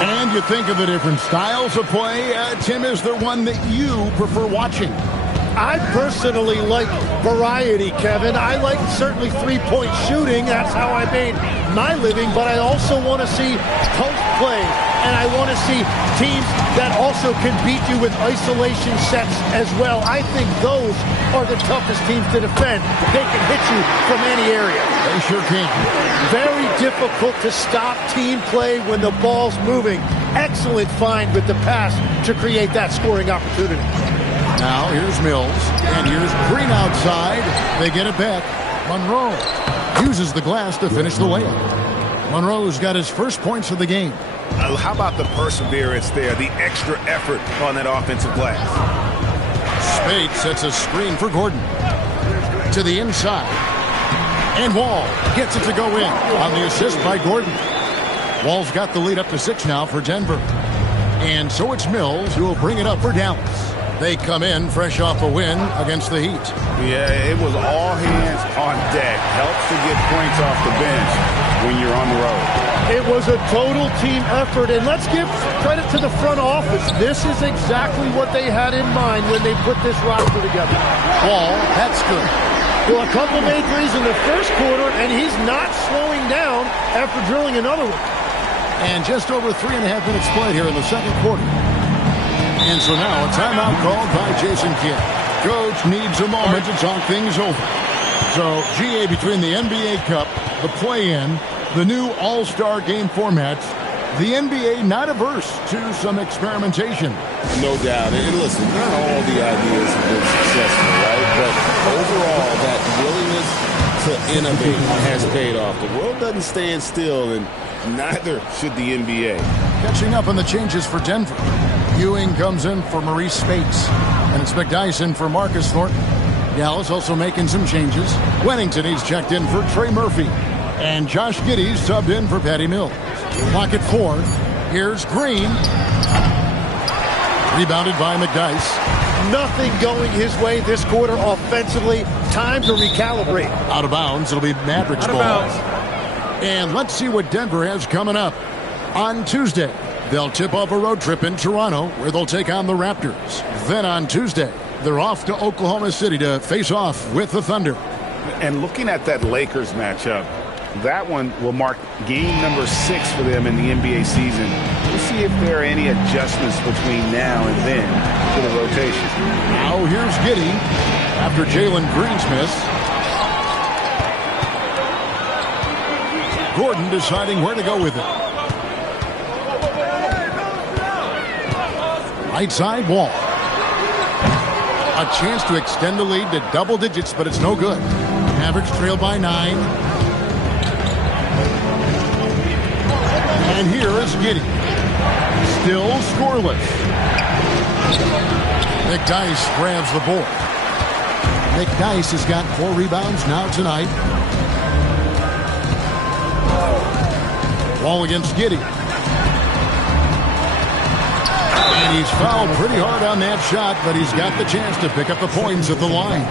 And you think of the different styles of play. Tim, is there one that you prefer watching? I personally like variety, Kevin. I like certainly three-point shooting. That's how I made my living. But I also want to see post play. And I want to see teams that also can beat you with isolation sets as well. I think those are the toughest teams to defend. They can hit you from any area. They sure can. Very difficult to stop team play when the ball's moving. Excellent find with the pass to create that scoring opportunity. Now here's Mills, and here's Green outside. They get it back. Monroe uses the glass to finish the layup. Monroe's got his first points of the game. How about the perseverance there, the extra effort on that offensive glass? Spade sets a screen for Gordon. To the inside. And Wall gets it to go in on the assist by Gordon. Wall's got the lead up to 6 now for Denver. And so it's Mills who will bring it up for Dallas. They come in fresh off a win against the Heat. Yeah, it was all hands on deck. Helps to get points off the bench when you're on the road. It was a total team effort, and let's give credit to the front office. This is exactly what they had in mind when they put this roster together. Wall, that's good. Well, a couple made threes in the first quarter, and he's not slowing down after drilling another one. And just over 3.5 minutes played here in the second quarter. And so now a timeout called by Jason Kidd. Coach needs a moment to talk things over. So, GA, between the NBA Cup, the play-in, the new All-Star game formats, the NBA not averse to some experimentation. No doubt. And listen, not all the ideas have been successful, right? But overall, that willingness to innovate has paid off. The world doesn't stand still, and neither should the NBA. Catching up on the changes for Denver. Ewing comes in for Maurice Spates. And it's McDyson for Marcus Thornton. Dallas also making some changes. Wennington, he's checked in for Trey Murphy. And Josh Giddey's subbed in for Patty Mills. Clock at 4. Here's Green. Rebounded by McDyess. Nothing going his way this quarter offensively. Time to recalibrate. Out of bounds. It'll be Mavericks ball. And let's see what Denver has coming up. On Tuesday, they'll tip off a road trip in Toronto where they'll take on the Raptors. Then on Tuesday, they're off to Oklahoma City to face off with the Thunder. And looking at that Lakers matchup, that one will mark game number 6 for them in the NBA season. We'll see if there are any adjustments between now and then to the rotation. Now here's Giddey after Jalen Green's miss. Gordon deciding where to go with it. Right side, Wall. A chance to extend the lead to double digits, but it's no good. Mavericks trail by 9. And here is Giddey. Still scoreless. McDyess grabs the board. McDyess has got 4 rebounds now tonight. Wall against Giddey. And he's fouled pretty hard on that shot, but he's got the chance to pick up the points at the line.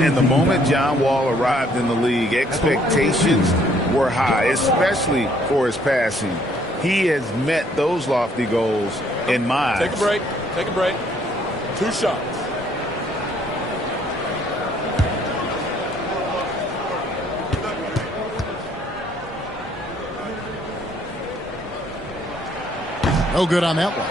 And the moment John Wall arrived in the league, expectations were high, especially for his passing. He has met those lofty goals in my eyes. Take a break. Take a break. 2 shots. No good on that one.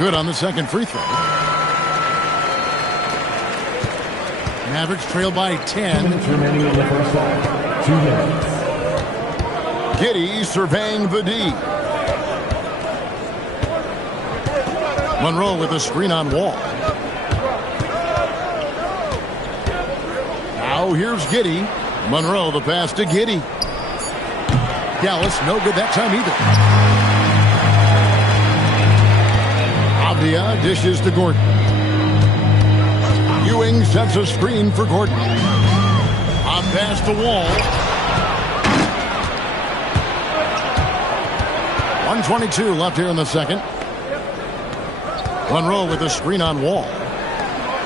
Good on the second free throw. Mavericks trail by 10. 2 minutes remaining in the first half. 2 minutes. Giddey surveying the D. Monroe with a screen on Wall. Now here's Giddey. Monroe the pass to Giddey. Dallas no good that time either. Avdia dishes to Gordon. Ewing sets a screen for Gordon. On pass to Wall. 1:22 left here in the second. Monroe with a screen on Wall.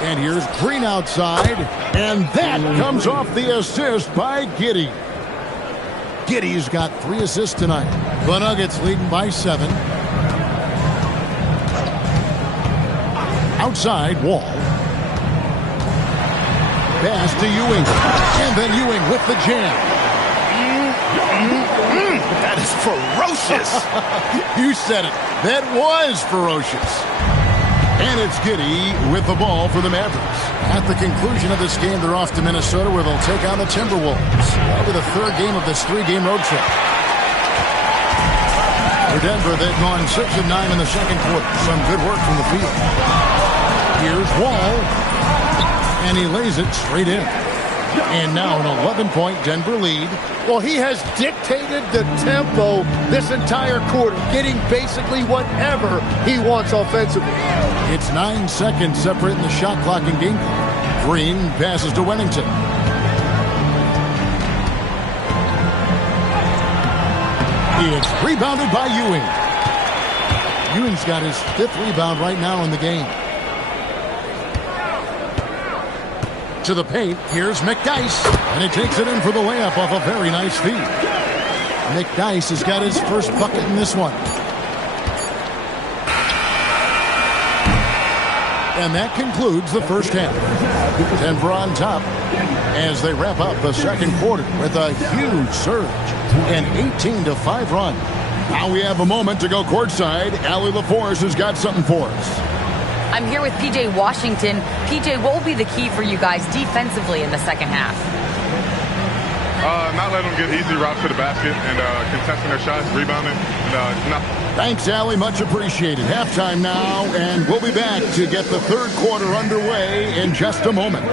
And here's Green outside. And that comes off the assist by Giddey. Giddey's got 3 assists tonight. The Nuggets leading by 7. Outside, Wall. Pass to Ewing. And then Ewing with the jam. That is ferocious. You said it. That was ferocious. And it's Giddey with the ball for the Mavericks. At the conclusion of this game, they're off to Minnesota where they'll take on the Timberwolves. That'll be the 3rd game of this 3-game road trip. For Denver, they've gone 6 of 9 in the second quarter. Some good work from the field. Here's Wall. And he lays it straight in. And now an 11-point Denver lead. Well, he has dictated the tempo this entire quarter, getting basically whatever he wants offensively. It's 9 seconds separating the shot clock and game clock. Green passes to Wennington. It's rebounded by Ewing. Ewing's got his 5th rebound right now in the game. To the paint, here's McDyess, and he takes it in for the layup off a very nice feed. McDyess has got his first bucket in this one. And that concludes the first half. Denver on top as they wrap up the second quarter with a huge surge, an 18-5 run. Now we have a moment to go courtside. Allie LaForce has got something for us. I'm here with P.J. Washington. P.J., what will be the key for you guys defensively in the second half? Not letting them get easy routes to the basket and contesting their shots, rebounding. Thanks, Allie. Much appreciated. Halftime now, and we'll be back to get the third quarter underway in just a moment.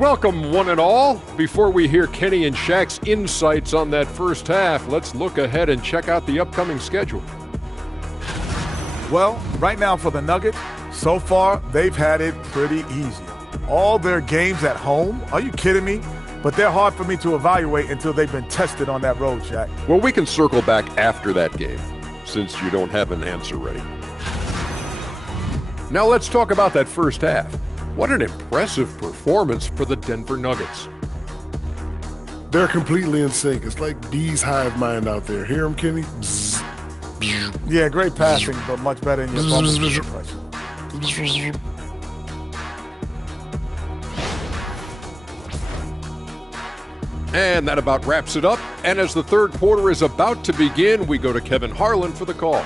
Welcome, one and all. Before we hear Kenny and Shaq's insights on that first half, let's look ahead and check out the upcoming schedule. Well, right now for the Nuggets, so far they've had it pretty easy. All their games at home, are you kidding me? But they're hard for me to evaluate until they've been tested on that road, Shaq. Well, we can circle back after that game, since you don't have an answer ready. Now let's talk about that first half. What an impressive performance for the Denver Nuggets. They're completely in sync. It's like bees hive mind out there. Hear them, Kenny? Bzz. Yeah, great passing, but much better in your bubble. And that about wraps it up. And as the third quarter is about to begin, we go to Kevin Harlan for the call.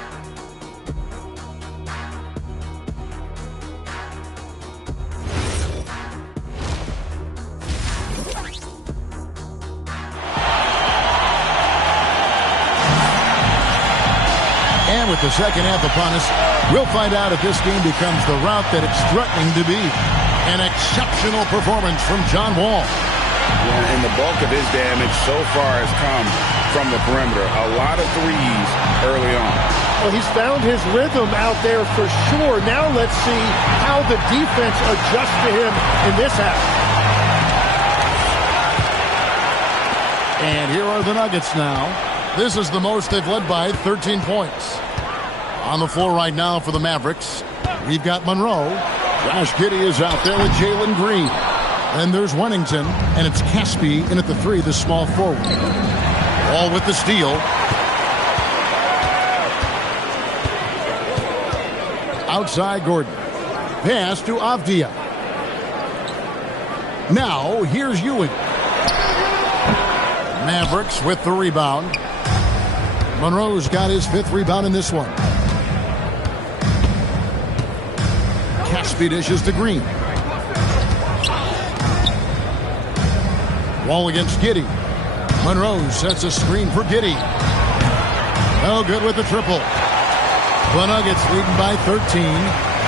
And with the second half upon us, we'll find out if this game becomes the route that it's threatening to be. An exceptional performance from John Wall. And the bulk of his damage so far has come from the perimeter. A lot of threes early on. Well, he's found his rhythm out there for sure. Now let's see how the defense adjusts to him in this half. And here are the Nuggets now. This is the most they've led by 13 points. On the floor right now for the Mavericks, we've got Monroe. Josh Giddey is out there with Jalen Green. Then there's Wennington, and it's Caspi in at the 3, the small forward. All with the steal. Outside Gordon. Pass to Avdia. Now here's Ewing. Mavericks with the rebound. Monroe's got his 5th rebound in this one. Caspi dishes to Green. Wall against Giddey. Monroe sets a screen for Giddey. No good with the triple. The Nuggets leading by 13.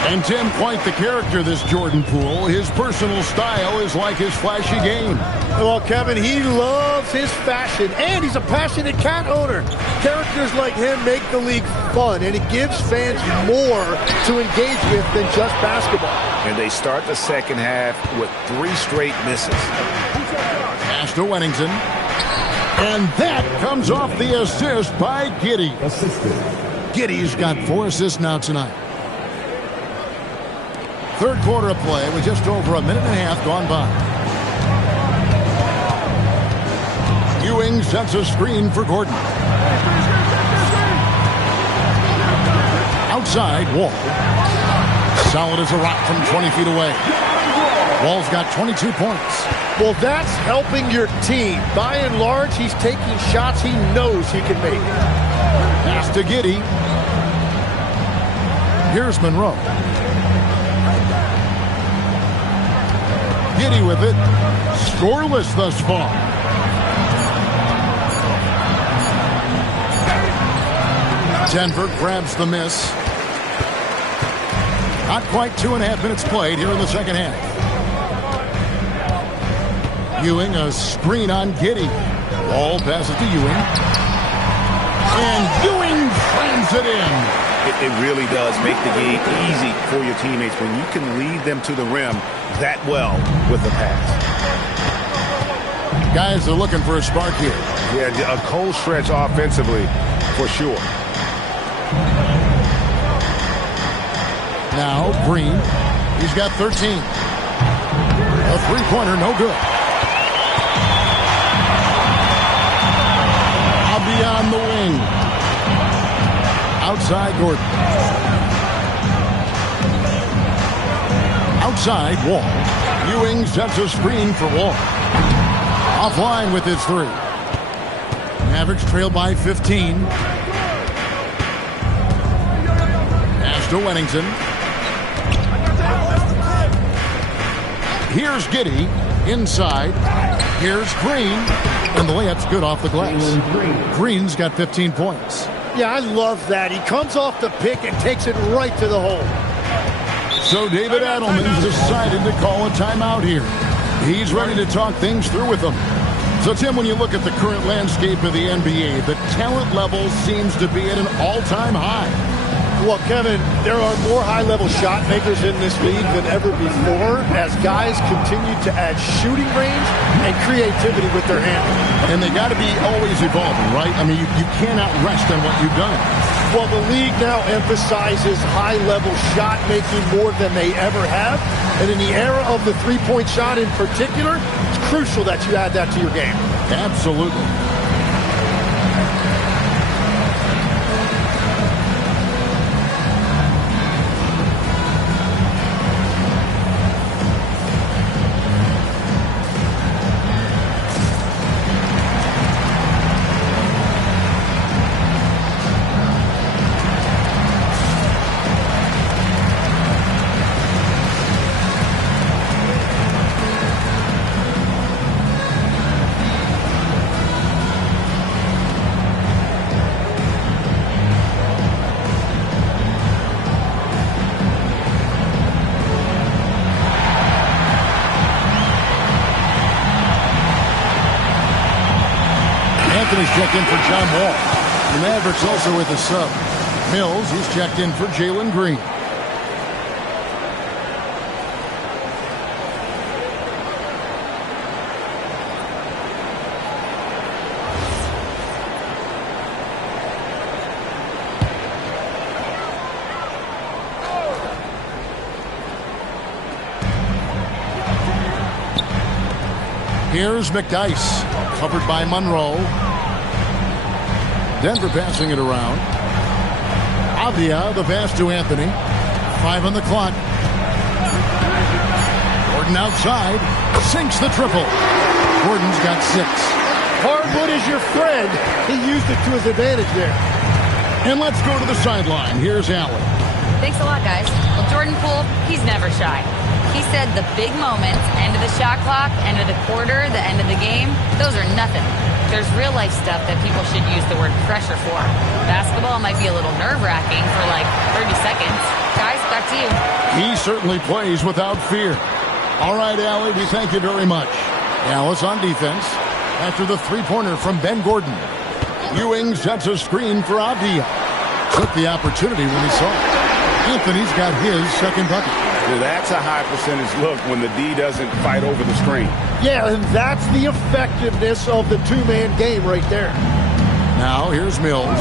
And Tim, quite the character, this Jordan Poole. His personal style is like his flashy game. Well, Kevin, he loves his fashion, and he's a passionate cat owner. Characters like him make the league fun, and it gives fans more to engage with than just basketball. And they start the second half with 3 straight misses. Pass to Wennington. And that comes off the assist by Giddey. Giddey's got 4 assists now tonight. Third quarter of play with just over a minute and a half gone by. Ewing sets a screen for Gordon. Outside, Wall. Solid as a rock from 20 feet away. Wall's got 22 points. Well, that's helping your team. By and large, he's taking shots he knows he can make. Pass to Giddey. Here's Monroe. Giddey with it. Scoreless thus far. Denver grabs the miss. Not quite 2.5 minutes played here in the second half. Ewing, a screen on Giddey. Ball passes to Ewing. And Ewing frames it in. It really does make the game easy for your teammates when you can lead them to the rim that well with the pass. Guys are looking for a spark here. Yeah, a cold stretch offensively for sure. Now Green. He's got 13. A three-pointer, no good. Beyond the wing. Outside Gordon. Outside Wall. Ewing sets a screen for Wall. Offline with his 3. Mavericks trail by 15. Pass to Wennington. Here's Giddey. Inside. Here's Green. And the layup's good off the glass. Green's got 15 points. Yeah, I love that. He comes off the pick and takes it right to the hole. So David Adelman's decided to call a timeout here. He's ready to talk things through with them. So, Tim, when you look at the current landscape of the NBA, the talent level seems to be at an all-time high. Well, Kevin, there are more high-level shot makers in this league than ever before as guys continue to add shooting range and creativity with their hands. And they got to be always evolving, right? I mean, you cannot rest on what you've done. Well, the league now emphasizes high-level shot making more than they ever have. And in the era of the three-point shot in particular, it's crucial that you add that to your game. Absolutely. checked in for John Wall. The Mavericks also with a sub. Mills, he's checked in for Jalen Green. Here's McDyess, covered by Monroe. Denver passing it around. Avdia, the pass to Anthony. 5 on the clock. Gordon outside, sinks the triple. Gordon's got 6. Hardwood is your friend. He used it to his advantage there. And let's go to the sideline. Here's Allen. Thanks a lot, guys. Well, Jordan Poole, he's never shy. He said the big moments, end of the shot clock, end of the quarter, the end of the game, those are nothing. There's real-life stuff that people should use the word pressure for. Basketball might be a little nerve-wracking for like 30 seconds. Guys, back to you. He certainly plays without fear. All right, Allie, we thank you very much. Dallas on defense after the three-pointer from Ben Gordon. Ewing sets a screen for Avdia. Took the opportunity when he saw it. Anthony's got his second bucket. That's a high percentage look when the D doesn't fight over the screen. Yeah, and that's the effectiveness of the two-man game right there. Now here's Mills. 2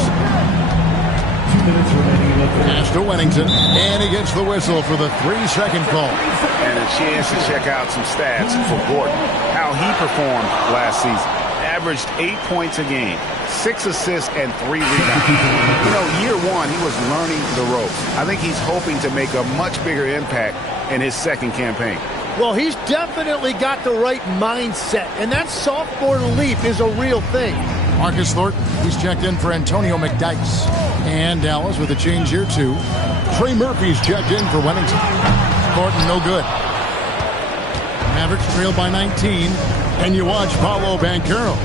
minutes remaining in the third. Pass to Wennington, and he gets the whistle for the 3-second call. And a chance to check out some stats for Gordon. How he performed last season. Averaged 8 points a game, 6 assists, and 3 rebounds. You know, year one, he was learning the ropes. I think he's hoping to make a much bigger impact in his second campaign. Well, he's definitely got the right mindset, and that sophomore leap is a real thing. Marcus Thornton, he's checked in for Antonio McDyess. And Dallas with a change here, too. Trey Murphy's checked in for Wennington. Thornton, no good. Mavericks trailed by 19. And you watch Paolo Banchero.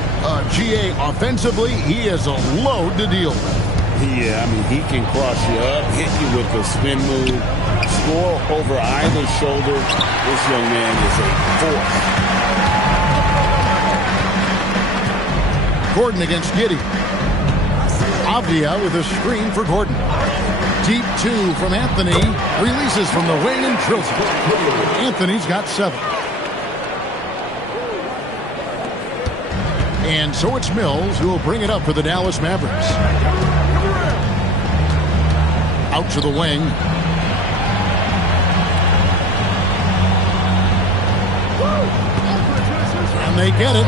GA, offensively, he is a load to deal with. Yeah, I mean, he can cross you up, hit you with a spin move, score over either shoulder. This young man is a force. Gordon against Giddey. Avdia with a screen for Gordon. Deep 2 from Anthony. Releases from the wing and drills it. Anthony's got 7. And so it's Mills who will bring it up for the Dallas Mavericks. Out to the wing. And they get it.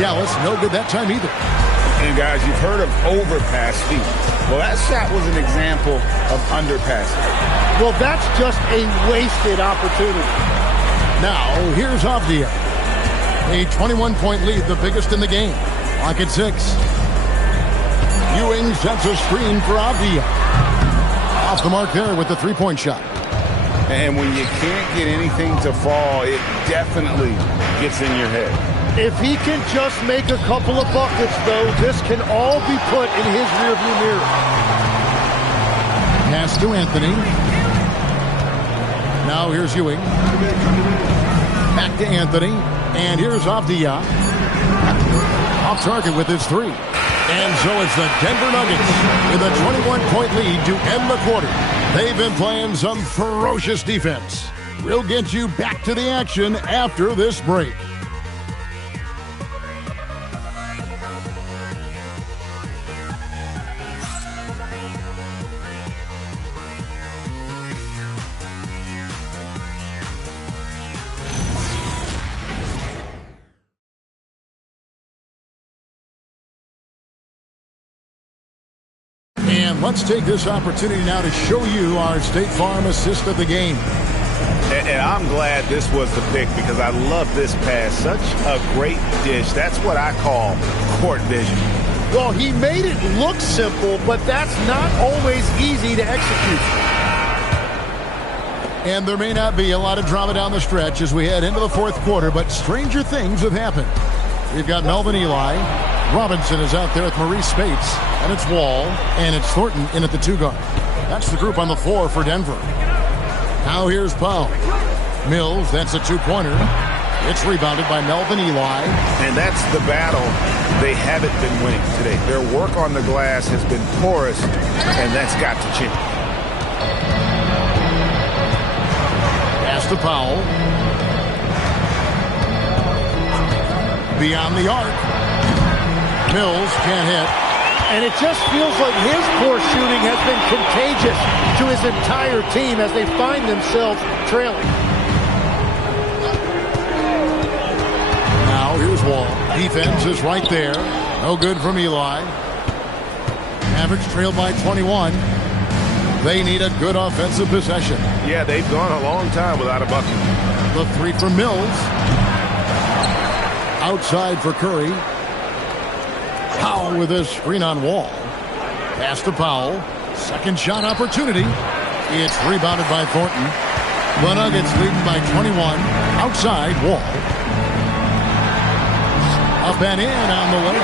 Dallas, no good that time either. And guys, you've heard of overpassing. Well, that shot was an example of underpassing. Well, that's just a wasted opportunity. Now, here's Avdia. A 21-point lead, the biggest in the game. Clock at 6. Ewing sets a screen for Avdia. Off the mark there with the three-point shot. And when you can't get anything to fall, it definitely gets in your head. If he can just make a couple of buckets, though, this can all be put in his rearview mirror. Pass to Anthony. Now here's Ewing. Back to Anthony. And here's Avdia. Off target with his 3. And so it's the Denver Nuggets with a 21-point lead to end the quarter. They've been playing some ferocious defense. We'll get you back to the action after this break. And let's take this opportunity now to show you our State Farm assist of the game. And I'm glad this was the pick because I love this pass. Such a great dish. That's what I call court vision. Well, he made it look simple, but that's not always easy to execute. And there may not be a lot of drama down the stretch as we head into the fourth quarter, but stranger things have happened. We've got Melvin Ely. Robinson is out there with Maurice Spates. And it's Wall. And it's Thornton in at the 2 guard. That's the group on the floor for Denver. Now here's Powell. Mills, that's a 2-pointer. It's rebounded by Melvin Eli. And that's the battle they haven't been winning today. Their work on the glass has been porous, and that's got to change. Pass to Powell. Beyond the arc. Mills can't hit. And it just feels like his poor shooting has been contagious to his entire team as they find themselves trailing. Now here's Wall. Defense is right there. No good from Eli. Mavericks trailed by 21. They need a good offensive possession. Yeah, they've gone a long time without a bucket. The three from Mills. Outside for Curry. Powell with a screen on Wall. Pass to Powell. Second shot opportunity. It's rebounded by Thornton. The Nuggets leading by 21. Outside, Wall. Up and in on the way.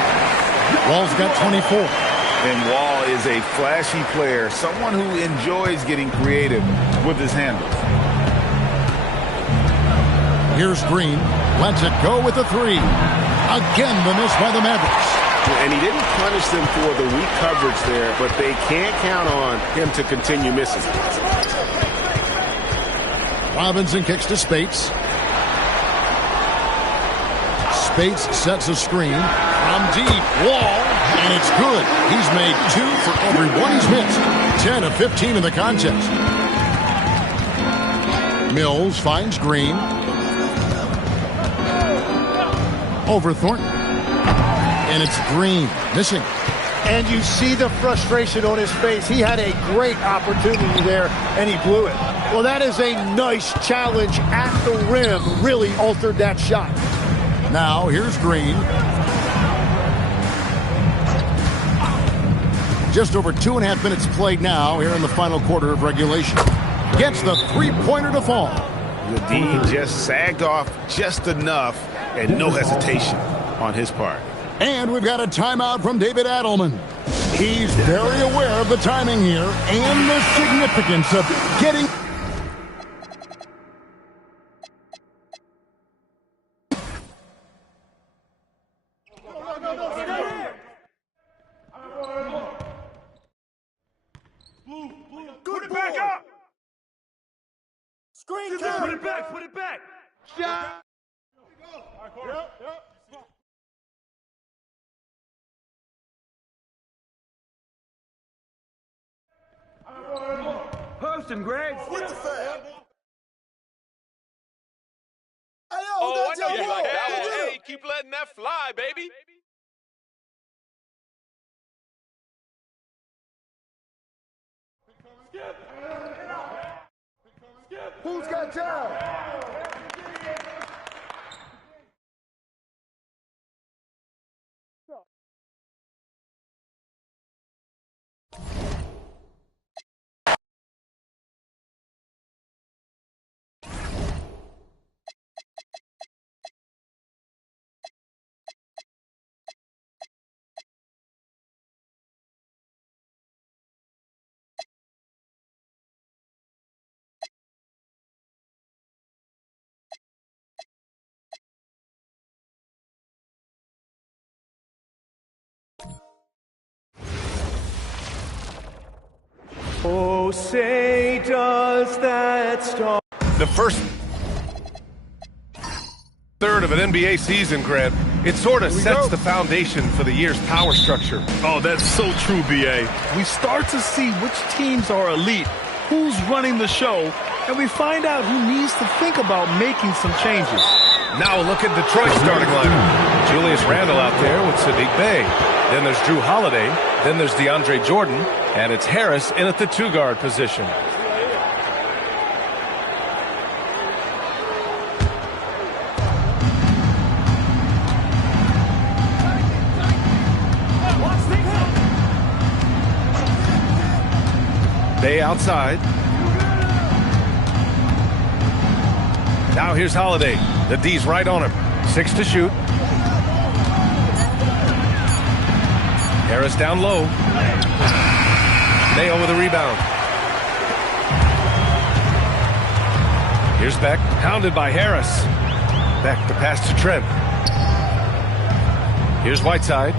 Wall's got 24. And Wall is a flashy player, someone who enjoys getting creative with his handles. Here's Green. Lets it go with the three. Again, the miss by the Mavericks. And he didn't punish them for the weak coverage there, but they can't count on him to continue missing. Robinson kicks to Spates. Spates sets a screen. From deep, Wall, and it's good. He's made 2 for every one he's missed. 10 of 15 in the contest. Mills finds Green. Over Thornton. And it's Green missing. And you see the frustration on his face. He had a great opportunity there, and he blew it. Well, that is a nice challenge at the rim. Really altered that shot. Now, here's Green. Just over 2.5 minutes played now here in the final quarter of regulation. Gets the three-pointer to fall. The D just sagged off just enough, and no hesitation on his part. And we've got a timeout from David Adelman. He's very aware of the timing here and the significance of getting... Put it back up! Screen down! Put it back! Put it back! Shot! Yep. Post him, Greg. With the fan. Oh, I know you like that one. Hey, keep letting that fly, baby. Who's got time? Oh, say does that star... The first third of an NBA season, Greg, it sort of sets the foundation for the year's power structure. Oh, that's so true, B.A. We start to see which teams are elite, who's running the show, and we find out who needs to think about making some changes. Now a look at Detroit's starting lineup. Julius Randle out there with Sadiq Bey. Then there's Drew Holiday. Then there's DeAndre Jordan. And it's Harris in at the two-guard position. Bey outside. Now here's Holiday. The D's right on him. 6 to shoot. Harris down low. Nail with a rebound. Here's Beck, hounded by Harris. Back to pass to Trent. Here's Whiteside.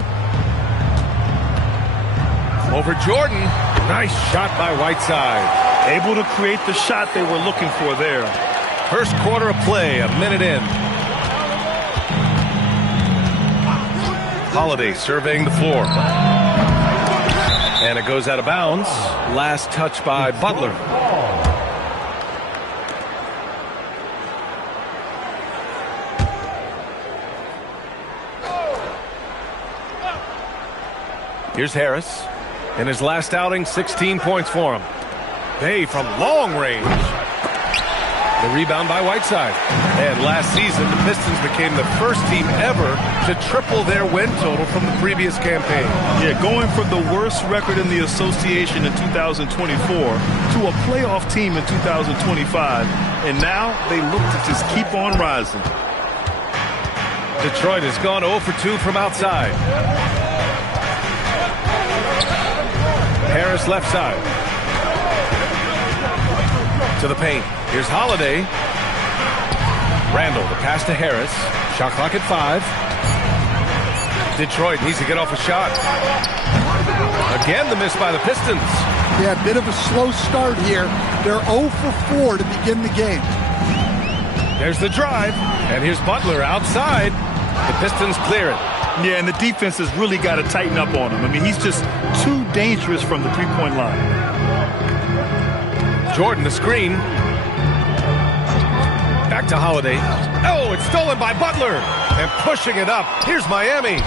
Over Jordan. Nice shot by Whiteside. Able to create the shot they were looking for there. First quarter of play, a minute in. Holiday surveying the floor. And it goes out of bounds. Last touch by Butler. Here's Harris. In his last outing, 16 points for him. Bay from long range. The rebound by Whiteside. And last season, the Pistons became the first team ever to triple their win total from the previous campaign. Yeah, going from the worst record in the association in 2024 to a playoff team in 2025. And now they look to just keep on rising. Detroit has gone 0 for 2 from outside. Harris left side. To the paint. Here's Holiday. Randall, the pass to Harris. Shot clock at 5. Detroit needs to get off a shot. Again, the miss by the Pistons. Yeah, a bit of a slow start here. They're 0 for 4 to begin the game. There's the drive. And here's Butler outside. The Pistons clear it. Yeah, and the defense has really got to tighten up on him. I mean, he's just too dangerous from the three-point line. Jordan, the screen. Back to Holiday. Oh, it's stolen by Butler. And pushing it up. Here's Miami.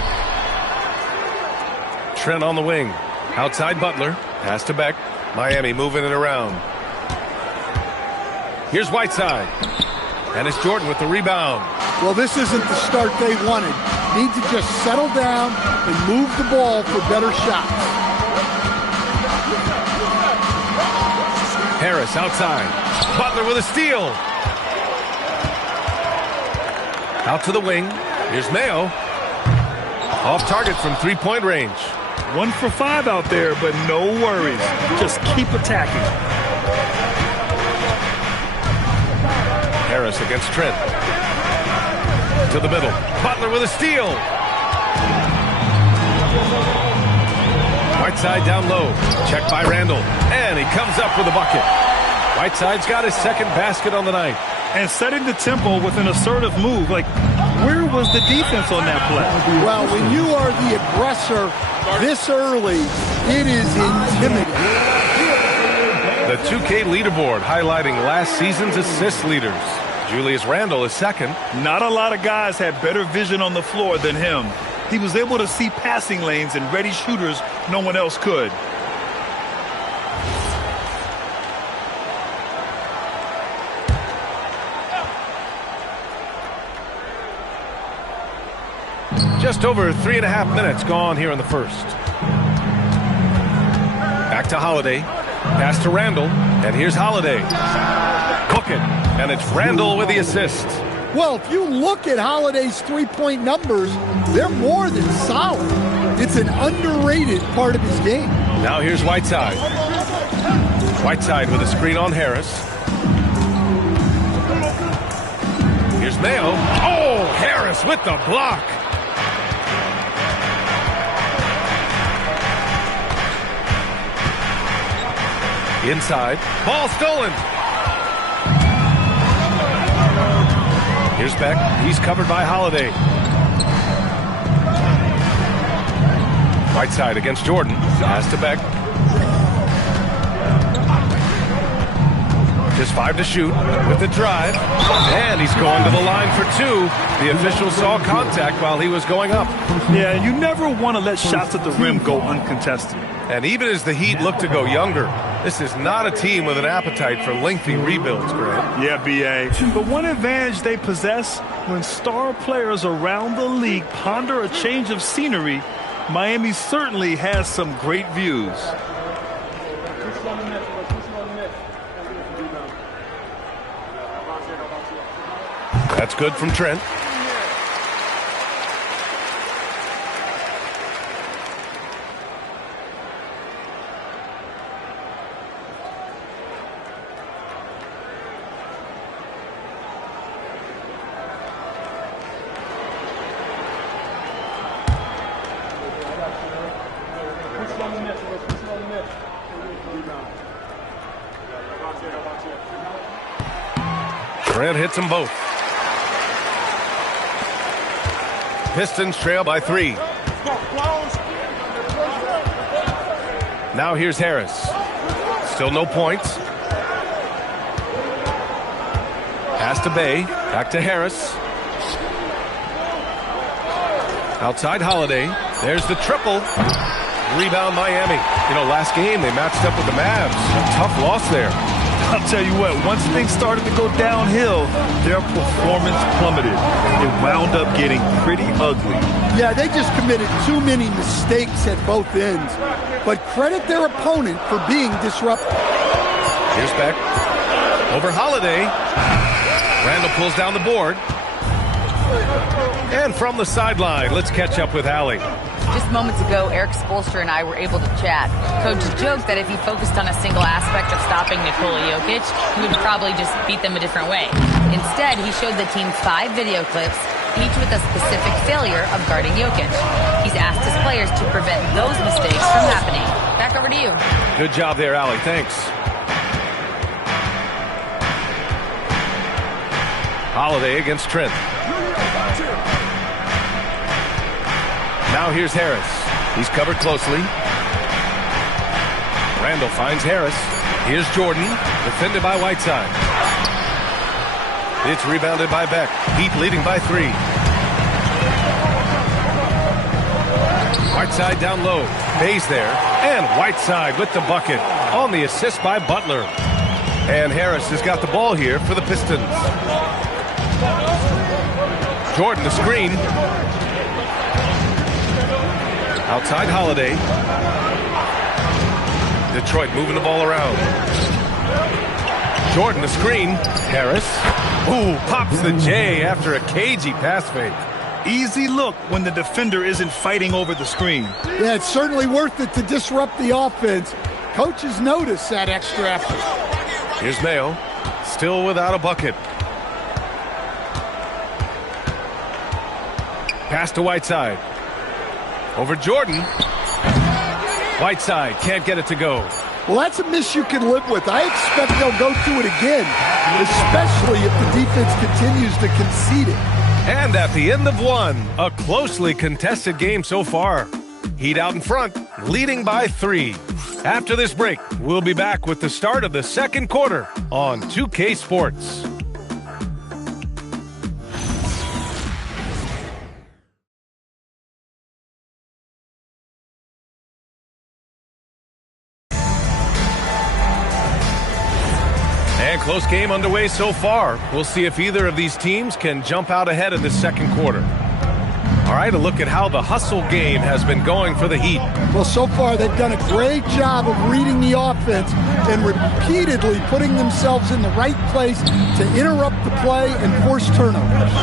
Trent on the wing. Outside Butler. Pass to Beck. Miami moving it around. Here's Whiteside. And it's Jordan with the rebound. Well, this isn't the start they wanted. Need to just settle down and move the ball for better shots. Harris outside. Butler with a steal. Out to the wing. Here's Mayo. Off target from three-point range. 1 for 5 out there, but no worries. Just keep attacking. Harris against Trent. To the middle. Butler with a steal. Whiteside down low. Checked by Randall. And he comes up with a bucket. Whiteside's got his second basket on the night. And setting the tempo with an assertive move. Like, where was the defense on that play? Well, when you are the aggressor this early, it is intimidating. The 2K leaderboard highlighting last season's assist leaders. Julius Randle is second. Not a lot of guys had better vision on the floor than him. He was able to see passing lanes and ready shooters no one else could. Just over 3.5 minutes gone here in the first. Back to Holiday. Pass to Randall. And here's Holiday. Cook it. And it's Randall with the assist. Well, if you look at Holiday's three-point numbers, they're more than solid. It's an underrated part of his game. Now here's Whiteside. Whiteside with a screen on Harris. Here's Mayo. Oh, Harris with the block. Inside. Ball stolen. Here's Beck. He's covered by Holiday. Whiteside against Jordan. Pass to Beck. Just 5 to shoot with the drive. And he's going to the line for 2. The official saw contact while he was going up. Yeah, you never want to let shots at the rim go uncontested. And even as the Heat look to go younger, this is not a team with an appetite for lengthy rebuilds, Grant. Yeah, B.A. But one advantage they possess, when star players around the league ponder a change of scenery, Miami certainly has some great views. That's good from Trent. Trent hits them both. Pistons trail by 3. Now here's Harris. Still no points. Pass to Bay. Back to Harris. Outside Holiday. There's the triple. Rebound Miami. You know, last game they matched up with the Mavs. A tough loss there. I'll tell you what, once things started to go downhill, their performance plummeted. It wound up getting pretty ugly. Yeah, they just committed too many mistakes at both ends. But credit their opponent for being disruptive. Here's Beck. Over Holiday. Randall pulls down the board. And from the sideline, let's catch up with Allie. Just moments ago, Eric Spoelstra and I were able to chat. Coach joked that if he focused on a single aspect of stopping Nikola Jokic, he would probably just beat them a different way. Instead, he showed the team 5 video clips, each with a specific failure of guarding Jokic. He's asked his players to prevent those mistakes from happening. Back over to you. Good job there, Allie. Thanks. Holiday against Trent. Now here's Harris. He's covered closely. Randall finds Harris. Here's Jordan, defended by Whiteside. It's rebounded by Beck. Heat leading by 3. Whiteside down low. Bay's there. And Whiteside with the bucket on the assist by Butler. And Harris has got the ball here for the Pistons. Jordan the screen. Outside Holiday. Detroit moving the ball around. Jordan the screen. Harris. Ooh, pops the J after a cagey pass fake. Easy look when the defender isn't fighting over the screen. Yeah, it's certainly worth it to disrupt the offense. Coaches notice that extra effort. Here's Mayo. Still without a bucket. Pass to Whiteside. Over Jordan. Whiteside can't get it to go. Well, that's a miss you can live with. I expect they'll go through it again, especially if the defense continues to concede it. And at the end of 1, a closely contested game so far. Heat out in front, leading by 3. After this break, we'll be back with the start of the second quarter on 2K Sports. Close game underway so far. We'll see if either of these teams can jump out ahead in this second quarter. All right, a look at how the hustle game has been going for the Heat. Well, so far they've done a great job of reading the offense and repeatedly putting themselves in the right place to interrupt the play and force turnovers.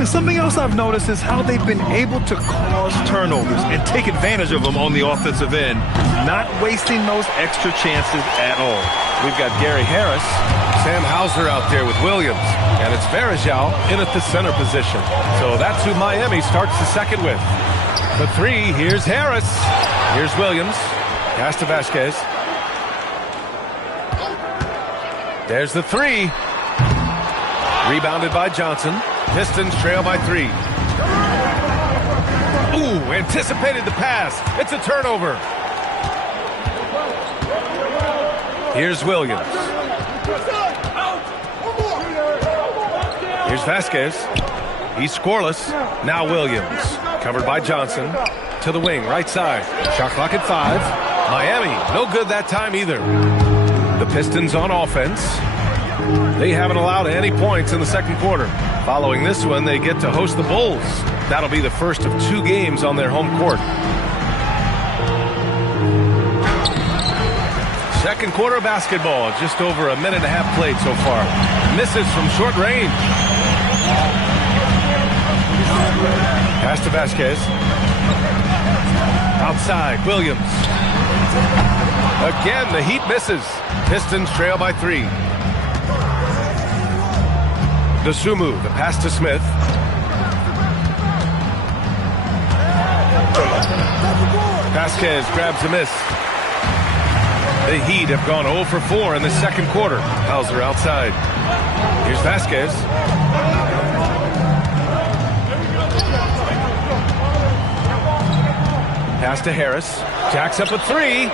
And something else I've noticed is how they've been able to cause turnovers and take advantage of them on the offensive end, not wasting those extra chances at all. We've got Gary Harris, Sam Hauser out there with Williams, and it's Varejao in at the center position. So that's who Miami starts the second with. The 3, here's Harris. Here's Williams. Pass to Vasquez. There's the 3. Rebounded by Johnson. Pistons trail by 3. Ooh, anticipated the pass. It's a turnover. Here's Williams. Here's Vasquez. He's scoreless. Now Williams. Covered by Johnson. To the wing, right side. Shot clock at 5. Miami, no good that time either. The Pistons on offense. They haven't allowed any points in the second quarter. Following this one, they get to host the Bulls. That'll be the first of 2 games on their home court. Second quarter basketball, just over a minute and a half played so far. Misses from short range. Pass to Vasquez. Outside, Williams. Again, the Heat misses. Pistons trail by 3. Dosunmu, the pass to Smith. Vasquez grabs a miss. The Heat have gone 0 for 4 in the second quarter. Hauser outside. Here's Vasquez. Pass to Harris. Jacks up a three.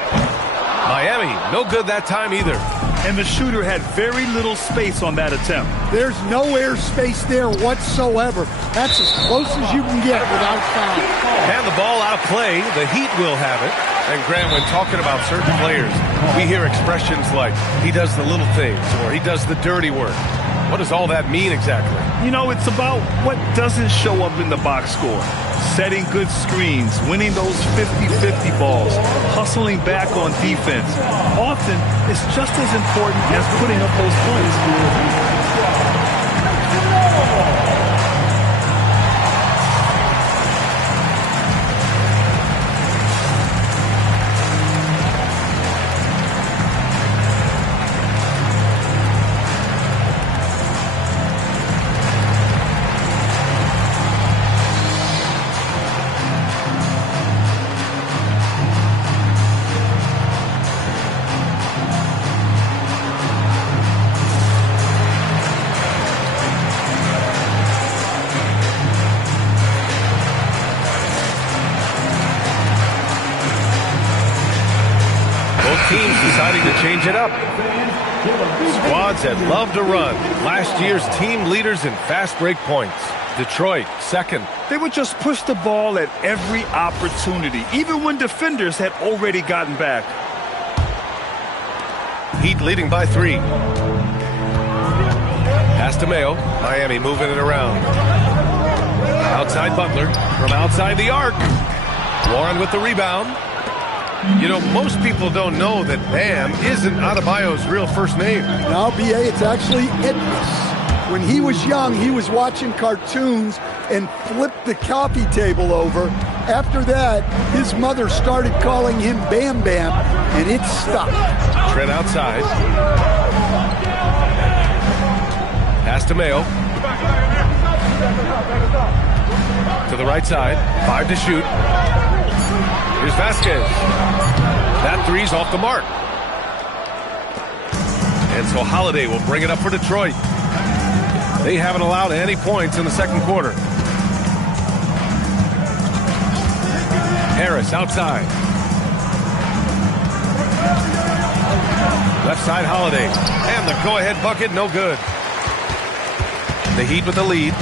Miami, no good that time either. And the shooter had very little space on that attempt. There's no air space there whatsoever. That's as close as you can get without foul. And the ball out of play. The Heat will have it. And Grant, when talking about certain players, we hear expressions like, he does the little things, or he does the dirty work. What does all that mean exactly? You know, it's about what doesn't show up in the box score. Setting good screens, winning those 50-50 balls, hustling back on defense. Often, it's just as important as putting up those points. Teams deciding to change it up. Squads that love to run. Last year's team leaders in fast break points. Detroit, second. They would just push the ball at every opportunity, even when defenders had already gotten back. Heat leading by 3. Pass to Mayo. Miami moving it around. Outside Butler. From outside the arc. Warren with the rebound. You know, most people don't know that Bam isn't Adebayo's real first name. Now, B.A., it's actually Idris. When he was young, he was watching cartoons and flipped the coffee table over. After that, his mother started calling him Bam Bam, and it stuck. Trent outside. Pass to Mayo. To the right side. 5 to shoot. Here's Vasquez. That three's off the mark. And so Holiday will bring it up for Detroit. They haven't allowed any points in the second quarter. Harris outside. Left side Holiday. And the go-ahead bucket, no good. The Heat with the lead.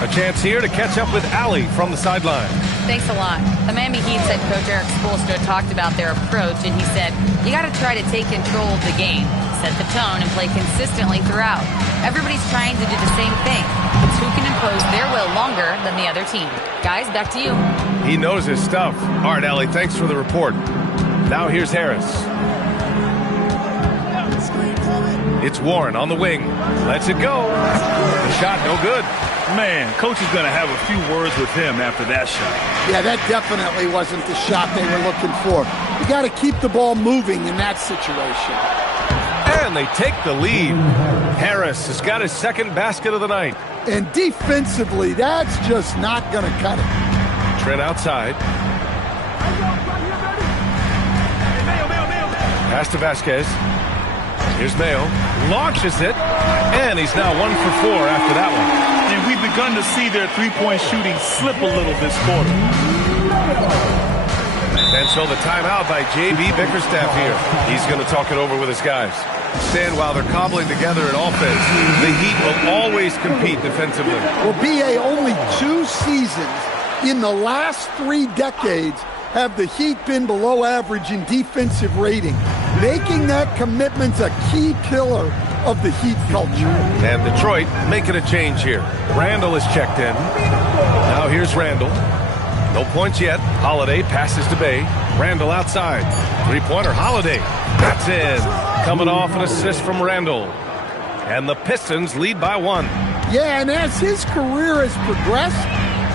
A chance here to catch up with Allie from the sideline. Thanks a lot. The Miami Heat said Coach Eric Spoelstra talked about their approach, and he said, you got to try to take control of the game, set the tone, and play consistently throughout. Everybody's trying to do the same thing. It's who can impose their will longer than the other team. Guys, back to you. He knows his stuff. All right, Allie, thanks for the report. Now here's Harris. It's Warren on the wing. Lets it go. The shot no good. Man, coach is going to have a few words with him after that shot. Yeah, that definitely wasn't the shot they were looking for. You got to keep the ball moving in that situation. And they take the lead. Harris has got his second basket of the night. And defensively, that's just not going to cut it. Trent outside. Pass to Vasquez. Here's Mayo. Launches it. And he's now 1 for 4 after that one. And we've begun to see their three-point shooting slip a little this quarter. And so the timeout by J.B. Bickerstaff here. He's going to talk it over with his guys. Stand while they're cobbling together an offense. The Heat will always compete defensively. Well, B.A., only 2 seasons in the last 3 decades have the Heat been below average in defensive rating. Making that commitment's a key pillar of the Heat culture. And Detroit making a change here. Randall is checked in. Now here's Randall. No points yet. Holiday passes to Bay. Randall outside. Three-pointer Holiday. That's in. Coming off an assist from Randall. And the Pistons lead by 1. Yeah, and as his career has progressed,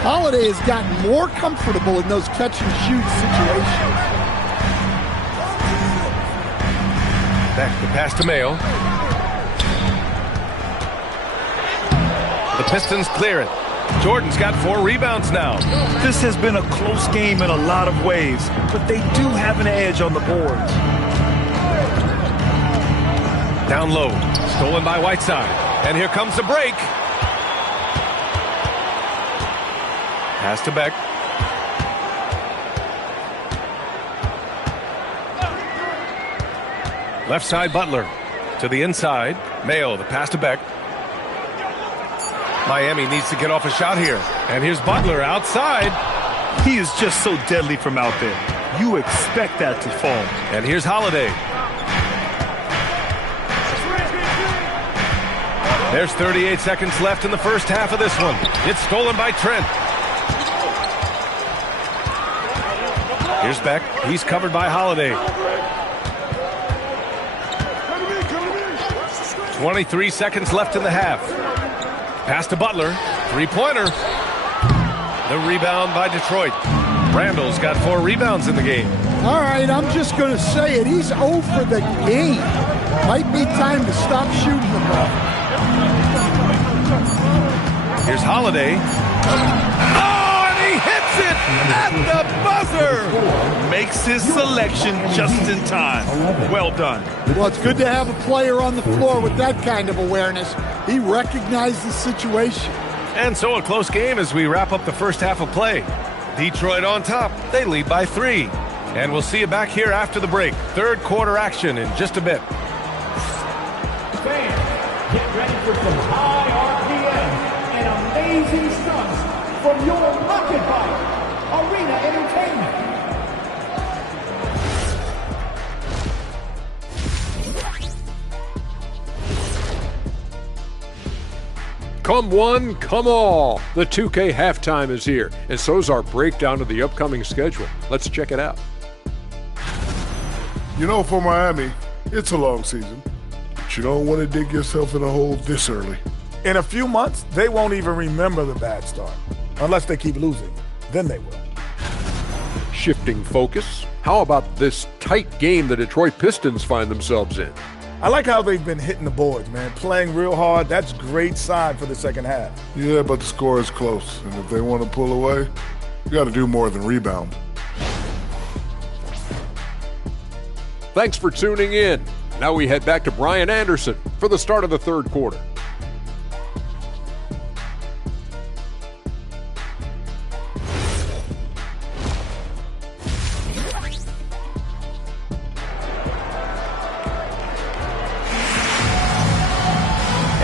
Holiday has gotten more comfortable in those catch-and-shoot situations. Back the pass to Mayo. The Pistons clear it. Jordan's got 4 rebounds now. This has been a close game in a lot of ways, but they do have an edge on the boards. Down low. Stolen by Whiteside. And here comes the break. Pass to Beck. Left side, Butler. To the inside. Mayo, the pass to Beck. Miami needs to get off a shot here. And here's Butler outside. He is just so deadly from out there. You expect that to fall. And here's Holiday. There's 38 seconds left in the first half of this one. It's stolen by Trent. Here's Beck. He's covered by Holiday. 23 seconds left in the half. Pass to Butler. Three-pointer. The rebound by Detroit. Randall's got 4 rebounds in the game. All right, I'm just going to say it. He's 0 for the game. Might be time to stop shooting the ball. Here's Holiday. Oh, and he hits it at the buzzer. Makes his selection just in time. Well done. Well, it's good to have a player on the floor with that kind of awareness. He recognized the situation. And so a close game as we wrap up the first half of play. Detroit on top. They lead by 3. And we'll see you back here after the break. Third quarter action in just a bit. Fans, get ready for some high RPM and amazing stunts from your Rocket Bike Arena Entertainment. Come one, come all. The 2K halftime is here, and so's our breakdown of the upcoming schedule. Let's check it out. You know, for Miami, it's a long season, but you don't want to dig yourself in a hole this early. In a few months, they won't even remember the bad start. Unless they keep losing. Then they will. Shifting focus. How about this tight game the Detroit Pistons find themselves in? I like how they've been hitting the boards, man. Playing real hard. That's great sign for the second half. Yeah, but the score is close. And if they want to pull away, you got to do more than rebound. Thanks for tuning in. Now we head back to Brian Anderson for the start of the third quarter.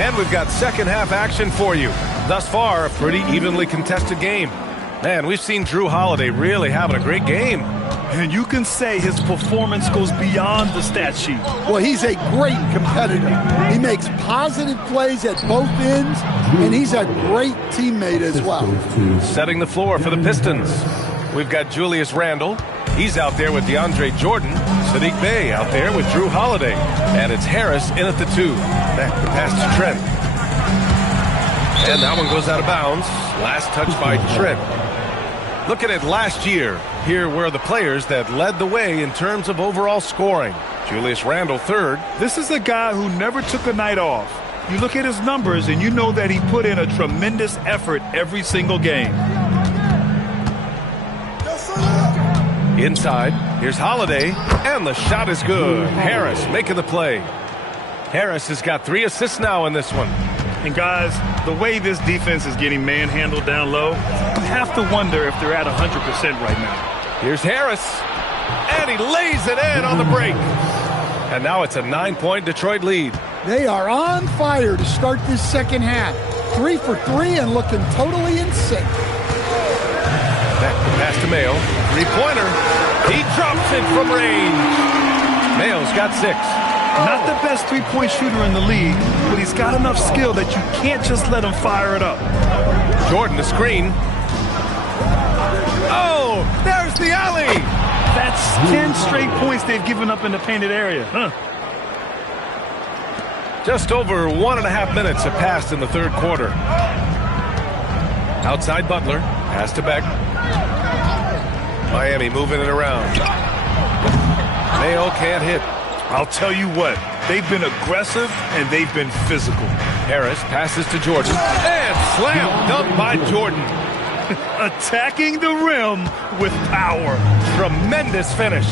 And we've got second half action for you. Thus far, a pretty evenly contested game. Man, we've seen Drew Holiday really having a great game. And you can say his performance goes beyond the stat sheet. Well, he's a great competitor. He makes positive plays at both ends, and he's a great teammate as well. Setting the floor for the Pistons. We've got Julius Randle. He's out there with DeAndre Jordan. Sadiq Bey out there with Drew Holiday. And it's Harris in at the 2. Back the pass to Trent. And that one goes out of bounds. Last touch by Trent. Looking at last year, here were the players that led the way in terms of overall scoring. Julius Randle, 3rd. This is a guy who never took a night off. You look at his numbers and you know that he put in a tremendous effort every single game. Inside, here's Holiday, and the shot is good. Harris making the play. Harris has got 3 assists now in this one. And guys, the way this defense is getting manhandled down low, you have to wonder if they're at 100% right now. Here's Harris, and he lays it in on the break. And now it's a 9-point Detroit lead. They are on fire to start this second half. 3 for 3 and looking totally in sync. Back to pass to Mayo. 3-pointer. He drops it from range. Mayo's got 6. Not the best three-point shooter in the league, but he's got enough skill that you can't just let him fire it up. Jordan, the screen. Oh, there's the alley. That's 10 straight points they've given up in the painted area. Just over 1.5 minutes have passed in the third quarter. Outside Butler. Pass to Beck. Miami moving it around. Mayo can't hit. I'll tell you what, they've been aggressive and they've been physical. Harris passes to Jordan. And slam dunk by Jordan. Attacking the rim with power. Tremendous finish.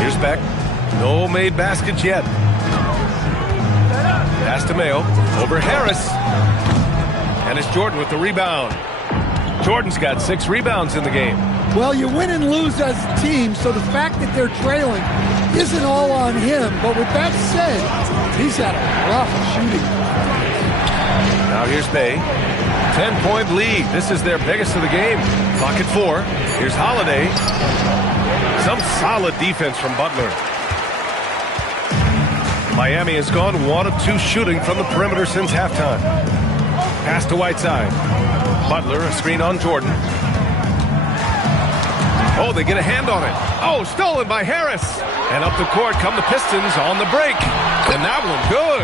Here's Beck. No made baskets yet. Pass to Mayo. Over Harris. And it's Jordan with the rebound. Jordan's got 6 rebounds in the game. Well, you win and lose as a team, so the fact that they're trailing isn't all on him. But with that said, he's had a rough shooting. Now here's Bay. 10-point lead. This is their biggest of the game. Clock at 4. Here's Holiday. Some solid defense from Butler. Miami has gone 1 of 2 shooting from the perimeter since halftime. Pass to Whiteside. Butler, a screen on Jordan. Oh, they get a hand on it. Oh, stolen by Harris. And up the court come the Pistons on the break. And that one good.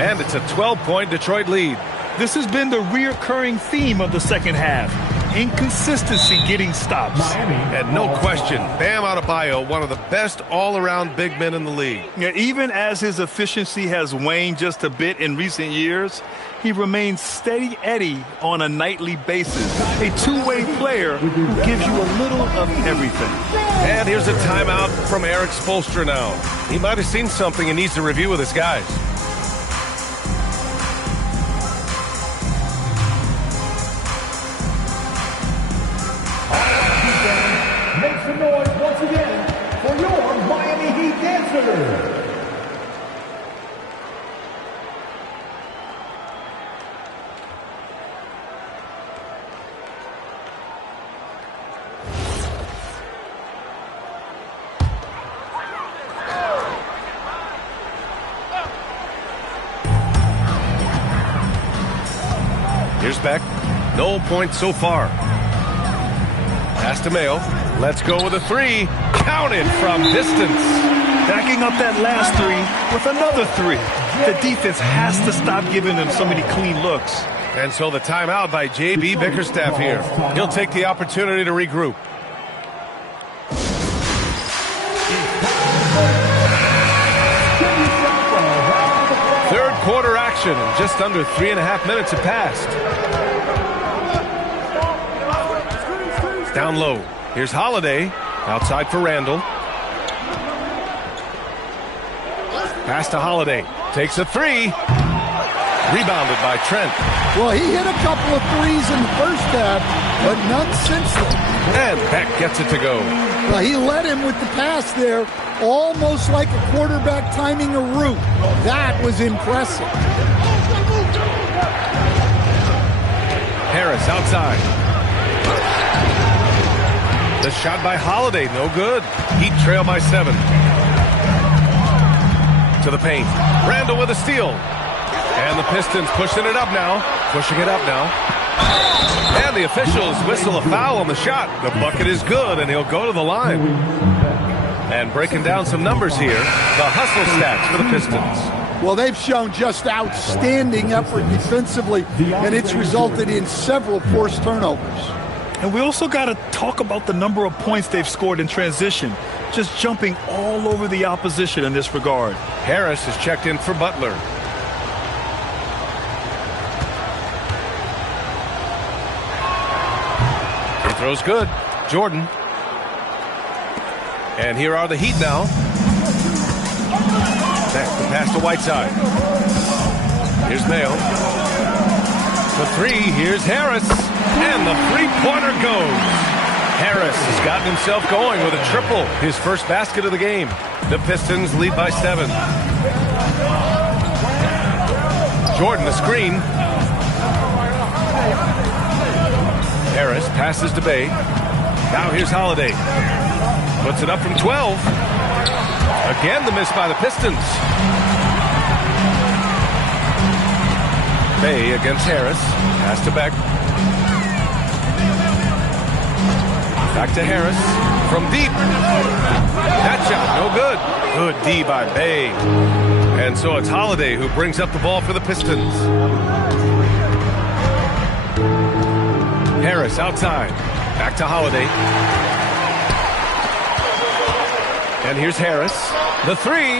And it's a 12-point Detroit lead. This has been the reoccurring theme of the second half. Inconsistency getting stops. And no question, Bam Adebayo, one of the best all-around big men in the league. Yeah, even as his efficiency has waned just a bit in recent years, he remains steady Eddie on a nightly basis. A two-way player who gives you a little of everything. And here's a timeout from Eric Spoelstra now. He might have seen something and needs to review with his guys. Make some noise once again for your Miami Heat dancers. Here's Beck. No points so far. Pass to Mayo. Let's go with a 3. Counted from distance. Backing up that last 3 with another 3. The defense has to stop giving them so many clean looks. And so the timeout by J.B. Bickerstaff here. He'll take the opportunity to regroup. Third quarter action, and just under 3.5 minutes have passed. Down low. Here's Holiday. Outside for Randall. Pass to Holiday. Takes a 3. Rebounded by Trent. Well, he hit a couple of threes in the first half, but none since then. And Beck gets it to go. Well, he led him with the pass there, almost like a quarterback timing a route. That was impressive. Harris outside. The shot by Holiday, no good. Heat trail by 7. To the paint. Randall with a steal. And the Pistons pushing it up now. Pushing it up now. And the officials whistle a foul on the shot. The bucket is good, and he'll go to the line. And breaking down some numbers here, the hustle stats for the Pistons. Well, they've shown just outstanding effort defensively, and it's resulted in several forced turnovers. And we also got to talk about the number of points they've scored in transition, just jumping all over the opposition in this regard. Harris is checked in for Butler. Free throw's good. Jordan. And here are the Heat now. Next, the pass to Whiteside. Here's Mayo. The 3, here's Harris. And the three-pointer goes. Harris has gotten himself going with a triple. His first basket of the game. The Pistons lead by 7. Jordan, the screen. Harris passes to Bay. Now here's Holiday. Puts it up from 12. Again, the miss by the Pistons. Bay against Harris. Pass to Beck. Back to Harris from deep. That shot, no good. Good D by Bay. And so it's Holiday who brings up the ball for the Pistons. Harris outside. Back to Holiday. And here's Harris. The 3.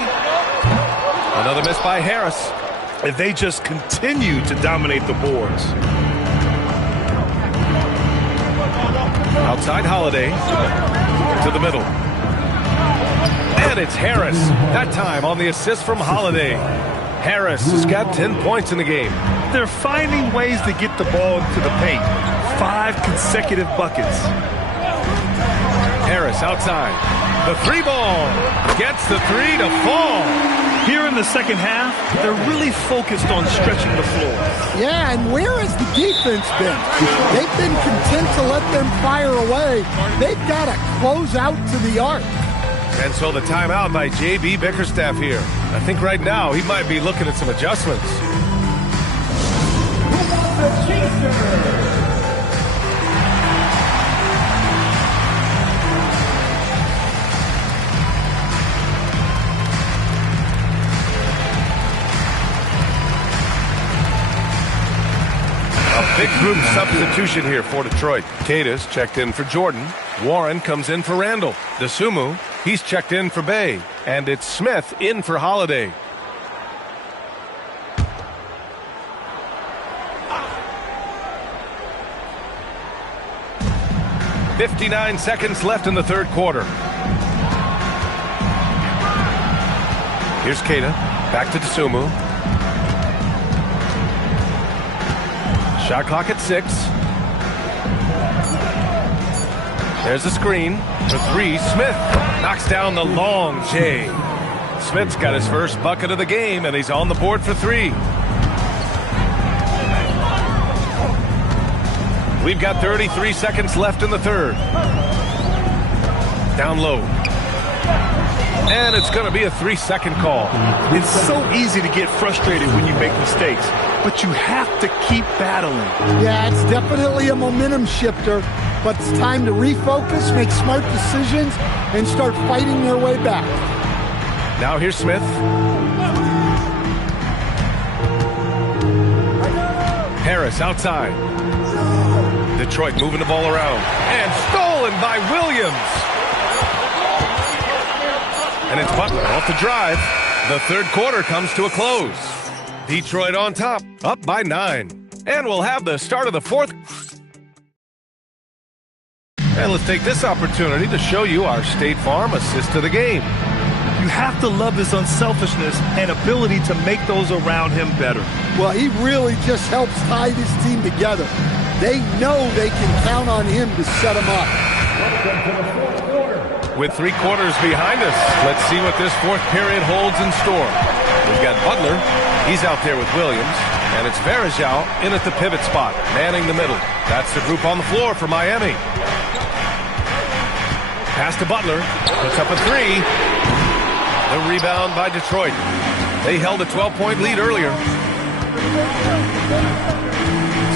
Another miss by Harris. If they just continue to dominate the boards. Outside Holiday to the middle. And it's Harris, that time on the assist from Holiday. Harris has got 10 points in the game. They're finding ways to get the ball into the paint. 5 consecutive buckets. Harris outside. The 3 ball. Gets the 3 to fall. Here in the second half, they're really focused on stretching the floor. Yeah, and where has the defense been? They've been content to let them fire away. They've got to close out to the arc. And so the timeout by J.B. Bickerstaff here. I think right now he might be looking at some adjustments. A big group substitution here for Detroit. Cadis checked in for Jordan. Warren comes in for Randall. DeSumo, he's checked in for Bay. And it's Smith in for Holiday. "59 seconds left in the third quarter. Here's Keita. Back to DeSumo. Shot clock at 6. There's a screen for 3. Smith knocks down the long J. Smith's got his first bucket of the game, and he's on the board for 3. We've got 33 seconds left in the third. Down low. And it's going to be a 3-second call. It's so easy to get frustrated when you make mistakes, but you have to keep battling. Yeah, it's definitely a momentum shifter, but it's time to refocus, make smart decisions, and start fighting their way back. Now here's Smith. Harris outside. Detroit moving the ball around. And stolen by Williams. And it's Butler off the drive. The third quarter comes to a close. Detroit on top, up by 9. And we'll have the start of the fourth. And let's take this opportunity to show you our State Farm assist to the game. You have to love his unselfishness and ability to make those around him better. Well, he really just helps tie this team together. They know they can count on him to set them up. With 3 quarters behind us, let's see what this fourth period holds in store. We've got Butler. He's out there with Williams. And it's Varejao in at the pivot spot, manning the middle. That's the group on the floor for Miami. Pass to Butler. Puts up a 3. The rebound by Detroit. They held a 12-point lead earlier.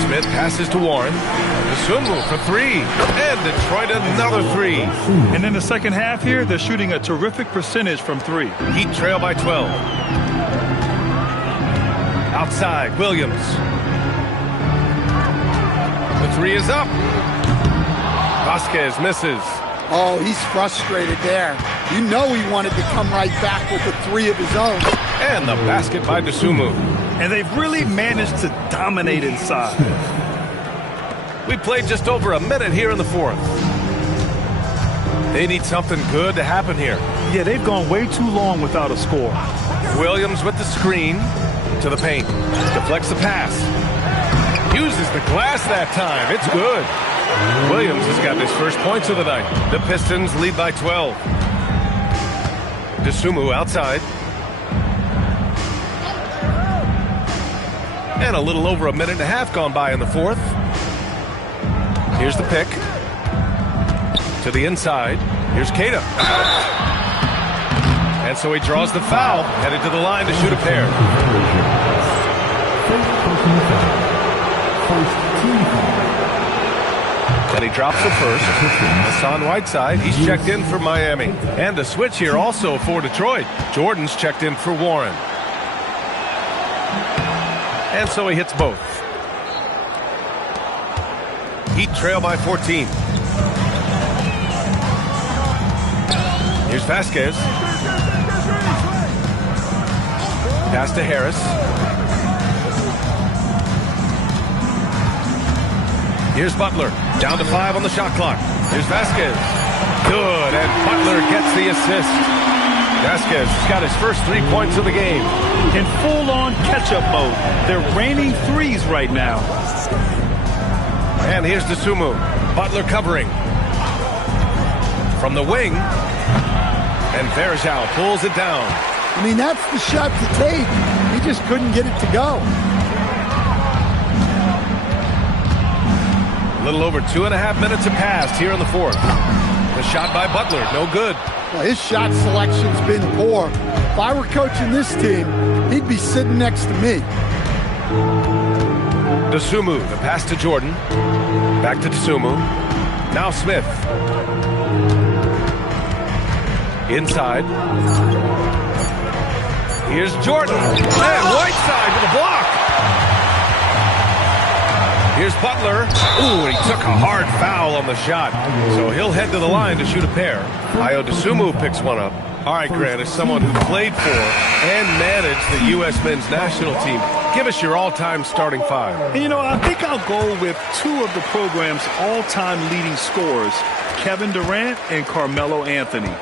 Smith passes to Warren. DeSumo for 3. And Detroit another 3. And in the second half here, they're shooting a terrific percentage from 3. Heat trail by 12. Outside, Williams. The 3 is up. Vasquez misses. Oh, he's frustrated there. You know he wanted to come right back with a 3 of his own. And the basket by DeSumo. And they've really managed to dominate inside. We played just over a minute here in the fourth. They need something good to happen here. Yeah, they've gone way too long without a score. Williams with the screen to the paint. Deflects the pass. Uses the glass that time. It's good. Williams has got his first points of the night. The Pistons lead by 12. DeSumo outside. And a little over a minute and a half gone by in the fourth. Here's the pick. To the inside. Here's Keita. And so he draws the foul. Headed to the line to shoot a pair. And he drops the first. Hassan Whiteside, he's checked in for Miami. And a switch here also for Detroit. Jordan's checked in for Warren. And so he hits both. Heat trail by 14. Here's Vasquez. Pass to Harris. Here's Butler. Down to 5 on the shot clock. Here's Vasquez. Good, and Butler gets the assist. Vasquez has got his first 3 points of the game. In full-on catch-up mode. They're raining threes right now. And here's Dosunmu. Butler covering. From the wing. And Verjao pulls it down. I mean, that's the shot to take. He just couldn't get it to go. A little over 2.5 minutes have passed here in the fourth. The shot by Butler, no good. Well, his shot selection's been poor. If I were coaching this team, he'd be sitting next to me. Dosunmu, the pass to Jordan. Back to Dosunmu. Now Smith. Inside. Here's Jordan. And Whiteside with a block. Here's Butler. Ooh, and he took a hard foul on the shot. So he'll head to the line to shoot a pair. Ayo Dosunmu picks one up. All right, Grant, as someone who played for and managed the U.S. men's national team, give us your all-time starting five. And, you know, I think I'll go with two of the program's all-time leading scorers, Kevin Durant and Carmelo Anthony.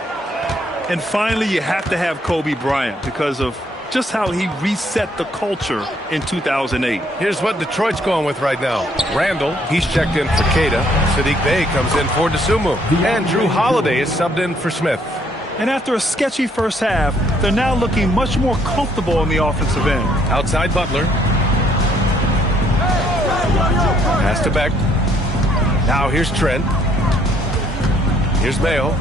And finally, you have to have Kobe Bryant because of just how he reset the culture in 2008. Here's what Detroit's going with right now. Randall, he's checked in for Keita. Sadiq Bey comes in for Dosunmu. And Drew Holiday is subbed in for Smith. And after a sketchy first half, they're now looking much more comfortable on the offensive end. Outside Butler. Pass to Beck. Now here's Trent. Here's Mayo.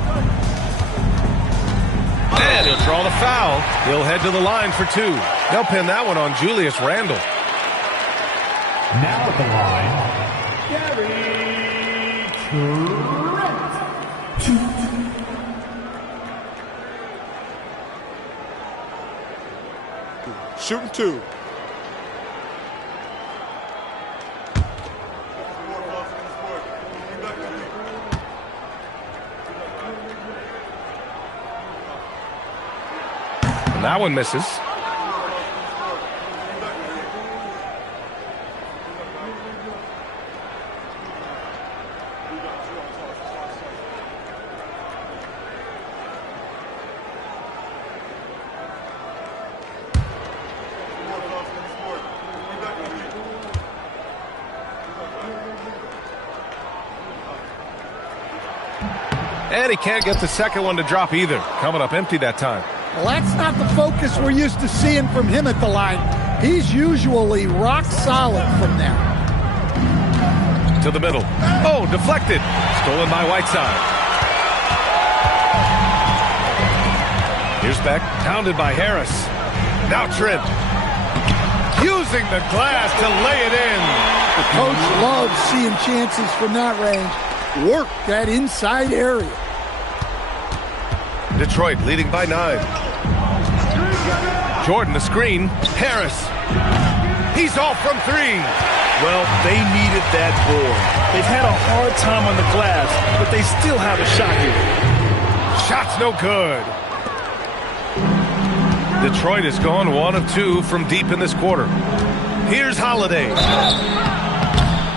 And he'll draw the foul. He'll head to the line for two. They'll pin that one on Julius Randle. Now at the line, Gary Trent. Shooting two. That one misses. And he can't get the second one to drop either. Coming up empty that time. Well, that's not the focus we're used to seeing from him at the line. He's usually rock solid from there. To the middle. Oh, deflected. Stolen by Whiteside. Here's Beck. Pounded by Harris. Now Trent. Using the glass to lay it in. The coach loves seeing chances from that range. Work that inside area. Detroit leading by 9. Jordan, the screen. Harris. He's off from 3. Well, they needed that board. They've had a hard time on the glass, but they still have a shot here. Shot's no good. Detroit has gone 1 of 2 from deep in this quarter. Here's Holiday.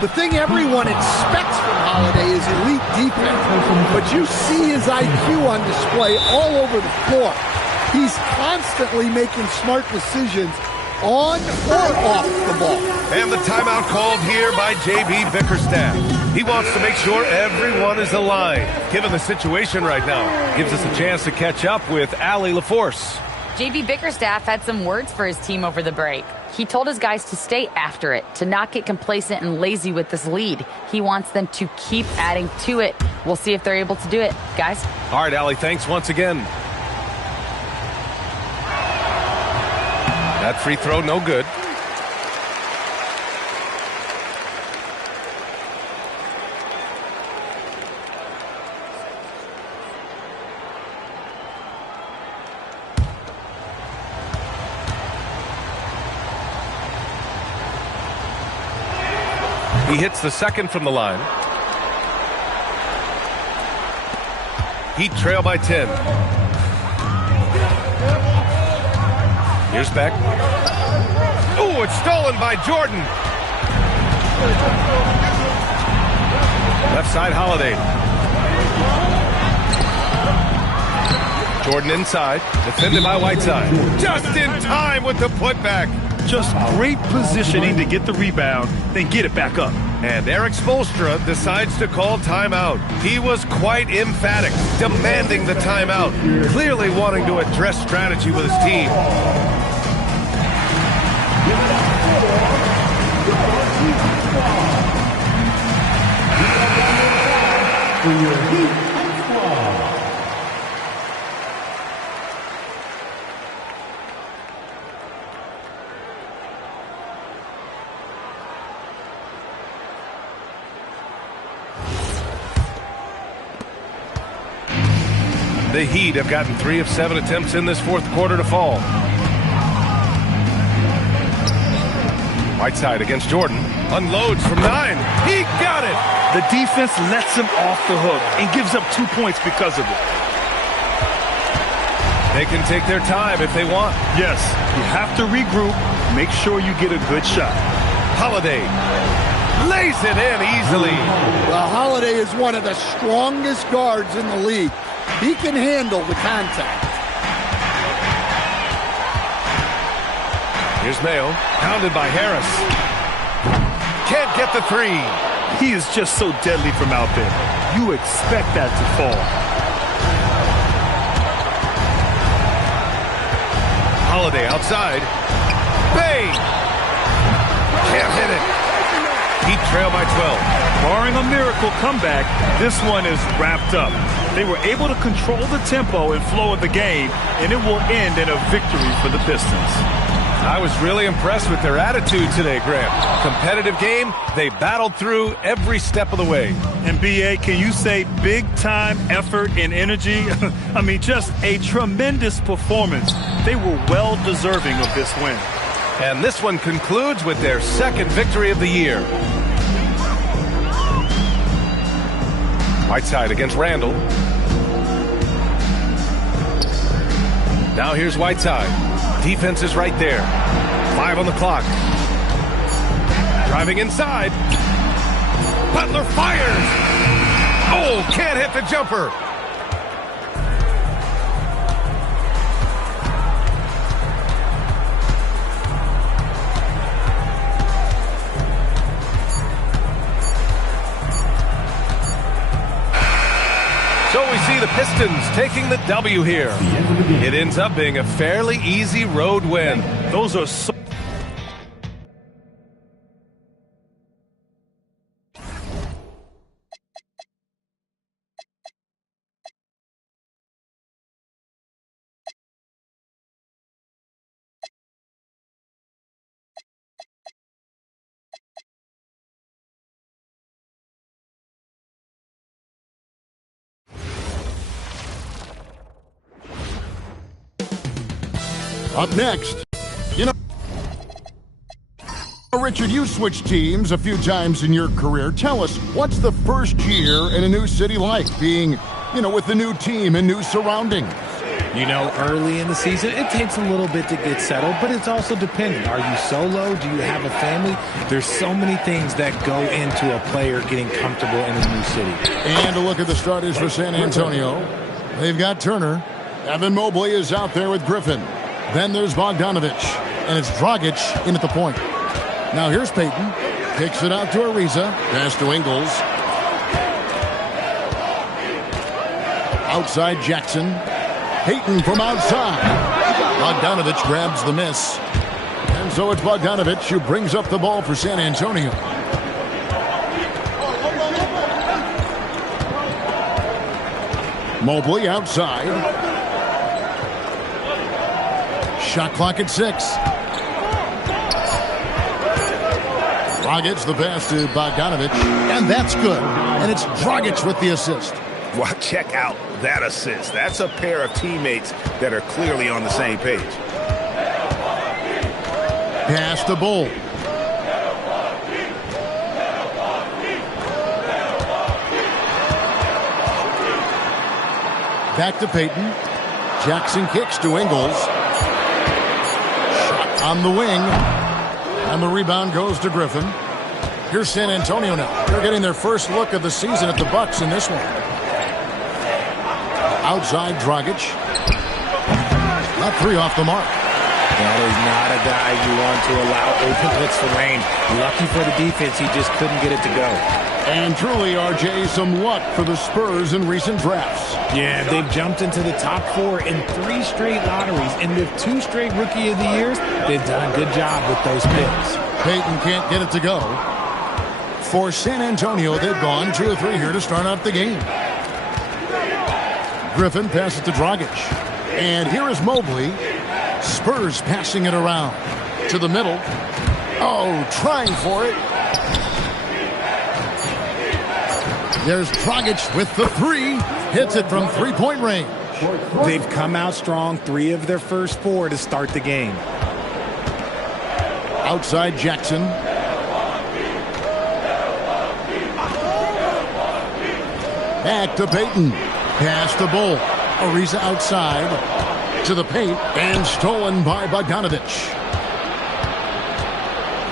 The thing everyone expects from Holiday is elite defense, but you see his IQ on display all over the floor. He's constantly making smart decisions on or off the ball. And the timeout called here by J.B. Bickerstaff. He wants to make sure everyone is aligned. Given the situation right now, gives us a chance to catch up with Allie LaForce. J.B. Bickerstaff had some words for his team over the break. He told his guys to stay after it, to not get complacent and lazy with this lead. He wants them to keep adding to it. We'll see if they're able to do it, guys. All right, Allie, thanks once again. That free throw, no good. He hits the second from the line. Heat trail by 10. Here's Beck. Oh, it's stolen by Jordan. Left side, Holiday. Jordan inside, defended by Whiteside. Just in time with the putback. Just great positioning to get the rebound, then get it back up. And Eric Spoelstra decides to call timeout. He was quite emphatic, demanding the timeout, clearly wanting to address strategy with his team. The Heat have gotten 3 of 7 attempts in this fourth quarter to fall. Whiteside against Jordan. Unloads from 9. He got it! The defense lets him off the hook and gives up 2 points because of it. They can take their time if they want. Yes, you have to regroup. Make sure you get a good shot. Holiday lays it in easily. Well, Holiday is one of the strongest guards in the league. He can handle the contact. Here's Mayo, pounded by Harris. Can't get the 3. He is just so deadly from out there. You expect that to fall. Holiday outside. Bang! Can't hit it. Heat trail by 12. Barring a miracle comeback, this one is wrapped up. They were able to control the tempo and flow of the game, and it will end in a victory for the Pistons. I was really impressed with their attitude today, Graham. Competitive game, they battled through every step of the way. And B.A., can you say big-time effort and energy? I mean, just a tremendous performance. They were well-deserving of this win. And this one concludes with their second victory of the year. Whiteside against Randall. Now here's Whiteside. Defense is right there. 5 on the clock. Driving inside. Butler fires. Oh, can't hit the jumper. So we see the Pistons taking the W here. It ends up being a fairly easy road win. Those are so... Up next, Richard, you switched teams a few times in your career. Tell us, what's the first year in a new city like, being, with the new team and new surroundings? Early in the season, it takes a little bit to get settled, but it's also dependent. Are you solo? Do you have a family? There's so many things that go into a player getting comfortable in a new city. And a look at the starters for San Antonio. They've got Turner. Evan Mobley is out there with Griffin. Then there's Bogdanovich, and it's Dragic in at the point. Now here's Payton. Kicks it out to Ariza. Pass to Ingles. Outside Jackson. Payton from outside. Bogdanovich grabs the miss. And so it's Bogdanovich who brings up the ball for San Antonio. Mobley outside. Shot clock at 6. Dragic the pass to Bogdanovich, and that's good. And it's Dragic with the assist. Well, check out that assist. That's a pair of teammates that are clearly on the same page. Pass to Bull. Back to Payton. Jackson kicks to Ingles. Shot on the wing. And the rebound goes to Griffin. Here's San Antonio now. They're getting their first look of the season at the Bucks in this one. Outside Dragic. Shot 3 off the mark. That is not a guy you want to allow open looks for range. Lucky for the defense, he just couldn't get it to go. And truly, RJ, some luck for the Spurs in recent drafts. Yeah, they've jumped into the top 4 in 3 straight lotteries, and with 2 straight Rookie of the Years, they've done a good job with those picks. Payton can't get it to go. For San Antonio, they've gone 2 of 3 here to start out the game. Griffin passes to Dragic. And here is Mobley. Spurs passing it around to the middle. Oh, trying for it. There's Dragic with the 3. Hits it from three-point range. They've come out strong, 3 of their first 4 to start the game. Outside Jackson. Back to Payton. Pass to Bull. Ariza outside to the paint and stolen by Bogdanovich.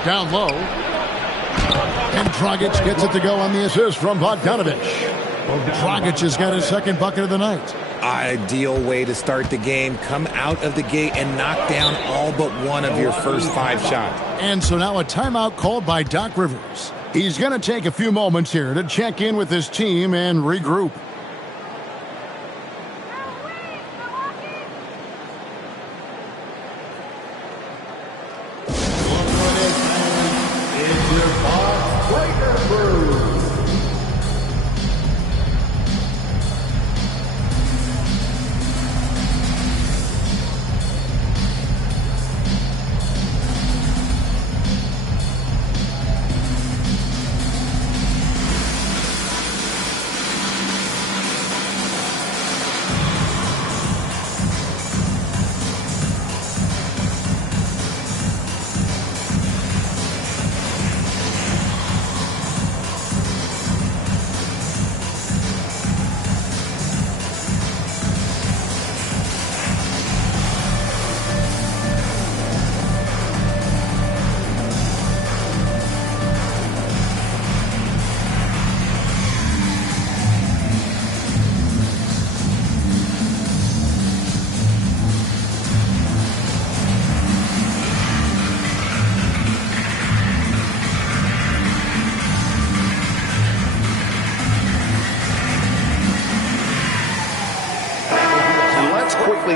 Down low. And Dragic gets it to go on the assist from Bogdanovich. Dragic has got his second bucket of the night. Ideal way to start the game. Come out of the gate and knock down all but one of your first 5 shots. And so now a timeout called by Doc Rivers. He's going to take a few moments here to check in with his team and regroup.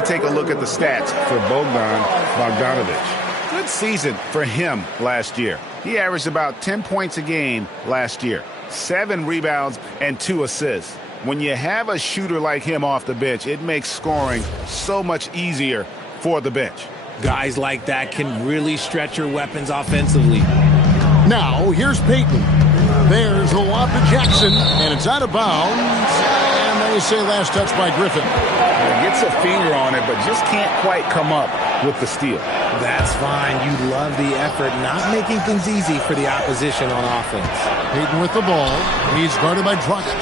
Take a look at the stats for Bogdanovich. Good season for him last year. He averaged about 10 points a game last year, 7 rebounds and 2 assists. When you have a shooter like him off the bench, it makes scoring so much easier for the bench. Guys like that can really stretch your weapons offensively. Now, here's Payton. There's a lob to Jackson, and it's out of bounds. And they say last touch by Griffin. Gets a finger on it, but just can't quite come up with the steal. That's fine. You love the effort, not making things easy for the opposition on offense. Payton with the ball. He's guarded by Dragic.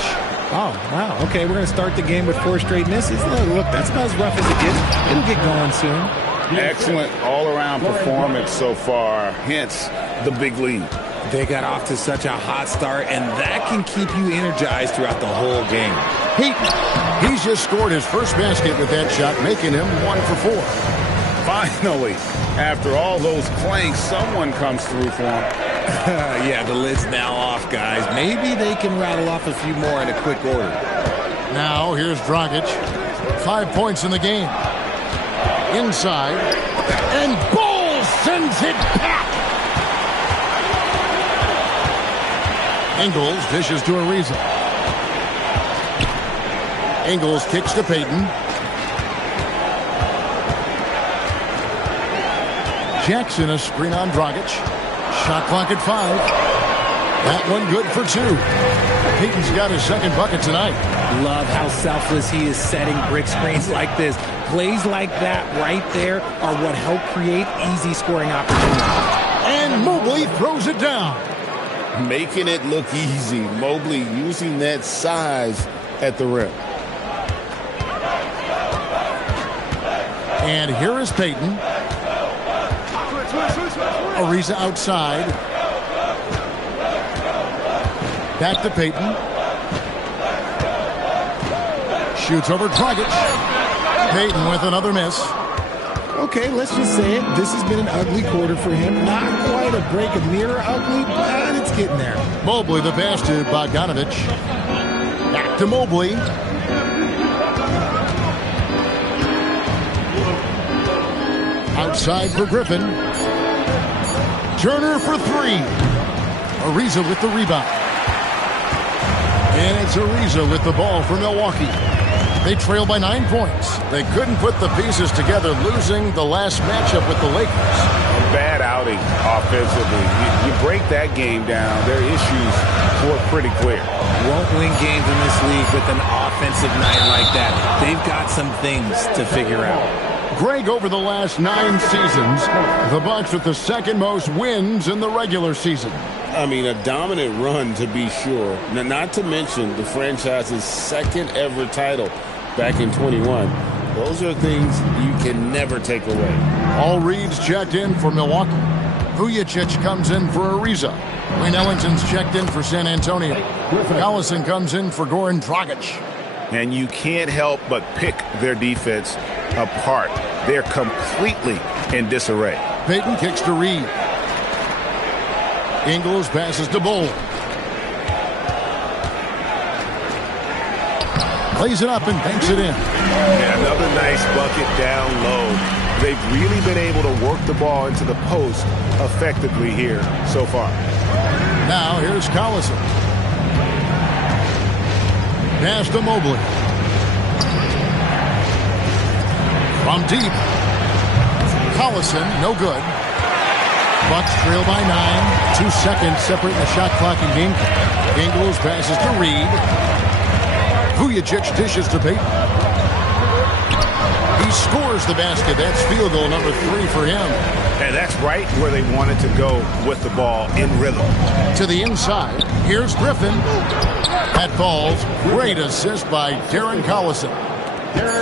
Oh, wow. Okay, we're going to start the game with 4 straight misses. Look, that's about as rough as it gets. It'll get going soon. Excellent all-around performance so far, hence the big lead. They got off to such a hot start, and that can keep you energized throughout the whole game. He's just scored his first basket with that shot, making him 1 for 4. Finally, after all those clanks, someone comes through for him. Yeah, the lid's now off, guys. Maybe they can rattle off a few more in a quick order. Now, here's Dragic. 5 points in the game. Inside. And Bull sends it back. Ingles dishes to Ariza. Ingles kicks to Payton. Jackson a screen on Dragic. Shot clock at 5. That one good for 2. Payton's got his second bucket tonight. Love how selfless he is setting brick screens like this. Plays like that right there are what help create easy scoring opportunities. And Mobley throws it down. Making it look easy. Mobley using that size at the rim. And here is Payton. Ariza outside. Back to Payton. Shoots over Dragic. Payton with another miss. Okay, let's just say it. This has been an ugly quarter for him. Not quite a break a mirror ugly, but it's getting there. Mobley, the pass to Bogdanovich. Back to Mobley. Outside for Griffin. Turner for three. Ariza with the rebound. And it's Ariza with the ball for Milwaukee. They trail by 9 points. They couldn't put the pieces together, losing the last matchup with the Lakers. A bad outing offensively. You break that game down, their issues were pretty clear. Won't win games in this league with an offensive night like that. They've got some things to figure out. Greg, over the last 9 seasons, the Bucks with the second most wins in the regular season. I mean, a dominant run to be sure. Not to mention the franchise's second ever title back in 21. Those are things you can never take away. All Reed's checked in for Milwaukee. Vujicic comes in for Ariza. Wayne Ellington's checked in for San Antonio. Collison comes in for Goran Dragic. And you can't help but pick their defense apart. They're completely in disarray. Payton kicks to Reed. Ingles passes to Bull. Lays it up and banks it in. Yeah, another nice bucket down low. They've really been able to work the ball into the post effectively here so far. Now here's Collison. Pass to Mobley. From deep. Collison, no good. Bucks trail by 9. 2 seconds separating the shot clock and game clock. Ingles passes to Reed. Vujicic dishes to Payton. He scores the basket. That's field goal number 3 for him. And that's right where they wanted to go with the ball, in rhythm. To the inside. Here's Griffin. That falls. Great assist by Darren Collison.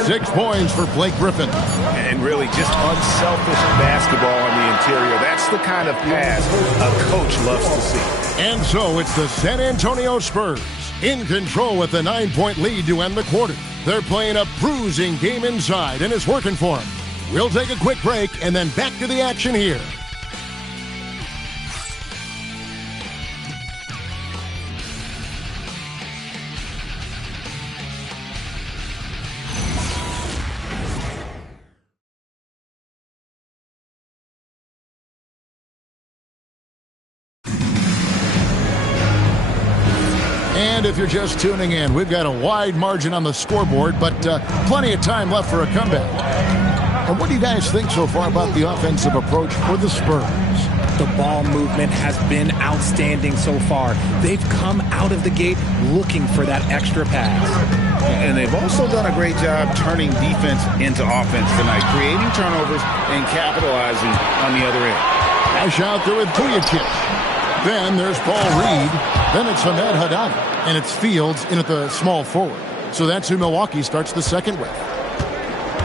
6 points for Blake Griffin. And really just unselfish basketball on the interior. That's the kind of pass a coach loves to see. And so it's the San Antonio Spurs in control with a 9-point lead to end the quarter. They're playing a bruising game inside, and it's working for them. We'll take a quick break and then back to the action here. And if you're just tuning in, we've got a wide margin on the scoreboard, but plenty of time left for a comeback. And what do you guys think so far about the offensive approach for the Spurs? The ball movement has been outstanding so far. They've come out of the gate looking for that extra pass. And they've also done a great job turning defense into offense tonight, creating turnovers and capitalizing on the other end. Cash out there with Vujicic. Then there's Paul Reed. Then it's Hamed Haddadi. And it's Fields in at the small forward. So that's who Milwaukee starts the second with.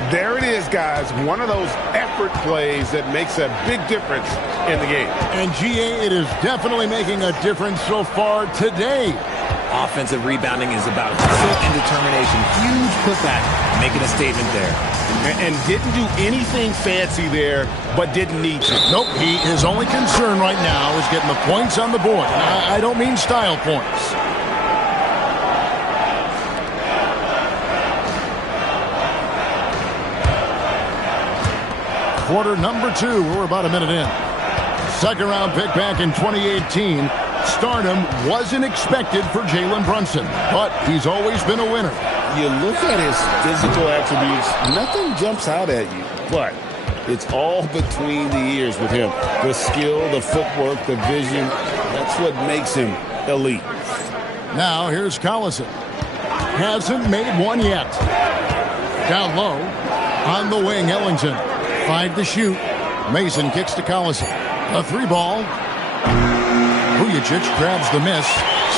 There it is, guys. One of those effort plays that makes a big difference in the game. And GA, it is definitely making a difference so far today. Offensive rebounding is about hustle and determination. Huge putback, making a statement there. And didn't do anything fancy there, but didn't need to. Nope, his only concern right now is getting the points on the board. I don't mean style points. Quarter number 2, we're about a minute in. Second round pick back in 2018. Stardom wasn't expected for Jalen Brunson, but he's always been a winner. You look at his physical attributes, nothing jumps out at you, but it's all between the ears with him. The skill, the footwork, the vision, that's what makes him elite. Now here's Collison. Hasn't made one yet. Down low, on the wing, Ellington. 5 to shoot. Mason kicks to Collison. A 3-ball. Vujicic grabs the miss.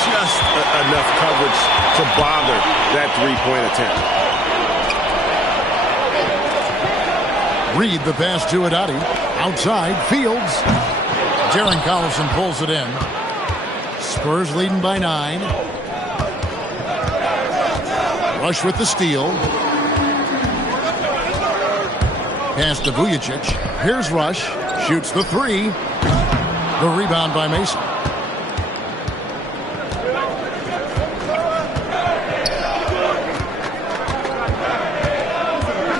Just enough coverage to bother that 3-point attempt. Reed the pass to Haddadi. Outside, Fields. Darren Collison pulls it in. Spurs leading by 9. Rush with the steal. Pass to Vujicic. Here's Rush. Shoots the three. The rebound by Mason.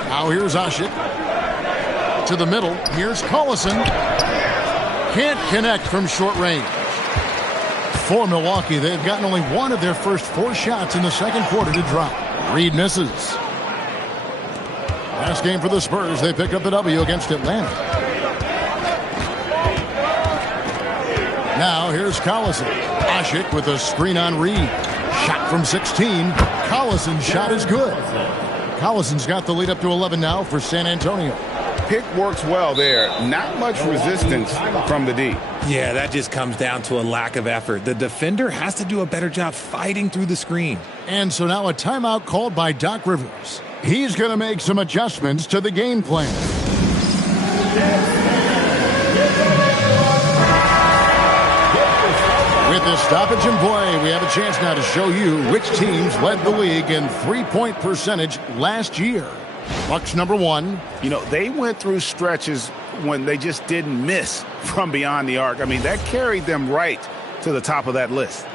Now here's Ashik. To the middle. Here's Collison. Can't connect from short range. For Milwaukee, they've gotten only one of their first 4 shots in the second quarter to drop. Reed misses. Last game for the Spurs, they picked up the W against Atlanta. Now here's Collison. Ashik with a screen on Reed. Shot from 16. Collison's shot is good. Collison's got the lead up to 11 now for San Antonio. Pick works well there. Not much resistance from the D. Yeah, that just comes down to a lack of effort. The defender has to do a better job fighting through the screen. And so now a timeout called by Doc Rivers. He's going to make some adjustments to the game plan. With this stoppage in play, we have a chance now to show you which teams led the league in three-point percentage last year. Bucks number 1. You know, they went through stretches when they just didn't miss from beyond the arc. I mean, that carried them right to the top of that list.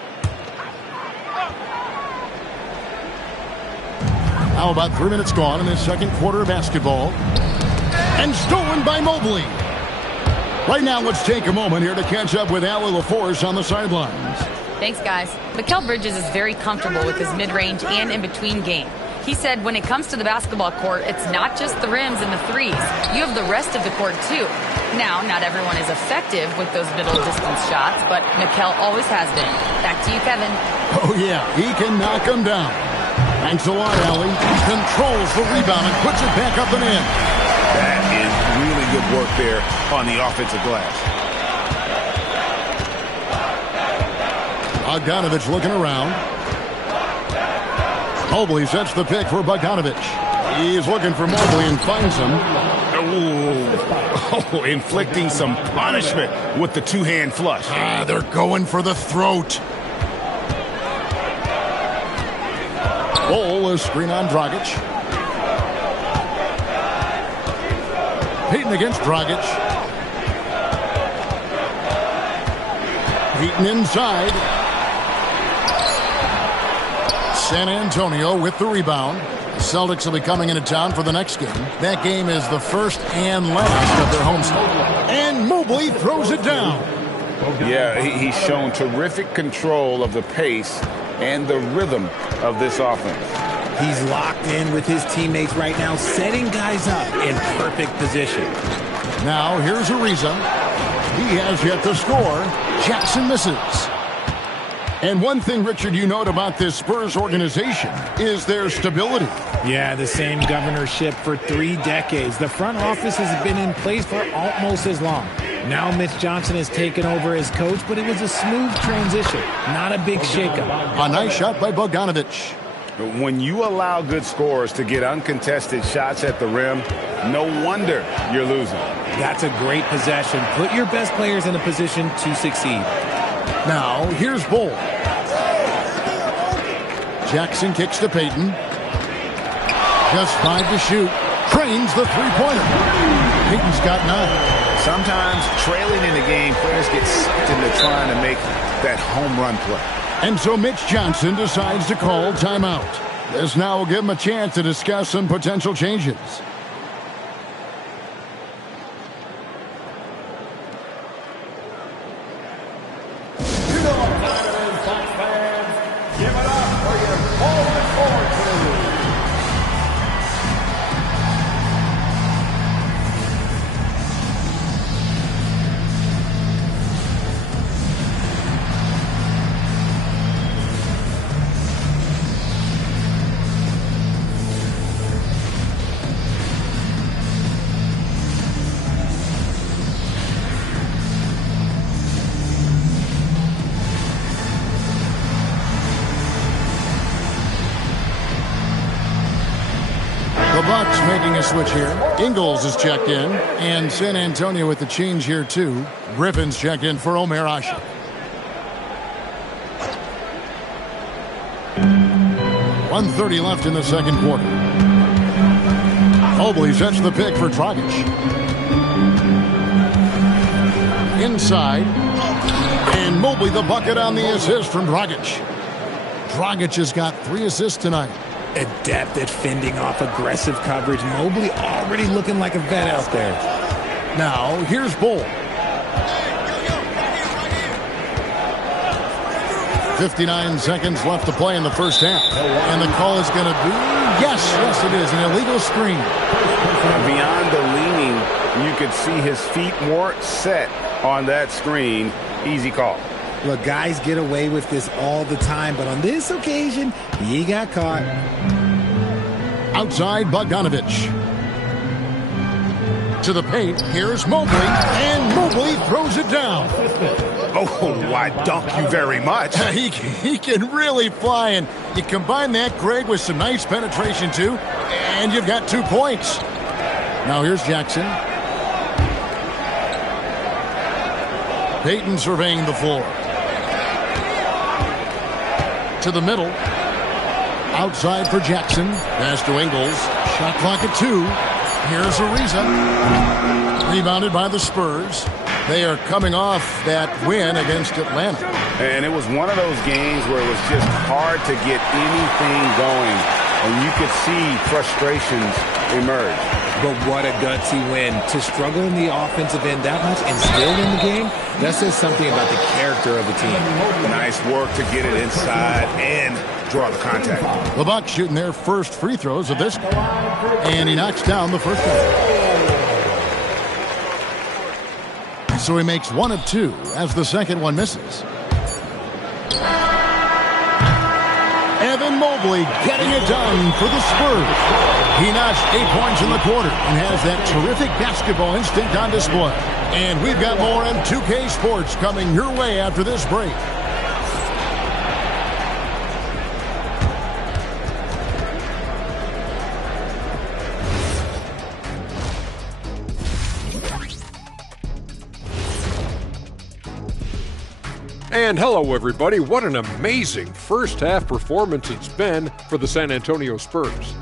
Now about 3 minutes gone in the second quarter of basketball. And stolen by Mobley. Right now, let's take a moment here to catch up with Allie LaForce on the sidelines. Thanks, guys. Mikal Bridges is very comfortable with his mid-range and in-between game. He said when it comes to the basketball court, it's not just the rims and the threes. You have the rest of the court, too. Now, not everyone is effective with those middle-distance shots, but Mikal always has been. Back to you, Kevin. Oh, yeah, he can knock them down. Thanks a lot, Allie. Controls the rebound and puts it back up and in. That is really good work there on the offensive glass. Bogdanovich looking around. Mobley sets the pick for Bogdanovich. He's looking for Mobley and finds him. Oh, inflicting some punishment with the two-hand flush. They're going for the throat. Bol, a screen on Dragic. Payton against Dragic. Payton inside. San Antonio with the rebound. The Celtics will be coming into town for the next game. That game is the first and last of their homestand. And Mobley throws it down. Yeah, he's shown terrific control of the pace and the rhythm of this offense. He's locked in with his teammates right now, setting guys up in perfect position. Now here's Ariza. He has yet to score. Jackson misses. And one thing, Richard, you note about this Spurs organization is their stability. Yeah, the same governorship for 3 decades. The front office has been in place for almost as long. Now Mitch Johnson has taken over as coach, but it was a smooth transition, not a big shakeup. A nice shot by Bogdanovich. When you allow good scorers to get uncontested shots at the rim, no wonder you're losing. That's a great possession. Put your best players in a position to succeed. Now, here's Bol. Jackson kicks to Payton. Just 5 to shoot. Trains the three-pointer. Payton's got 9. Sometimes trailing in the game, players get sucked into trying to make that home run play. And so Mitch Johnson decides to call timeout. This now will give him a chance to discuss some potential changes. Bucks making a switch here. Ingles is checked in, and San Antonio with the change here too. Griffin's checked in for Omer Ashik. .130 left in the second quarter. Mobley sets the pick for Dragic. Inside. And Mobley the bucket on the assist from Dragic. Dragic has got 3 assists tonight. Adept at fending off aggressive coverage. Mobley already looking like a vet out there. Now, here's Bull. 59 seconds left to play in the first half. And the call is going to be, yes, it is, an illegal screen. Beyond the leaning, you could see his feet more set on that screen. Easy call. Look, guys get away with this all the time, but on this occasion, he got caught. Outside, Bogdanovich. To the paint, here's Mobley, and Mobley throws it down. Oh, I dunk you very much. He can really fly, and you combine that, Greg, with some nice penetration, too, and you've got 2 points. Now here's Jackson. Payton surveying the floor. To the middle. Outside for Jackson. Pass to Ingles. Shot clock at 2. Here's Ariza. Rebounded by the Spurs. They are coming off that win against Atlanta. And it was one of those games where it was just hard to get anything going. And you could see frustrations emerge. But what a gutsy win. To struggle in the offensive end that much and still win the game, that says something about the character of the team. Nice work to get it inside and draw the contact. The Bucks shooting their first free throws of this game. And he knocks down the first one. So he makes 1 of 2 as the second one misses. Evan Mobley getting it done for the Spurs. He notched 8 points in the quarter and has that terrific basketball instinct on display. And we've got more on 2K Sports coming your way after this break. And hello, everybody. What an amazing first half performance it's been for the San Antonio Spurs.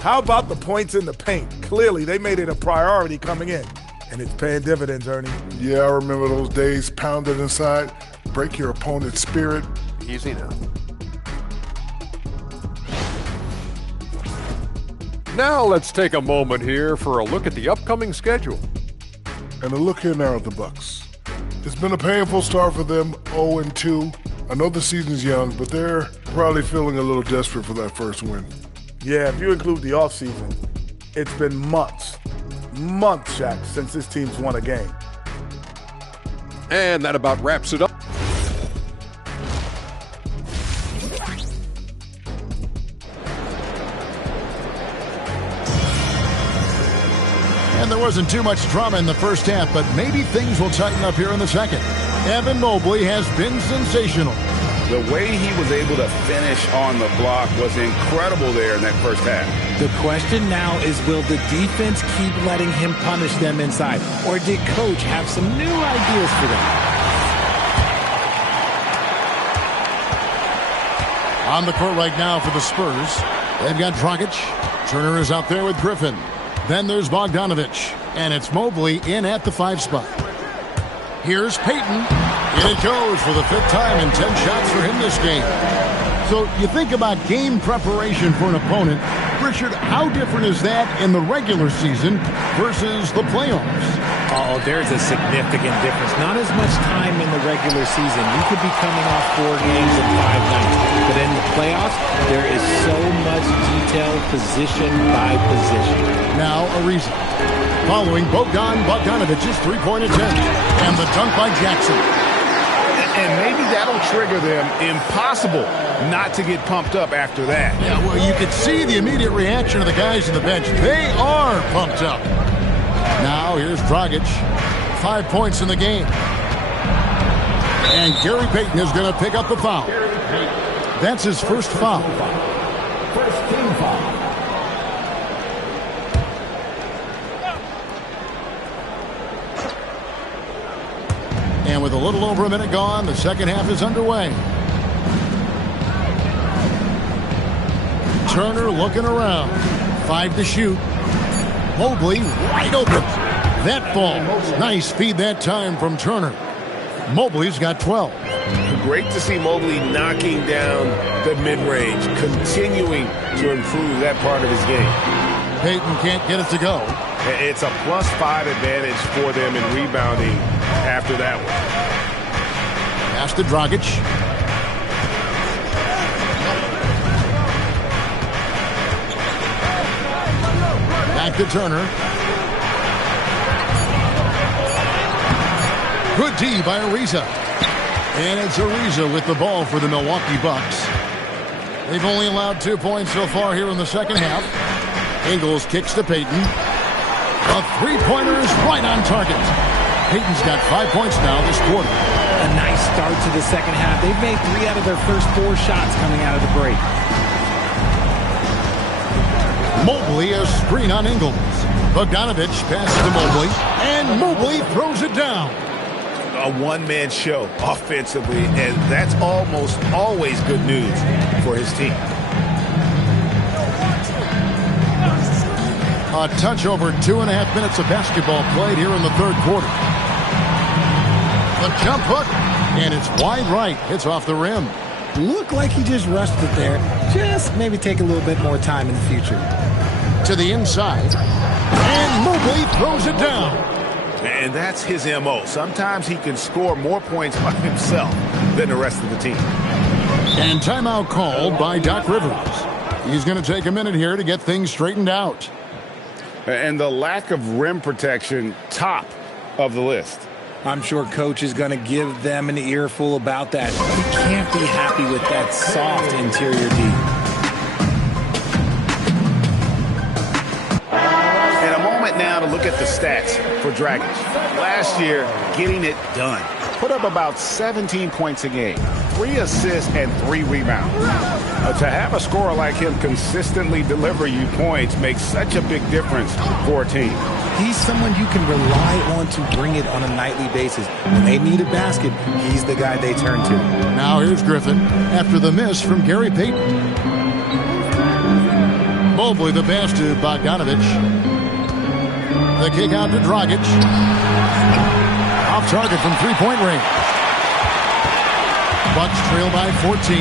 How about the points in the paint? Clearly, they made it a priority coming in, and it's paying dividends, Ernie. Yeah, I remember those days pounded inside. Break your opponent's spirit. Easy now. Now let's take a moment here for a look at the upcoming schedule. And a look here now at the Bucks. It's been a painful start for them, 0-2. I know the season's young, but they're probably feeling a little desperate for that first win. Yeah, if you include the offseason, it's been months, Shaq, since this team's won a game. And that about wraps it up. And there wasn't too much drama in the first half, but maybe things will tighten up here in the second. Evan Mobley has been sensational. The way he was able to finish on the block was incredible there in that first half. The question now is, will the defense keep letting him punish them inside? Or did Coach have some new ideas for them? On the court right now for the Spurs, they've got Dragic. Turner is out there with Griffin. Then there's Bogdanovich, and it's Mobley in at the 5 spot. Here's Payton. In it goes for the 5th time and 10 shots for him this game. So you think about game preparation for an opponent. Richard, how different is that in the regular season versus the playoffs? Oh, there's a significant difference. Not as much time in the regular season. You could be coming off 4 games in 5 nights. But in the playoffs, there is so much detail position by position. Now Ariza. Following Bogdanovich's 3-point attempt. And the dunk by Jackson. And maybe that'll trigger them. Impossible not to get pumped up after that. Yeah, well, you could see the immediate reaction of the guys on the bench. They are pumped up. Now here's Dragic. 5 points in the game. And Gary Payton is going to pick up the foul. That's his first foul. First team foul. And with a little over a minute gone, the second half is underway. Turner looking around. 5 to shoot. Mobley wide open. That falls. Nice feed that time from Turner. Mobley's got 12. Great to see Mobley knocking down the mid-range, continuing to improve that part of his game. Payton can't get it to go. It's a +5 advantage for them in rebounding after that one. Pass to Dragic. Back to Turner. Good D by Ariza. And it's Ariza with the ball for the Milwaukee Bucks. They've only allowed 2 points so far here in the second half. Ingles kicks to Payton. A three-pointer is right on target. Payton's got 5 points now this quarter. A nice start to the second half. They've made 3 out of their first 4 shots coming out of the break. Mobley a screen on Ingles. Bogdanovich passes to Mobley. And Mobley throws it down. A one-man show offensively, and that's almost always good news for his team. A touch over 2.5 minutes of basketball played here in the third quarter. A jump hook, and it's wide right. It's off the rim. Looked like he just rushed it there. Just maybe take a little bit more time in the future. To the inside, and Mobley throws it down. And that's his MO. Sometimes he can score more points by himself than the rest of the team. And timeout called by Doc Rivers. He's going to take a minute here to get things straightened out. And the lack of rim protection, top of the list. I'm sure coach is going to give them an earful about that. He can't be happy with that soft interior D. Now to look at the stats for Dragic. Last year, getting it done. Put up about 17 points a game, 3 assists and 3 rebounds. To have a scorer like him consistently deliver you points makes such a big difference for a team. He's someone you can rely on to bring it on a nightly basis. When they need a basket, he's the guy they turn to. Now here's Griffin after the miss from Gary Payton. Mobley the pass to Bogdanovich. The kick out to Dragic. Off target from three-point range. Bucks trail by 14.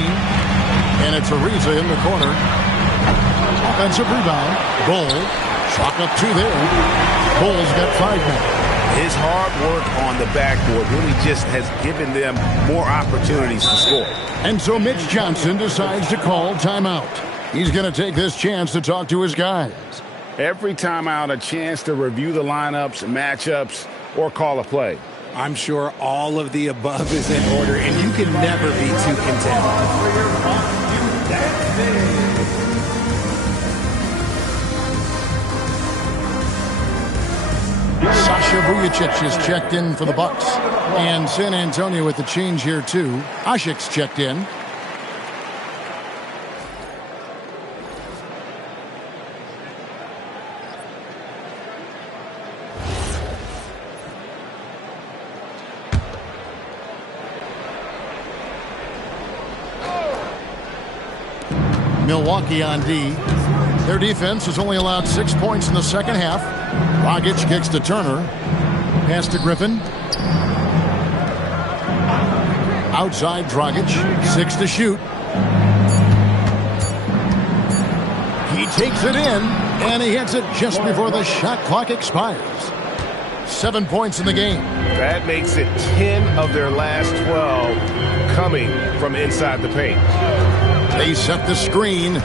And it's Ariza in the corner. Offensive rebound. Bull. Chalk up 2 there. Bull's got 5 now. His hard work on the backboard really just has given them more opportunities to score. And so Mitch Johnson decides to call timeout. He's going to take this chance to talk to his guys. Every timeout, a chance to review the lineups, matchups, or call a play. I'm sure all of the above is in order, and you can never be too content. Sasha Vujacic is checked in for the Bucks. And San Antonio with the change here, too. Ashik's checked in. Milwaukee on D. Their defense has only allowed 6 points in the second half. Dragic kicks to Turner. Pass to Griffin. Outside Dragic. 6 to shoot. He takes it in, and he hits it just before the shot clock expires. 7 points in the game. That makes it 10 of their last 12 coming from inside the paint. They set the screen.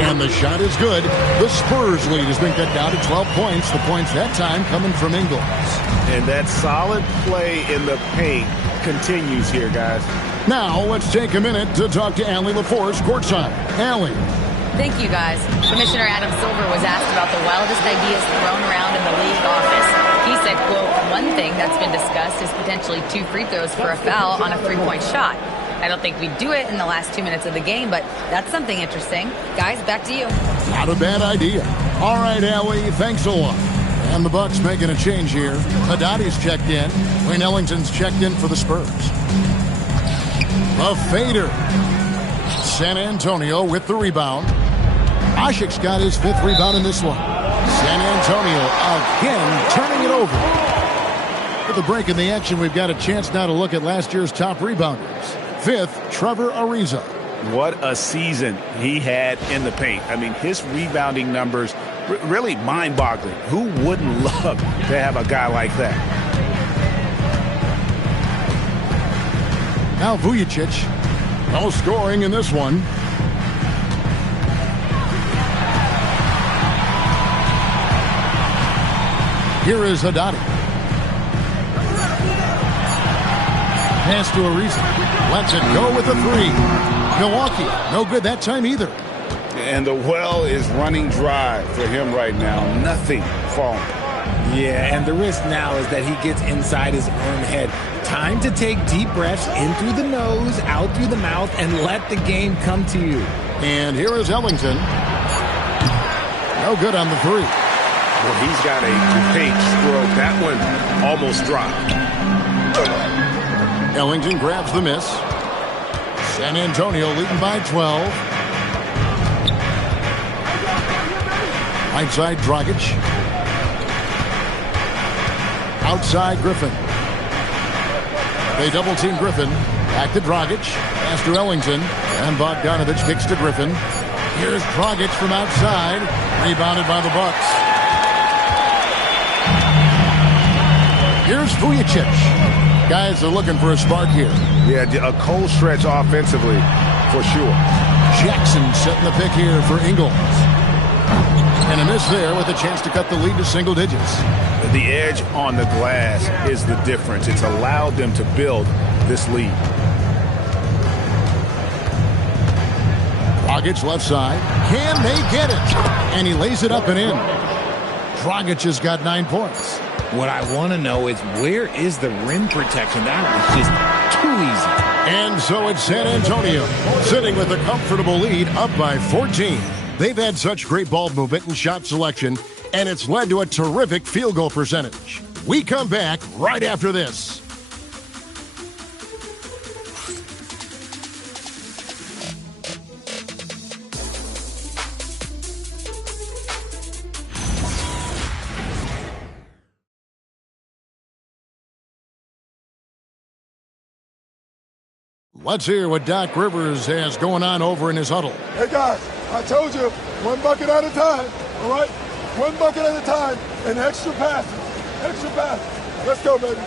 And the shot is good. The Spurs lead has been cut down to 12 points. The points that time coming from Ingles. And that solid play in the paint continues here, guys. Now let's take a minute to talk to Allie LaForce courtside. Allie. Thank you, guys. Commissioner Adam Silver was asked about the wildest ideas thrown around in the league office. He said, quote, one thing that's been discussed is potentially 2 free throws for a foul on a 3-point shot. I don't think we'd do it in the last 2 minutes of the game, but that's something interesting. Guys, back to you. Not a bad idea. All right, Allie, thanks a lot. And the Bucks making a change here. Haddadi's checked in. Wayne Ellington's checked in for the Spurs. A fader. San Antonio with the rebound. Asik's got his 5th rebound in this one. San Antonio again turning it over. With the break in the action, we've got a chance now to look at last year's top rebounders. 5th, Trevor Ariza. What a season he had in the paint. I mean, his rebounding numbers really mind-boggling. Who wouldn't love to have a guy like that? Now Vujicic. No scoring in this one. Here is Haddadi. Pass to Ariza. Lets it go with a 3. Milwaukee, no good that time either. And the well is running dry for him right now. Nothing falling. Yeah, and the risk now is that he gets inside his own head. Time to take deep breaths in through the nose, out through the mouth, and let the game come to you. And here is Ellington. No good on the 3. Well, he's got a paint stroke. That one almost dropped. Ellington grabs the miss. San Antonio leading by 12. Right side, Dragic. Outside, Griffin. They double-team Griffin. Back to Dragic. Pass to Ellington. And Bogdanovich kicks to Griffin. Here's Dragic from outside. Rebounded by the Bucks. Here's Vujicic. Guys are looking for a spark here. Yeah, a cold stretch offensively, for sure. Jackson setting the pick here for Ingles. And a miss there with a chance to cut the lead to single digits. The edge on the glass is the difference. It's allowed them to build this lead. Dragic left side. Can they get it? And he lays it up and in. Dragic has got 9 points. What I want to know is, where is the rim protection? That was just too easy. And so it's San Antonio sitting with a comfortable lead, up by 14. They've had such great ball movement and shot selection, and it's led to a terrific field goal percentage. We come back right after this. Let's hear what Doc Rivers has going on over in his huddle. Hey, guys, I told you, 1 bucket at a time, all right? 1 bucket at a time and extra passes. Extra passes. Let's go, baby.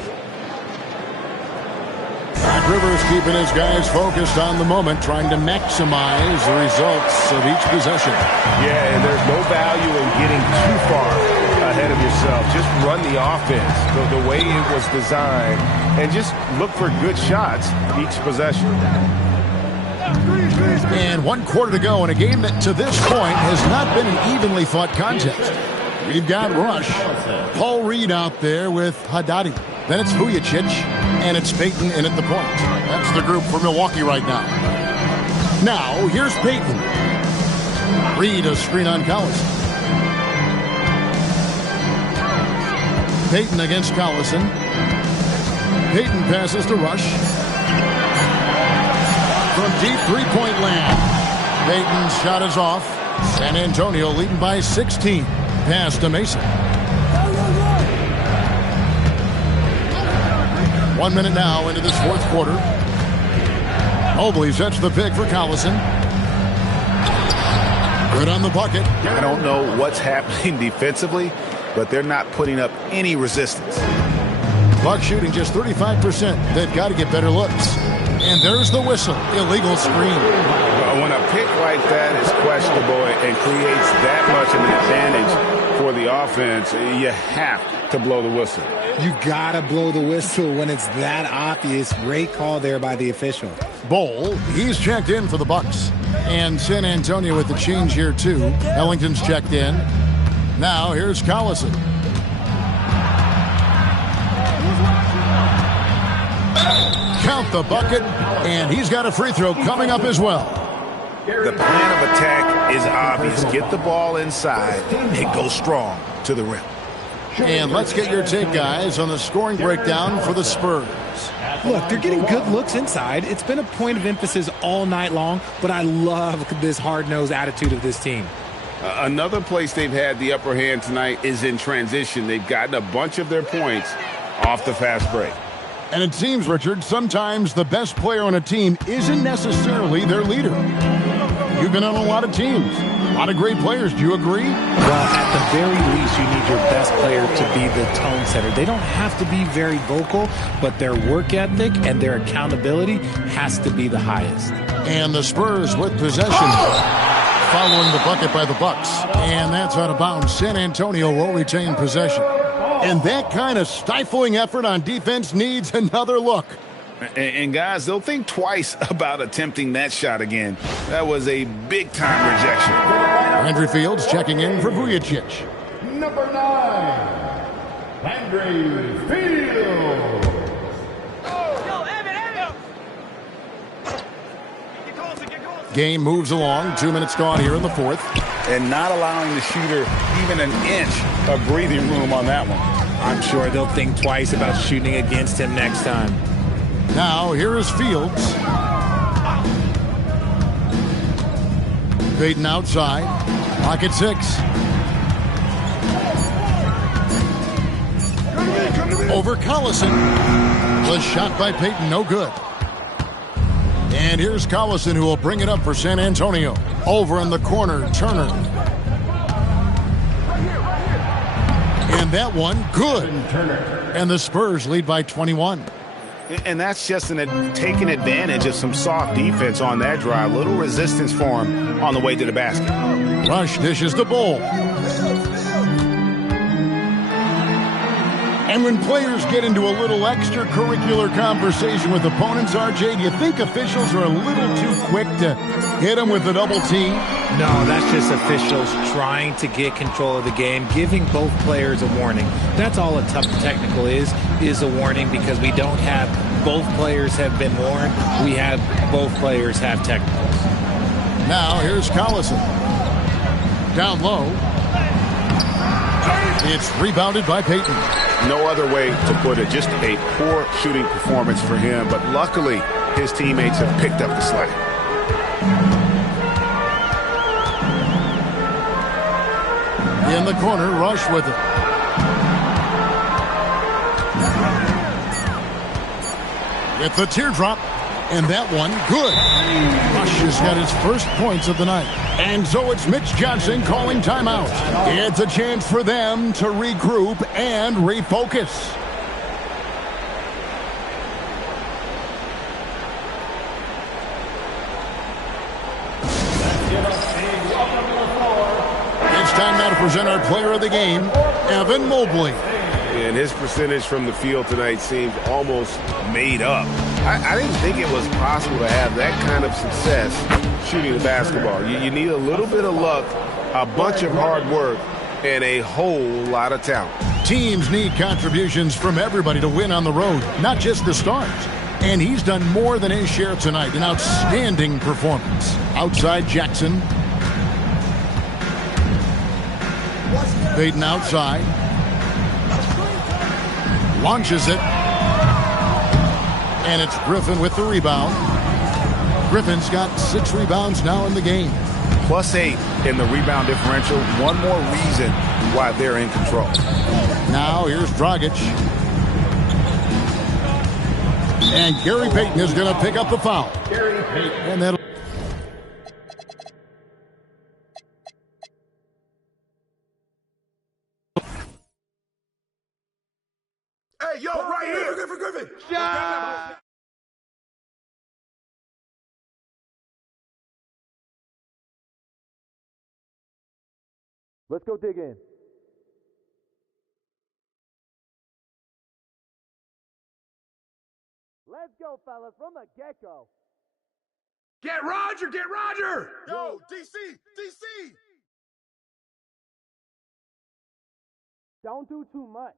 Doc Rivers keeping his guys focused on the moment, trying to maximize the results of each possession. Yeah, and there's no value in getting too far ahead of yourself. Just run the offense the way it was designed and just look for good shots each possession. And 1 quarter to go in a game that to this point has not been an evenly fought contest. We've got Rush. Paul Reed out there with Haddadi. Then it's Vujicic, and it's Payton in at the point. That's the group for Milwaukee right now. Now, here's Payton. Reed a screen on Collison. Payton against Collison. Payton passes to Rush. From deep three-point land. Payton's shot is off. San Antonio leading by 16. Pass to Mason. 1 minute now into this 4th quarter. Mobley sets the pick for Collison. Good on the bucket. I don't know what's happening defensively, but they're not putting up any resistance. Bucks shooting just 35%. They've got to get better looks. And there's the whistle. Illegal screen. When a pick like that is questionable and creates that much of an advantage for the offense, you have to blow the whistle. You got to blow the whistle when it's that obvious. Great call there by the official. Bol, he's checked in for the Bucks. And San Antonio with the change here, too. Ellington's checked in. Now here's Collison. Count the bucket, and he's got a free throw coming up as well. The plan of attack is obvious. Get the ball inside and go strong to the rim. And let's get your take, guys, on the scoring breakdown for the Spurs. Spurs. Look, they're getting good looks inside. It's been a point of emphasis all night long, but I love this hard-nosed attitude of this team. Another place they've had the upper hand tonight is in transition. They've gotten a bunch of their points off the fast break. And it seems, Richard, sometimes the best player on a team isn't necessarily their leader. You've been on a lot of teams, a lot of great players. Do you agree? Well, at the very least, you need your best player to be the tone setter. They don't have to be very vocal, but their work ethic and their accountability has to be the highest. And the Spurs with possession, following the bucket by the Bucks. And that's out of bounds. San Antonio will retain possession. And that kind of stifling effort on defense needs another look. And guys, they'll think twice about attempting that shot again. That was a big-time rejection. Andrew Fields checking in for Vujicic. Number 9, Andrew Fields. Game moves along. 2 minutes gone here in the fourth. And not allowing the shooter even an inch of breathing room on that one. I'm sure they'll think twice about shooting against him next time. Now, here is Fields. Payton outside. Pocket 6. Over Collison. The shot by Payton, no good. And here's Collison, who will bring it up for San Antonio. Over in the corner, Turner. And that one, good. And the Spurs lead by 21. And that's just taking advantage of some soft defense on that drive. Little resistance for him on the way to the basket. Rush dishes the ball. And when players get into a little extracurricular conversation with opponents, RJ, do you think officials are a little too quick to hit them with a double team? No, that's just officials trying to get control of the game, giving both players a warning. That's all a tough technical is a warning, because we don't have both players have been warned. We have both players have technicals. Now here's Collison. Down low. It's rebounded by Payton. No other way to put it. Just a poor shooting performance for him. But luckily, his teammates have picked up the slack. In the corner, Rush with it. With the teardrop. And that one, good. Rush has got his first points of the night. And so it's Mitch Johnson calling timeout. It's a chance for them to regroup and refocus. It's time now to present our player of the game, Evan Mobley. And his percentage from the field tonight seems almost made up. I didn't think it was possible to have that kind of success shooting the basketball. You need a little bit of luck, a bunch of hard work, and a whole lot of talent. Teams need contributions from everybody to win on the road, not just the stars. And he's done more than his share tonight. An outstanding performance. Outside Jackson. Payton outside. Launches it. And it's Griffin with the rebound. Griffin's got 6 rebounds now in the game. +8 in the rebound differential. One more reason why they're in control. Now here's Dragic. And Gary Payton is going to pick up the foul. And that'll... Hey, yo, right here. Griffin. Yeah. Let's go dig in. Let's go, fellas, from the get-go. Get Roger. Yo, DC. Don't do too much.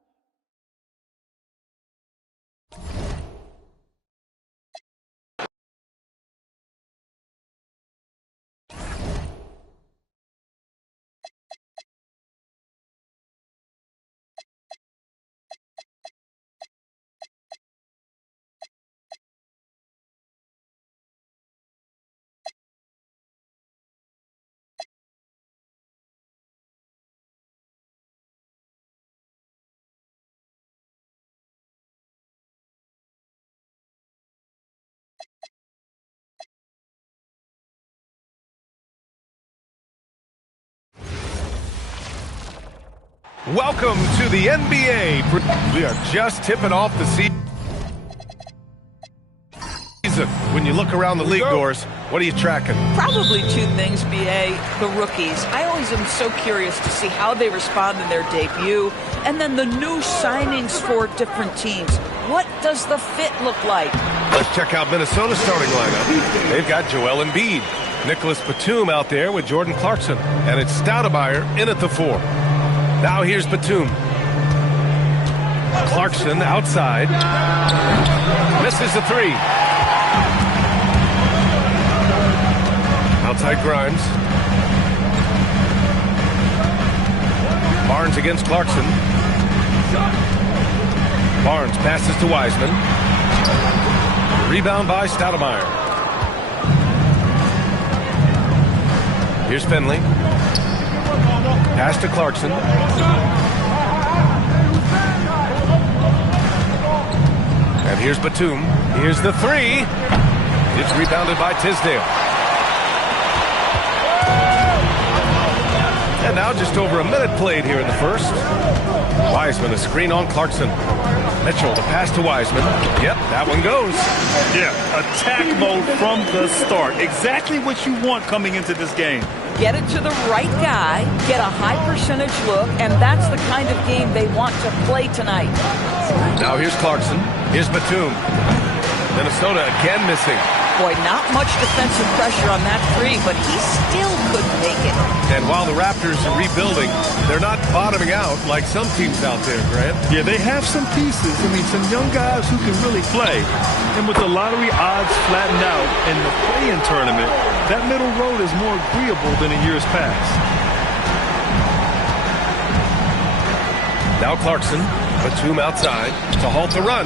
Welcome to the NBA. We are just tipping off the season. When you look around the league doors, what are you tracking? Probably two things, B.A. The rookies. I always am so curious to see how they respond in their debut. And then the new signings for different teams. What does the fit look like? Let's check out Minnesota's starting lineup. They've got Joel Embiid, Nicholas Batum out there with Jordan Clarkson, and it's Stoudemire in at the 4. Now here's Batum. Clarkson outside. Misses the 3. Outside Grimes. Barnes against Clarkson. Barnes passes to Wiseman. Rebound by Stoudemire. Here's Finley. Pass to Clarkson. And here's Batum. Here's the 3. It's rebounded by Tisdale. And now just over a minute played here in the first. Wiseman, a screen on Clarkson. Mitchell, the pass to Wiseman. Yep, that one goes. Yeah, attack mode from the start. Exactly what you want coming into this game. Get it to the right guy, get a high percentage look, and that's the kind of game they want to play tonight. Now here's Clarkson. Here's Batum. Minnesota again missing. Boy, not much defensive pressure on that 3, but he still couldn't make it. And while the Raptors are rebuilding, they're not bottoming out like some teams out there, Grant. Yeah, they have some pieces. I mean, some young guys who can really play. And with the lottery odds flattened out in the play-in tournament, that middle road is more agreeable than in years past. Now Clarkson, Batum outside to halt the run.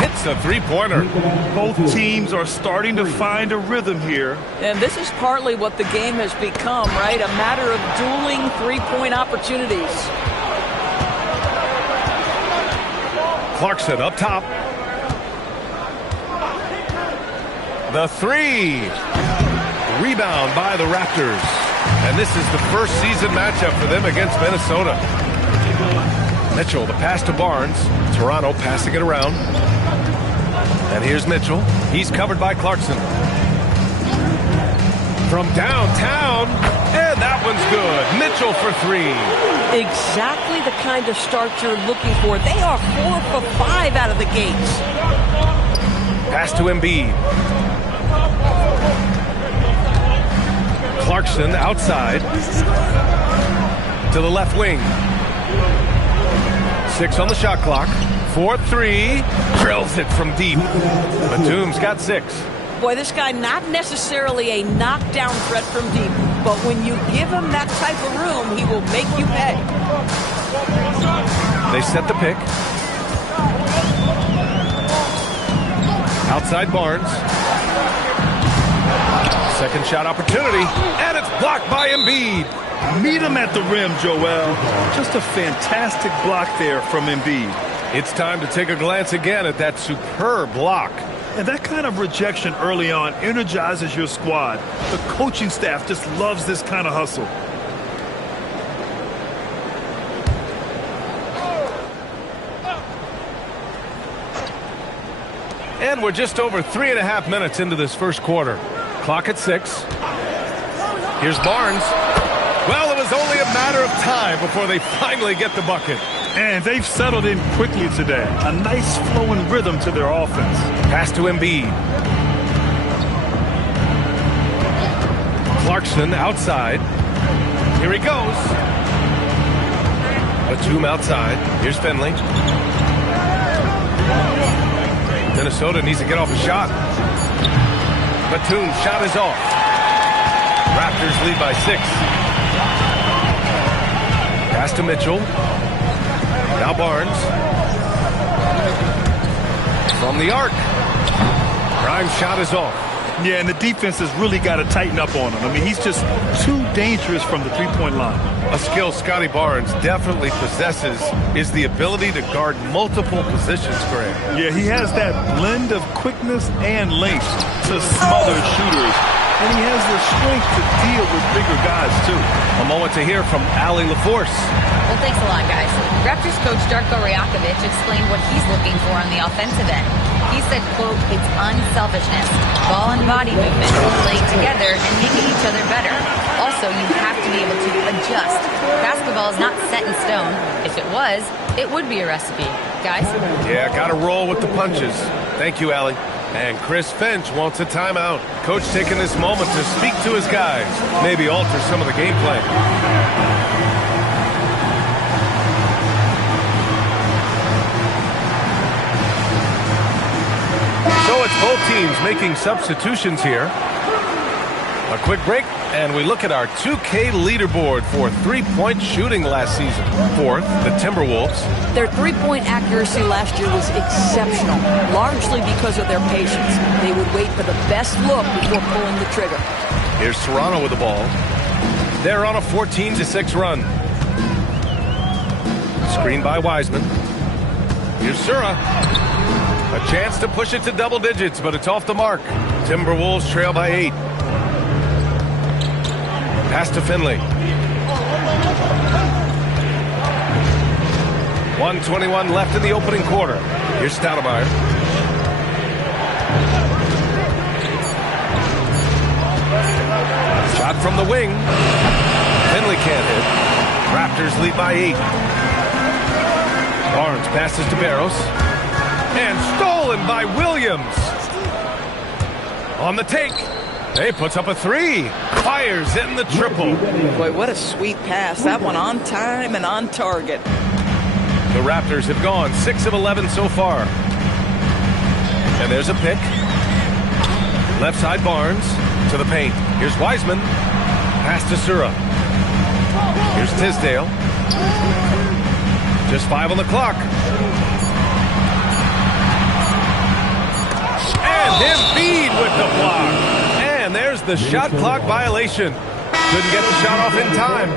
Hits a 3-pointer. Both teams are starting to find a rhythm here. And this is partly what the game has become, right? A matter of dueling 3-point opportunities. Clarkson up top. The 3. Rebound by the Raptors. And this is the first season matchup for them against Minnesota. Mitchell, the pass to Barnes. Toronto passing it around. And here's Mitchell. He's covered by Clarkson. From downtown, and that one's good. Mitchell for 3. Exactly the kind of start you're looking for. They are 4 for 5 out of the gates. Pass to Embiid. Clarkson outside to the left wing. 6 on the shot clock. 4-3. Drills it from deep. Batum's got 6. Boy, this guy not necessarily a knockdown threat from deep, but when you give him that type of room, he will make you pay. They set the pick. Outside Barnes. Second shot opportunity, and it's blocked by Embiid. Meet him at the rim, Joel. Just a fantastic block there from Embiid. It's time to take a glance again at that superb block. And that kind of rejection early on energizes your squad. The coaching staff just loves this kind of hustle. And we're just over 3.5 minutes into this first quarter. Clock at 6. Here's Barnes. Well, it was only a matter of time before they finally get the bucket. And they've settled in quickly today. A nice flowing rhythm to their offense. Pass to Embiid. Clarkson outside. Here he goes. Batum outside. Here's Finley. Minnesota needs to get off a shot. Batum's shot is off. Raptors lead by 6. Pass to Mitchell. Now Barnes. From the arc. Grimes' shot is off. Yeah, and the defense has really got to tighten up on him. I mean, he's just too dangerous from the three-point line. A skill Scotty Barnes definitely possesses is the ability to guard multiple positions, Grant. Yeah, he has that blend of quickness and length to smother shooters. and he has the strength to deal with bigger guys, too. A moment to hear from Allie LaForce. Well, thanks a lot, guys. Raptors coach Darko Rajakovic explained what he's looking for on the offensive end. He said, quote, it's unselfishness, ball and body movement, playing together and making each other better. Also, you have to be able to adjust. Basketball is not set in stone. If it was, it would be a recipe. Guys? Yeah, got to roll with the punches. Thank you, Allie. And Chris Finch wants a timeout. Coach taking this moment to speak to his guys, maybe alter some of the game plan. So it's both teams making substitutions here. A quick break, and we look at our 2K leaderboard for three-point shooting last season. Fourth, the Timberwolves. Their three-point accuracy last year was exceptional, largely because of their patience. They would wait for the best look before pulling the trigger. Here's Toronto with the ball. They're on a 14-6 run. Screen by Wiseman. Here's Sura. A chance to push it to double digits, but it's off the mark. Timberwolves trail by 8. Pass to Finley. 1:21 left in the opening quarter. Here's Stoudemire. Shot from the wing. Finley can't hit. Raptors lead by 8. Barnes passes to Barros. And stolen by Williams. On the take. He puts up a 3. Fires in the triple. Boy, what a sweet pass. That one on time and on target. The Raptors have gone 6 of 11 so far. And there's a pick. Left side Barnes to the paint. Here's Wiseman. Pass to Sura. Here's Tisdale. Just 5 on the clock. And Embiid with the block. And there's the shot clock violation. Couldn't get the shot off in time.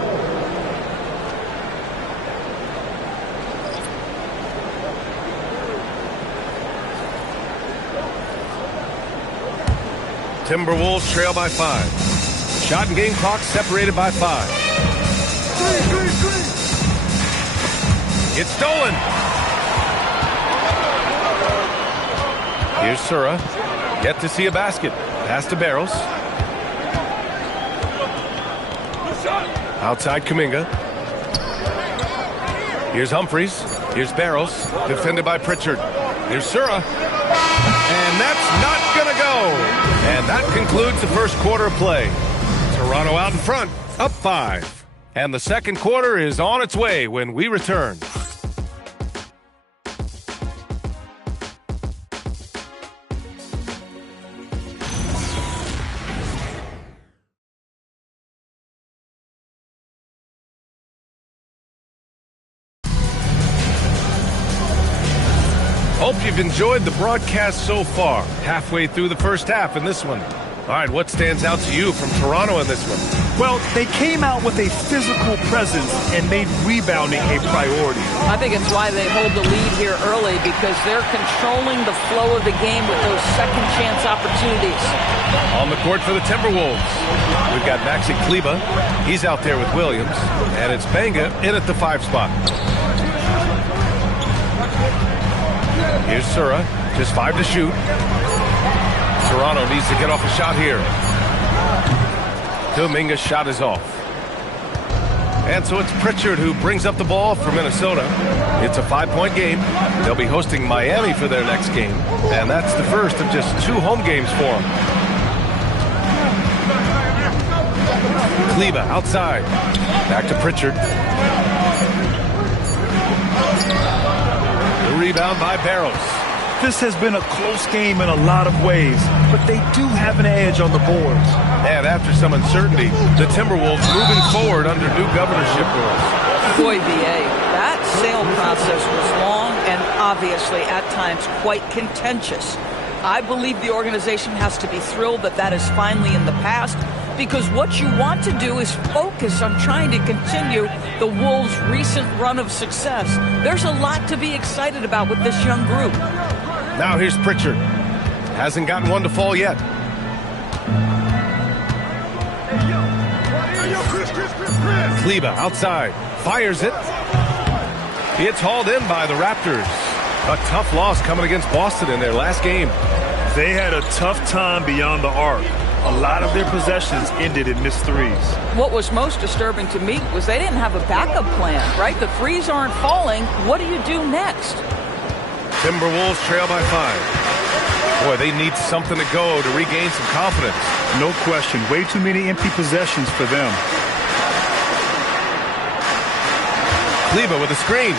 Timberwolves trail by 5. Shot and game clock separated by 5. It's stolen. Here's Sura. Yet to see a basket. Pass to Barros. Outside Kuminga. Here's Humphries. Here's Barros. Defended by Pritchard. Here's Sura. And that's not going to go. And that concludes the first quarter of play. Toronto out in front, up 5. And the second quarter is on its way when we return. Hope you've enjoyed the broadcast so far. Halfway through the first half in this one. All right, what stands out to you from Toronto in this one? Well, they came out with a physical presence and made rebounding a priority. I think it's why they hold the lead here early, because they're controlling the flow of the game with those second chance opportunities. On the court for the Timberwolves, we've got Maxi Kleber. He's out there with Williams. And it's Banga in at the 5 spot. Here's Sura, just 5 to shoot. Toronto needs to get off a shot here. Kuminga's shot is off. And so it's Pritchard who brings up the ball for Minnesota. It's a 5-point game. They'll be hosting Miami for their next game. And that's the first of just 2 home games for them. Kleber outside. Back to Pritchard. The rebound by Barros. This has been a close game in a lot of ways, but they do have an edge on the boards. And after some uncertainty, the Timberwolves moving forward under new governorship rules. Boy, BA, that sale process was long and obviously at times quite contentious. I believe the organization has to be thrilled that that is finally in the past, because what you want to do is focus on trying to continue the Wolves' recent run of success. There's a lot to be excited about with this young group. Now here's Pritchard. Hasn't gotten one to fall yet. Kleber outside. Fires it. It's hauled in by the Raptors. A tough loss coming against Boston in their last game. They had a tough time beyond the arc. A lot of their possessions ended in missed threes. What was most disturbing to me was they didn't have a backup plan, right? The threes aren't falling. What do you do next? Timberwolves trail by 5. Boy, they need something to go to regain some confidence. No question. Way too many empty possessions for them. Kleber with a screen.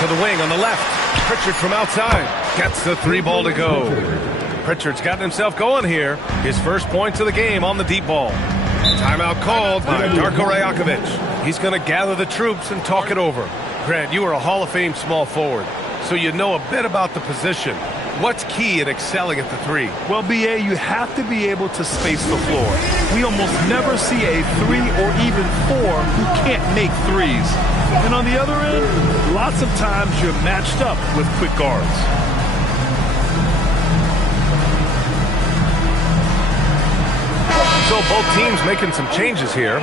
To the wing on the left. Pritchard from outside. Gets the 3 ball to go. Pritchard's gotten himself going here. His first points of the game on the deep ball. Timeout called by Darko Rajakovic. He's going to gather the troops and talk it over. Grant, you are a Hall of Fame small forward, so you know a bit about the position. What's key in excelling at the 3? Well, B.A., you have to be able to space the floor. We almost never see a 3 or even 4 who can't make threes. And on the other end, lots of times you're matched up with quick guards. So both teams making some changes here.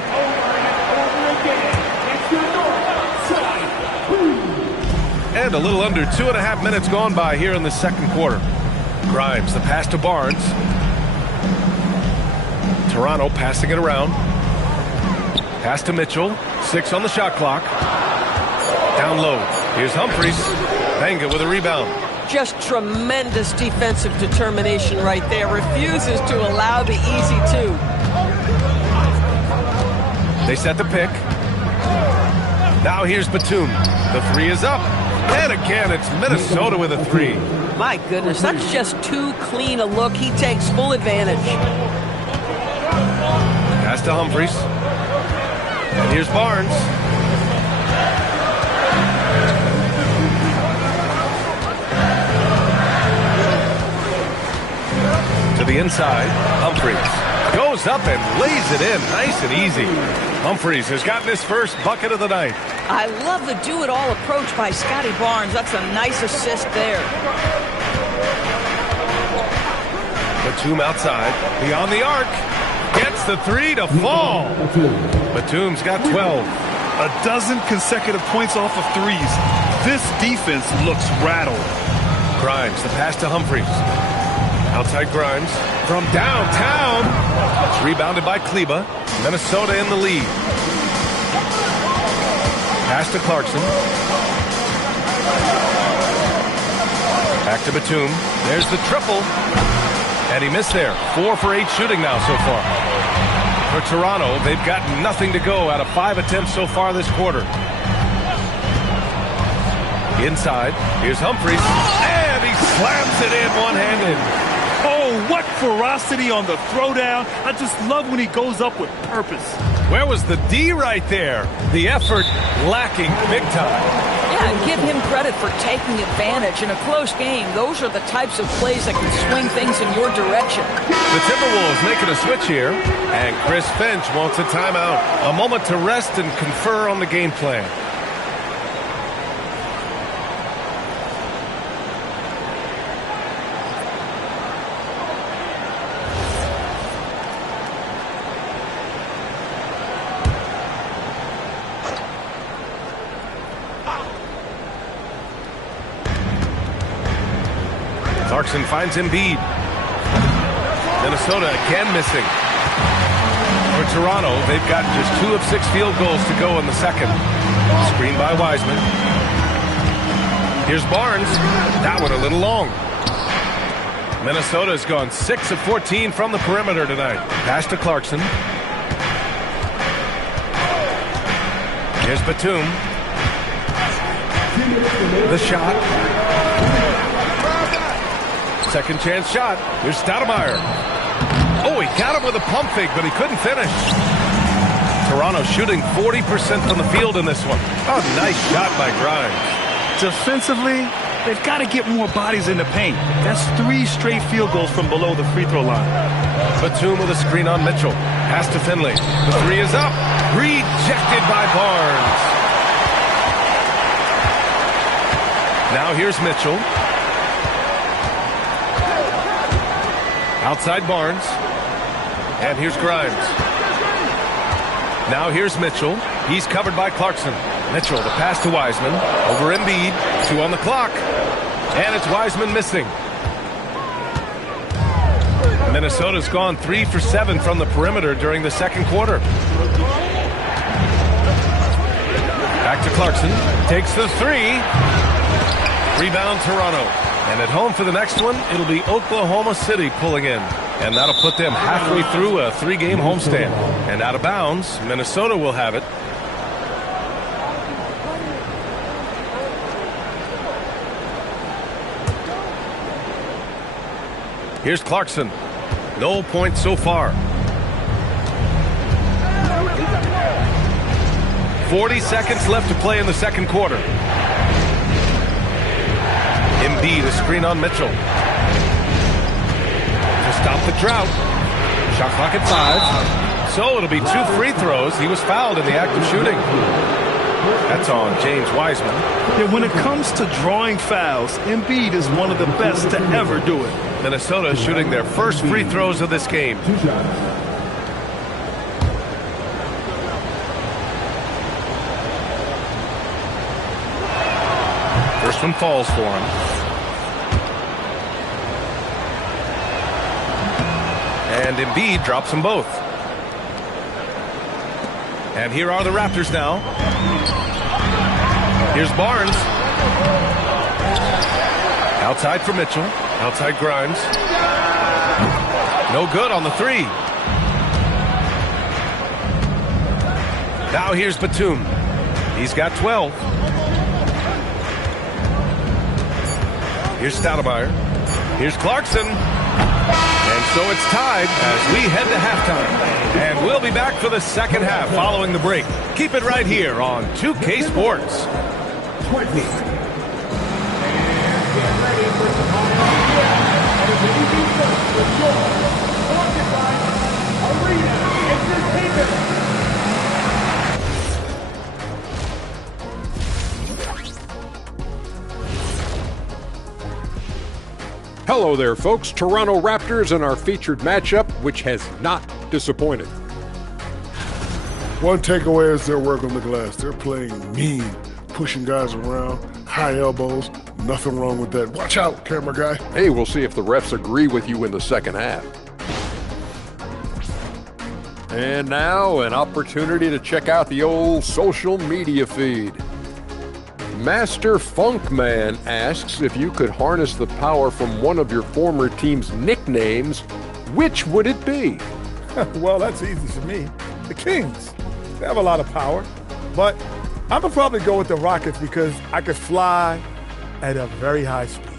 And a little under 2.5 minutes gone by here in the second quarter. Grimes, the pass to Barnes. Toronto passing it around. Pass to Mitchell. 6 on the shot clock. Down low. Here's Humphries. Banga with a rebound. Just tremendous defensive determination right there. Refuses to allow the easy 2. They set the pick. Now here's Batum. The 3 is up. And again, it's Minnesota with a 3. My goodness, that's just too clean a look. He takes full advantage. Pass to Humphries. And here's Barnes. To the inside, Humphries. Goes up and lays it in, nice and easy. Humphries has gotten his first bucket of the night. I love the do-it-all approach by Scotty Barnes. That's a nice assist there. Batum outside, beyond the arc. Gets the 3 to fall. Batum's got 12. A dozen consecutive points off of threes. This defense looks rattled. Grimes, the pass to Humphries. Outside Grimes from downtown. It's rebounded by Kleber. Minnesota in the lead. Pass to Clarkson. Back to Batum. There's the triple. And he missed there. 4 for 8 shooting now so far. For Toronto, they've got nothing to go out of 5 attempts so far this quarter. Inside. Here's Humphries. And he slams it in one-handed. Oh, what ferocity on the throwdown. I just love when he goes up with purpose. Where was the D right there? The effort lacking big time. Yeah, give him credit for taking advantage in a close game. Those are the types of plays that can swing things in your direction. The Timberwolves making a switch here, and Chris Finch wants a timeout. A moment to rest and confer on the game plan. Clarkson finds Embiid. Minnesota again missing. For Toronto, they've got just 2 of 6 field goals to go in the second. Screen by Wiseman. Here's Barnes. That one a little long. Minnesota's gone 6 of 14 from the perimeter tonight. Pass to Clarkson. Here's Batum. The shot. Second chance shot. Here's Stoudemire. Oh, he got him with a pump fake, but he couldn't finish. Toronto shooting 40% from the field in this one. Oh, nice shot by Grimes. Defensively, they've got to get more bodies in the paint. That's 3 straight field goals from below the free throw line. Batum with a screen on Mitchell. Pass to Finley. The 3 is up. Rejected by Barnes. Now here's Mitchell. Outside Barnes. And here's Grimes. Now here's Mitchell. He's covered by Clarkson. Mitchell, the pass to Wiseman. Over Embiid. 2 on the clock. And it's Wiseman missing. Minnesota's gone 3 for 7 from the perimeter during the second quarter. Back to Clarkson. Takes the 3. Rebound Toronto. And at home for the next one, it'll be Oklahoma City pulling in. And that'll put them halfway through a 3-game homestand. And out of bounds, Minnesota will have it. Here's Clarkson. No points so far. 40 seconds left to play in the second quarter. Embiid, a screen on Mitchell. To stop the drought. Shot clock at 5. So it'll be 2 free throws. He was fouled in the act of shooting. That's on James Wiseman. Yeah, when it comes to drawing fouls, Embiid is one of the best to ever do it. Minnesota is shooting their first free throws of this game. First one falls for him. And Embiid drops them both. And here are the Raptors now. Here's Barnes. Outside for Mitchell. Outside Grimes. No good on the 3. Now here's Batum. He's got 12. Here's Stoudemire. Here's Clarkson. And so it's tied as we head to halftime. And we'll be back for the second half following the break. Keep it right here on 2K Sports. 20. Hello there, folks. Toronto Raptors in our featured matchup, which has not disappointed. One takeaway is their work on the glass. They're playing mean, pushing guys around, high elbows. Nothing wrong with that. Watch out, camera guy. Hey, we'll see if the refs agree with you in the second half. And now an opportunity to check out the old social media feed. Master Funkman asks if you could harness the power from one of your former team's nicknames, which would it be? Well, that's easy for me. The Kings. They have a lot of power. But I'm going to probably go with the Rockets because I could fly at a very high speed.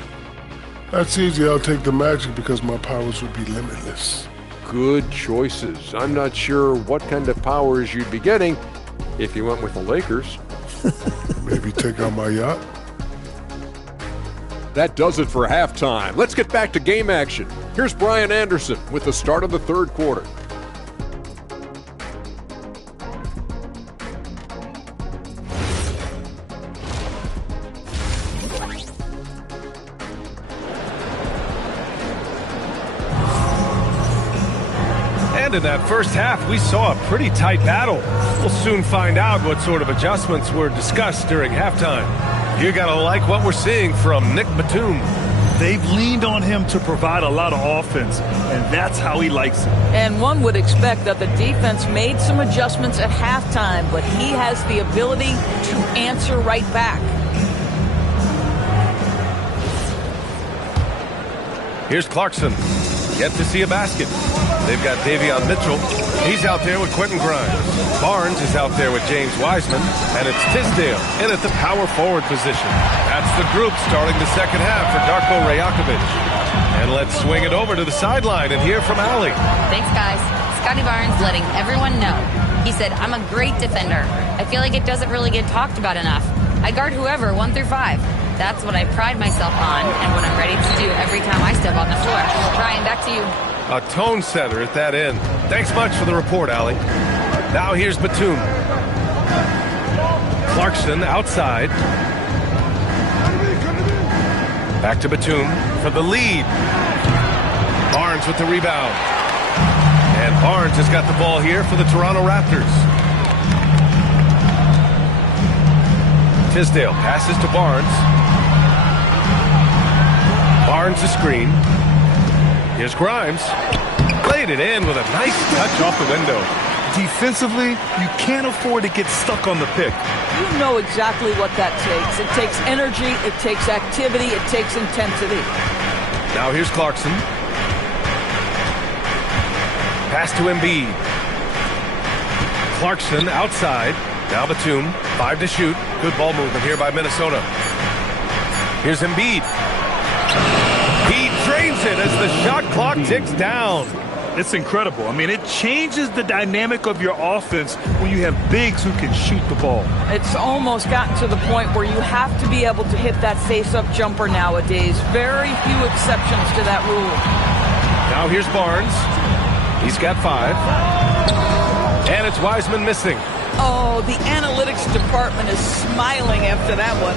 That's easy. I'll take the Magic because my powers would be limitless. Good choices. I'm not sure what kind of powers you'd be getting if you went with the Lakers. Maybe take out my yacht. That does it for halftime. Let's get back to game action. Here's Brian Anderson with the start of the third quarter. And in that first half, we saw a pretty tight battle. We'll soon find out what sort of adjustments were discussed during halftime. You're going to like what we're seeing from Nick Batum. They've leaned on him to provide a lot of offense, and that's how he likes it. And one would expect that the defense made some adjustments at halftime, but he has the ability to answer right back. Here's Clarkson. Yet to see a basket. They've got Davion Mitchell. He's out there with Quentin Grimes. Barnes is out there with James Wiseman. And it's Tisdale in at the power forward position. That's the group starting the second half for Darko Rajakovic. And let's swing it over to the sideline and hear from Allie. Thanks, guys. Scotty Barnes letting everyone know. He said, I'm a great defender. I feel like it doesn't really get talked about enough. I guard whoever, 1 through 5. That's what I pride myself on and what I'm ready to do every time I step on the floor. Brian, back to you. A tone setter at that end. Thanks much for the report, Allie. Now here's Batum. Clarkson outside. Back to Batum for the lead. Barnes with the rebound. And Barnes has got the ball here for the Toronto Raptors. Tisdale passes to Barnes. Barnes the screen. Here's Grimes. Played it in with a nice touch off the window. Defensively, you can't afford to get stuck on the pick. You know exactly what that takes. It takes energy, it takes activity, it takes intensity. Now here's Clarkson. Pass to Embiid. Clarkson outside. Now Batum. 5 to shoot. Good ball movement here by Minnesota. Here's Embiid. He drains it as the shot clock ticks down. It's incredible. I mean, it changes the dynamic of your offense when you have bigs who can shoot the ball. It's almost gotten to the point where you have to be able to hit that face-up jumper nowadays. Very few exceptions to that rule. Now here's Barnes. He's got 5. And it's Wiseman missing. Oh, the analytics department is smiling after that one.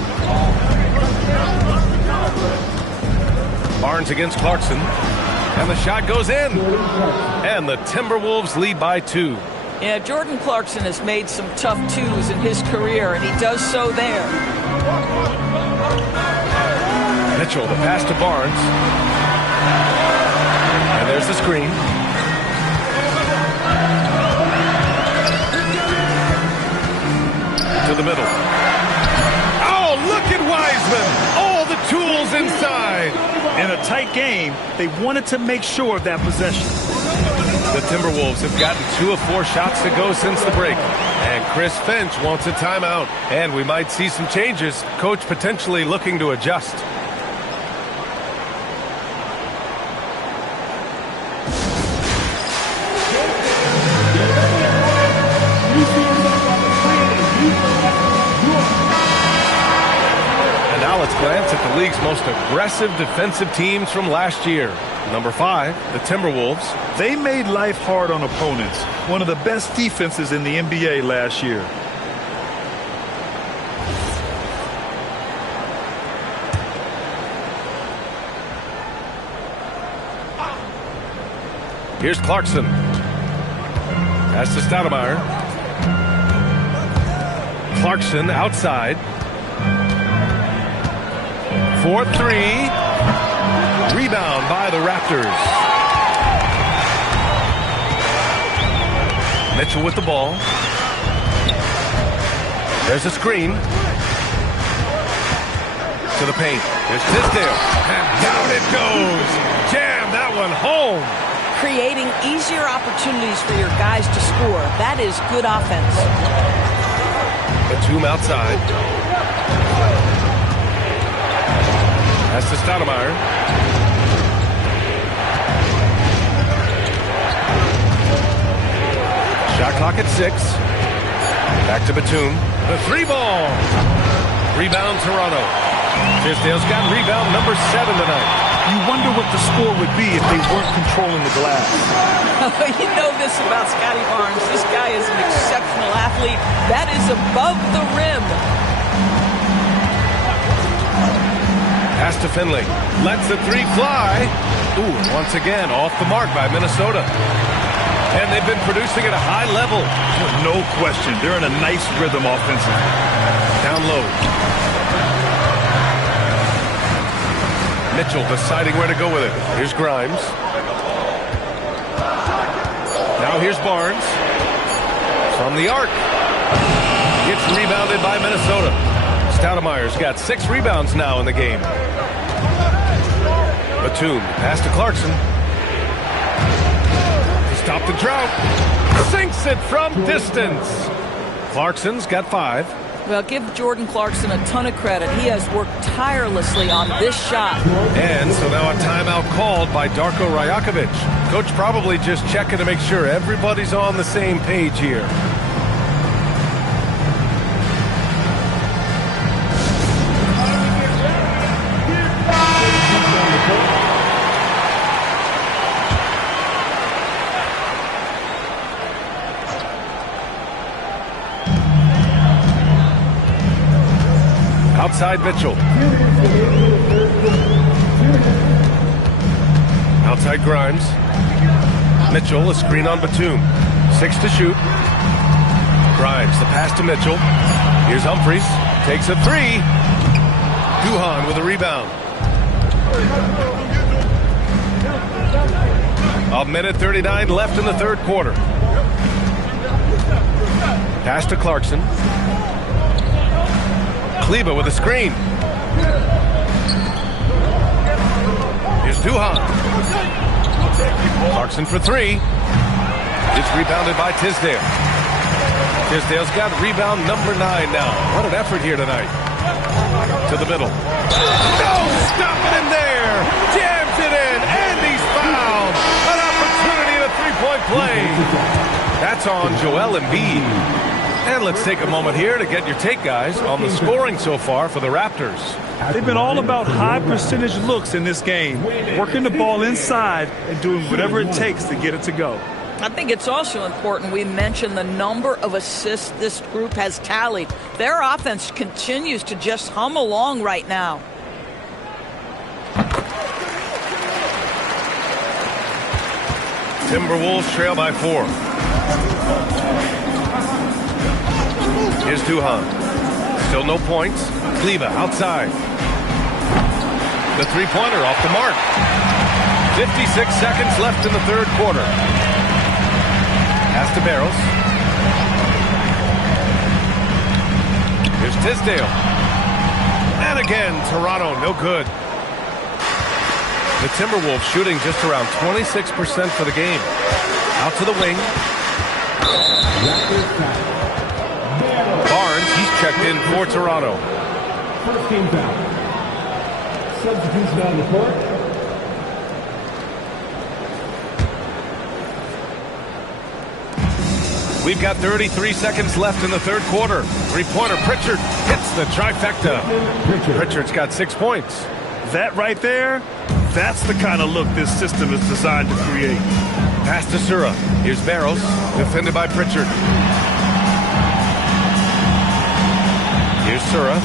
Barnes against Clarkson. And the shot goes in. And the Timberwolves lead by 2. Yeah, Jordan Clarkson has made some tough twos in his career, and he does so there. Mitchell, the pass to Barnes. And there's the screen. To the middle. Oh, look at Wiseman. All the tools inside. In a tight game, they wanted to make sure of that possession. The Timberwolves have gotten 2 of 4 shots to go since the break. And Chris Finch wants a timeout. And we might see some changes. Coach potentially looking to adjust. Let's glance at the league's most aggressive defensive teams from last year. Number 5, the Timberwolves. They made life hard on opponents. One of the best defenses in the NBA last year. Here's Clarkson. Pass to Stoudemire. Clarkson outside. 4-3. Rebound by the Raptors. Mitchell with the ball. There's a screen. To the paint. There's Tisdale. And down it goes. Jam that one home. Creating easier opportunities for your guys to score. That is good offense. Batum outside. Pass to Stoudemire. Shot clock at 6. Back to Batum. The 3-ball. Rebound Toronto. Tisdale's got rebound number 7 tonight. You wonder what the score would be if they weren't controlling the glass. You know this about Scotty Barnes. This guy is an exceptional athlete. That is above the rim. Pass to Finley. Lets the 3 fly. Ooh, once again, off the mark by Minnesota. And they've been producing at a high level. No question. They're in a nice rhythm offensively. Down low. Mitchell deciding where to go with it. Here's Grimes. Now here's Barnes. From the arc. Gets rebounded by Minnesota. Stoudemire's got 6 rebounds now in the game. Batum, pass to Clarkson. To stop the drought. Sinks it from distance. Clarkson's got 5. Well, give Jordan Clarkson a ton of credit. He has worked tirelessly on this shot. And so now a timeout called by Darko Rajakovic. Coach probably just checking to make sure everybody's on the same page here. Outside Mitchell. Outside Grimes. Mitchell, a screen on Batum. 6 to shoot. Grimes, the pass to Mitchell. Here's Humphries. Takes a three. Duhan with a rebound. 1:39 left in the third quarter. Pass to Clarkson. Kleba with a screen. Here's Duhan. Clarkson for three. It's rebounded by Tisdale. Tisdale's got rebound number 9 now. What an effort here tonight. To the middle. No! Stop it in there! Jams it in, and he's fouled! An opportunity in a three-point play. That's on Joel Embiid. And let's take a moment here to get your take, guys, on the scoring so far for the Raptors. They've been all about high percentage looks in this game, working the ball inside and doing whatever it takes to get it to go. I think it's also important we mention the number of assists this group has tallied. Their offense continues to just hum along right now. Timberwolves trail by 4. Here's Duhan. Still no points. Kleba outside. The three-pointer off the mark. 56 seconds left in the third quarter. Pass to Barrows. Here's Tisdale. And again, Toronto, no good. The Timberwolves shooting just around 26% for the game. Out to the wing. Barnes, he's checked in for Toronto. First team foul. Substitution on the court. We've got 33 seconds left in the third quarter. Three-pointer Pritchard hits the trifecta. Pritchard's got 6 points. That right there, that's the kind of look this system is designed to create. Pass to Sura. Here's Barrows, defended by Pritchard. Here's Sura.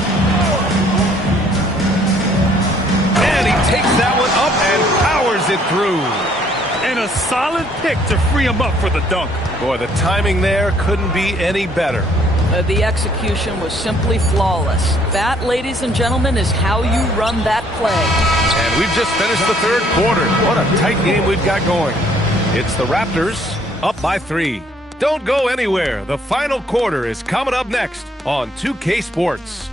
And he takes that one up and powers it through. And a solid pick to free him up for the dunk. Boy, the timing there couldn't be any better. The execution was simply flawless. That, ladies and gentlemen, is how you run that play. And we've just finished the third quarter. What a tight game we've got going. It's the Raptors up by 3. Don't go anywhere. The final quarter is coming up next on 2K Sports.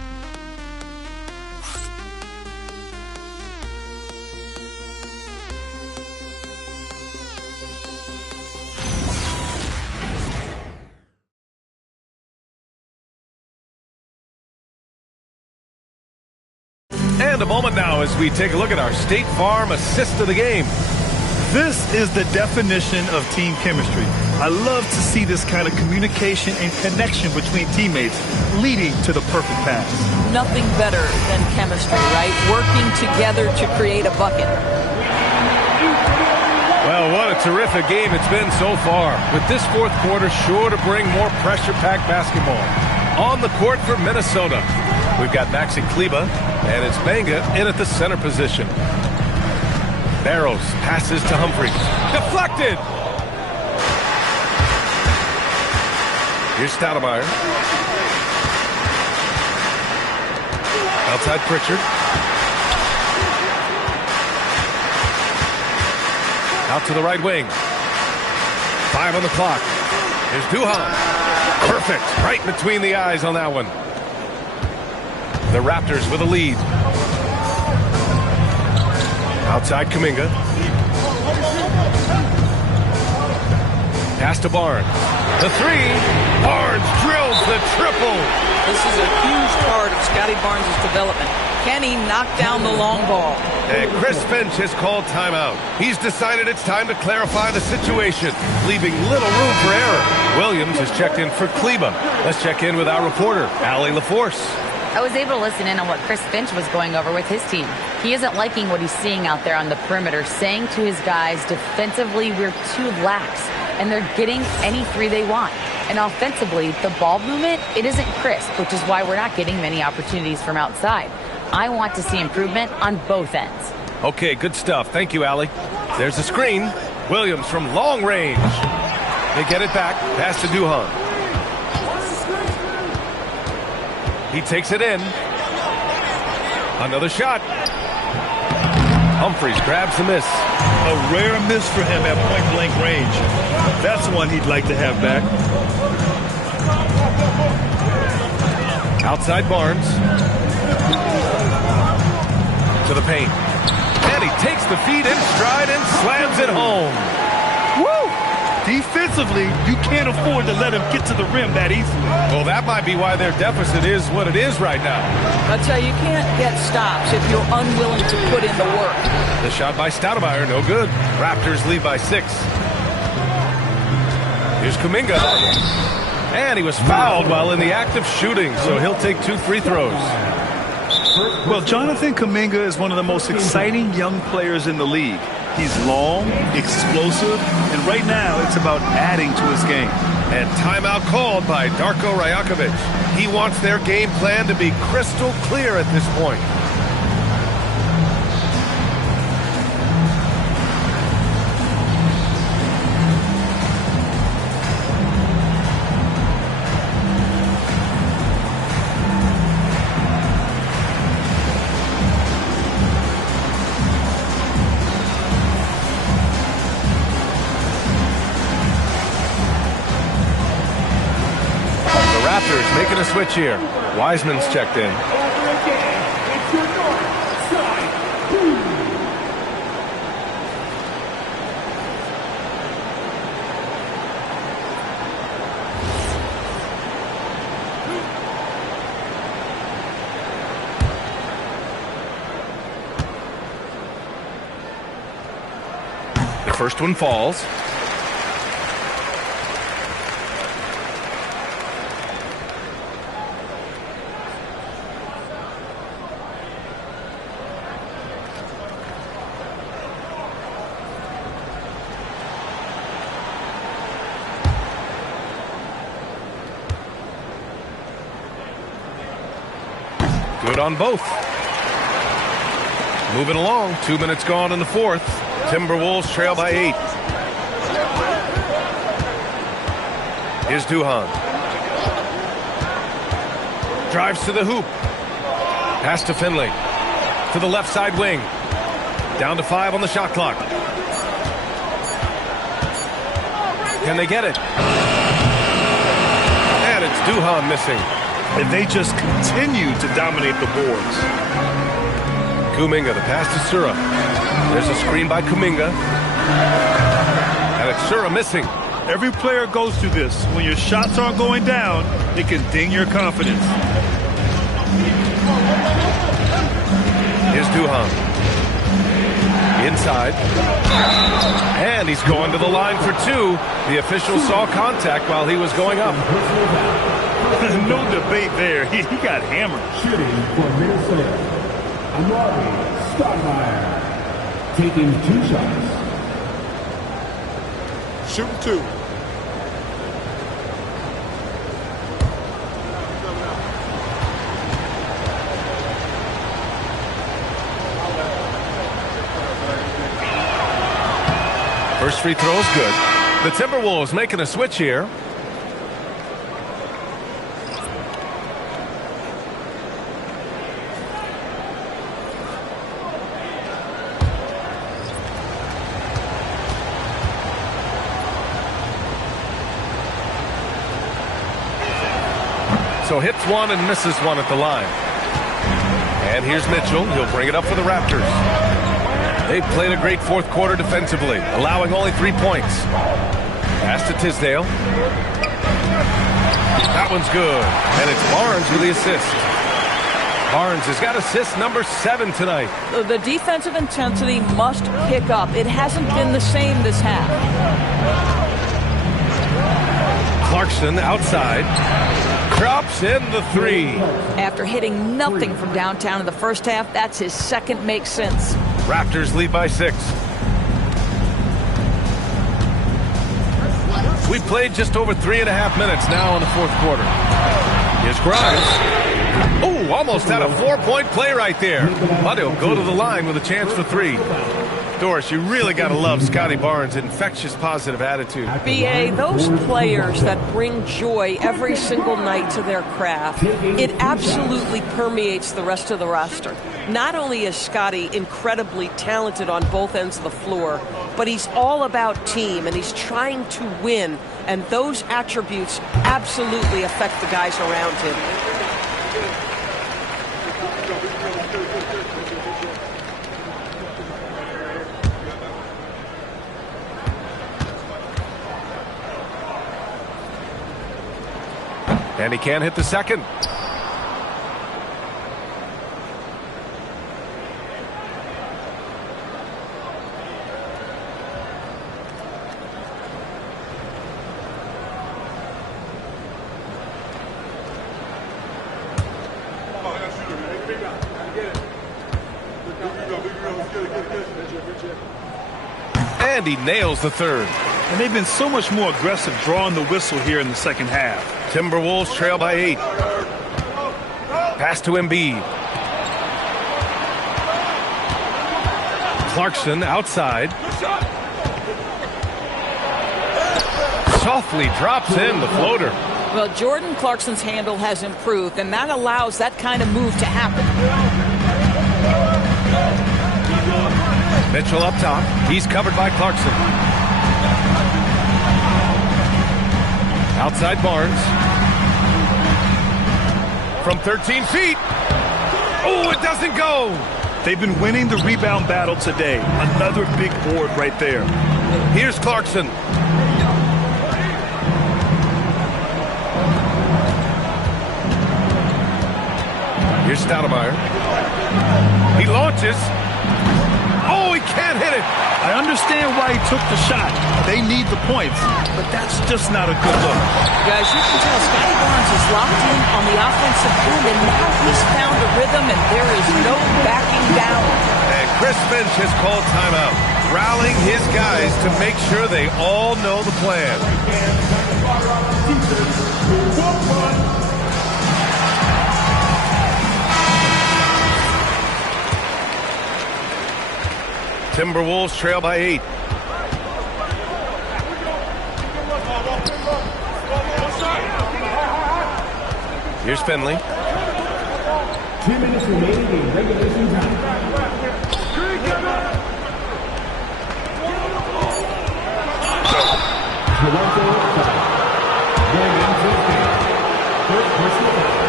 And a moment now as we take a look at our State Farm assist of the game. This is the definition of team chemistry. I love to see this kind of communication and connection between teammates leading to the perfect pass. Nothing better than chemistry, right? Working together to create a bucket. Well, what a terrific game it's been so far. With this fourth quarter sure to bring more pressure-packed basketball. On the court for Minnesota, we've got Maxi Kleba, and it's Banga in at the center position. Barrows passes to Humphries. Deflected! Here's Stoudemire. Outside Pritchard. Out to the right wing. 5 on the clock. Here's Duhan. Perfect. Right between the eyes on that one. The Raptors with a lead. Outside Kuminga. Pass to Barnes. The three. Barnes drills the triple. This is a huge part of Scotty Barnes' development. Can he knock down the long ball? And Chris Finch has called timeout. He's decided it's time to clarify the situation, leaving little room for error. Williams has checked in for Kleba. Let's check in with our reporter, Allie LaForce. I was able to listen in on what Chris Finch was going over with his team. He isn't liking what he's seeing out there on the perimeter, saying to his guys, defensively, we're too lax, and they're getting any three they want. And offensively, the ball movement, it isn't crisp, which is why we're not getting many opportunities from outside. I want to see improvement on both ends. Okay, good stuff. Thank you, Allie. There's a screen. Williams from long range. They get it back. Pass to Duhan. He takes it in. Another shot. Humphries grabs the miss. A rare miss for him at point-blank range. That's one he'd like to have back. Outside Barnes. To the paint. And he takes the feed in stride and slams it home. Woo! Defensively, you can't afford to let him get to the rim that easily. Well, that might be why their deficit is what it is right now. I tell you, you can't get stops if you're unwilling to put in the work. The shot by Stoudemire, no good. Raptors lead by 6. Here's Kuminga. And he was fouled while in the act of shooting, so he'll take 2 free throws. Well, Jonathan Kuminga is one of the most exciting young players in the league. He's long, explosive, and right now it's about adding to his game. And timeout called by Darko Rajakovic. He wants their game plan to be crystal clear at this point. Making a switch here. Wiseman's checked in. The first one falls. Good on both. Moving along. 2 minutes gone in the fourth. Timberwolves trail by 8. Here's Duhan. Drives to the hoop. Pass to Finley. To the left side wing. Down to 5 on the shot clock. Can they get it? And it's Duhan missing. And they just continue to dominate the boards. Kuminga, the pass to Sura. There's a screen by Kuminga. And it's Sura missing. Every player goes through this. When your shots aren't going down, it can ding your confidence. Here's Duhan. Inside. And he's going to the line for 2. The official saw contact while he was going up. No debate there. He got hammered. Shooting for Minnesota, Amari Stoudemire, taking 2 shots. Shooting 2. First free throw is good. The Timberwolves making a switch here. So hits 1 and misses 1 at the line. And here's Mitchell. He'll bring it up for the Raptors. They've played a great fourth quarter defensively, allowing only 3 points. Pass to Tisdale. That one's good. And it's Barnes with the assist. Barnes has got assist number 7 tonight. The defensive intensity must pick up. It hasn't been the same this half. Clarkson outside. Drops in the 3. After hitting nothing from downtown in the first half, that's his second make since. Raptors lead by 6. We played just over 3.5 minutes now in the fourth quarter. Here's Grimes. Oh, almost had a 4-point play right there. But he'll go to the line with a chance for 3. Doris, you really got to love Scotty Barnes' infectious positive attitude. B.A., those players that bring joy every single night to their craft, it absolutely permeates the rest of the roster. Not only is Scotty incredibly talented on both ends of the floor, but he's all about team, and he's trying to win, and those attributes absolutely affect the guys around him. And he can't hit the second. And he nails the third. And they've been so much more aggressive drawing the whistle here in the second half. Timberwolves trail by 8. Pass to Embiid. Clarkson outside. Softly drops in the floater. Well, Jordan Clarkson's handle has improved, and that allows that kind of move to happen. Mitchell up top. He's covered by Clarkson. Outside Barnes. From 13 feet. Oh, it doesn't go. They've been winning the rebound battle today. Another big board right there. Here's Clarkson. Here's Stoudemire. He launches. Oh, he can't hit it. I understand why he took the shot. They need the points, but that's just not a good look. Guys, you can tell Scotty Barnes is locked in on the offensive end, and now he's found a rhythm, and there is no backing down. And Chris Finch has called timeout, rallying his guys to make sure they all know the plan. Timberwolves trail by 8. Here's Finley. 2 minutes remaining in regulation time. Toronto going into the game. First personal foul.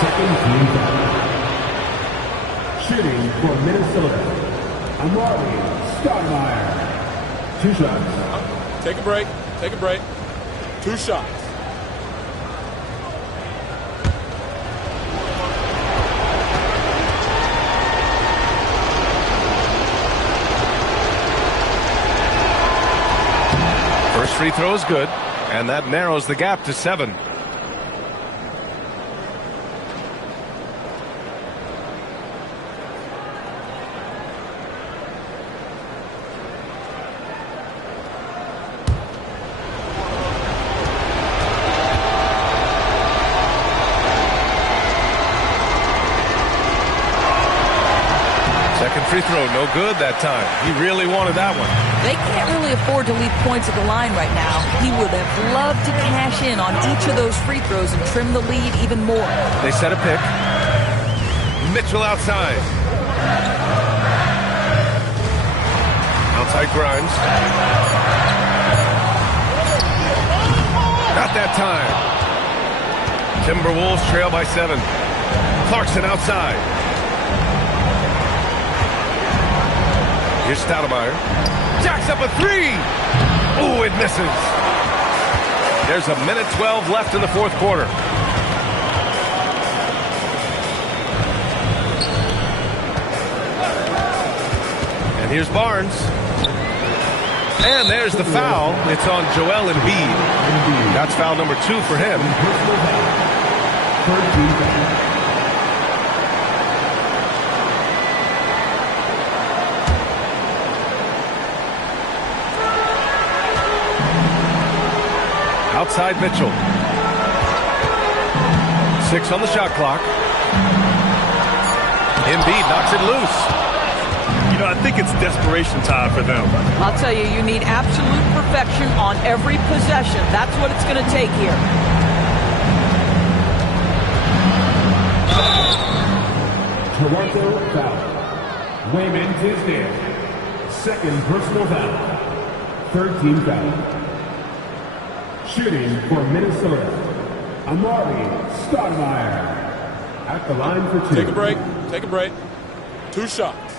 Second team foul. Shooting for Minnesota. Amari Stoudemire. 2 shots. Take a break. Take a break. 2 shots. First free throw is good, and that narrows the gap to 7. Free throw, no good that time. He really wanted that one. They can't really afford to leave points at the line right now. He would have loved to cash in on each of those free throws and trim the lead even more. They set a pick. Mitchell outside. Outside Grimes. Not that time. Timberwolves trail by 7. Clarkson outside. Here's Stoudemire. Jacks up a 3. Oh, it misses. There's a minute 12 left in the fourth quarter. And here's Barnes. And there's the foul. It's on Joel Embiid. That's foul number 2 for him. Outside Mitchell. 6 on the shot clock. Embiid knocks it loose. You know, I think it's desperation time for them. I'll tell you, you need absolute perfection on every possession. That's what it's going to take here. Toronto foul. Wayman Tisdale. Second personal foul. Third team foul. Shooting for Minnesota. Amari Stoudemire. At the line for two. Take a break. Take a break. 2 shots.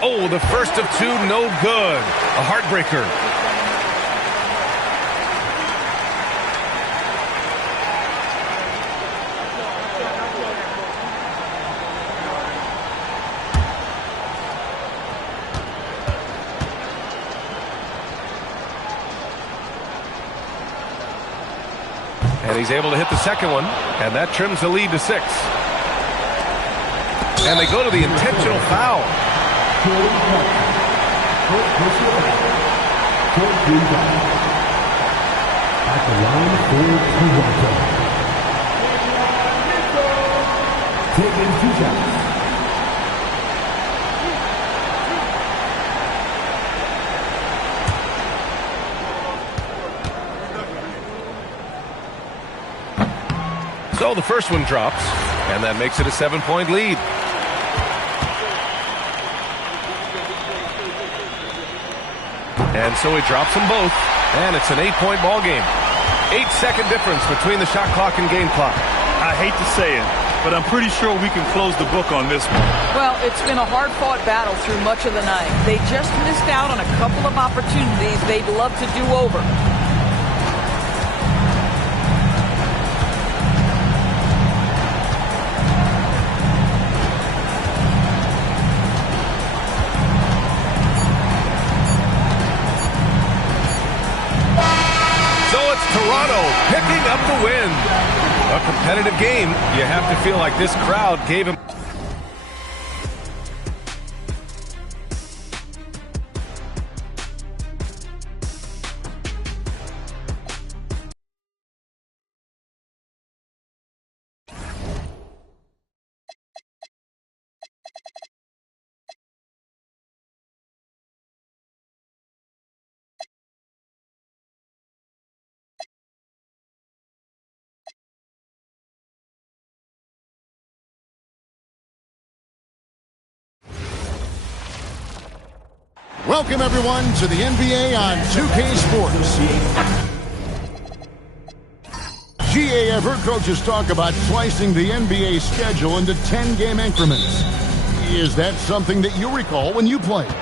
Oh, the first of 2, no good. A heartbreaker. And he's able to hit the second one, and that trims the lead to 6. And they go to the intentional foul. At the line for Toronto. Taking 2 shots. So the first one drops, and that makes it a 7-point lead. And so he drops them both, and it's an 8-point ball game. 8-second difference between the shot clock and game clock. I hate to say it, but I'm pretty sure we can close the book on this one. Well, it's been a hard-fought battle through much of the night. They just missed out on a couple of opportunities they'd love to do over. Toronto picking up the win. A competitive game. You have to feel like this crowd gave him. Welcome, everyone, to the NBA on 2K Sports. GA, I've heard coaches talk about slicing the NBA schedule into 10-game increments. Is that something that you recall when you played?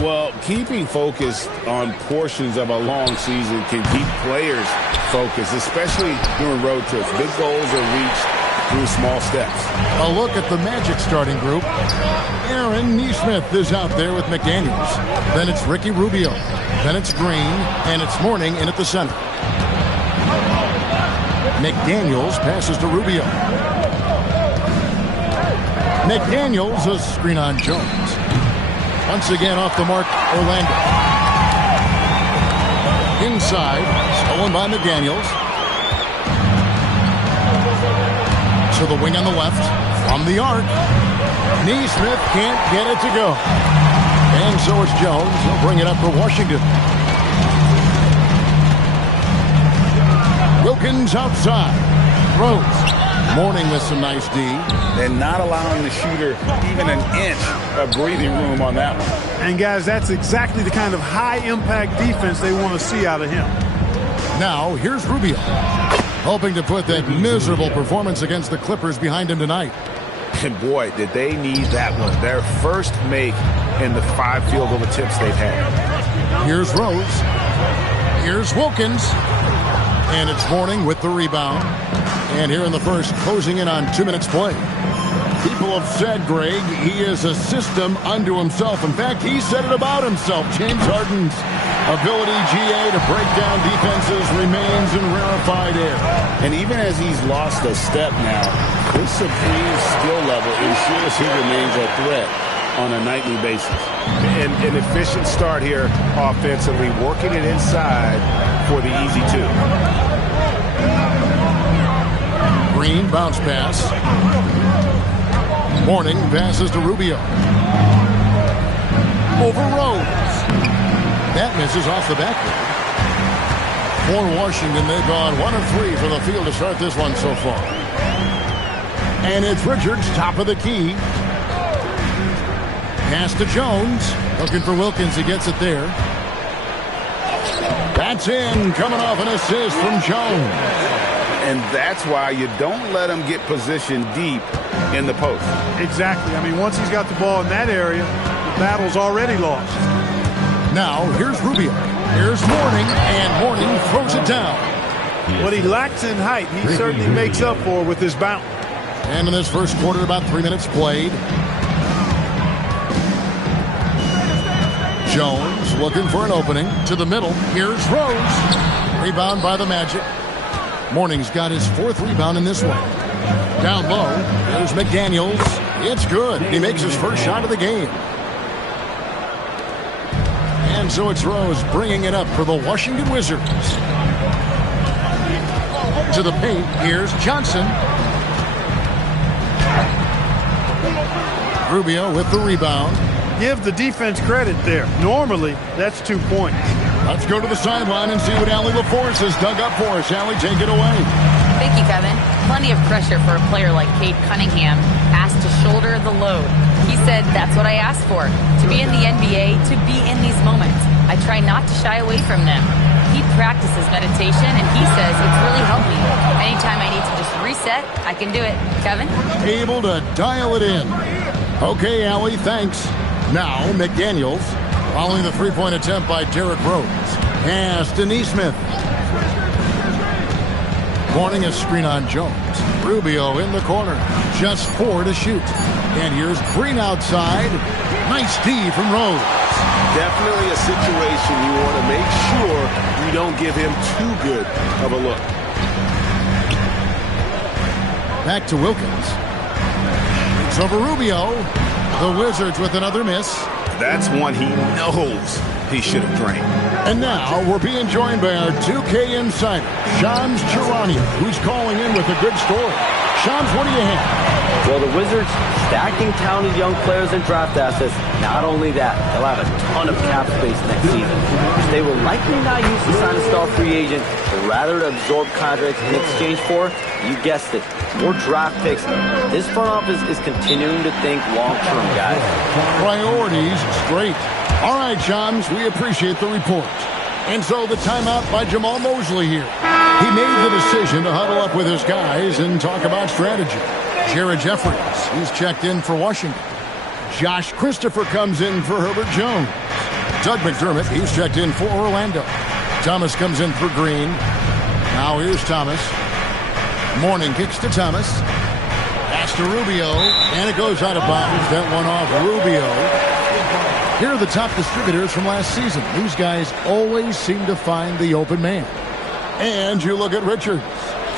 Well, keeping focused on portions of a long season can keep players focused, especially during road trips. Big goals are reached through small steps. A look at the Magic starting group. Aaron Nesmith is out there with McDaniels. Then it's Ricky Rubio. Then it's Green. And it's Mourning in at the center. McDaniels passes to Rubio. McDaniels, a screen on Jones. Once again off the mark, Orlando. Inside, stolen by McDaniels. To the wing on the left, from the arc. Nesmith can't get it to go. And so it's Jones. He'll bring it up for Washington. Wilkins outside. Rose. Mourning with some nice D. And not allowing the shooter even an inch of breathing room on that one. And guys, that's exactly the kind of high-impact defense they want to see out of him. Now, here's Rubio. Hoping to put that miserable performance against the Clippers behind him tonight. And boy, did they need that one. Their first make in the 5 field goal attempts they've had. Here's Rose. Here's Wilkins. And it's Mourning with the rebound. And here in the first, closing in on 2 minutes play. People have said, Greg, he is a system unto himself. In fact, he said it about himself. James Harden's ability, GA, to break down defenses remains in rarefied air. And even as he's lost a step now, his supreme skill level ensures he remains a threat. on a nightly basis. And an efficient start here offensively, working it inside for the easy two. Green bounce pass. Mourning passes to Rubio. Over Rose. That misses off the backboard. For Washington, they've gone 1 of 3 from the field to start this one so far. And it's Richards, top of the key. Pass to Jones. Looking for Wilkins. He gets it there. That's in. Coming off an assist from Jones. And that's why you don't let him get positioned deep in the post. Exactly. I mean, once he's got the ball in that area, the battle's already lost. Now, here's Rubio. Here's Mourning, and Mourning throws it down. What he lacks in height, he certainly makes up for with his bounce. And in this first quarter, about 3 minutes played. Jones looking for an opening to the middle. Here's Rose. Rebound by the Magic. Mourning's got his 4th rebound in this one. Down low, there's McDaniels. It's good. He makes his first shot of the game. And so it's Rose bringing it up for the Washington Wizards. To the paint, here's Johnson. Rubio with the rebound. Give the defense credit there. Normally, that's 2 points. Let's go to the sideline and see what Allie LaForce has dug up for us. Allie, take it away. Thank you, Kevin. Plenty of pressure for a player like Cade Cunningham, asked to shoulder the load. He said, that's what I asked for, to be in the NBA, to be in these moments. I try not to shy away from them. He practices meditation, and he says it's really helped me. Anytime I need to just reset, I can do it. Kevin? Able to dial it in. Okay, Allie, thanks. Now, McDaniels, following the three-point attempt by Derrick Rose. Pass to Nesmith. Mourning a screen on Jones. Rubio in the corner. Just 4 to shoot. And here's Green outside. Nice D from Rose. Definitely a situation you want to make sure you don't give him too good of a look. Back to Wilkins. It's over Rubio. The Wizards with another miss. That's one he knows he should have drained. And now we're being joined by our 2K insider, Shams Charania, who's calling in with a good story. Shams, what do you have? Well, the Wizards stacking talented young players and draft assets. Not only that, they'll have a ton of cap space next season, which they will likely not use to sign a star free agent, but rather to absorb contracts in exchange for, you guessed it, more draft picks. This front office is continuing to think long-term, guys. Priorities straight. All right, Shams, we appreciate the report. And so the timeout by Jamal Mosley here. He made the decision to huddle up with his guys and talk about strategy. Jared Jeffries, he's checked in for Washington. Josh Christopher comes in for Herbert Jones. Doug McDermott, he's checked in for Orlando. Thomas comes in for Green. Now here's Thomas. Mourning kicks to Thomas. Pass to Rubio, and it goes out of bounds. That one off Rubio. Here are the top distributors from last season. These guys always seem to find the open man. And you look at Richards,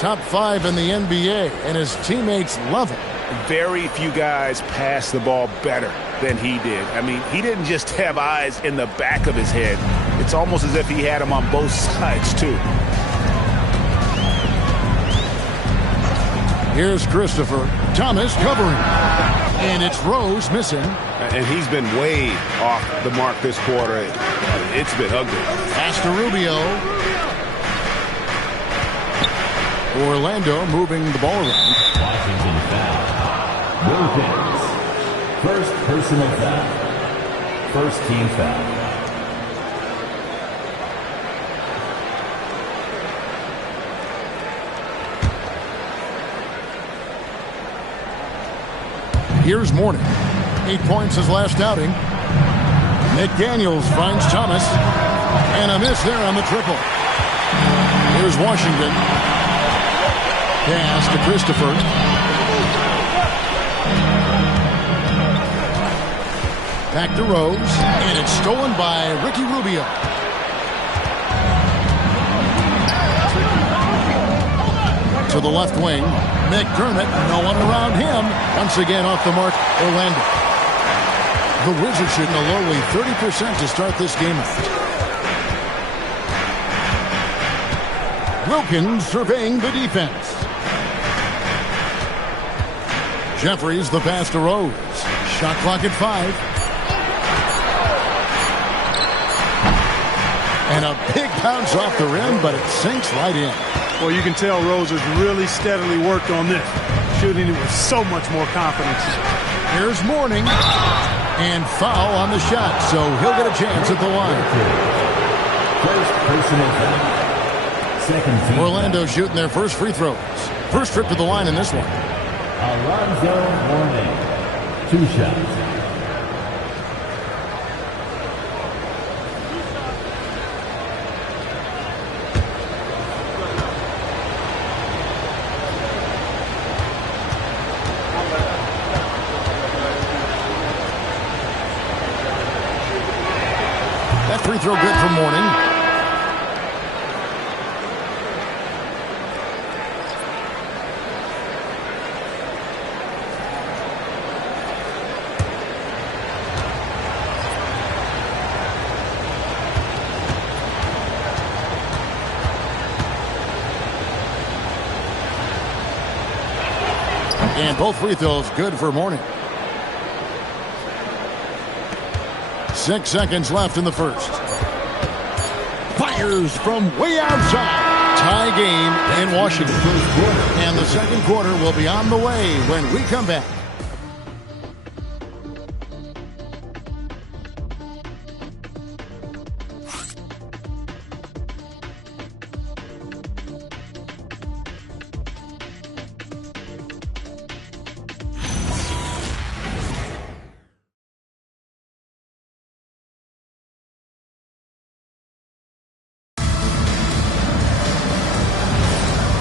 top 5 in the NBA, and his teammates love him. Very few guys pass the ball better than he did. I mean, he didn't just have eyes in the back of his head. It's almost as if he had them on both sides, too. Here's Christopher. Thomas covering. And it's Rose missing. And he's been way off the mark this quarter. It's been ugly. Pass to Rubio. Orlando moving the ball around. Washington foul. Wilkins. First personal foul. First team foul. Here's Mourning. 8 points his last outing. McDaniels finds Thomas. And a miss there on the triple. Here's Washington. Pass to Christopher. Back to Rose. And it's stolen by Ricky Rubio. To the left wing. McDermott, no one around him. Once again off the mark, Orlando. The Wizards shooting a lowly 30% to start this game out. Wilkins surveying the defense. Jeffries the pass to Rose. Shot clock at 5. And a big bounce off the rim, but it sinks right in. Well, you can tell Rose has really steadily worked on this, shooting it with so much more confidence. Here's Mourning. And foul on the shot, so he'll get a chance at the line. First personal foul. Second team. Orlando shooting their first free throws. First trip to the line in this one. Alonzo Mourning. 2 shots. That free throw good for Mourning. And both free throws good for Mourning. 6 seconds left in the first. Fires from way outside. Tie game in Washington. And the second quarter will be on the way when we come back.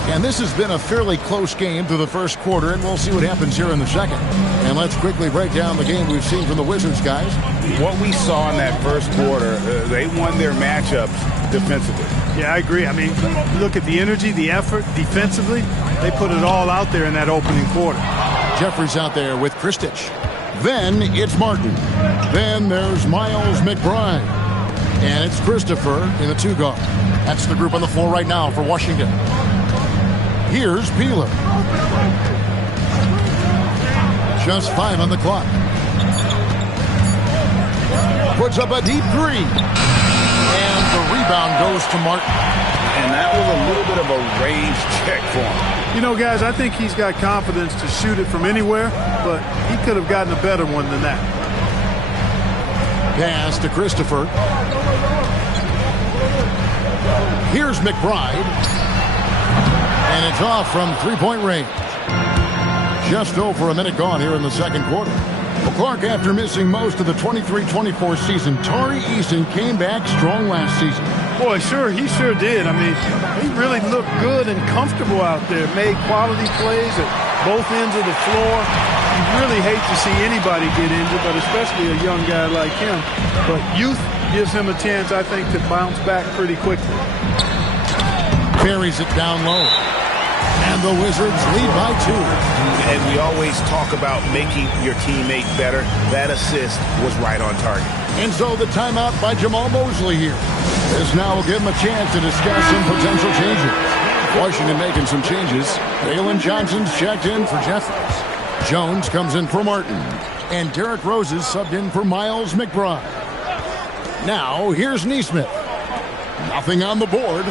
And this has been a fairly close game through the first quarter, and we'll see what happens here in the second. And let's quickly break down the game we've seen from the Wizards, guys. What we saw in that first quarter, they won their matchups defensively. Yeah, I agree. I mean, look at the energy, the effort defensively. They put it all out there in that opening quarter. Jeffries out there with Kristic. Then it's Martin. Then there's Miles McBride. And it's Christopher in the 2-guard. That's the group on the floor right now for Washington. Here's Peeler. Just 5 on the clock. Puts up a deep 3. And the rebound goes to Martin. And that was a little bit of a range check for him. You know, guys, I think he's got confidence to shoot it from anywhere, but he could have gotten a better one than that. Pass to Christopher. Here's McBride. And it's off from three-point range. Just over a minute gone here in the second quarter. Well, Clark, after missing most of the 23-24 season, Tari Eason came back strong last season. Boy, he sure did. I mean, he really looked good and comfortable out there. Made quality plays at both ends of the floor. You really hate to see anybody get injured, but especially a young guy like him. But youth gives him a chance, I think, to bounce back pretty quickly. Carries it down low. And the Wizards lead by 2. And we always talk about making your teammate better. That assist was right on target. And so the timeout by Jamal Mosley here. This now will give him a chance to discuss some potential changes. Washington making some changes. Jalen Johnson's checked in for Jeffries. Jones comes in for Martin. And Derrick Rose is subbed in for Miles McBride. Now, here's Nesmith. Nothing on the board.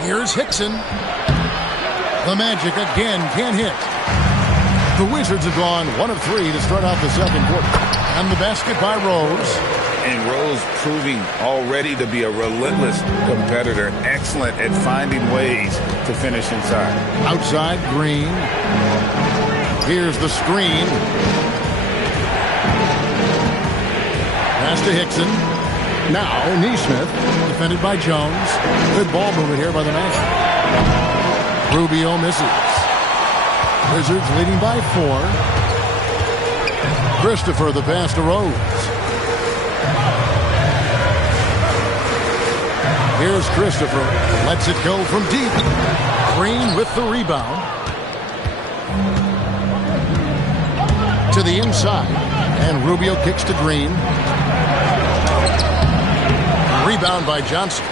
Here's Hickson. The Magic again can't hit. The Wizards have gone 1 of 3 to start out the second quarter. And the basket by Rose. And Rose proving already to be a relentless competitor. Excellent at finding ways to finish inside. Outside, Green. Here's the screen. Pass to Hickson. Now, Nesmith, defended by Jones. Good ball movement here by the Magic. Rubio misses. Wizards leading by 4. Christopher, the pass to Rose. Here's Christopher. Lets it go from deep. Green with the rebound. To to the inside. And Rubio kicks to Green. Rebound by Johnson.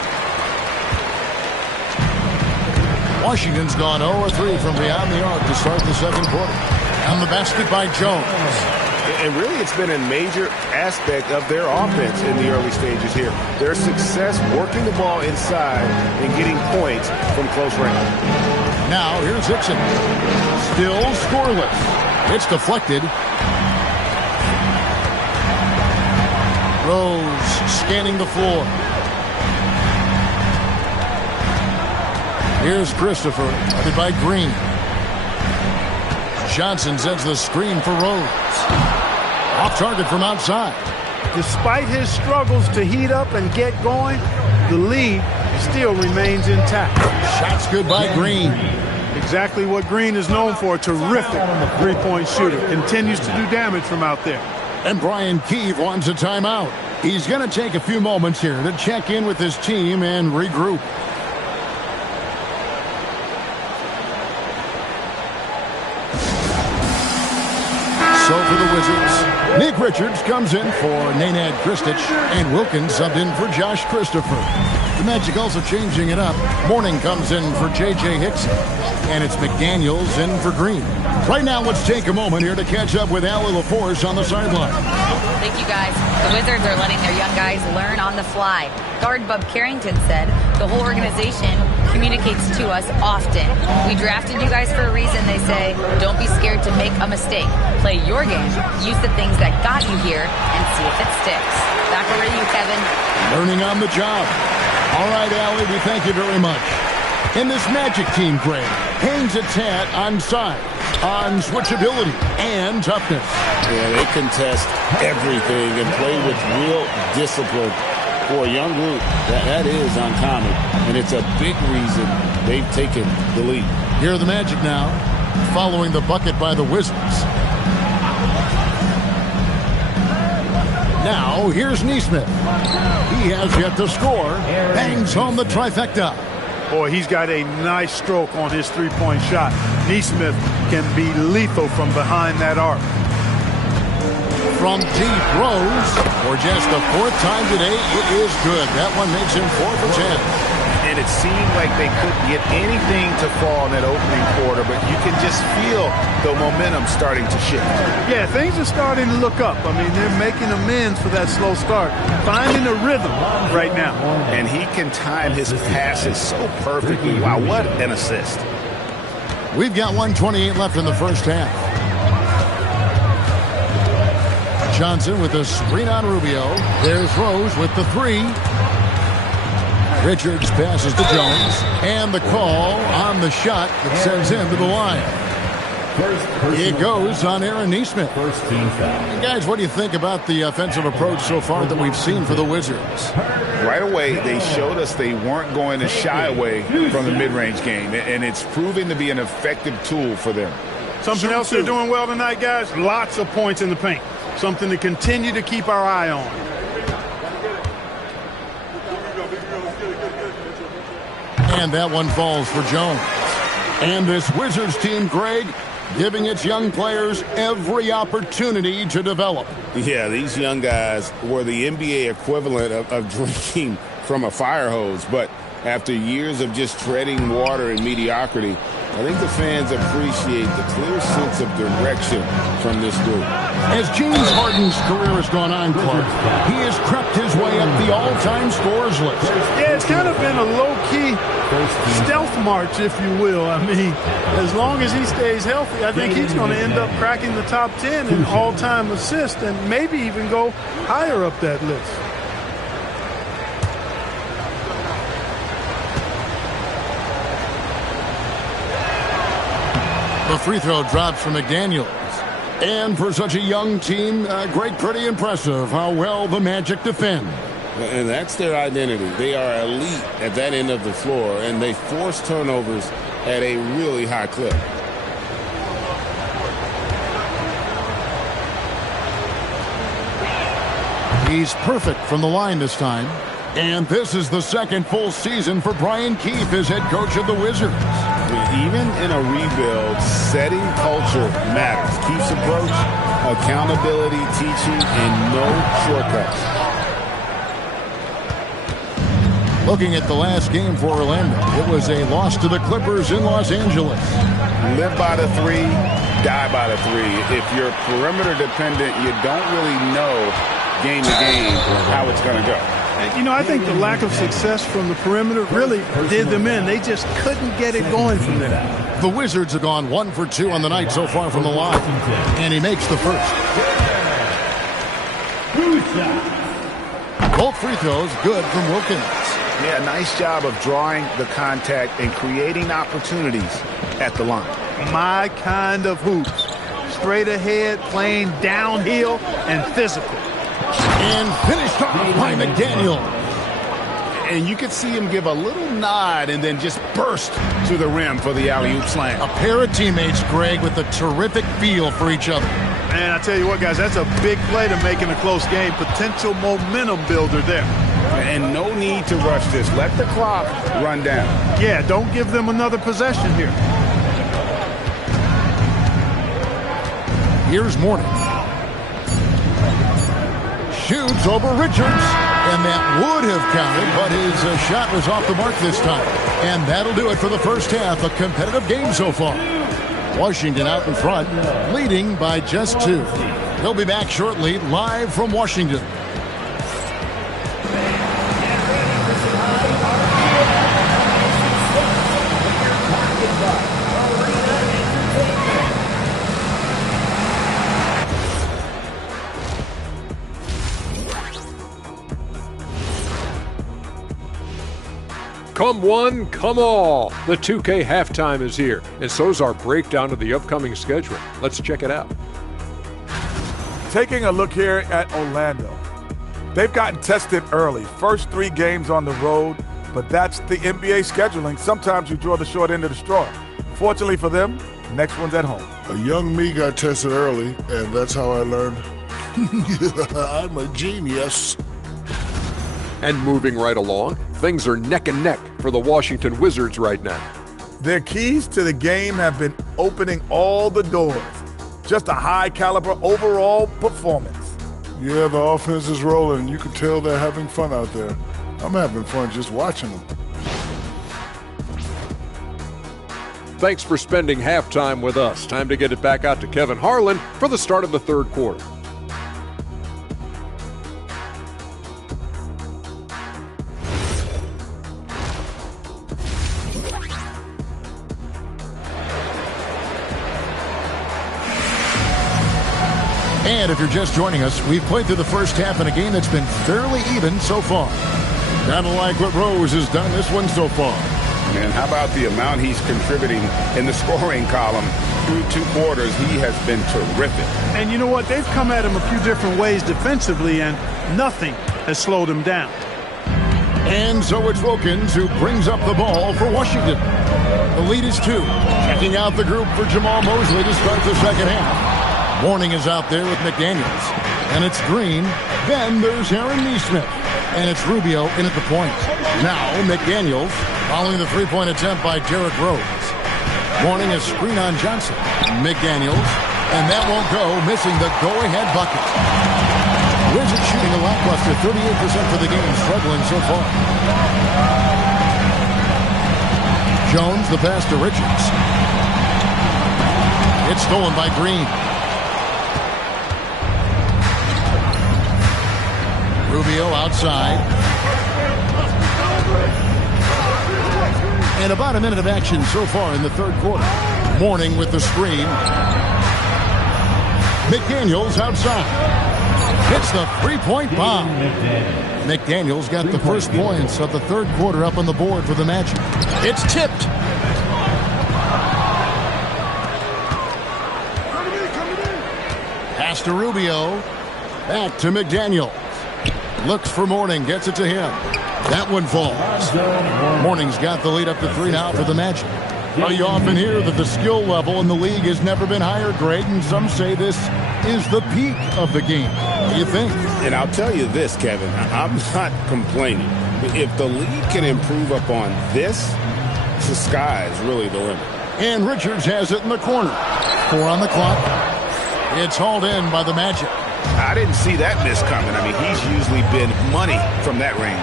Washington's gone 0-3 from beyond the arc to start the second quarter. And the basket by Jones. And really, it's been a major aspect of their offense in the early stages here. Their success working the ball inside and getting points from close range. Now, here's Hickson. Still scoreless. It's deflected. Rose scanning the floor. Here's Christopher, guarded by Green. Johnson sends the screen for Rose. Off target from outside. Despite his struggles to heat up and get going, the lead still remains intact. Shots good by Green. Exactly what Green is known for, a terrific three-point shooter. Continues to do damage from out there. And Brian Keefe wants a timeout. He's going to take a few moments here to check in with his team and regroup. So for the Wizards, Nick Richards comes in for Nenad Kristic, and Wilkins subbed in for Josh Christopher. The Magic also changing it up. Morning comes in for J.J. Hickson, and it's McDaniels in for Green. Right now, let's take a moment here to catch up with Allie LaForce on the sideline. Thank you, guys. The Wizards are letting their young guys learn on the fly. Guard Bub Carrington said the whole organization communicates to us often. We drafted you guys for a reason, they say. Don't be scared to make a mistake. Play your game. Use the things that got you here and see if it sticks. Back over to you, Kevin. Learning on the job. All right, Allie, we thank you very much. And this Magic team, Greg, hangs its hat on size, on switchability, and toughness. Yeah, they contest everything and play with real discipline. For a young group, that is uncommon, and it's a big reason they've taken the lead. Here are the Magic now, following the bucket by the Wizards. Now, here's Nesmith. He has yet to score. Bangs home the trifecta. Boy, he's got a nice stroke on his three-point shot. Nesmith can be lethal from behind that arc. From deep, Rose, for just the fourth time today, it is good. That one makes him 4 for 10. And it seemed like they couldn't get anything to fall in that opening quarter, but you can just feel the momentum starting to shift. Yeah, things are starting to look up. I mean, they're making amends for that slow start, finding a rhythm right now. And he can time his passes so perfectly. Wow, what an assist. We've got 1:28 left in the first half. Johnson with a screen on Rubio. There's Rose with the three. Richards passes to Jones. And the call on the shot that sends him to the line. It goes on Aaron Nesmith. And guys, what do you think about the offensive approach so far that we've seen for the Wizards? Right away, they showed us they weren't going to shy away from the mid-range game. And it's proven to be an effective tool for them. Something else they're doing well tonight, guys, lots of points in the paint. Something to continue to keep our eye on. And that one falls for Jones. And this Wizards team, Greg, giving its young players every opportunity to develop. Yeah, these young guys were the NBA equivalent of drinking from a fire hose. But after years of just treading water and mediocrity, I think the fans appreciate the clear sense of direction from this group. As James Harden's career has gone on, Clark, he has crept his way up the all-time scorers list. Yeah, it's kind of been a low-key stealth march, if you will. I mean, as long as he stays healthy, I think he's going to end up cracking the top 10 in all-time assists and maybe even go higher up that list. The free throw drops from McDaniels. And for such a young team, Greg, pretty impressive how well the Magic defend. And that's their identity. They are elite at that end of the floor, and they force turnovers at a really high clip. He's perfect from the line this time. And this is the second full season for Brian Keefe as head coach of the Wizards. Even in a rebuild, setting culture matters. Keefe's approach, Accountability, teaching, and no shortcuts. Looking at the last game for Orlando, it was a loss to the Clippers in Los Angeles. Live by the three, die by the three. If you're perimeter dependent, you don't really know game to game how it's going to go. You know, I think the lack of success from the perimeter really did them in. They just couldn't get it going from there. The Wizards have gone 1 for 2 on the night so far from the line, and he makes the first. Both free throws good from Wilkins. Yeah, nice job of drawing the contact and creating opportunities at the line. My kind of hoops. Straight ahead, playing downhill, and physical. And finished off by McDaniel. And you could see him give a little nod and then just burst to the rim for the alley-oop slam. A pair of teammates, Greg, with a terrific feel for each other. Man, I tell you what, guys, that's a big play to make in a close game. Potential momentum builder there. And no need to rush this. Let the clock run down. Yeah, don't give them another possession here. Here's Mourning. Shoots over Richards. And that would have counted, but his shot was off the mark this time. And that'll do it for the first half. A competitive game so far. Washington out in front, leading by just 2. They'll be back shortly, live from Washington. Come one, come all. The 2K halftime is here, and so's our breakdown of the upcoming schedule. Let's check it out. Taking a look here at Orlando. They've gotten tested early. First 3 games on the road, but that's the NBA scheduling. Sometimes you draw the short end of the straw. Fortunately for them, next one's at home. A young me got tested early, and that's how I learned. I'm a genius. And moving right along, things are neck and neck for the Washington Wizards right now. Their keys to the game have been opening all the doors. Just a high-caliber overall performance. Yeah, the offense is rolling. You can tell they're having fun out there. I'm having fun just watching them. Thanks for spending halftime with us. Time to get it back out to Kevin Harlan for the start of the third quarter. And if you're just joining us, we've played through the first half in a game that's been fairly even so far. Kind of like what Rose has done this one so far. Man, how about the amount he's contributing in the scoring column through 2 quarters? He has been terrific. And you know what? They've come at him a few different ways defensively, and nothing has slowed him down. And so it's Wilkins who brings up the ball for Washington. The lead is 2. Checking out the group for Jamal Mosley to start the second half. Mourning is out there with McDaniels. And it's Green. Then there's Aaron Nesmith. And it's Rubio in at the point. Now McDaniels following the three-point attempt by Derrick Rose. Mourning a screen on Johnson. McDaniels. And that won't go, missing the go-ahead bucket. Wizards shooting a lackluster 38% for the game, struggling so far. Jones, the pass to Richards. It's stolen by Green. Rubio outside. And about a minute of action so far in the third quarter. Mourning with the screen. McDaniels outside. Hits the three-point bomb. McDaniels got the first points of the third quarter up on the board for the Magic. It's tipped. Pass to Rubio. Back to McDaniels. Looks for Mourning, gets it to him. That one falls. Mourning's got the lead up to 3 now for the Magic. Well, you often hear that the skill level in the league has never been higher, Greg, and some say this is the peak of the game. What do you think? And I'll tell you this, Kevin, I'm not complaining. If the league can improve upon this, the sky is really the limit. And Richards has it in the corner. 4 on the clock. It's hauled in by the Magic. I didn't see that miss coming. I mean, he's usually been money from that range.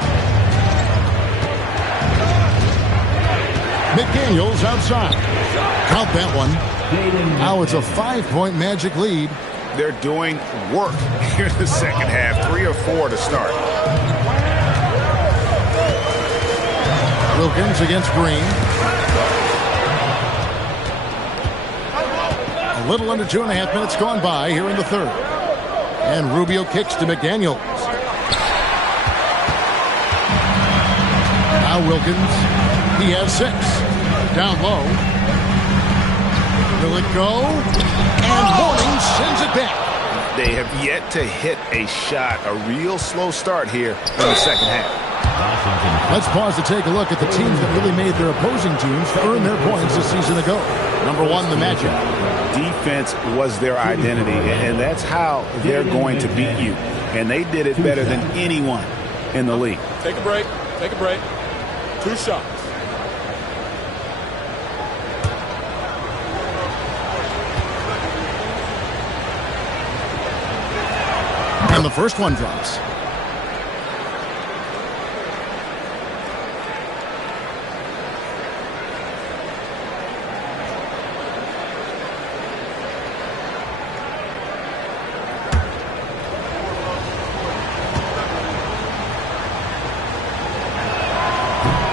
McDaniels outside. Count that one. Now it's a 5-point Magic lead. They're doing work here in the second half. 3 or 4 to start. Wilkins against Green. A little under 2.5 minutes gone by here in the third. And Rubio kicks to McDaniels. Now Wilkins. He has 6. Down low. Will it go? And Mourning sends it back. They have yet to hit a shot. A real slow start here in the second half. Let's pause to take a look at the teams that really made their opposing teams earn their points a season ago. Number 1, the Magic. Defense was their identity, and that's how they're going to beat you. And they did it better than anyone in the league. Take a break. Take a break. 2 shots. And the first one drops.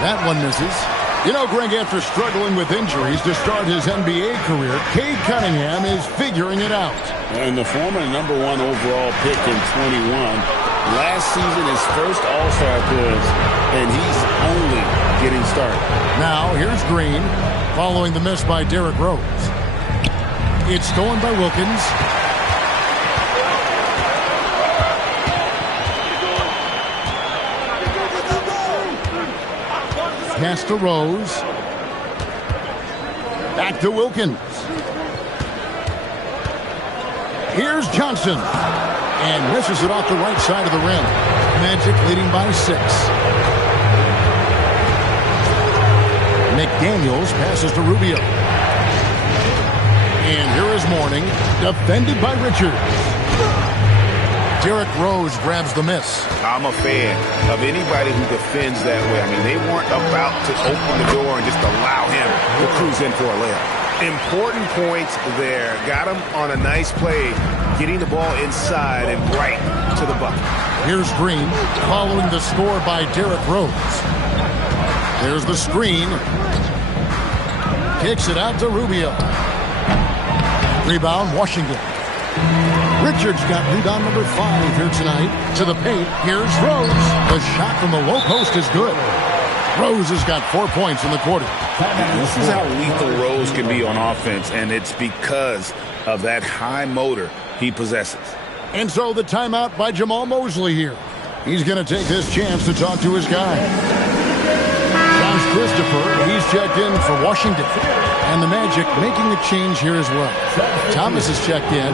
That one misses. You know, Greg, after struggling with injuries to start his NBA career, Cade Cunningham is figuring it out. And the former number 1 overall pick in 21, last season his first All-Star appearance, and he's only getting started. Now, here's Green, following the miss by Derrick Rose. It's stolen by Wilkins. Pass to Rose. Back to Wilkins. Here's Johnson. And misses it off the right side of the rim. Magic leading by 6. McDaniels passes to Rubio. And here is Mourning, defended by Richards. Derrick Rose grabs the miss. I'm a fan of anybody who defends that way. I mean, they weren't about to open the door and just allow him to cruise in for a layup. Important points there. Got him on a nice play, getting the ball inside and right to the bucket. Here's Green, following the score by Derrick Rose. There's the screen. Kicks it out to Rubio. Rebound, Washington. Richards got rebound number 5 here tonight. To the paint, here's Rose. The shot from the low post is good. Rose has got 4 points in the quarter. This is how lethal Rose can be on offense, and it's because of that high motor he possesses. And so the timeout by Jamal Mosley here. He's going to take this chance to talk to his guy. Josh Christopher, he's checked in for Washington. And the Magic making a change here as well. Thomas is checked in.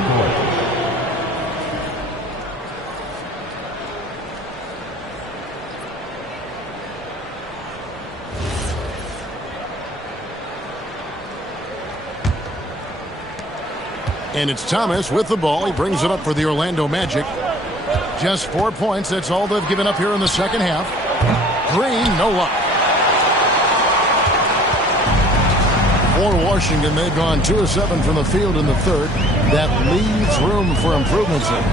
And it's Thomas with the ball. He brings it up for the Orlando Magic. Just 4 points. That's all they've given up here in the second half. Green, no luck. For Washington, they've gone 2 of 7 from the field in the third. That leaves room for improvements here.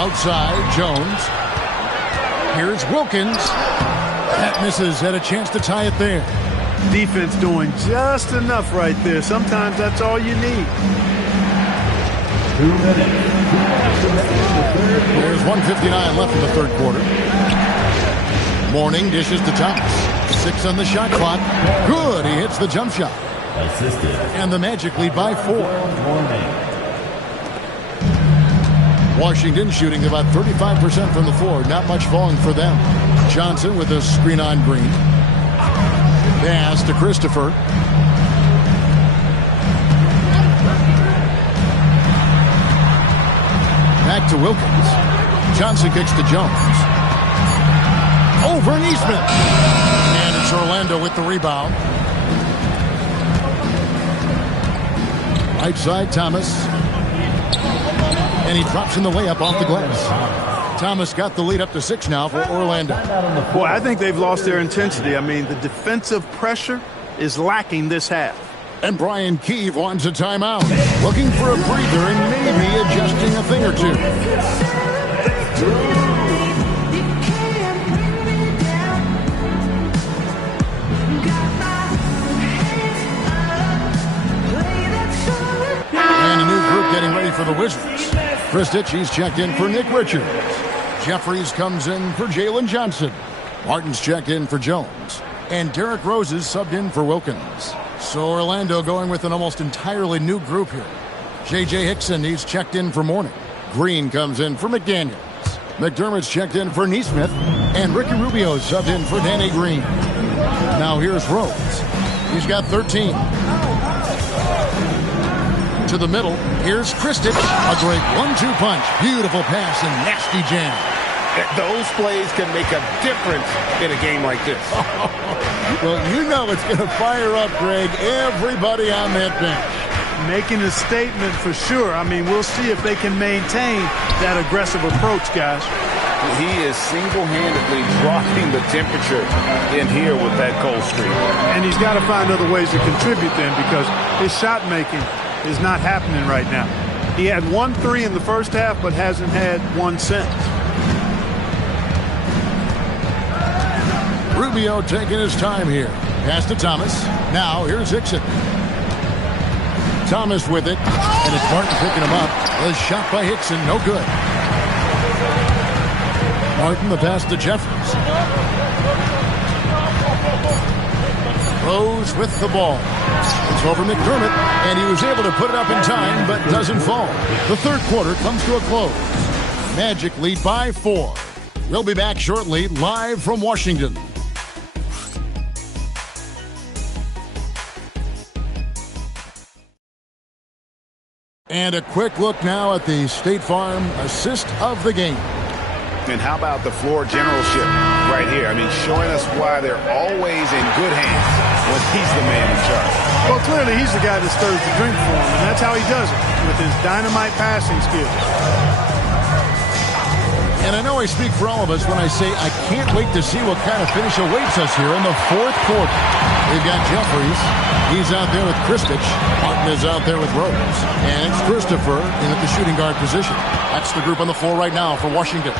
Outside, Jones. Here's Wilkins. That misses. Had a chance to tie it there. Defense doing just enough right there. Sometimes that's all you need. There's 1:59 left in the third quarter. Mourning dishes to Thomas. 6 on the shot clock. Good. He hits the jump shot. Assisted. And the Magic lead by 4. Washington shooting about 35% from the floor. Not much falling for them. Johnson with a screen on Green. Pass to Christopher. Back to Wilkins. Johnson kicks to Jones. Over and Eastman. And it's Orlando with the rebound. Right side, Thomas. And he drops in the layup off the glass. Thomas got the lead up to 6 now for Orlando. Boy, I think they've lost their intensity. I mean, the defensive pressure is lacking this half. And Brian Keefe wants a timeout. Looking for a breather and maybe adjusting a thing or two. And a new group getting ready for the Wizards. Kristich, he's checked in for Nick Richards. Jeffries comes in for Jalen Johnson. Martin's checked in for Jones. And Derrick Rose is subbed in for Wilkins. So Orlando going with an almost entirely new group here. J.J. Hickson, he's checked in for Mourning. Green comes in for McDaniels. McDermott's checked in for Neesmith. And Ricky Rubio subbed in for Danny Green. Now here's Rose. He's got 13. To the middle, here's Kristich. A great 1-2 punch. Beautiful pass and nasty jam. Those plays can make a difference in a game like this. Well, you know it's going to fire up, Greg, everybody on that bench. Making a statement for sure. I mean, we'll see if they can maintain that aggressive approach, guys. He is single-handedly dropping the temperature in here with that cold streak. And he's got to find other ways to contribute then, because his shot making is not happening right now. He had 1 3 in the first half, but hasn't had one since. Rubio taking his time here. Pass to Thomas. Now here's Hickson. Thomas with it. And it's Martin picking him up. A shot by Hickson. No good. Martin the pass to Jeffries. Rose with the ball. It's over McDermott. And he was able to put it up in time, but doesn't fall. The third quarter comes to a close. Magic lead by 4. We'll be back shortly, live from Washington. And a quick look now at the State Farm assist of the game. And how about the floor generalship right here? I mean, showing us why they're always in good hands when he's the man in charge. Well, clearly he's the guy that stirs the drink for him, and that's how he does it, with his dynamite passing skills. And I know I speak for all of us when I say I can't wait to see what kind of finish awaits us here in the fourth quarter. We've got Jeffries. He's out there with Kristich. Martin is out there with Rose. And it's Christopher in at the shooting guard position. That's the group on the floor right now for Washington.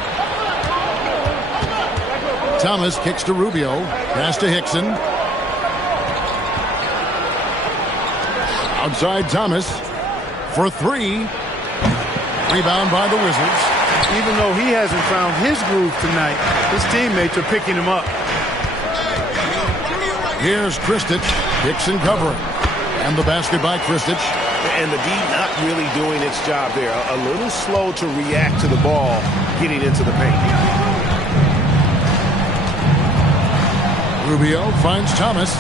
Thomas kicks to Rubio. Pass to Hickson. Outside Thomas for 3. Rebound by the Wizards. Even though he hasn't found his groove tonight, his teammates are picking him up. Here's Kristich. Hickson covering. And the basket by Kristich. And the D not really doing its job there. A little slow to react to the ball getting into the paint. Rubio finds Thomas.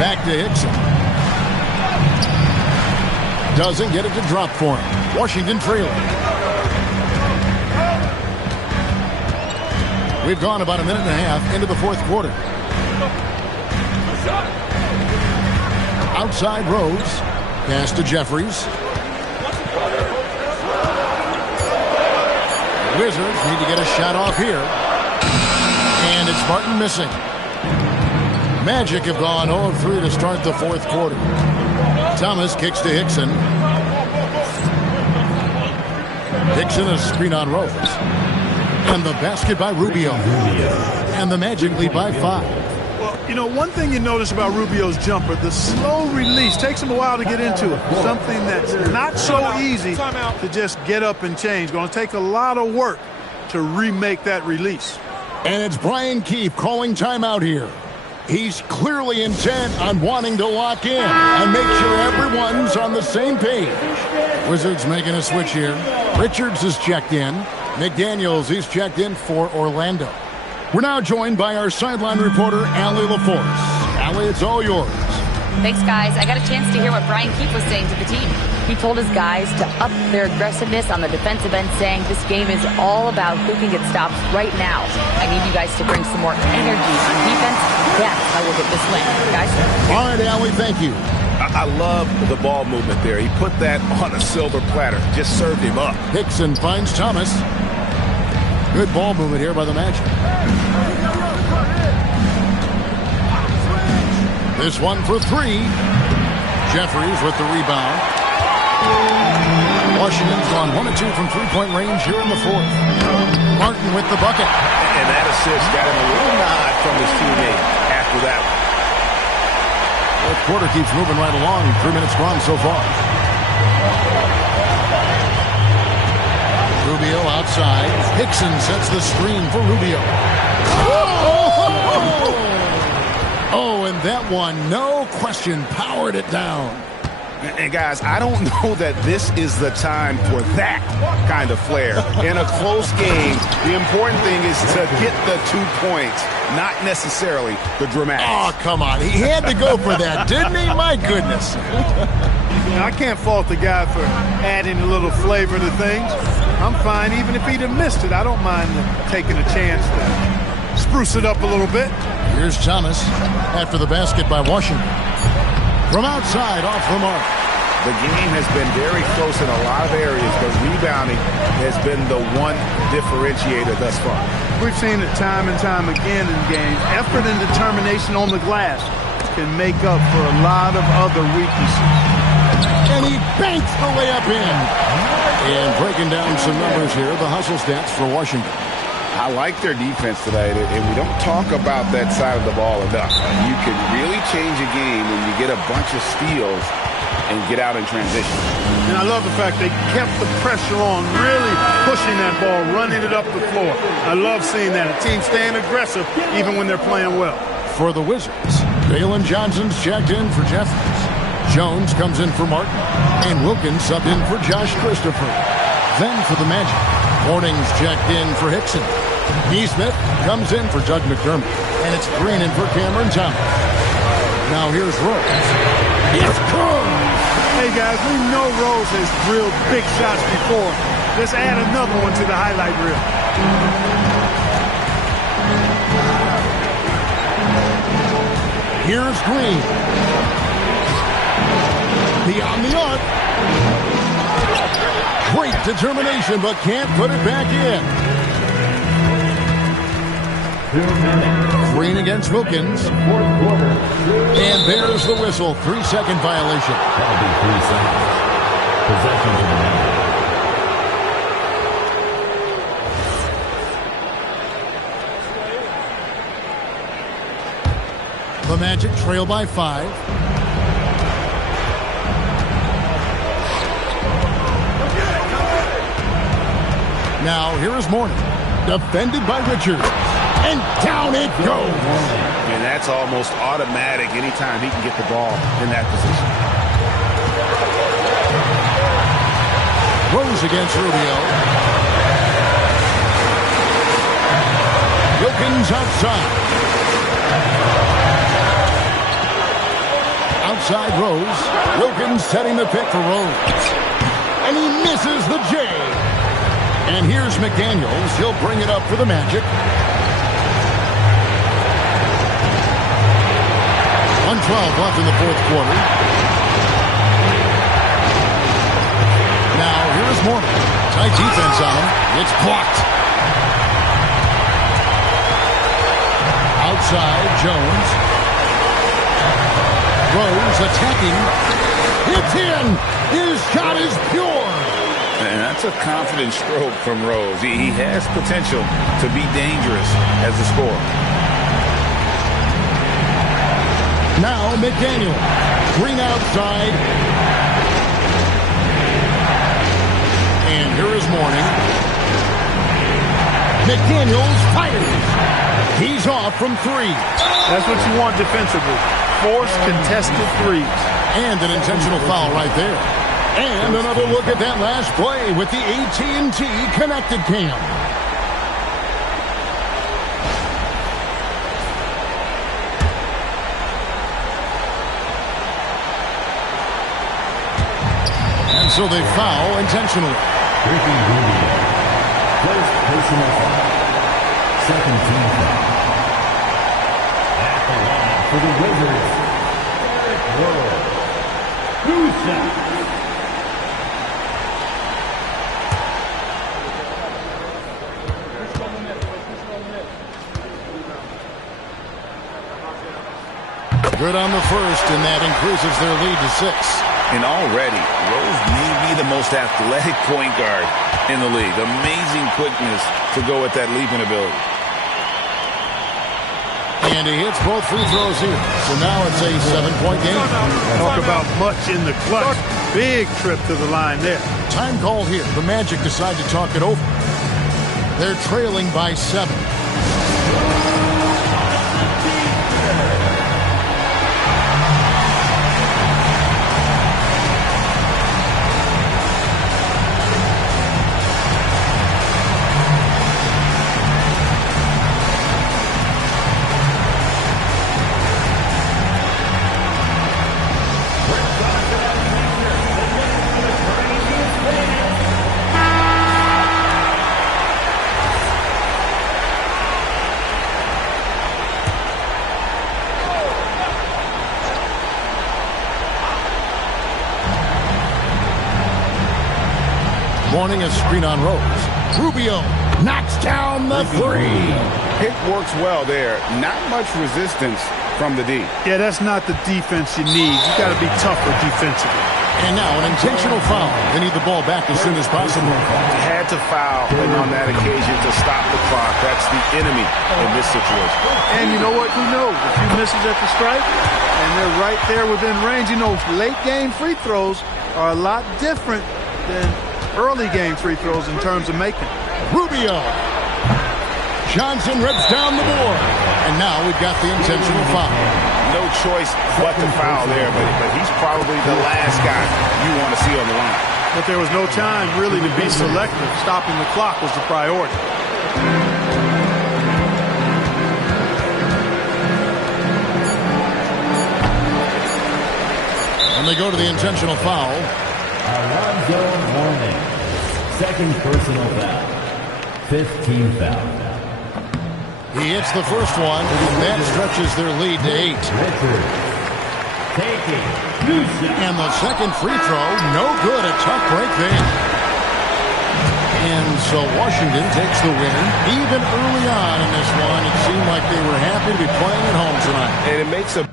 Back to Hickson. Doesn't get it to drop for him. Washington trailing. We've gone about a minute and a half into the fourth quarter. Outside Rose. Pass to Jeffries. Wizards need to get a shot off here. And it's Martin missing. Magic have gone 0-3 to start the fourth quarter. Thomas kicks to Hickson. Hickson a screen on Rose. And the basket by Rubio. And the Magic lead by 5. Well, you know, one thing you notice about Rubio's jumper, the slow release takes him a while to get into it. Something that's not so easy to just get up and change. Going to take a lot of work to remake that release. And it's Brian Keefe calling timeout here. He's clearly intent on wanting to lock in and make sure everyone's on the same page. Wizards making a switch here. Richards is checked in. McDaniels, he's checked in for Orlando. We're now joined by our sideline reporter, Allie LaForce. Allie, it's all yours. Thanks, guys. I got a chance to hear what Brian Keefe was saying to the team. He told his guys to up their aggressiveness on the defensive end, saying this game is all about who can get stops right now. I need you guys to bring some more energy on defense. That's how we'll get this win. Guys? All right, Allie, thank you. I love the ball movement there. He put that on a silver platter. Just served him up. Hickson finds Thomas. Good ball movement here by the Magic. This one for three. Jeffries with the rebound. Washington's gone 1 of 2 from three-point range here in the fourth. Martin with the bucket. And that assist got him a little nod from his teammate after that one. Fourth quarter keeps moving right along. 3 minutes gone so far. Rubio outside. Hickson sets the screen for Rubio. Oh, and that one, no question, powered it down. And guys, I don't know that this is the time for that kind of flair. In a close game, the important thing is to get the 2 points, not necessarily the dramatics. Oh, come on. He had to go for that, didn't he? My goodness. I can't fault the guy for adding a little flavor to things. I'm fine. Even if he'd have missed it, I don't mind taking a chance to spruce it up a little bit. Here's Thomas after the basket by Washington. From outside, off the mark. The game has been very close in a lot of areas, but rebounding has been the one differentiator thus far. We've seen it time and time again in games. Effort and determination on the glass can make up for a lot of other weaknesses. And he banks the layup in. And breaking down some numbers here, the hustle stats for Washington. I like their defense tonight, and we don't talk about that side of the ball enough. You can really change a game when you get a bunch of steals and get out in transition. And I love the fact they kept the pressure on, really pushing that ball, running it up the floor. I love seeing that. A team staying aggressive even when they're playing well. For the Wizards, Dalen Johnson's checked in for Jeffries. Jones comes in for Martin. And Wilkins subbed in for Josh Christopher. Then for the Magic, Hornings checked in for Hickson. Neesmith comes in for Doug McDermott. And it's Green in for Cameron Thomas. Now here's Rose. It's good! Hey guys, we know Rose has drilled big shots before. Let's add another one to the highlight reel. Here's Green. Beyond the arc. Great determination, but can't put it back in. Green against Wilkins. And there's the whistle. 3-second violation. That'll be 3 seconds. Possession to the Magic. The Magic trail by 5. Now here is Morning. Defended by Richards. And down it goes. And that's almost automatic anytime he can get the ball in that position. Rose against Rubio. Wilkins outside. Outside Rose. Wilkins setting the pick for Rose. And he misses the J. And here's McDaniels. He'll bring it up for the Magic. 1:12 left in the fourth quarter. Now, here's Morning. Tight defense on him. It's blocked. Outside, Jones. Rose attacking. It's in! His shot is pure! And that's a confident stroke from Rose. He has potential to be dangerous as a scorer. Now McDaniel. Green outside. And here is Morning. McDaniels fires. He's off from 3. That's what you want defensively. Force contested threes. And an intentional foul right there. And another look at that last play with the AT&T Connected Cam. So they foul intentionally. Ricky Rubio. First personal foul. Second team foul. At the line for the Wizards, Derek Rose. 2 shots. Good on the first, and that increases their lead to 6. And already, Rose may be the most athletic point guard in the league. Amazing quickness to go with that leaping ability. And he hits both free throws here. So now it's a 7-point game. Talk about much in the clutch. Big trip to the line there. Time called here. The Magic decide to talk it over. They're trailing by 7. Morning a screen on Rose. Rubio knocks down the 3. It works well there. Not much resistance from the D. Yeah, that's not the defense you need. You got to be tougher defensively. And now an intentional foul. They need the ball back as soon as possible. Had to foul, and on that occasion to stop the clock. That's the enemy in this situation. And you know what? Who knows? A few misses at the stripe, and they're right there within range. You know, late game free throws are a lot different than early game free throws in terms of making. Rubio. Johnson rips down the board. And now we've got the intentional foul. No choice but to foul there, but he's probably the last guy you want to see on the line. But there was no time really to be selective. Stopping the clock was the priority. And they go to the intentional foul. Alonzo Mourning. Second personal foul. 5th team foul. He hits the first one. That stretches their lead to 8. And the second free throw, no good. A tough break there. And so Washington takes the win. Even early on in this one, it seemed like they were happy to be playing at home tonight. And it makes a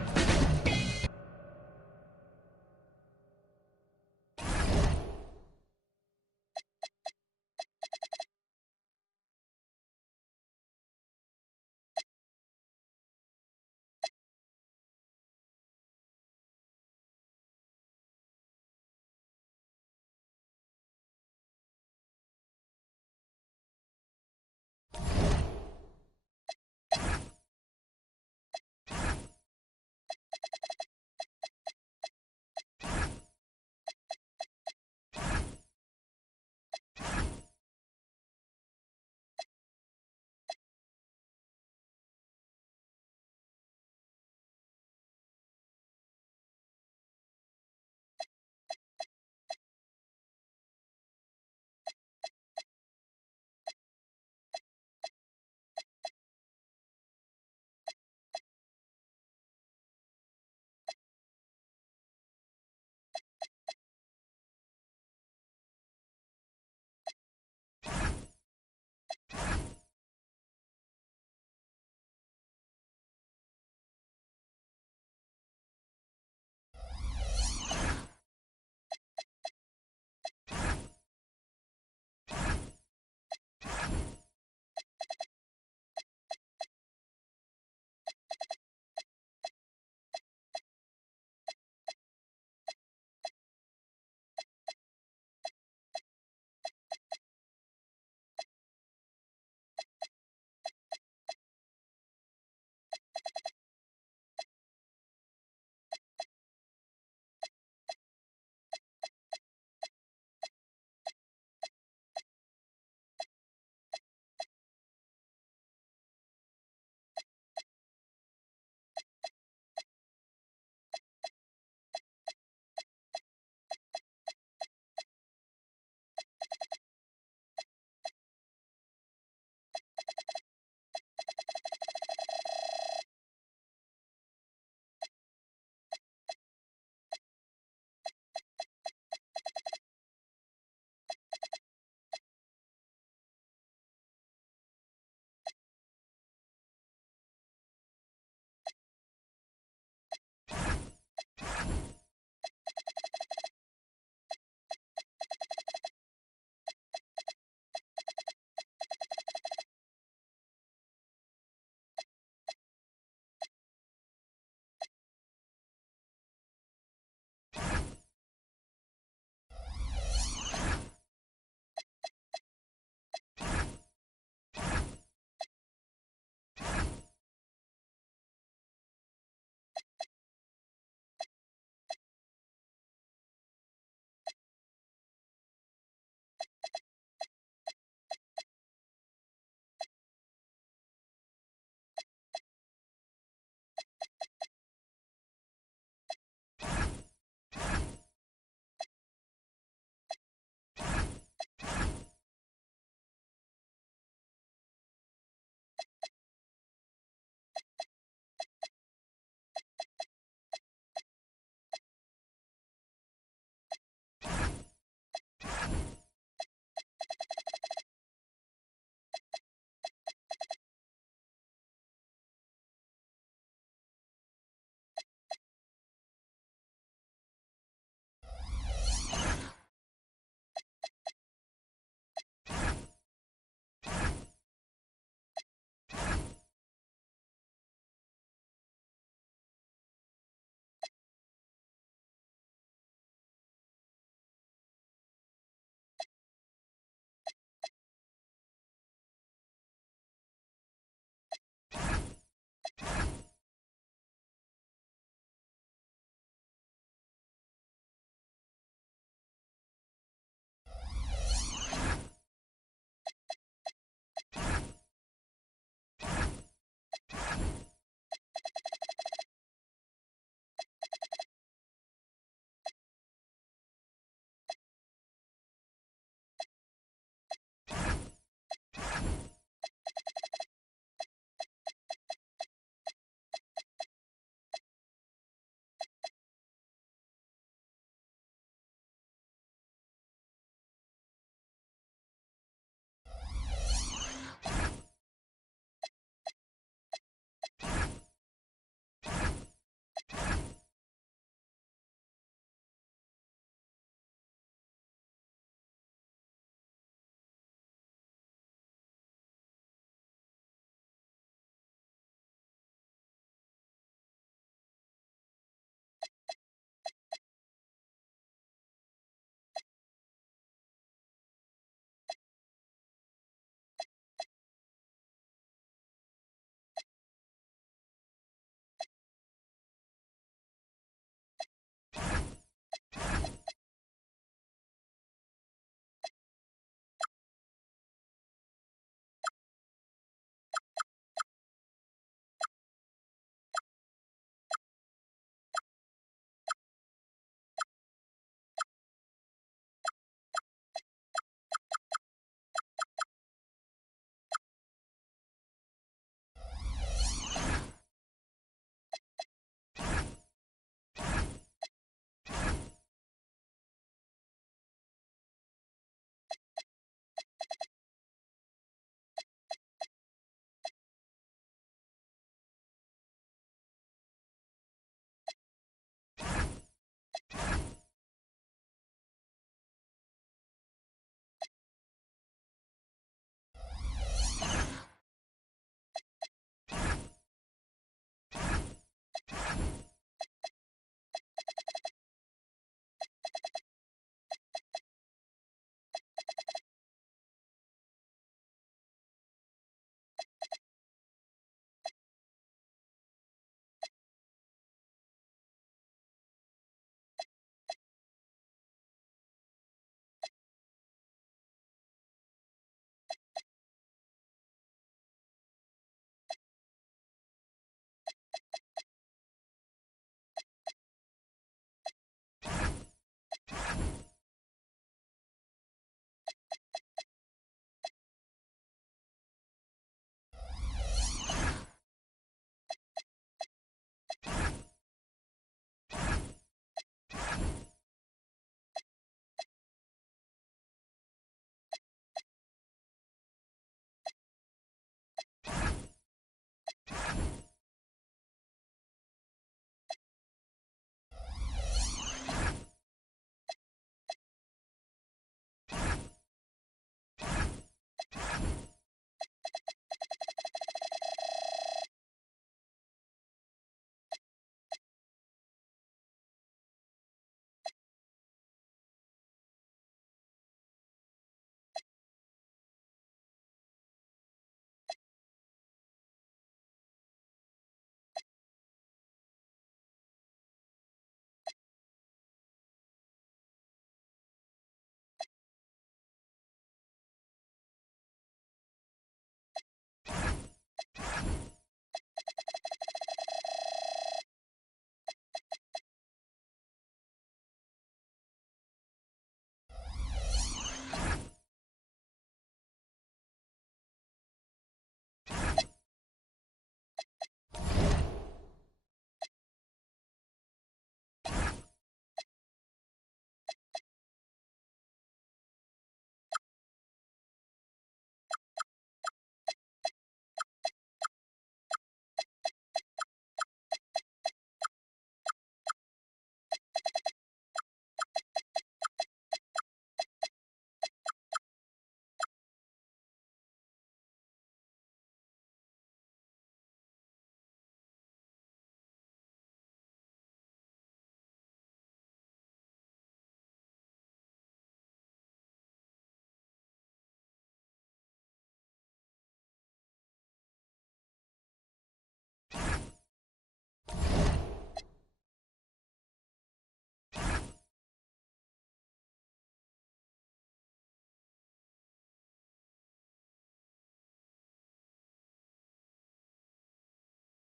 Bye.